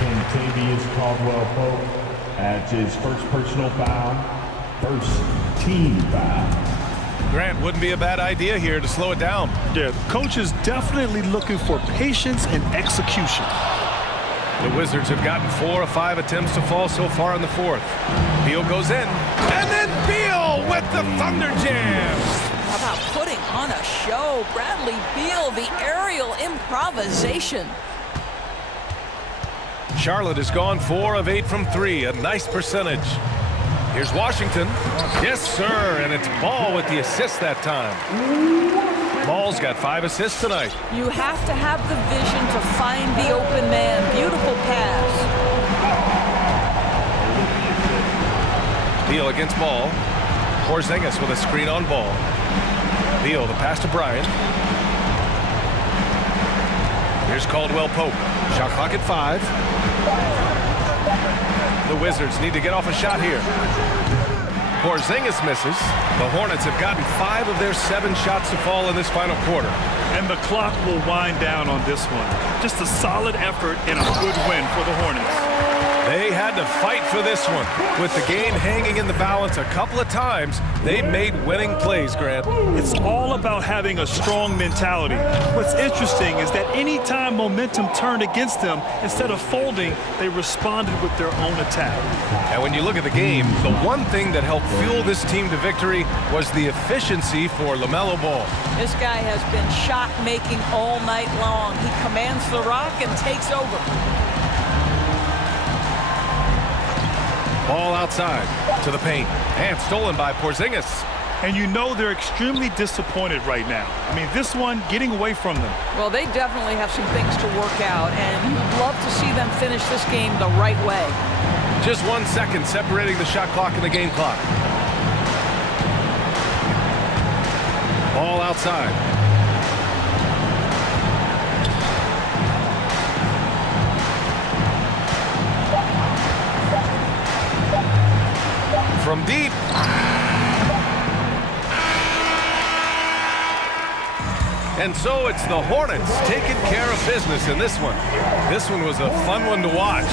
Kentavious Caldwell-Pope adds his first personal foul, first team foul. Grant, wouldn't be a bad idea here to slow it down. Yeah, coach is definitely looking for patience and execution. The Wizards have gotten 4 of 5 attempts to fall so far in the 4th. Beal goes in, and then Beal with the Thunder Jam. How about putting on a show? Bradley Beal, the aerial improvisation. Charlotte has gone 4 of 8 from 3, a nice percentage. Here's Washington. Yes, sir, and it's Ball with the assist that time. Ball's got 5 assists tonight. You have to have the vision to find the open man. Beautiful pass. Beal against Ball. Porzingis with a screen on Ball. Beal, the pass to Bryant. Here's Caldwell-Pope. Shot clock at 5. The Wizards need to get off a shot here. Porzingis misses. The Hornets have gotten 5 of their 7 shots to fall in this final quarter. And the clock will wind down on this one. Just a solid effort and a good win for the Hornets. They had to fight for this one. With the game hanging in the balance a couple of times, they made winning plays, Grant. It's all about having a strong mentality. What's interesting is that anytime momentum turned against them, instead of folding, they responded with their own attack. And when you look at the game, the one thing that helped fuel this team to victory was the efficiency for LaMelo Ball. This guy has been shot-making all night long. He commands the rock and takes over. Ball outside to the paint and stolen by Porzingis. And you know they're extremely disappointed right now. I mean, this one getting away from them. Well, they definitely have some things to work out, and you'd love to see them finish this game the right way. Just 1 second separating the shot clock and the game clock. Ball outside. From deep. And so it's the Hornets taking care of business in this one. This one was a fun one to watch.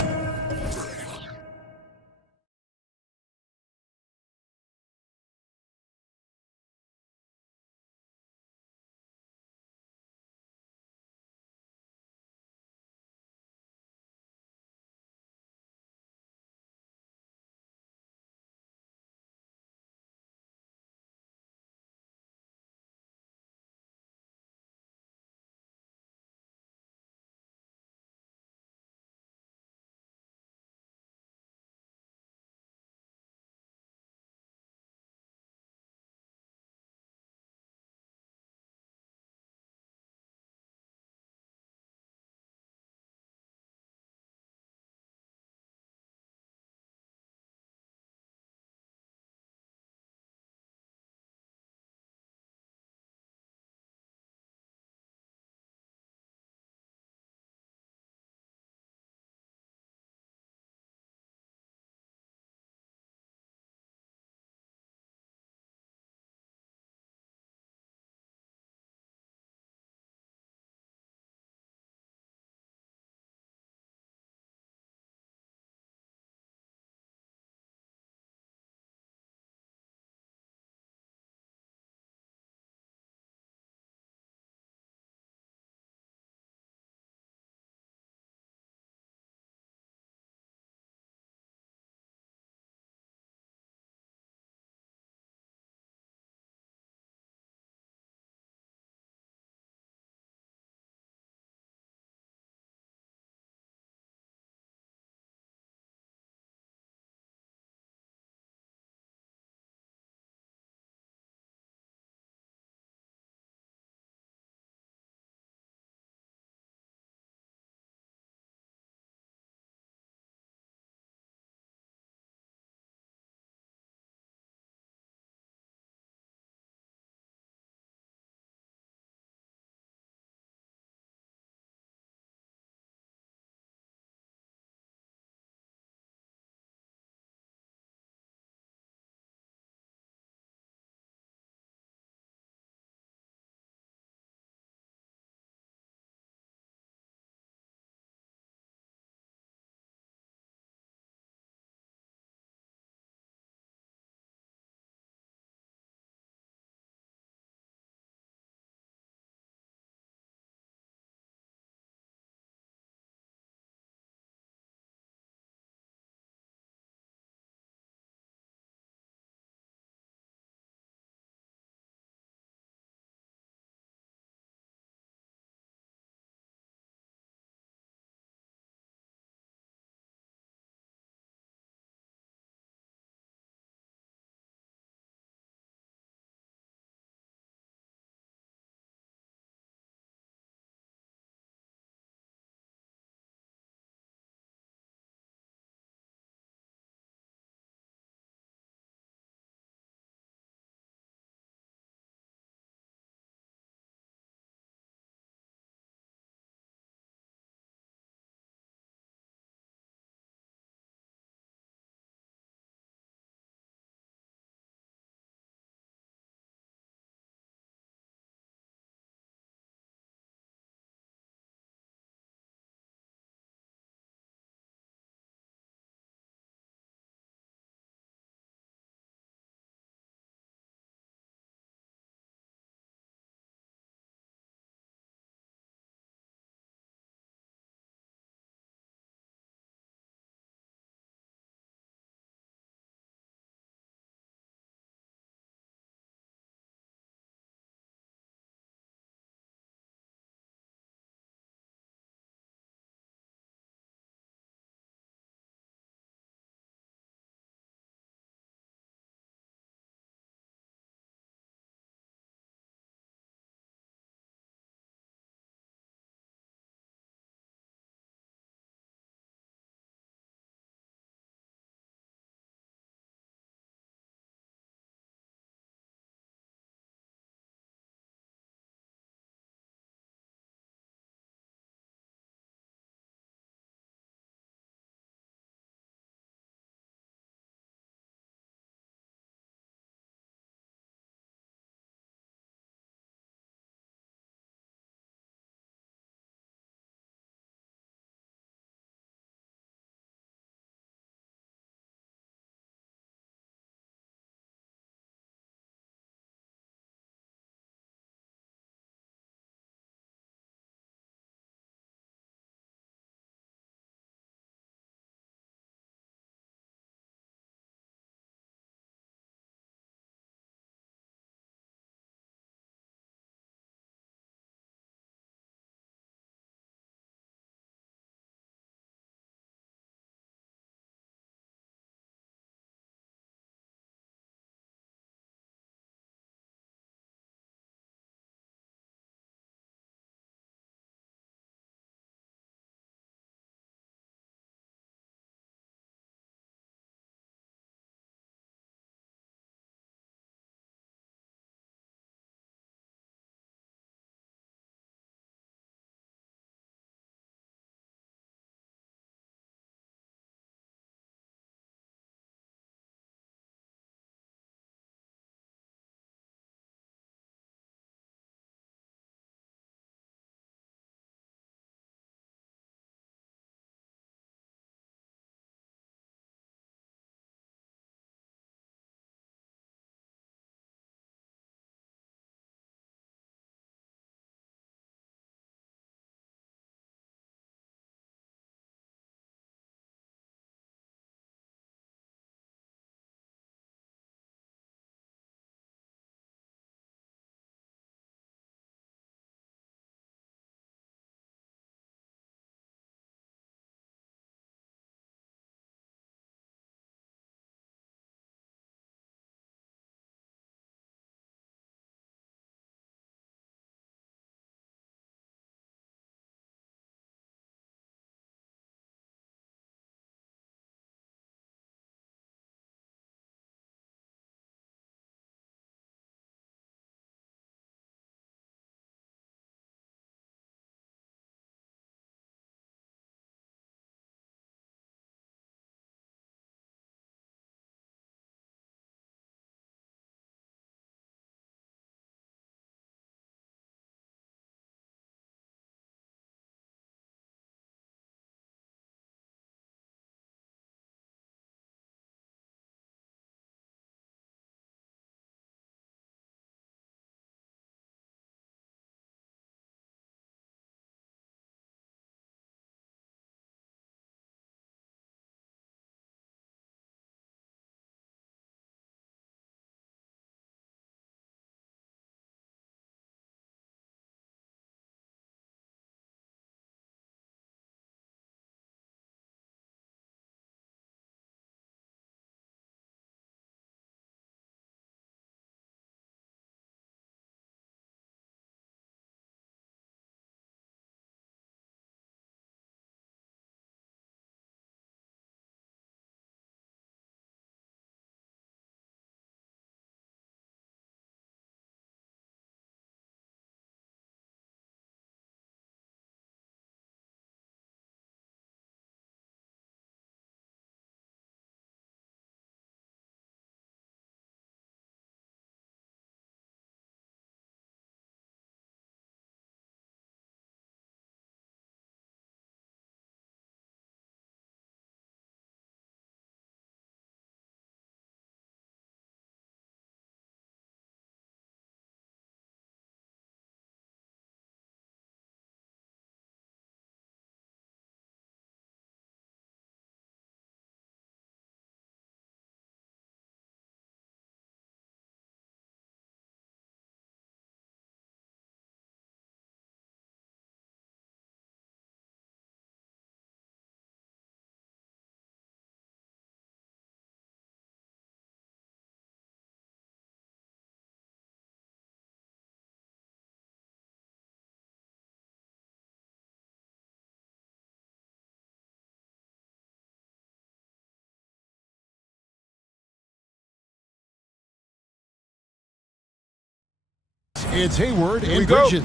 It's Hayward and Bridges.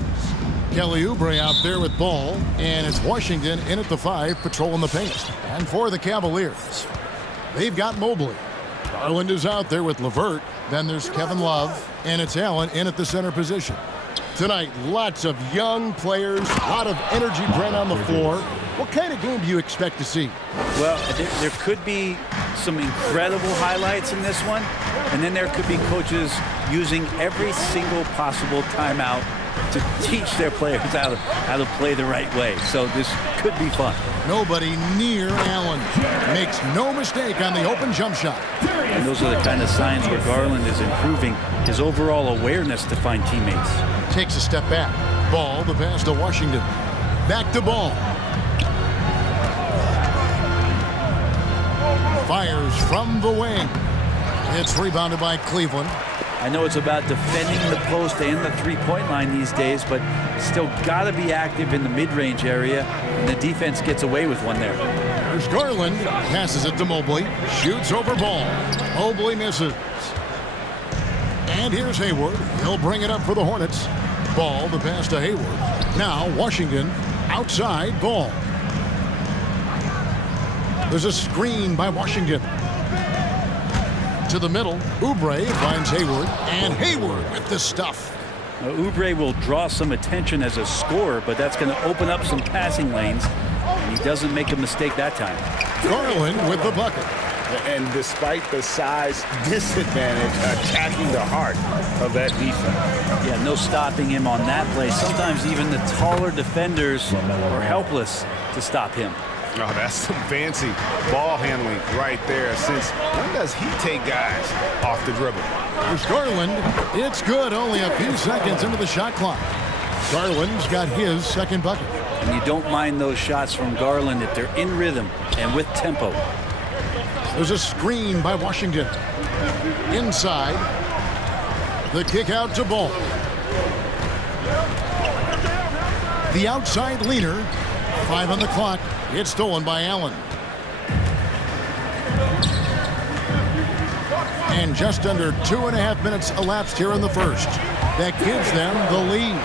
Kelly Oubre out there with ball, and it's Washington in at the 5, patrolling the paint. And for the Cavaliers, they've got Mobley. Garland is out there with LeVert. Then there's Kevin Love, and it's Allen in at the center position. Tonight, lots of young players, a lot of energy brought on the floor. What kind of game do you expect to see? Well, there could be some incredible highlights in this one, and then there could be coaches using every single possible timeout to teach their players how to play the right way. So this could be fun. Nobody near Allen. Makes no mistake on the open jump shot. And those are the kind of signs where Garland is improving his overall awareness to find teammates. Takes a step back. Ball, the pass to Washington. Back to Ball. Fires from the wing. It's rebounded by Cleveland. I know it's about defending the post and the three-point line these days, but still got to be active in the mid-range area, and the defense gets away with one there. There's Garland. Passes it to Mobley. Shoots over Ball. Mobley misses. And here's Hayward. He'll bring it up for the Hornets. Ball, the pass to Hayward. Now Washington outside Ball. There's a screen by Washington. To the middle, Oubre finds Hayward, and Hayward with the stuff. Now, Oubre will draw some attention as a scorer, but that's going to open up some passing lanes, and he doesn't make a mistake that time. Garland with the bucket. And despite the size disadvantage, attacking the heart of that defense. Yeah, no stopping him on that play. Sometimes even the taller defenders are helpless to stop him. Oh, that's some fancy ball handling right there. Since when does he take guys off the dribble? There's Garland. It's good. Only a few seconds into the shot clock. Garland's got his second bucket. And you don't mind those shots from Garland if they're in rhythm and with tempo. There's a screen by Washington. Inside. The kick out to Ball. The outside leaner. 5 on the clock. It's stolen by Allen. And just under 2.5 minutes elapsed here in the first. That gives them the lead.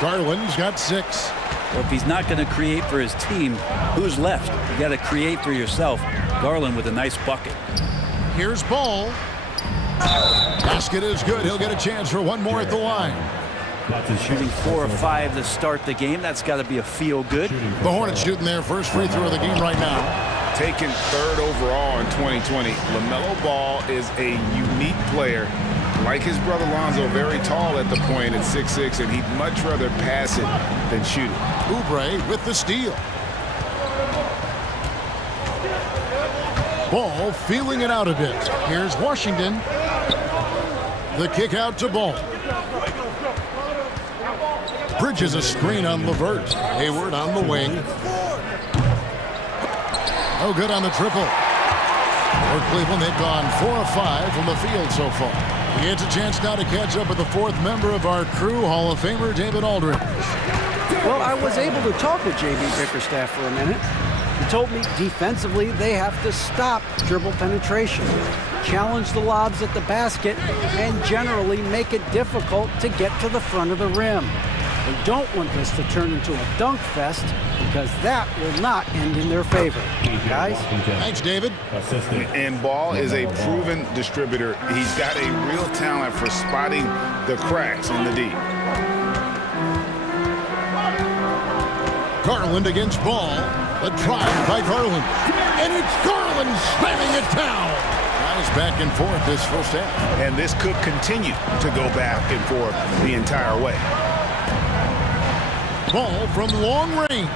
Garland's got 6. Well, if he's not going to create for his team, who's left? You got to create for yourself. Garland with a nice bucket. Here's Ball. Basket is good. He'll get a chance for one more at the line. Shooting 4 or 5 to start the game. That's got to be a feel good. The Hornets shooting their first free throw of the game right now. Taken 3rd overall in 2020, LaMelo Ball is a unique player. Like his brother Lonzo, very tall at the point at 6'6", and he'd much rather pass it than shoot it. Oubre with the steal. Ball feeling it out a bit. Here's Washington. The kick out to Ball. Bridges a screen on LeVert. Hayward on the wing. Oh, good on the triple. For Cleveland, they've gone 4 of 5 from the field so far. He gets a chance now to catch up with the 4th member of our crew, Hall of Famer David Aldridge. Well, I was able to talk to J.B. Bickerstaff for a minute. He told me defensively they have to stop dribble penetration, challenge the lobs at the basket, and generally make it difficult to get to the front of the rim. They don't want this to turn into a dunk fest because that will not end in their favor. Guys? Thanks, David. And Ball is a proven distributor. He's got a real talent for spotting the cracks in the D. Garland against Ball. A drive by Garland. And it's Garland slamming it down. Guys back and forth this first half. And this could continue to go back and forth the entire way. Ball from long range.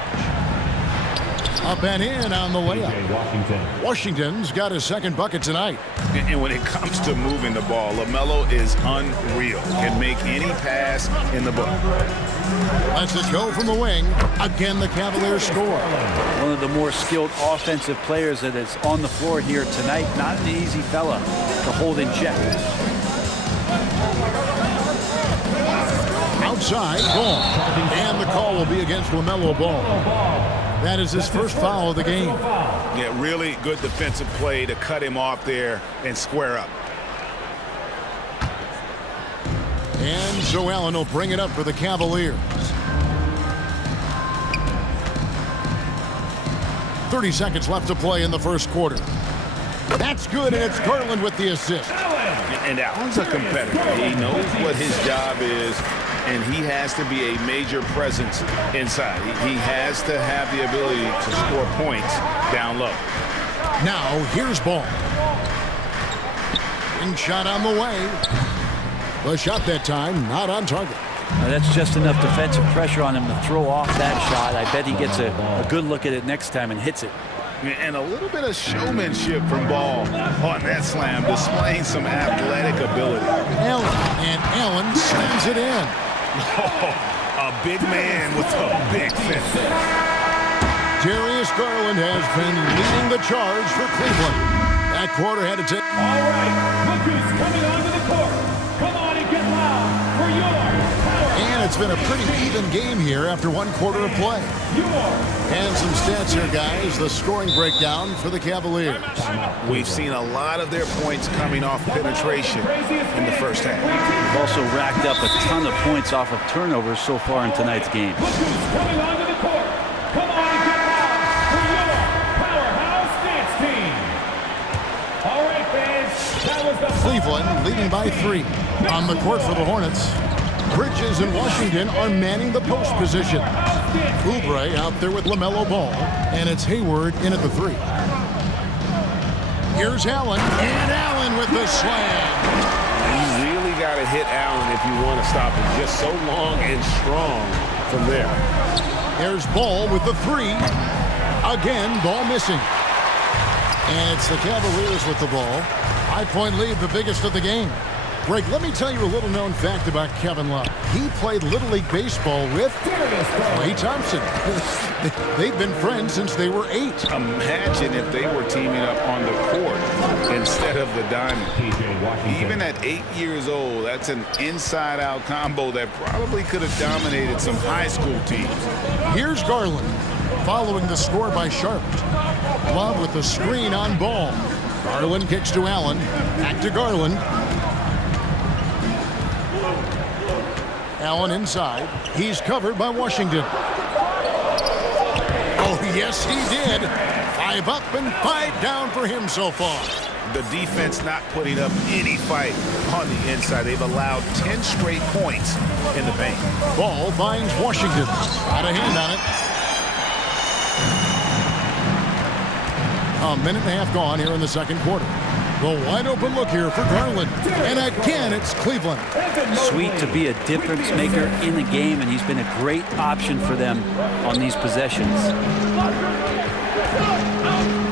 Up and in on the layup. Washington's got his second bucket tonight. And when it comes to moving the ball, LaMelo is unreal. Can make any pass in the book. Let's just go from the wing. Again, the Cavaliers score. One of the more skilled offensive players that is on the floor here tonight. Not an easy fella to hold in check. Outside, Ball. And the call will be against LaMelo Ball. That is his first foul of the game. Yeah, really good defensive play to cut him off there and square up. And so Allen will bring it up for the Cavaliers. 30 seconds left to play in the first quarter. That's good, and it's Garland with the assist. And Allen's a competitor. He knows what his job is, and he has to be a major presence inside. He has to have the ability to score points down low. Now, here's Ball. And shot on the way. The shot that time, not on target. Now that's just enough defensive pressure on him to throw off that shot. I bet he gets a good look at it next time and hits it. And a little bit of showmanship from Ball on that slam, displaying some athletic ability. And Allen slams it in. A big man with a big finish. Darius Garland has been leading the charge for Cleveland. That quarter had to take. All right, look who's coming onto the court. Come on and get loud for your power. And it's been a pretty even game here after one quarter of play. And some stats here, guys. The scoring breakdown for the Cavaliers. We've seen a lot of their points coming off penetration in the first half. They've also racked up a ton of points off of turnovers so far in tonight's game. Look who's coming onto the court. Come on and get loud for your powerhouse dance team. All right, fans. That was the Cleveland leading by 3. On the court for the Hornets, Bridges and Washington are manning the post position. Oubre out there with LaMelo Ball, and it's Hayward in at the 3. Here's Allen, and Allen with the slam. You really got to hit Allen if you want to stop him. Just so long and strong from there. There's Ball with the 3. Again, Ball missing. And it's the Cavaliers with the ball. 5-point lead, the biggest of the game. Greg, let me tell you a little-known fact about Kevin Love. He played Little League Baseball with Clay Thompson. They've been friends since they were 8. Imagine if they were teaming up on the court instead of the diamond. Even at 8 years old, that's an inside-out combo that probably could have dominated some high school teams. Here's Garland, following the score by Charlotte. Love with the screen on Ball. Garland kicks to Allen. Back to Garland. Allen inside. He's covered by Washington. Oh, yes, he did. 5 up and 5 down for him so far. The defense not putting up any fight on the inside. They've allowed 10 straight points in the paint. Ball finds Washington. Got a hand on it. A minute and a half gone here in the second quarter. The wide open look here for Garland. And again, it's Cleveland. Sweet to be a difference maker in the game, and he's been a great option for them on these possessions.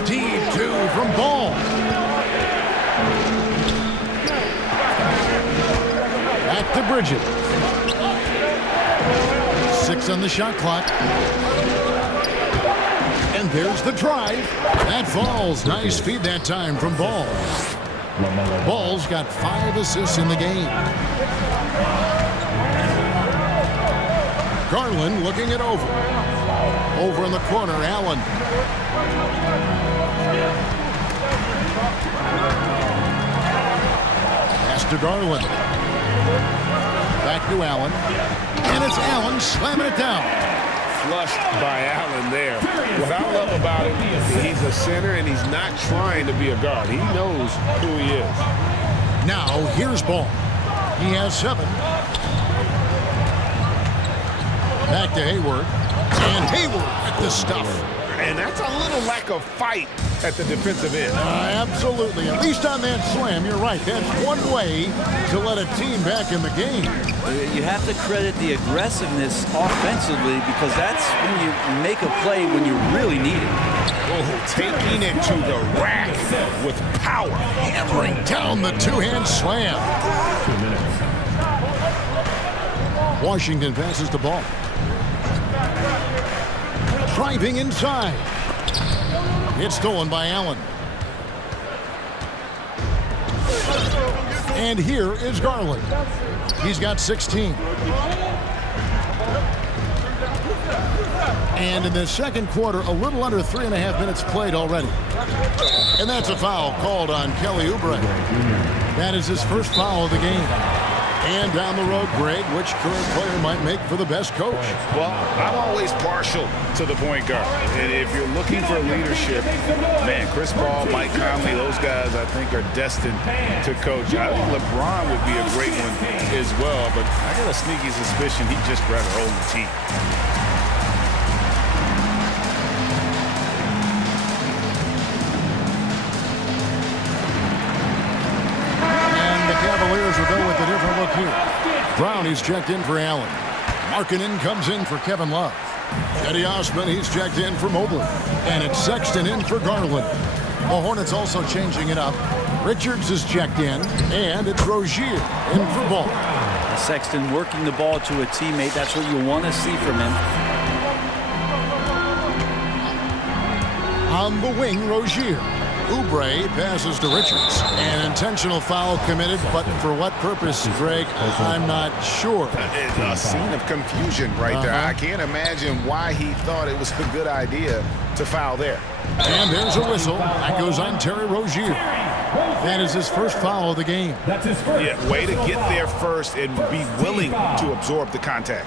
D2 from Ball. Back to Bridges. 6 on the shot clock. And there's the drive. That falls. Nice feed that time from Ball. Ball's got 5 assists in the game. Garland looking it over. Over in the corner, Allen. Pass to Garland. Back to Allen. And it's Allen slamming it down. Flushed by Allen there. What I love about him is he's a center and he's not trying to be a guard. He knows who he is. Now, here's Ball. He has 7. Back to Hayward. And Hayward at the stuff. And that's a little lack of fight at the defensive end. Absolutely. At least on that slam, you're right. That's one way to let a team back in the game. You have to credit the aggressiveness offensively, because that's when you make a play when you really need it. Oh, taking it to the rack with power. Hammering down the two-hand slam. 2 minutes. Washington passes the ball. Driving inside. It's stolen by Allen. And here is Garland. He's got 16. And in the second quarter, a little under 3.5 minutes played already. And that's a foul called on Kelly Oubre. That is his first foul of the game. And down the road, Greg, which current player might make for the best coach? Well, I'm always partial to the point guard. And if you're looking for leadership, man, Chris Paul, Mike Conley, those guys I think are destined to coach. I think LeBron would be a great one as well, but I got a sneaky suspicion he'd just rather hold the team. Cavaliers will go with a different look here. Brown, he's checked in for Allen. Markkanen comes in for Kevin Love. Eddie Osman, he's checked in for Mobley. And it's Sexton in for Garland. The Hornets also changing it up. Richards is checked in, and it's Rozier in for Ball. Sexton working the ball to a teammate. That's what you want to see from him. On the wing, Rozier. Oubre passes to Richards. An intentional foul committed, but for what purpose, Greg, I'm not sure. A scene of confusion right there. I can't imagine why he thought it was a good idea to foul there. And there's a whistle. That goes on Terry Rozier. That is his first foul of the game. That's his first. Yeah, way to get there first and be willing to absorb the contact.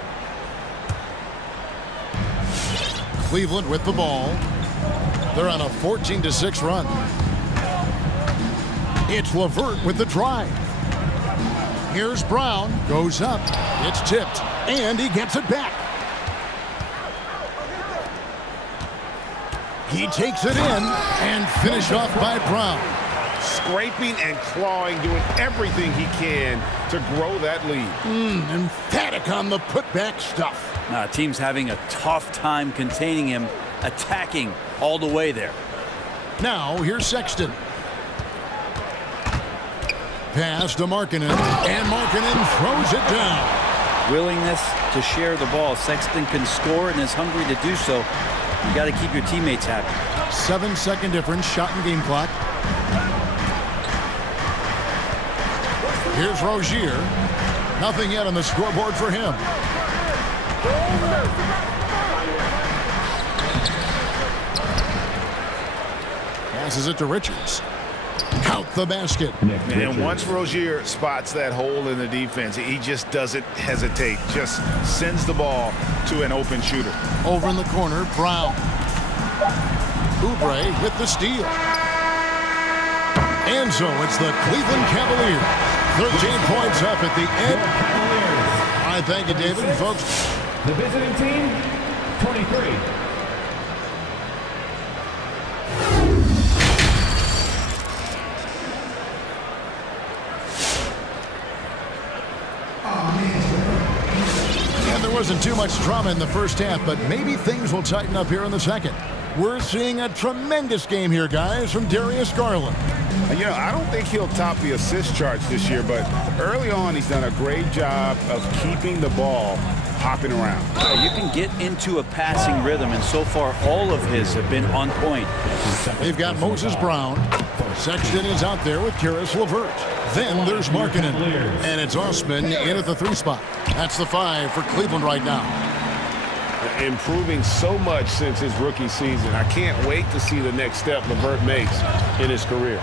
Cleveland with the ball. They're on a 14-6 run. It's LeVert with the drive. Here's Brown. Goes up. It's tipped. And he gets it back. He takes it in and finished off by Brown. Scraping and clawing, doing everything he can to grow that lead. Emphatic on the putback stuff. Team's having a tough time containing him, attacking all the way there. Now, here's Sexton. Pass to Markkanen, and Markkanen throws it down. Willingness to share the ball. Sexton can score and is hungry to do so. You got to keep your teammates happy. 7-second difference, shot and game clock. Here's Rozier. Nothing yet on the scoreboard for him. Passes it to Richards. Count the basket. And once Rozier spots that hole in the defense, he just doesn't hesitate. Just sends the ball to an open shooter. Over in the corner, Brown. Oubre with the steal. And so it's the Cleveland Cavaliers. 13 points up at the end. All right, thank you, David. And folks, the visiting team, 23. And there wasn't too much drama in the first half, but maybe things will tighten up here in the second. We're seeing a tremendous game here, guys, from Darius Garland. You know, I don't think he'll top the assist charts this year, but early on he's done a great job of keeping the ball hopping around. You can get into a passing rhythm, and so far all of his have been on point. They've got Moses Brown. Sexton is out there with Karis LeVert. Then there's Markkanen. And it's Osman in at the 3 spot. That's the 5 for Cleveland right now. Improving so much since his rookie season. I can't wait to see the next step LeVert makes in his career.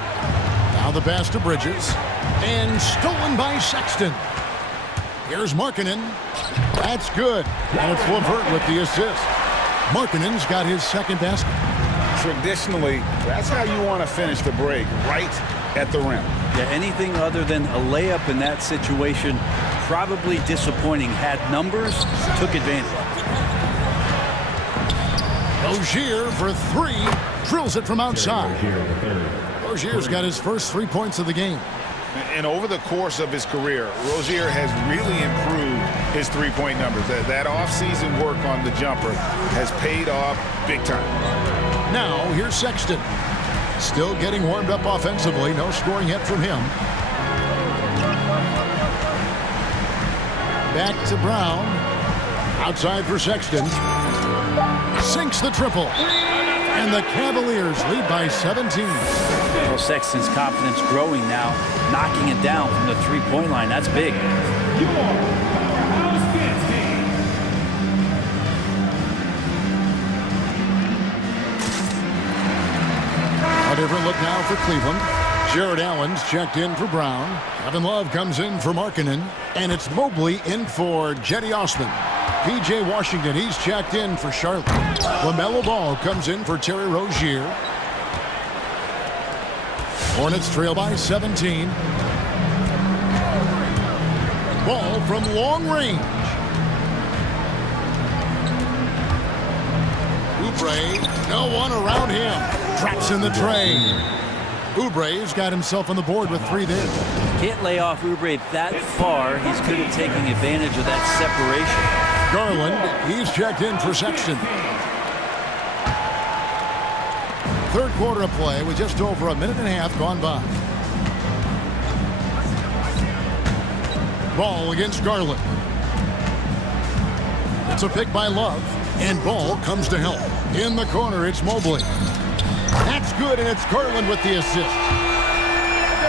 Now the pass to Bridges. And stolen by Sexton. Here's Markkanen. That's good. And it's LeVert with the assist. Markkanen's got his second basket. Traditionally, that's how you want to finish the break, right at the rim. Yeah, anything other than a layup in that situation, probably disappointing. Had numbers, took advantage. Rozier for 3. Drills it from outside. Rozier's got his first 3 points of the game. And over the course of his career, Rozier has really improved his three-point numbers. That off-season work on the jumper has paid off big time. Now, here's Sexton. Still getting warmed up offensively. No scoring yet from him. Back to Brown. Outside for Sexton. Sinks the triple. And the Cavaliers lead by 17. Well, Sexton's confidence growing now, knocking it down from the three-point line. That's big. A different look now for Cleveland. Jared Allen's checked in for Brown. Kevin Love comes in for Markkanen. And it's Mobley in for Jetty Osman. P.J. Washington, he's checked in for Charlotte. LaMelo Ball comes in for Terry Rozier. Hornets trail by 17. Ball from long range. Oubre, no one around him. Traps in the tray. Oubre's got himself on the board with 3 there. Can't lay off Oubre that far. He's good at taking advantage of that separation. Garland, he's checked in for Sexton. Third quarter of play with just over a minute and a half gone by. Ball against Garland. It's a pick by Love, and Ball comes to help. In the corner, it's Mobley. That's good, and it's Garland with the assist.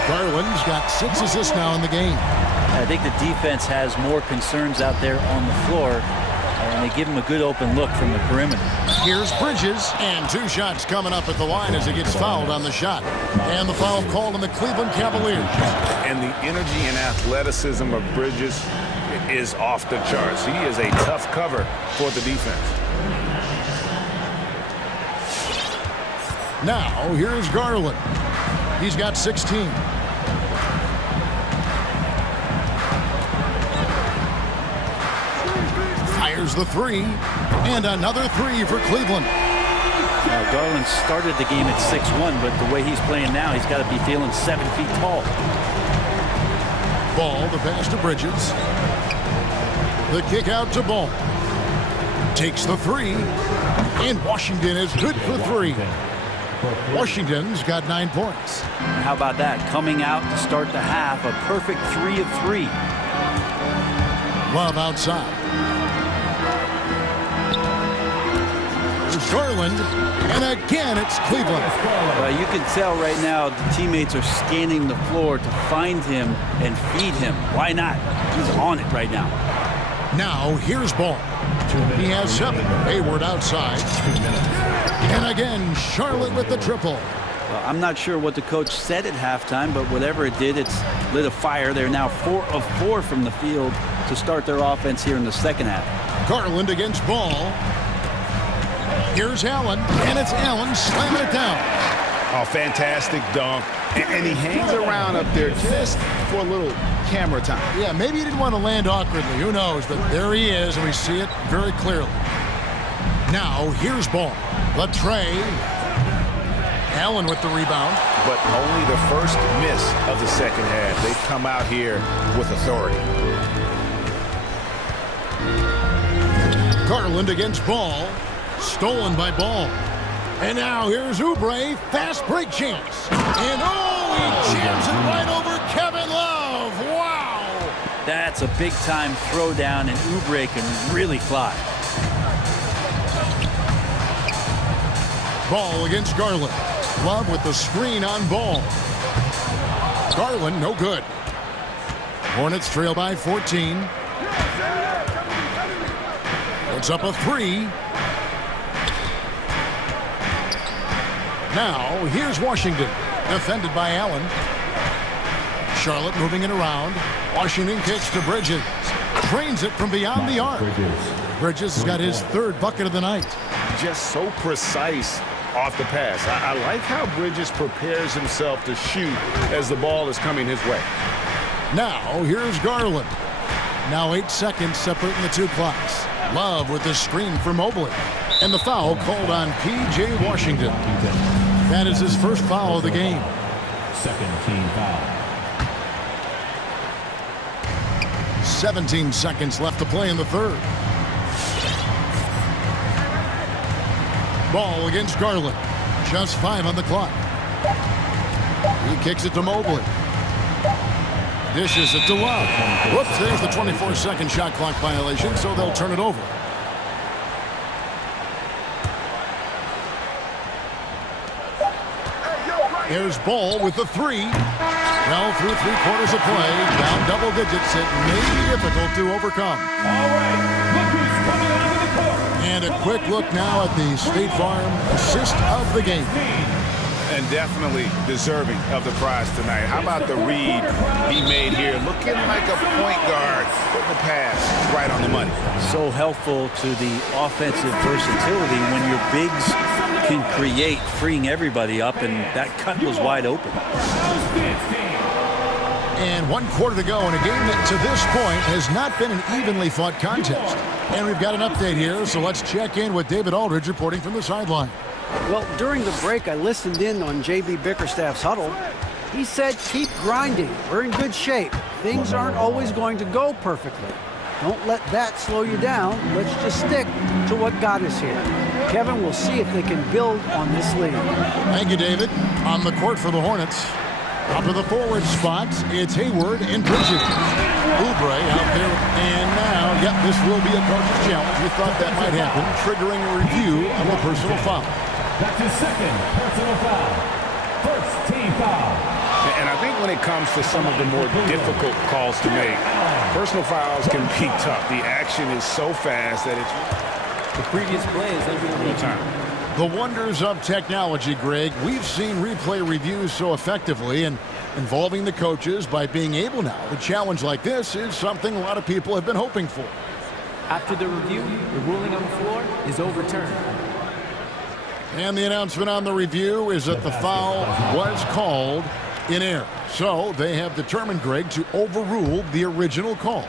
Garland's got 6 assists now in the game. I think the defense has more concerns out there on the floor, and they give him a good open look from the perimeter. Here's Bridges, and 2 shots coming up at the line as he gets fouled on the shot. And the foul called on the Cleveland Cavaliers. And the energy and athleticism of Bridges is off the charts. He is a tough cover for the defense. Now, here's Garland. He's got 16. Fires the 3, and another 3 for Cleveland. Now, Garland started the game at 6'1", but the way he's playing now, he's got to be feeling 7 feet tall. Ball, the pass to Bridges. The kick out to Ball. Takes the 3, and Washington is good for 3. Washington's got 9 points. How about that? Coming out to start the half, a perfect 3 of 3. Love outside. There's Garland, and again it's Cleveland. Well, you can tell right now the teammates are scanning the floor to find him and feed him. Why not? He's on it right now. Now here's Ball. He has 7. Hayward outside. And again, Charlotte with the triple. Well, I'm not sure what the coach said at halftime, but whatever it did, it's lit a fire. They're now 4 of 4 from the field to start their offense here in the second half. Garland against Ball. Here's Allen, and it's Allen slamming it down. Oh, fantastic dunk. And he hangs around up there just for a little camera time. Yeah, maybe he didn't want to land awkwardly. Who knows? But there he is, and we see it very clearly. Now, here's Ball. The tray. Allen with the rebound. But only the first miss of the second half. They've come out here with authority. Garland against Ball. Stolen by Ball. And now here's Oubre. Fast break chance. And oh, he jams it right over Kevin Love. Wow. That's a big-time throwdown, and Oubre can really fly. Ball against Garland. Love with the screen on Ball. Garland, no good. Hornets trail by 14. It's up a 3. Now, here's Washington. Defended by Allen. Charlotte moving it around. Washington kicks to Bridges. Trains it from beyond the arc. Bridges has got his 3rd bucket of the night. Just so precise off the pass. I like how Bridges prepares himself to shoot as the ball is coming his way. Now, here's Garland. Now 8 seconds separating the 2 clocks. Love with the screen for Mobley. And the foul called on P.J. Washington. That is his first foul of the game. Second team foul. 17 seconds left to play in the 3rd. Ball against Garland. Just 5 on the clock. He kicks it to Mobley. Dishes it to Love. Whoops, there's the 24-second shot clock violation, so they'll turn it over. There's Ball with the 3. Well, through 3 quarters of play, down double digits, it may be difficult to overcome. All right, look who's coming onto the court. And a quick look now at the State Farm assist of the game. And definitely deserving of the prize tonight. How about the read he made here? Looking like a point guard, putting the pass right on the money. So helpful to the offensive versatility when your bigs can create, freeing everybody up, and that cut was wide open. And 1 quarter to go in a game that to this point has not been an evenly fought contest. And we've got an update here, so let's check in with David Aldridge reporting from the sideline. Well, during the break, I listened in on J.B. Bickerstaff's huddle. He said, keep grinding. We're in good shape. Things aren't always going to go perfectly. Don't let that slow you down. Let's just stick to what got us here. Kevin, we'll see if they can build on this lead. Thank you, David. On the court for the Hornets. Up to the forward spots, it's Hayward and Bridges. Oubre out there, and now, yep, this will be a coach's challenge. We thought that might happen, triggering a review of the personal foul. That's his second personal foul. First team foul. And I think when it comes to some of the more difficult calls to make, personal fouls can be tough. The action is so fast that it's... The previous play is under the time. The wonders of technology, Greg. We've seen replay reviews so effectively, and involving the coaches by being able now to challenge like this is something a lot of people have been hoping for. After the review, the ruling on the floor is overturned. And the announcement on the review is that the foul was called in error. So they have determined, Greg, to overrule the original call.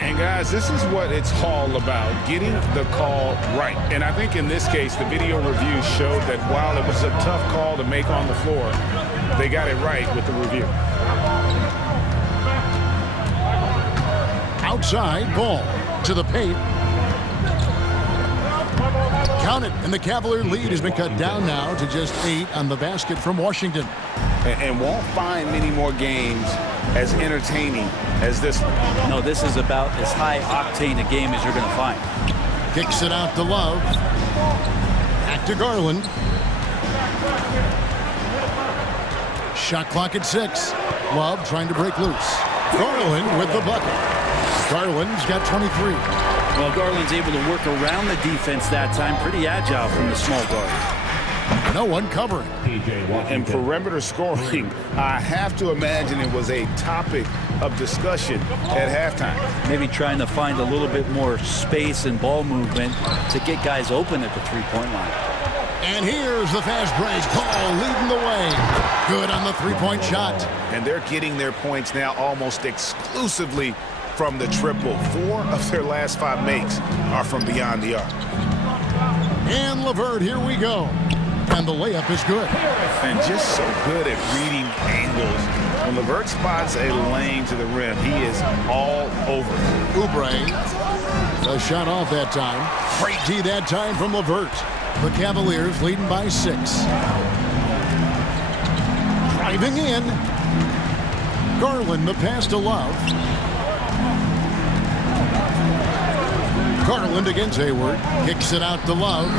And guys, this is what it's all about, getting the call right. And I think in this case, the video review showed that while it was a tough call to make on the floor, they got it right with the review. Outside ball to the paint. Count it, and the Cavalier lead has been cut down now to just 8 on the basket from Washington. And won't find many more games as entertaining as this one. No, this is about as high octane a game as you're going to find. Kicks it out to Love. Back to Garland. Shot clock at 6. Love trying to break loose. Garland with the bucket. Garland's got 23. Well, Garland's able to work around the defense that time. Pretty agile from the small guard. No one covering. And perimeter scoring, I have to imagine it was a topic of discussion at halftime. Maybe trying to find a little bit more space and ball movement to get guys open at the three-point line. And here's the fast break. Paul leading the way. Good on the three-point shot. And they're getting their points now almost exclusively from the triple. 4 of their last 5 makes are from beyond the arc. And LeVert, here we go. And the layup is good. And just so good at reading angles. When LeVert spots a lane to the rim, he is all over. Oubre, a shot off that time. Great D that time from LeVert. The Cavaliers leading by 6. Driving in. Garland, the pass to Love. Garland against Hayward. Kicks it out to Love.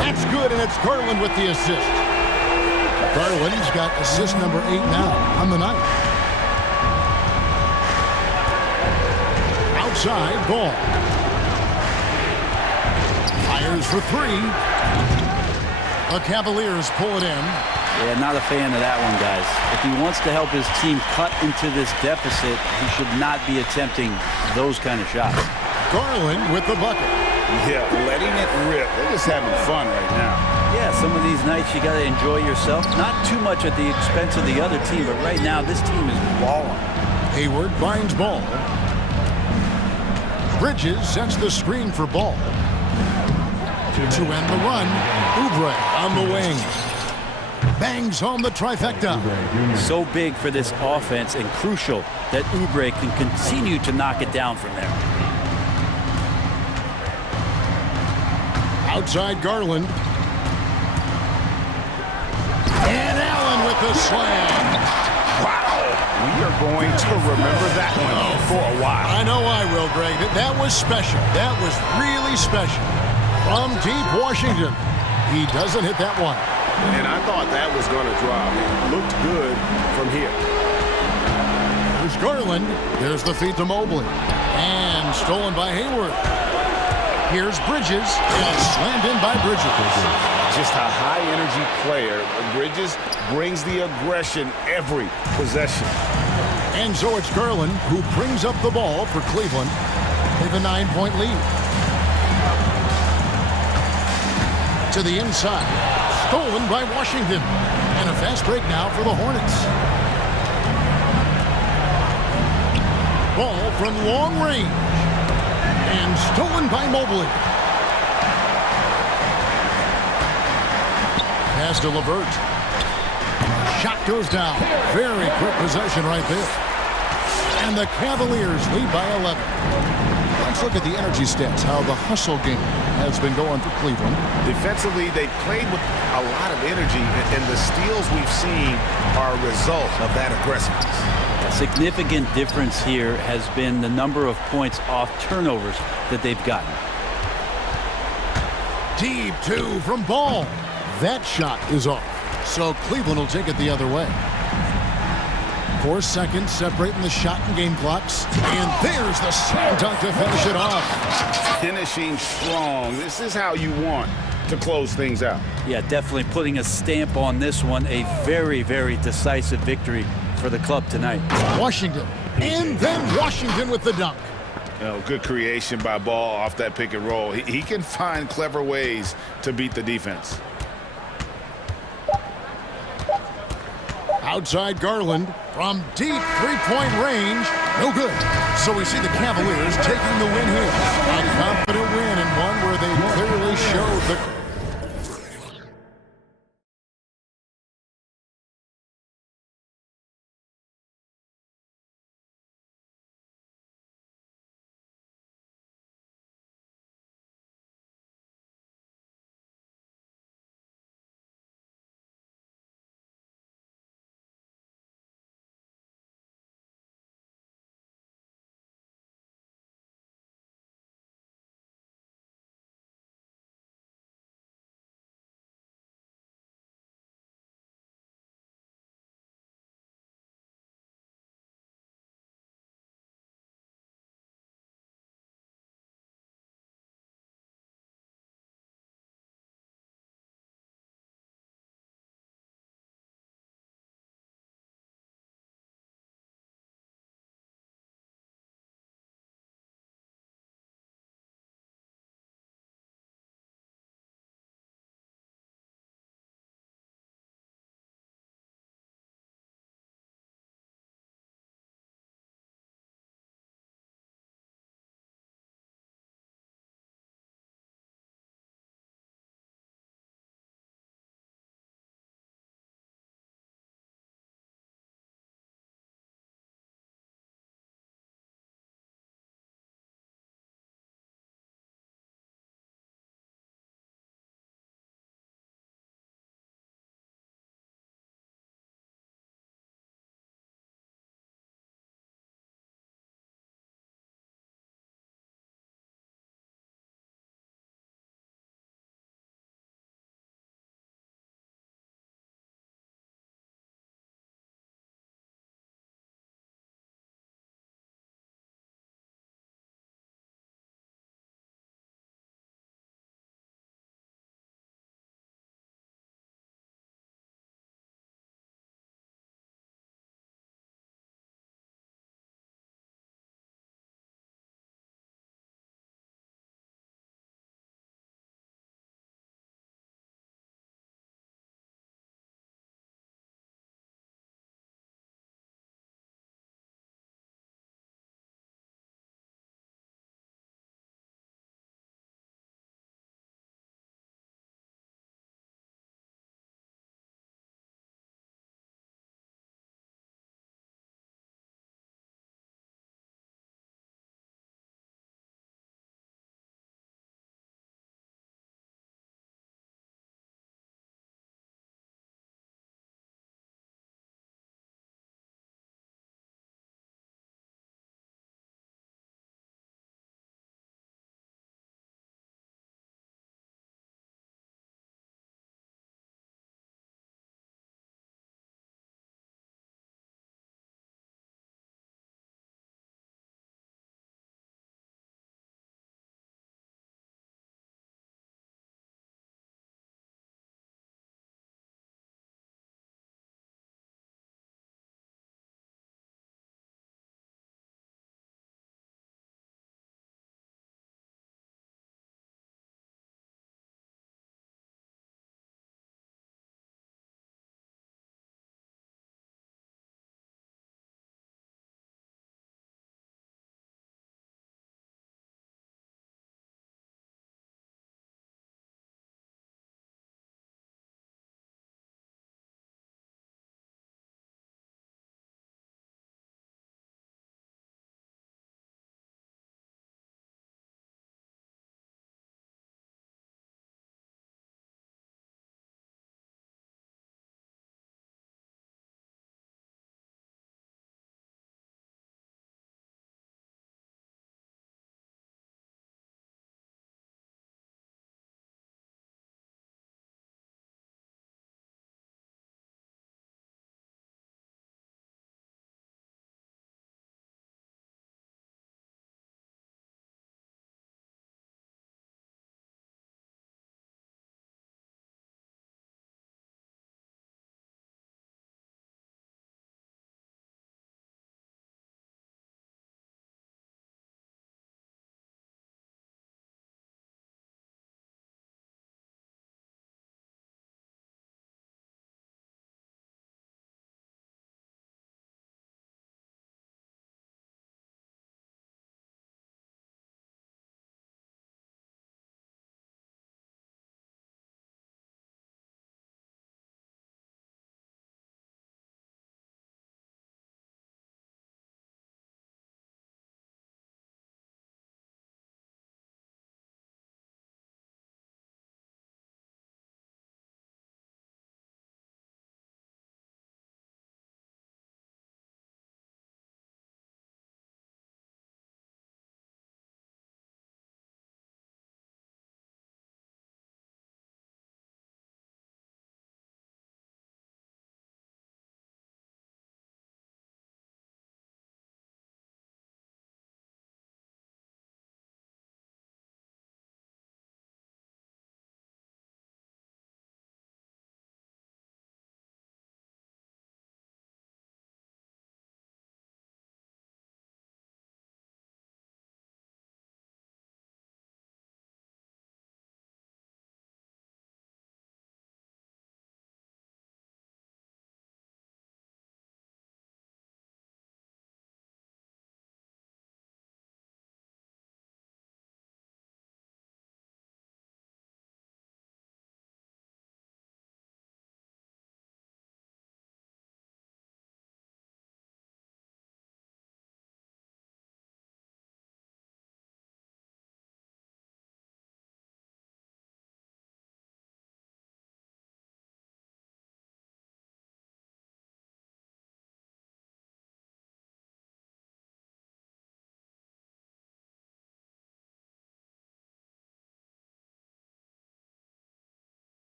That's good, and it's Garland with the assist. Garland's got assist number 8 now on the night. Outside ball. Fires for 3. The Cavaliers pull it in. Yeah, not a fan of that one, guys. If he wants to help his team cut into this deficit, he should not be attempting those kind of shots. Garland with the bucket. Yeah, letting it rip. They're just having fun right now. Yeah, some of these nights you got to enjoy yourself. Not too much at the expense of the other team, but right now this team is balling. Hayward finds Ball. Bridges sets the screen for Ball. To end the run, Oubre on the wing. Bangs home the trifecta. So big for this offense and crucial that Oubre can continue to knock it down from there. Outside Garland. And Allen with the slam. Wow. We are going to remember that one for a while. I know I will, Greg. That was special. That was really special. From deep Washington. He doesn't hit that one. And I thought that was going to drop. It looked good from here. There's Garland. There's the feed to Mobley. And stolen by Hayward. Here's Bridges, and slammed in by Bridges. Just a high-energy player. Bridges brings the aggression every possession. And so it's Garland who brings up the ball for Cleveland with a 9-point lead. To the inside. Stolen by Washington. And a fast break now for the Hornets. Ball from long range. And stolen by Mobley. Pass to LeVert. Shot goes down. Very quick possession right there. And the Cavaliers lead by 11. Let's look at the energy stats, how the hustle game has been going for Cleveland. Defensively, they played with a lot of energy, and the steals we've seen are a result of that aggressiveness. A significant difference here has been the number of points off turnovers that they've gotten. Deep two from Ball. That shot is off. So Cleveland will take it the other way. 4 seconds separating the shot and game clocks. And there's the slam dunk to finish it off. Finishing strong. This is how you want to close things out. Yeah, definitely putting a stamp on this one. A very, very decisive victory for the club tonight. Washington. And then Washington with the dunk. Good creation by Ball off that pick and roll. He can find clever ways to beat the defense. Outside Garland from deep three-point range. No good. So we see the Cavaliers taking the win here. A confident win and one where they clearly showed the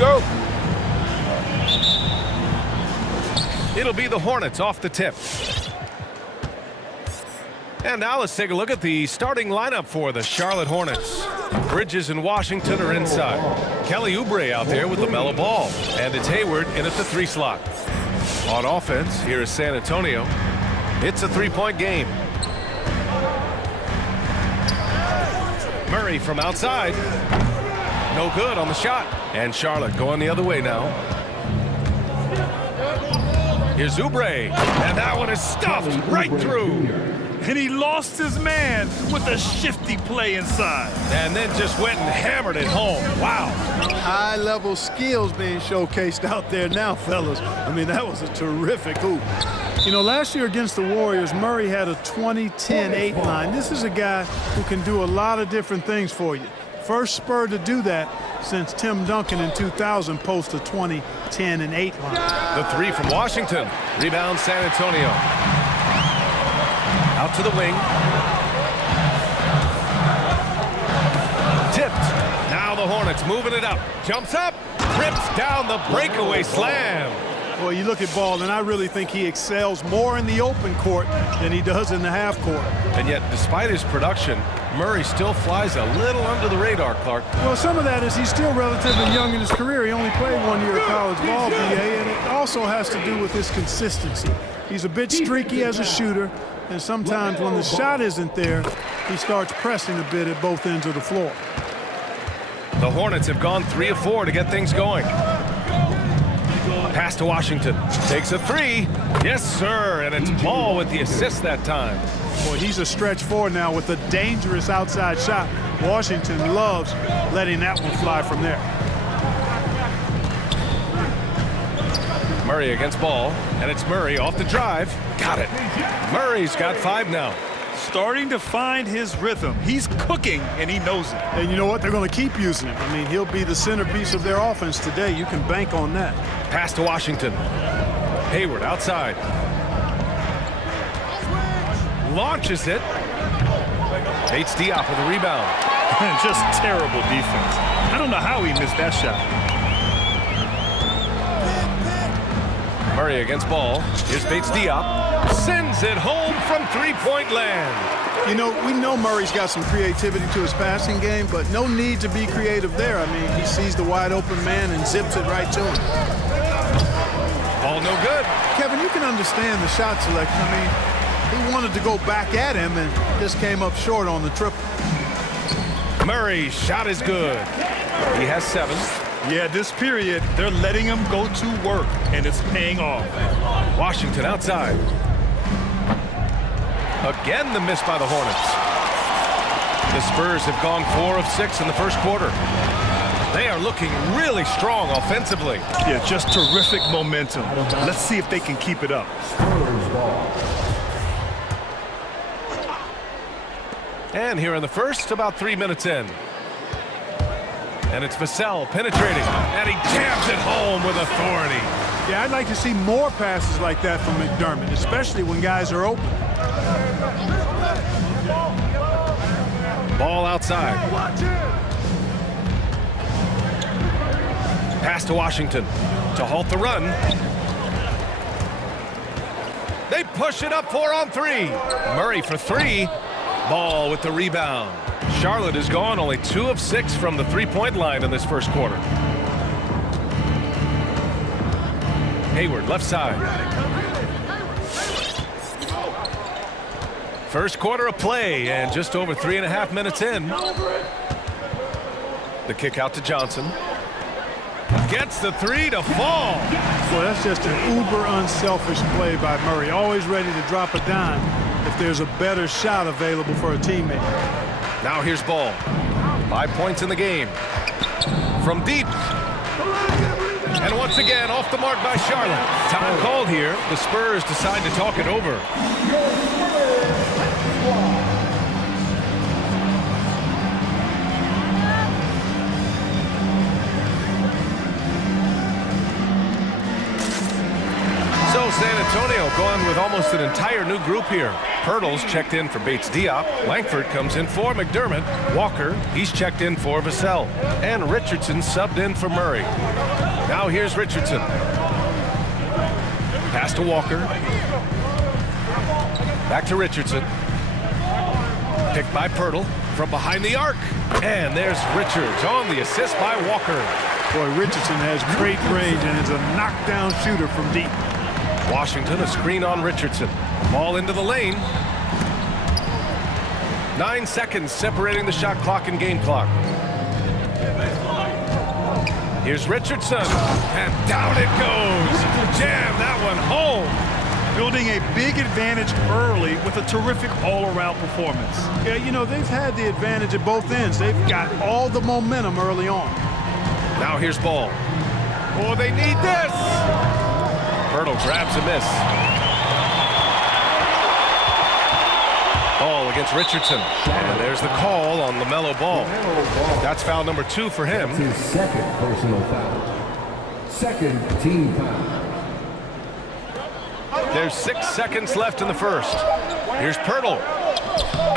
go. It'll be the Hornets off the tip. And now let's take a look at the starting lineup for the Charlotte Hornets. Bridges and Washington are inside. Kelly Oubre out there with LaMelo Ball. And it's Hayward in at the 3 slot. On offense, here is San Antonio. It's a 3-point game. Murray from outside. No good on the shot. And Charlotte going the other way now. Here's Oubre. And that one is stuffed right through. And he lost his man with a shifty play inside. And then just went and hammered it home. Wow. High-level skills being showcased out there now, fellas. I mean, that was a terrific hoop. You know, last year against the Warriors, Murray had a 20-10-8 line. This is a guy who can do a lot of different things for you. First Spur to do that since Tim Duncan in 2000 posted a 20-10-8 line. The 3 from Washington. Rebound San Antonio. Out to the wing. Tipped. Now the Hornets moving it up. Jumps up. Rips down the breakaway slam. Well, you look at Ball, and I really think he excels more in the open court than he does in the half court. And yet, despite his production, Murray still flies a little under the radar, Clark. Well, some of that is he's still relatively young in his career. He only played 1 year of college ball, BA, and it also has to do with his consistency. He's a bit streaky as a shooter, and sometimes when the shot isn't there, he starts pressing a bit at both ends of the floor. The Hornets have gone 3 of 4 to get things going. Pass to Washington. Takes a 3. Yes, sir. And it's Ball with the assist that time. Boy, he's a stretch 4 now with a dangerous outside shot. Washington loves letting that one fly from there. Murray against Ball. And it's Murray off the drive. Got it. Murray's got 5 now. Starting to find his rhythm. He's cooking, and he knows it. And you know what? They're going to keep using him. I mean, he'll be the centerpiece of their offense today. You can bank on that. Pass to Washington. Hayward outside. Launches it. Bates Diop with a rebound. Just terrible defense. I don't know how he missed that shot. Murray against Ball. Here's Bates Diop. Sends it home from 3-point land. You know, we know Murray's got some creativity to his passing game, but no need to be creative there. I mean, he sees the wide open man and zips it right to him. Ball no good. Kevin, you can understand the shot selection. I mean, he wanted to go back at him and just came up short on the triple. Murray's shot is good. He has 7. Yeah, this period, they're letting him go to work, and it's paying off. Washington outside. Again, the miss by the Hornets. The Spurs have gone 4 of 6 in the first quarter. They are looking really strong offensively. Yeah, just terrific momentum. Let's see if they can keep it up. And here in the first, about 3 minutes in. And it's Vassell penetrating, and he jams it home with authority. Yeah, I'd like to see more passes like that from McDermott, especially when guys are open. Ball outside. Pass to Washington to halt the run. They push it up 4 on 3. Murray for 3. Ball with the rebound. Charlotte is gone only 2 of 6 from the 3-point line in this first quarter. Hayward left side. First quarter of play and just over 3.5 minutes in. The kick out to Johnson. Gets the 3 to fall. Well, that's just an uber unselfish play by Murray. Always ready to drop a dime if there's a better shot available for a teammate. Now here's Ball. 5 points in the game. From deep. And once again, off the mark by Charlotte. Time called here. The Spurs decide to talk it over. So San Antonio going with almost an entire new group here. Pirtle's checked in for Bates Diop. Langford comes in for McDermott. Walker, he's checked in for Vassell. And Richardson subbed in for Murray. Now here's Richardson. Pass to Walker. Back to Richardson. Picked by Pirtle from behind the arc. And there's Richards on the assist by Walker. Boy, Richardson has great range and is a knockdown shooter from deep. Washington, a screen on Richardson. Ball into the lane. 9 seconds separating the shot clock and game clock. Here's Richardson, and down it goes. Jam that one home. Building a big advantage early with a terrific all-around performance. Yeah, you know, they've had the advantage at both ends. They've got all the momentum early on. Now here's Ball. Oh, they need this. Pirtle grabs a miss. Ball against Richardson. And there's the call on LaMelo Ball. That's foul number 2 for him. That's his second personal foul. Second team foul. There's 6 seconds left in the first. Here's Pirtle.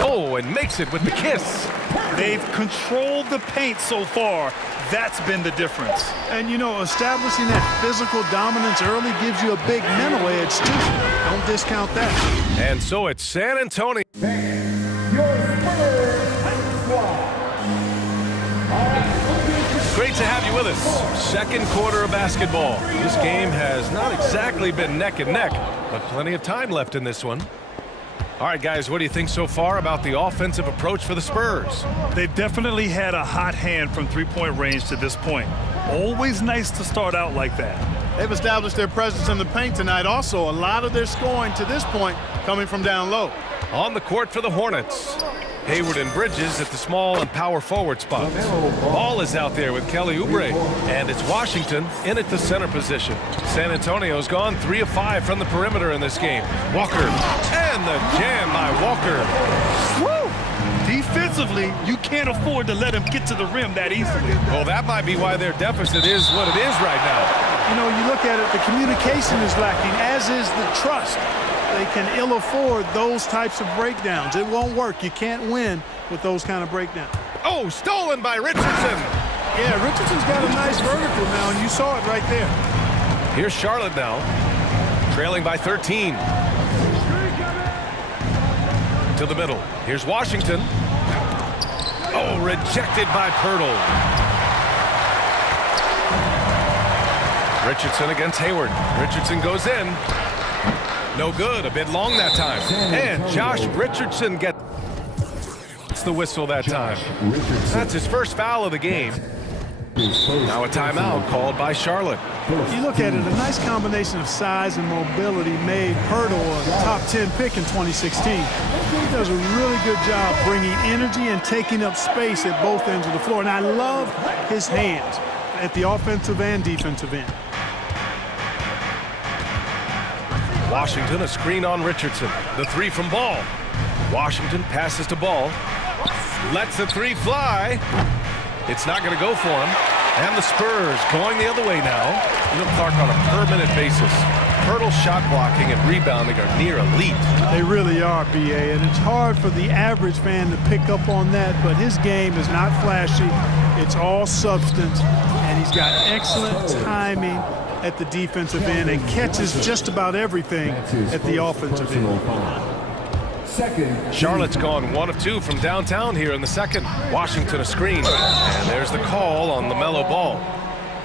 Oh, and makes it with the kiss. They've controlled the paint so far. That's been the difference. And, you know, establishing that physical dominance early gives you a big mental edge, too. Don't discount that. And so it's San Antonio. Great to have you with us. Second quarter of basketball. This game has not exactly been neck and neck, but plenty of time left in this one. All right, guys, what do you think so far about the offensive approach for the Spurs? They've definitely had a hot hand from three-point range to this point. Always nice to start out like that. They've established their presence in the paint tonight. Also, a lot of their scoring to this point coming from down low. On the court for the Hornets. Hayward and Bridges at the small and power forward spots. Ball is out there with Kelly Oubre, and it's Washington in at the center position. San Antonio's gone 3 of 5 from the perimeter in this game. Walker, and the jam by Walker. Woo! Defensively, you can't afford to let him get to the rim that easily. Well, that might be why their deficit is what it is right now. You know, you look at it, the communication is lacking, as is the trust. They can ill afford those types of breakdowns. It won't work. You can't win with those kind of breakdowns. Oh, stolen by Richardson. Yeah, Richardson's got a nice vertical now, and you saw it right there. Here's Charlotte now, trailing by 13. To the middle. Here's Washington. Oh, rejected by Pirtle. Richardson against Hayward. Richardson goes in. No good. A bit long that time. And Josh Richardson gets the whistle that time. That's his first foul of the game. Now a timeout called by Charlotte. You look at it, a nice combination of size and mobility made Pirtle a top 10 pick in 2016. He does a really good job bringing energy and taking up space at both ends of the floor. And I love his hands at the offensive and defensive end. Washington, a screen on Richardson. The 3 from Ball. Washington passes to Ball. Lets the 3 fly. It's not going to go for him. And the Spurs going the other way now. You know, Clark, on a permanent basis. Pirtle's shot blocking and rebounding are near elite. They really are, BA, and it's hard for the average fan to pick up on that, but his game is not flashy. It's all substance, and he's got excellent timing at the defensive end and catches just about everything at the offensive end. Charlotte's gone 1 of 2 from downtown here in the second. Washington a screen. And there's the call on LaMelo Ball.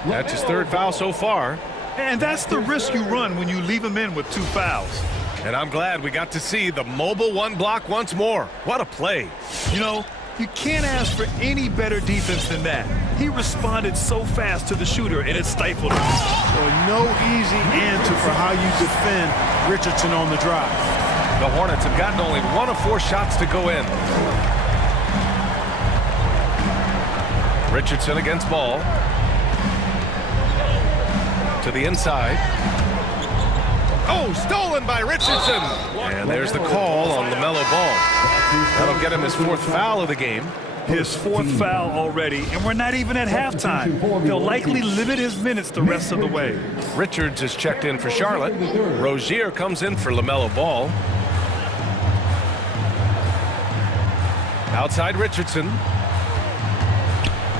That's his 3rd foul so far. And that's the risk you run when you leave him in with 2 fouls. And I'm glad we got to see the mobile 1 block once more. What a play. You know, you can't ask for any better defense than that. He responded so fast to the shooter, and it stifled him. Well, no easy answer for how you defend Richardson on the drive. The Hornets have gotten only 1 of 4 shots to go in. Richardson against Ball. To the inside. Oh, stolen by Richardson. And there's the call on LaMelo Ball. That'll get him his 4th foul of the game. His fourth foul already, and we're not even at halftime. They'll likely limit his minutes the rest of the way. Richards is checked in for Charlotte. Rozier comes in for LaMelo Ball. Outside Richardson.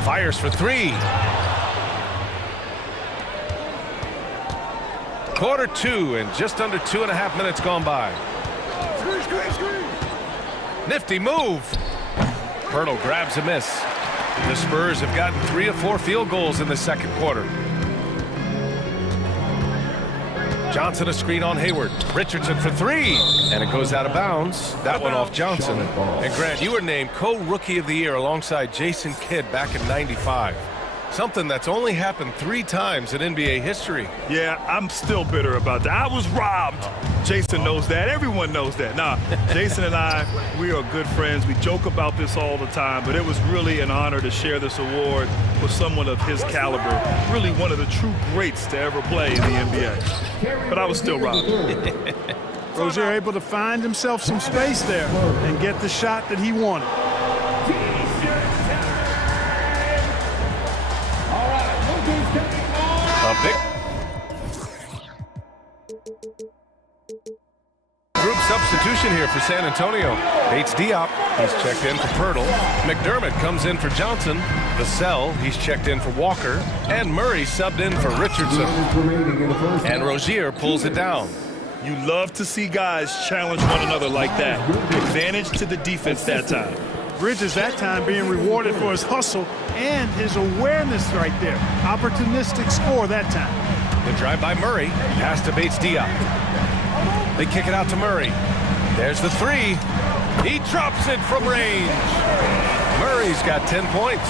Fires for three. Quarter two, and just under 2.5 minutes gone by. Nifty move. Pirtle grabs a miss. The Spurs have gotten 3 of 4 field goals in the second quarter. Johnson a screen on Hayward. Richardson for three, and it goes out of bounds. That one off Johnson. And Grant, you were named co-rookie of the year alongside Jason Kidd back in '95. Something that's only happened 3 times in NBA history. Yeah, I'm still bitter about that. I was robbed. Jason knows that. Everyone knows that. Nah, Jason and I, we are good friends. We joke about this all the time, but it was really an honor to share this award with someone of his caliber. Really one of the true greats to ever play in the NBA. But I was still robbed. Rozier able to find himself some space there and get the shot that he wanted. A big group substitution here for San Antonio. Bates Diop, he's checked in for Pirtle. McDermott comes in for Johnson. Vassell, he's checked in for Walker. And Murray subbed in for Richardson. And Rozier pulls it down. You love to see guys challenge one another like that. Advantage to the defense that time. Bridges that time being rewarded for his hustle and his awareness right there. Opportunistic score that time. The drive by Murray, pass to Bates Diop. They kick it out to Murray. There's the three. He drops it from range. Murray's got 10 points.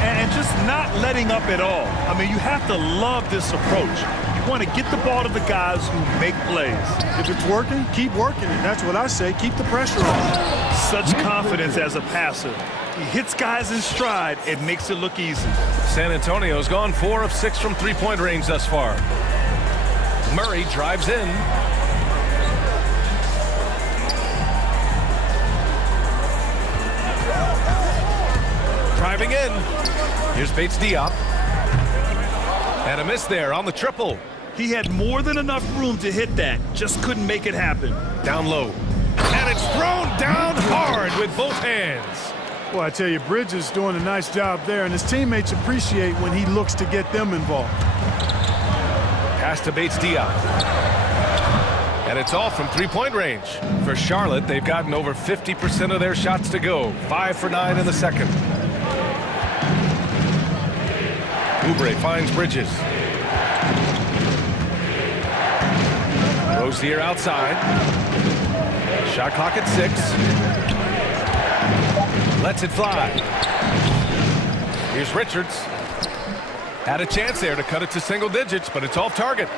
And just not letting up at all. I mean, you have to love this approach. You want to get the ball to the guys who make plays. If it's working, keep working it. That's what I say. Keep the pressure on. Such confidence as a passer. He hits guys in stride. It makes it look easy. San Antonio's gone 4 of 6 from three-point range thus far. Murray drives in. Driving in. Here's Bates Diop. And a miss there on the triple. He had more than enough room to hit that. Just couldn't make it happen. Down low. And it's thrown down hard with both hands. Well, I tell you, Bridges doing a nice job there, and his teammates appreciate when he looks to get them involved. Pass to Bates Diop. And it's all from three-point range. For Charlotte, they've gotten over 50% of their shots to go. 5 for 9 in the second. Oubre finds Bridges. Rozier outside. Shot clock at 6. Lets it fly. Here's Richards. Had a chance there to cut it to single digits, but it's off target.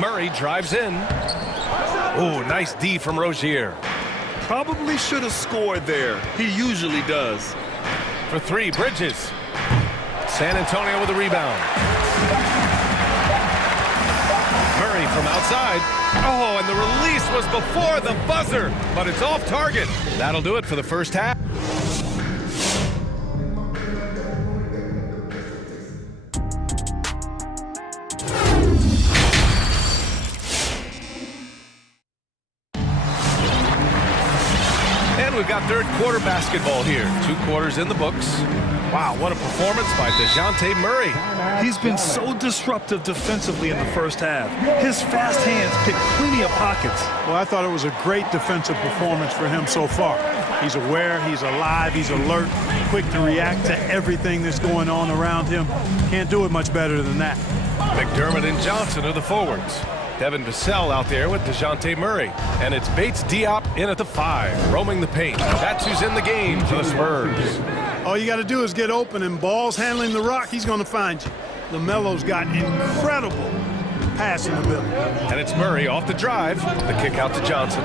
Murray drives in. Oh, nice D from Rozier. Probably should have scored there. He usually does. For three, Bridges. San Antonio with a rebound. Murray from outside. Oh, and the release was before the buzzer, but it's off target. That'll do it for the first half. And we've got third quarter basketball here. 2 quarters in the books. Wow, what a performance by DeJounte Murray. He's been so disruptive defensively in the first half. His fast hands pick plenty of pockets. Well, I thought it was a great defensive performance for him so far. He's aware, he's alive, he's alert, quick to react to everything that's going on around him. Can't do it much better than that. McDermott and Johnson are the forwards. Devin Vassell out there with DeJounte Murray. And it's Bates Diop in at the 5, roaming the paint. That's who's in the game for the Spurs. All you got to do is get open, and Ball's handling the rock. He's going to find you. LaMelo's got incredible passing ability. And it's Murray off the drive. The kick out to Johnson.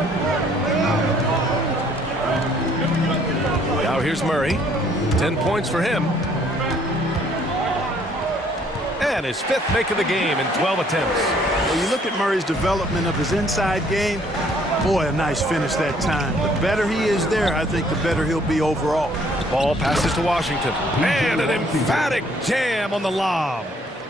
Now here's Murray. 10 points for him. And his 5th make of the game in 12 attempts. Well, you look at Murray's development of his inside game. Boy, a nice finish that time. The better he is there, I think the better he'll be overall. Ball passes to Washington. And an emphatic jam on the lob.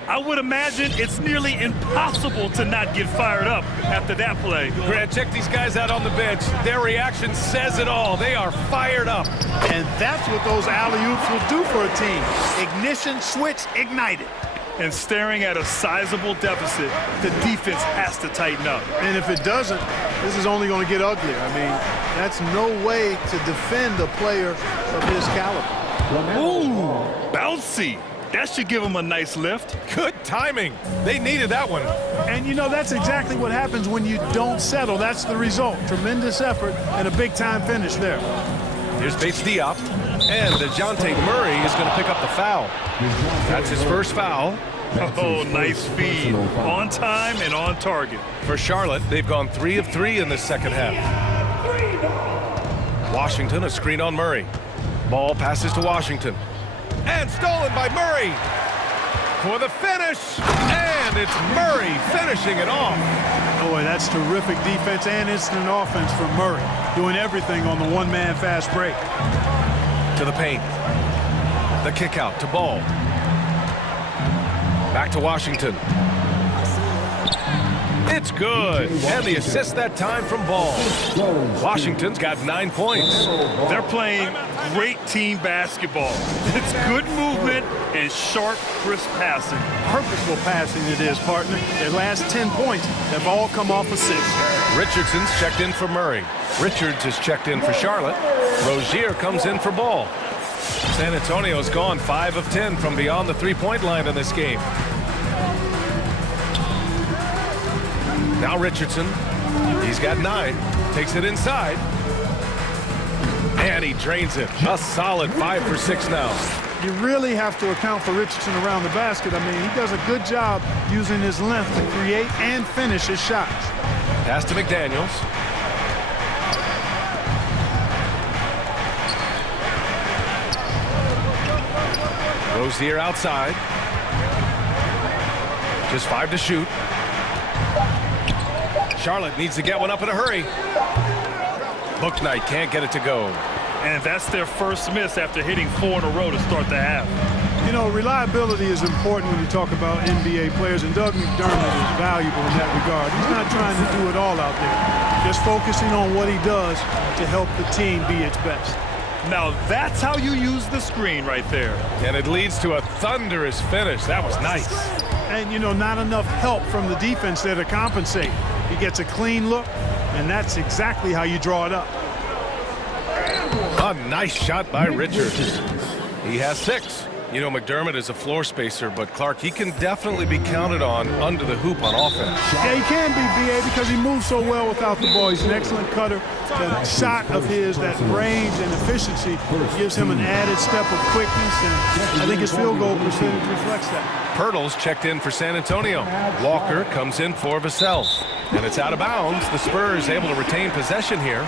I would imagine it's nearly impossible to not get fired up after that play. Grant, check these guys out on the bench. Their reaction says it all. They are fired up. And that's what those alley-oops will do for a team. Ignition switch ignited. And staring at a sizable deficit, the defense has to tighten up. And if it doesn't, this is only going to get uglier. I mean, that's no way to defend a player of his caliber. Ooh, bouncy. That should give him a nice lift. Good timing. They needed that one. And, you know, that's exactly what happens when you don't settle. That's the result. Tremendous effort and a big-time finish there. Here's Bates Diop. And DeJounte Murray is going to pick up the foul. That's his first foul. Oh, nice feed. On time and on target. For Charlotte, they've gone 3 of 3 in the second half. Washington, a screen on Murray. Ball passes to Washington. And stolen by Murray for the finish. And it's Murray finishing it off. Boy, that's terrific defense and instant offense from Murray. Doing everything on the one-man fast break. To the paint. The kick out to Ball. Back to Washington. It's good. And the assist that time from Ball. Washington's got 9 points. They're playing great team basketball. It's good movement and sharp, crisp passing. Purposeful passing it is, partner. Their last 10 points have all come off assists. Richardson's checked in for Murray. Richards is checked in for Charlotte. Rozier comes in for Ball. San Antonio's gone 5 of 10 from beyond the three-point line in this game. Now Richardson, he's got 9, takes it inside, and he drains it. A solid 5 for 6 now. You really have to account for Richardson around the basket. I mean, he does a good job using his length to create and finish his shots. Pass to McDaniels. Rozier outside. Just 5 to shoot. Charlotte needs to get one up in a hurry. Bouknight can't get it to go. And that's their first miss after hitting 4 in a row to start the half. You know, reliability is important when you talk about NBA players, and Doug McDermott is valuable in that regard. He's not trying to do it all out there, just focusing on what he does to help the team be its best. Now that's how you use the screen right there. And it leads to a thunderous finish. That was nice. And, you know, not enough help from the defense there to compensate. He gets a clean look, and that's exactly how you draw it up. A nice shot by Richards. He has 6. You know, McDermott is a floor spacer, but Clark, he can definitely be counted on under the hoop on offense. Yeah, he can be, B.A., because he moves so well without the ball. He's an excellent cutter. That shot of his, that range and efficiency gives him an added step of quickness, and I think his field goal percentage reflects that. Pirtle's checked in for San Antonio. Walker comes in for Vassell. And it's out of bounds. The Spurs able to retain possession here.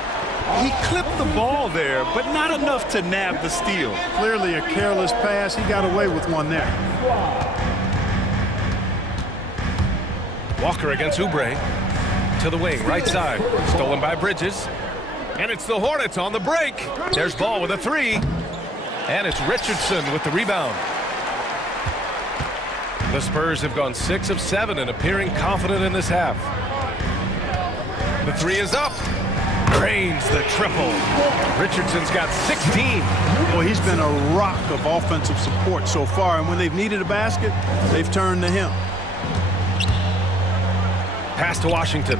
He clipped the ball there, but not enough to nab the steal. Clearly a careless pass. He got away with one there. Walker against Oubre. To the wing, right side. Stolen by Bridges. And it's the Hornets on the break. There's Ball with a 3. And it's Richardson with the rebound. The Spurs have gone 6 of 7 and appearing confident in this half. The 3 is up. Drains the triple. Richardson's got 16. Well, he's been a rock of offensive support so far, and when they've needed a basket, they've turned to him. Pass to Washington.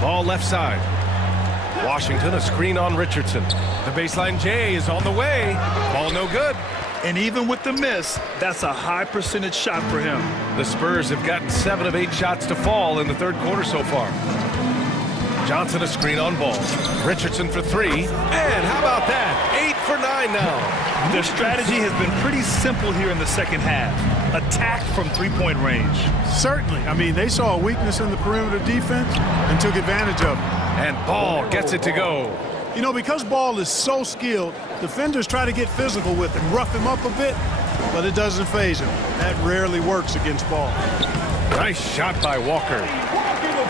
Ball left side. Washington, a screen on Richardson. The baseline J is on the way. Ball no good. And even with the miss, that's a high percentage shot for him. The Spurs have gotten 7 of 8 shots to fall in the third quarter so far. Johnson a screen on Ball. Richardson for 3. And how about that? 8 for 9 now. Their strategy has been pretty simple here in the second half. Attack from three-point range. Certainly. I mean, they saw a weakness in the perimeter defense and took advantage of it. And Ball gets it to go. You know, because Ball is so skilled, defenders try to get physical with him, rough him up a bit, but it doesn't faze him. That rarely works against ball. Nice shot by Walker.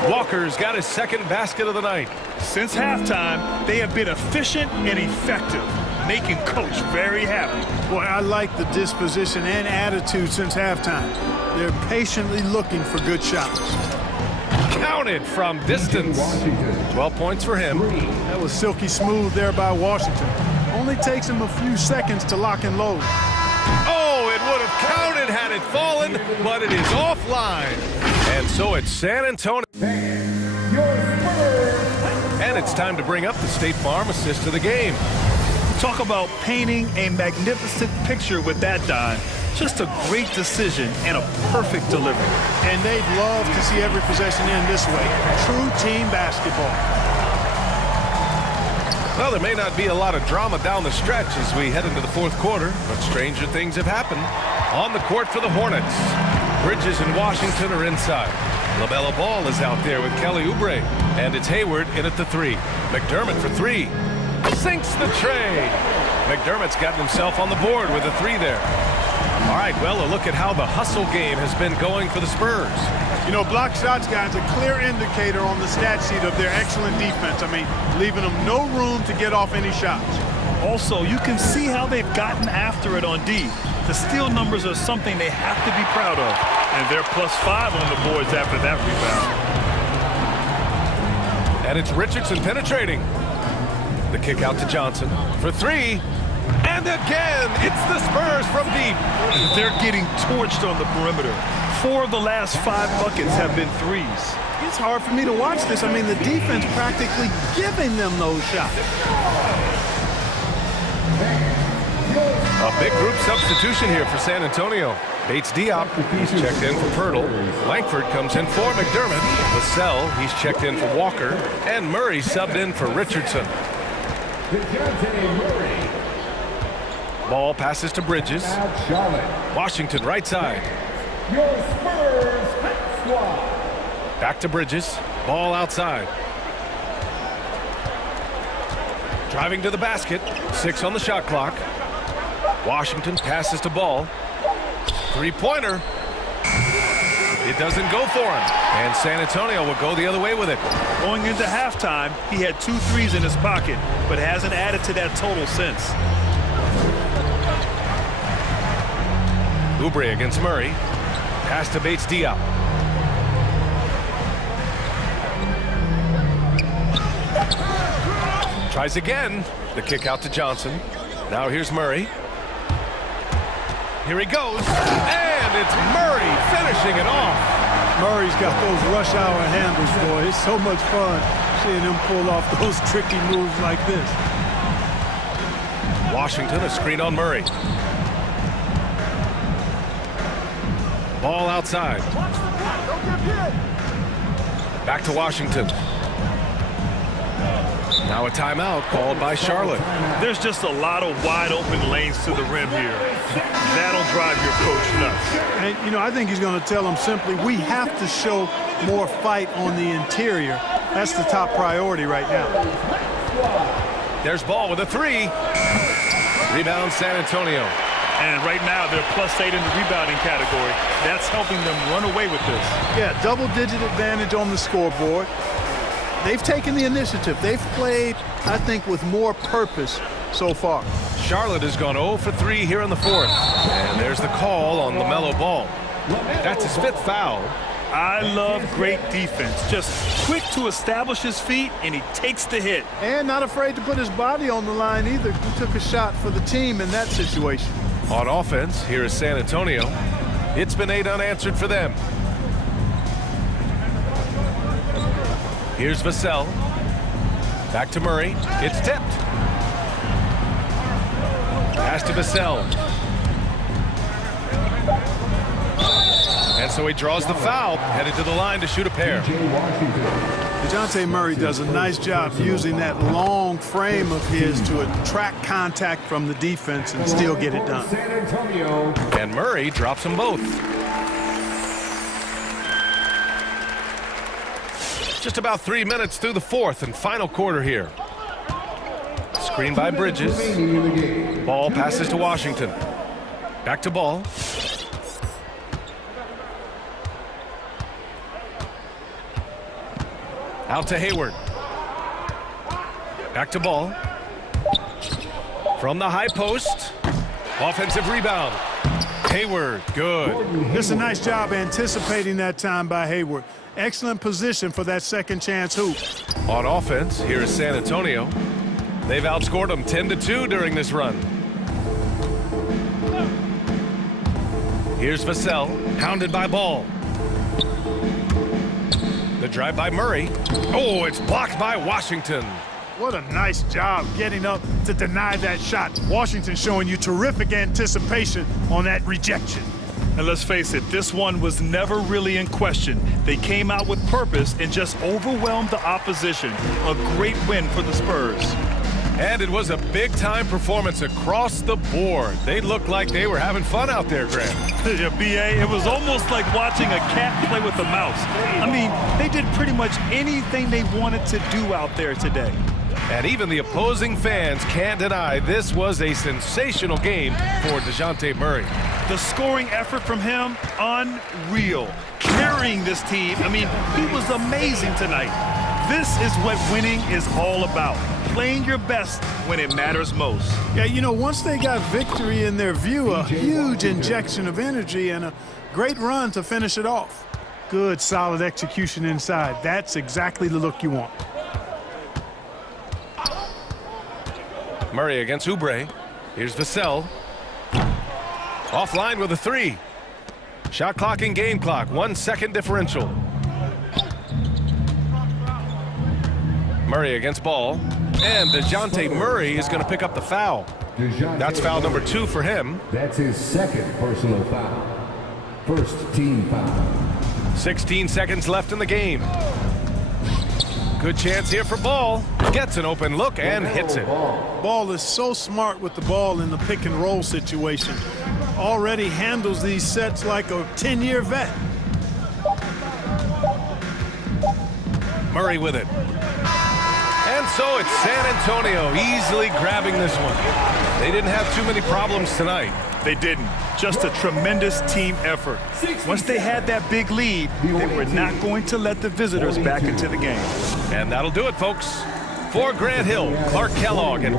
Walker's got his second basket of the night. Since halftime, they have been efficient and effective, making Coach very happy. Boy, I like the disposition and attitude since halftime. They're patiently looking for good shots. Counted from distance. 12 points for him. That was silky smooth there by Washington. Only takes him a few seconds to lock and load. Oh, it would have counted had it fallen, but it is offline. And so it's San Antonio. And it's time to bring up the State Farm assist of the game. Talk about painting a magnificent picture with that dime. Just a great decision and a perfect delivery. And they'd love to see every possession end this way. True team basketball. Well, there may not be a lot of drama down the stretch as we head into the fourth quarter, but stranger things have happened. On the court for the Hornets, Bridges and Washington are inside. LaMelo Ball is out there with Kelly Oubre, and it's Hayward in at the three. McDermott for three. Sinks the tray. McDermott's gotten himself on the board with a three there. All right, well, a look at how the hustle game has been going for the Spurs. You know, block shots, guys, a clear indicator on the stat sheet of their excellent defense. I mean, leaving them no room to get off any shots. Also, you can see how they've gotten after it on D. The steal numbers are something they have to be proud of. And they're +5 on the boards after that rebound. And it's Richardson penetrating. The kick out to Johnson for three. And again, it's the Spurs from deep. They're getting torched on the perimeter. 4 of the last 5 buckets have been threes. It's hard for me to watch this. I mean, the defense practically giving them those shots. A big group substitution here for San Antonio. Bates Diop, he's checked in for Pirtle. Langford comes in for McDermott. Vassell, he's checked in for Walker. And Murray subbed in for Richardson. Ball passes to Bridges. Washington right side. Back to Bridges. Ball outside. Driving to the basket. 6 on the shot clock. Washington passes to Ball. Three-pointer. It doesn't go for him. And San Antonio will go the other way with it. Going into halftime, he had 2 threes in his pocket, but hasn't added to that total since. Oubre against Murray. Pass to Bates Diop. Tries again. The kick out to Johnson. Now here's Murray. Here he goes. And it's Murray finishing it off. Murray's got those rush hour handles, boy. It's so much fun seeing him pull off those tricky moves like this. Washington, a screen on Murray. Ball outside. Back to Washington. Now a timeout called by Charlotte. There's just a lot of wide open lanes to the rim here. That'll drive your coach nuts. And, you know, I think he's going to tell them simply, we have to show more fight on the interior. That's the top priority right now. There's Ball with a three. Rebound San Antonio. And right now they're +8 in the rebounding category. That's helping them run away with this. Yeah, double-digit advantage on the scoreboard. They've taken the initiative. They've played, I think, with more purpose so far. Charlotte has gone 0 for 3 here in the fourth. And there's the call on LaMelo Ball. That's his 5th foul. I love great defense. Just quick to establish his feet, and he takes the hit. And not afraid to put his body on the line either. He took a shot for the team in that situation. On offense, here is San Antonio. It's been 8 unanswered for them. Here's Vassell. Back to Murray. It's tipped. Pass to Vassell. And so he draws the foul, headed to the line to shoot a pair. DeJounte Murray does a nice job using that long frame of his to attract contact from the defense and still get it done. And Murray drops them both. Just about 3 minutes through the fourth and final quarter here. Screen by Bridges. Ball passes to Washington. Back to ball. Out to Hayward. Back to ball. From the high post. Offensive rebound. Hayward, good. It's a nice job anticipating that time by Hayward. Excellent position for that second chance hoop. On offense, here is San Antonio. They've outscored them 10-2 during this run. Here's Vassell, hounded by Ball. The drive by Murray. Oh, it's blocked by Washington. What a nice job getting up to deny that shot. Washington showing you terrific anticipation on that rejection. And let's face it, this one was never really in question. They came out with purpose and just overwhelmed the opposition. A great win for the Spurs. And it was a big-time performance across the board. They looked like they were having fun out there, Grant. Yeah, B.A., it was almost like watching a cat play with a mouse. I mean, they did pretty much anything they wanted to do out there today. And even the opposing fans can't deny this was a sensational game for DeJounte Murray. The scoring effort from him, unreal. Carrying this team, I mean, he was amazing tonight. This is what winning is all about. Playing your best when it matters most. Yeah, you know, once they got victory in their view, a huge injection of energy and a great run to finish it off. Good, solid execution inside. That's exactly the look you want. Murray against Oubre. Here's Vassell. Offline with a three. Shot clock and game clock. 1 second differential. Murray against Ball. And DeJounte Murray is going to pick up the foul. That's foul number 2 for him. That's his second personal foul. First team foul. 16 seconds left in the game. Good chance here for Ball. Gets an open look and hits it. Ball is so smart with the ball in the pick and roll situation. Already handles these sets like a 10-year vet. Murray with it. And so it's San Antonio easily grabbing this one. They didn't have too many problems tonight. They didn't. Just a tremendous team effort. Once they had that big lead, they were not going to let the visitors back into the game. And that'll do it, folks. For Grant Hill, Clark Kellogg, and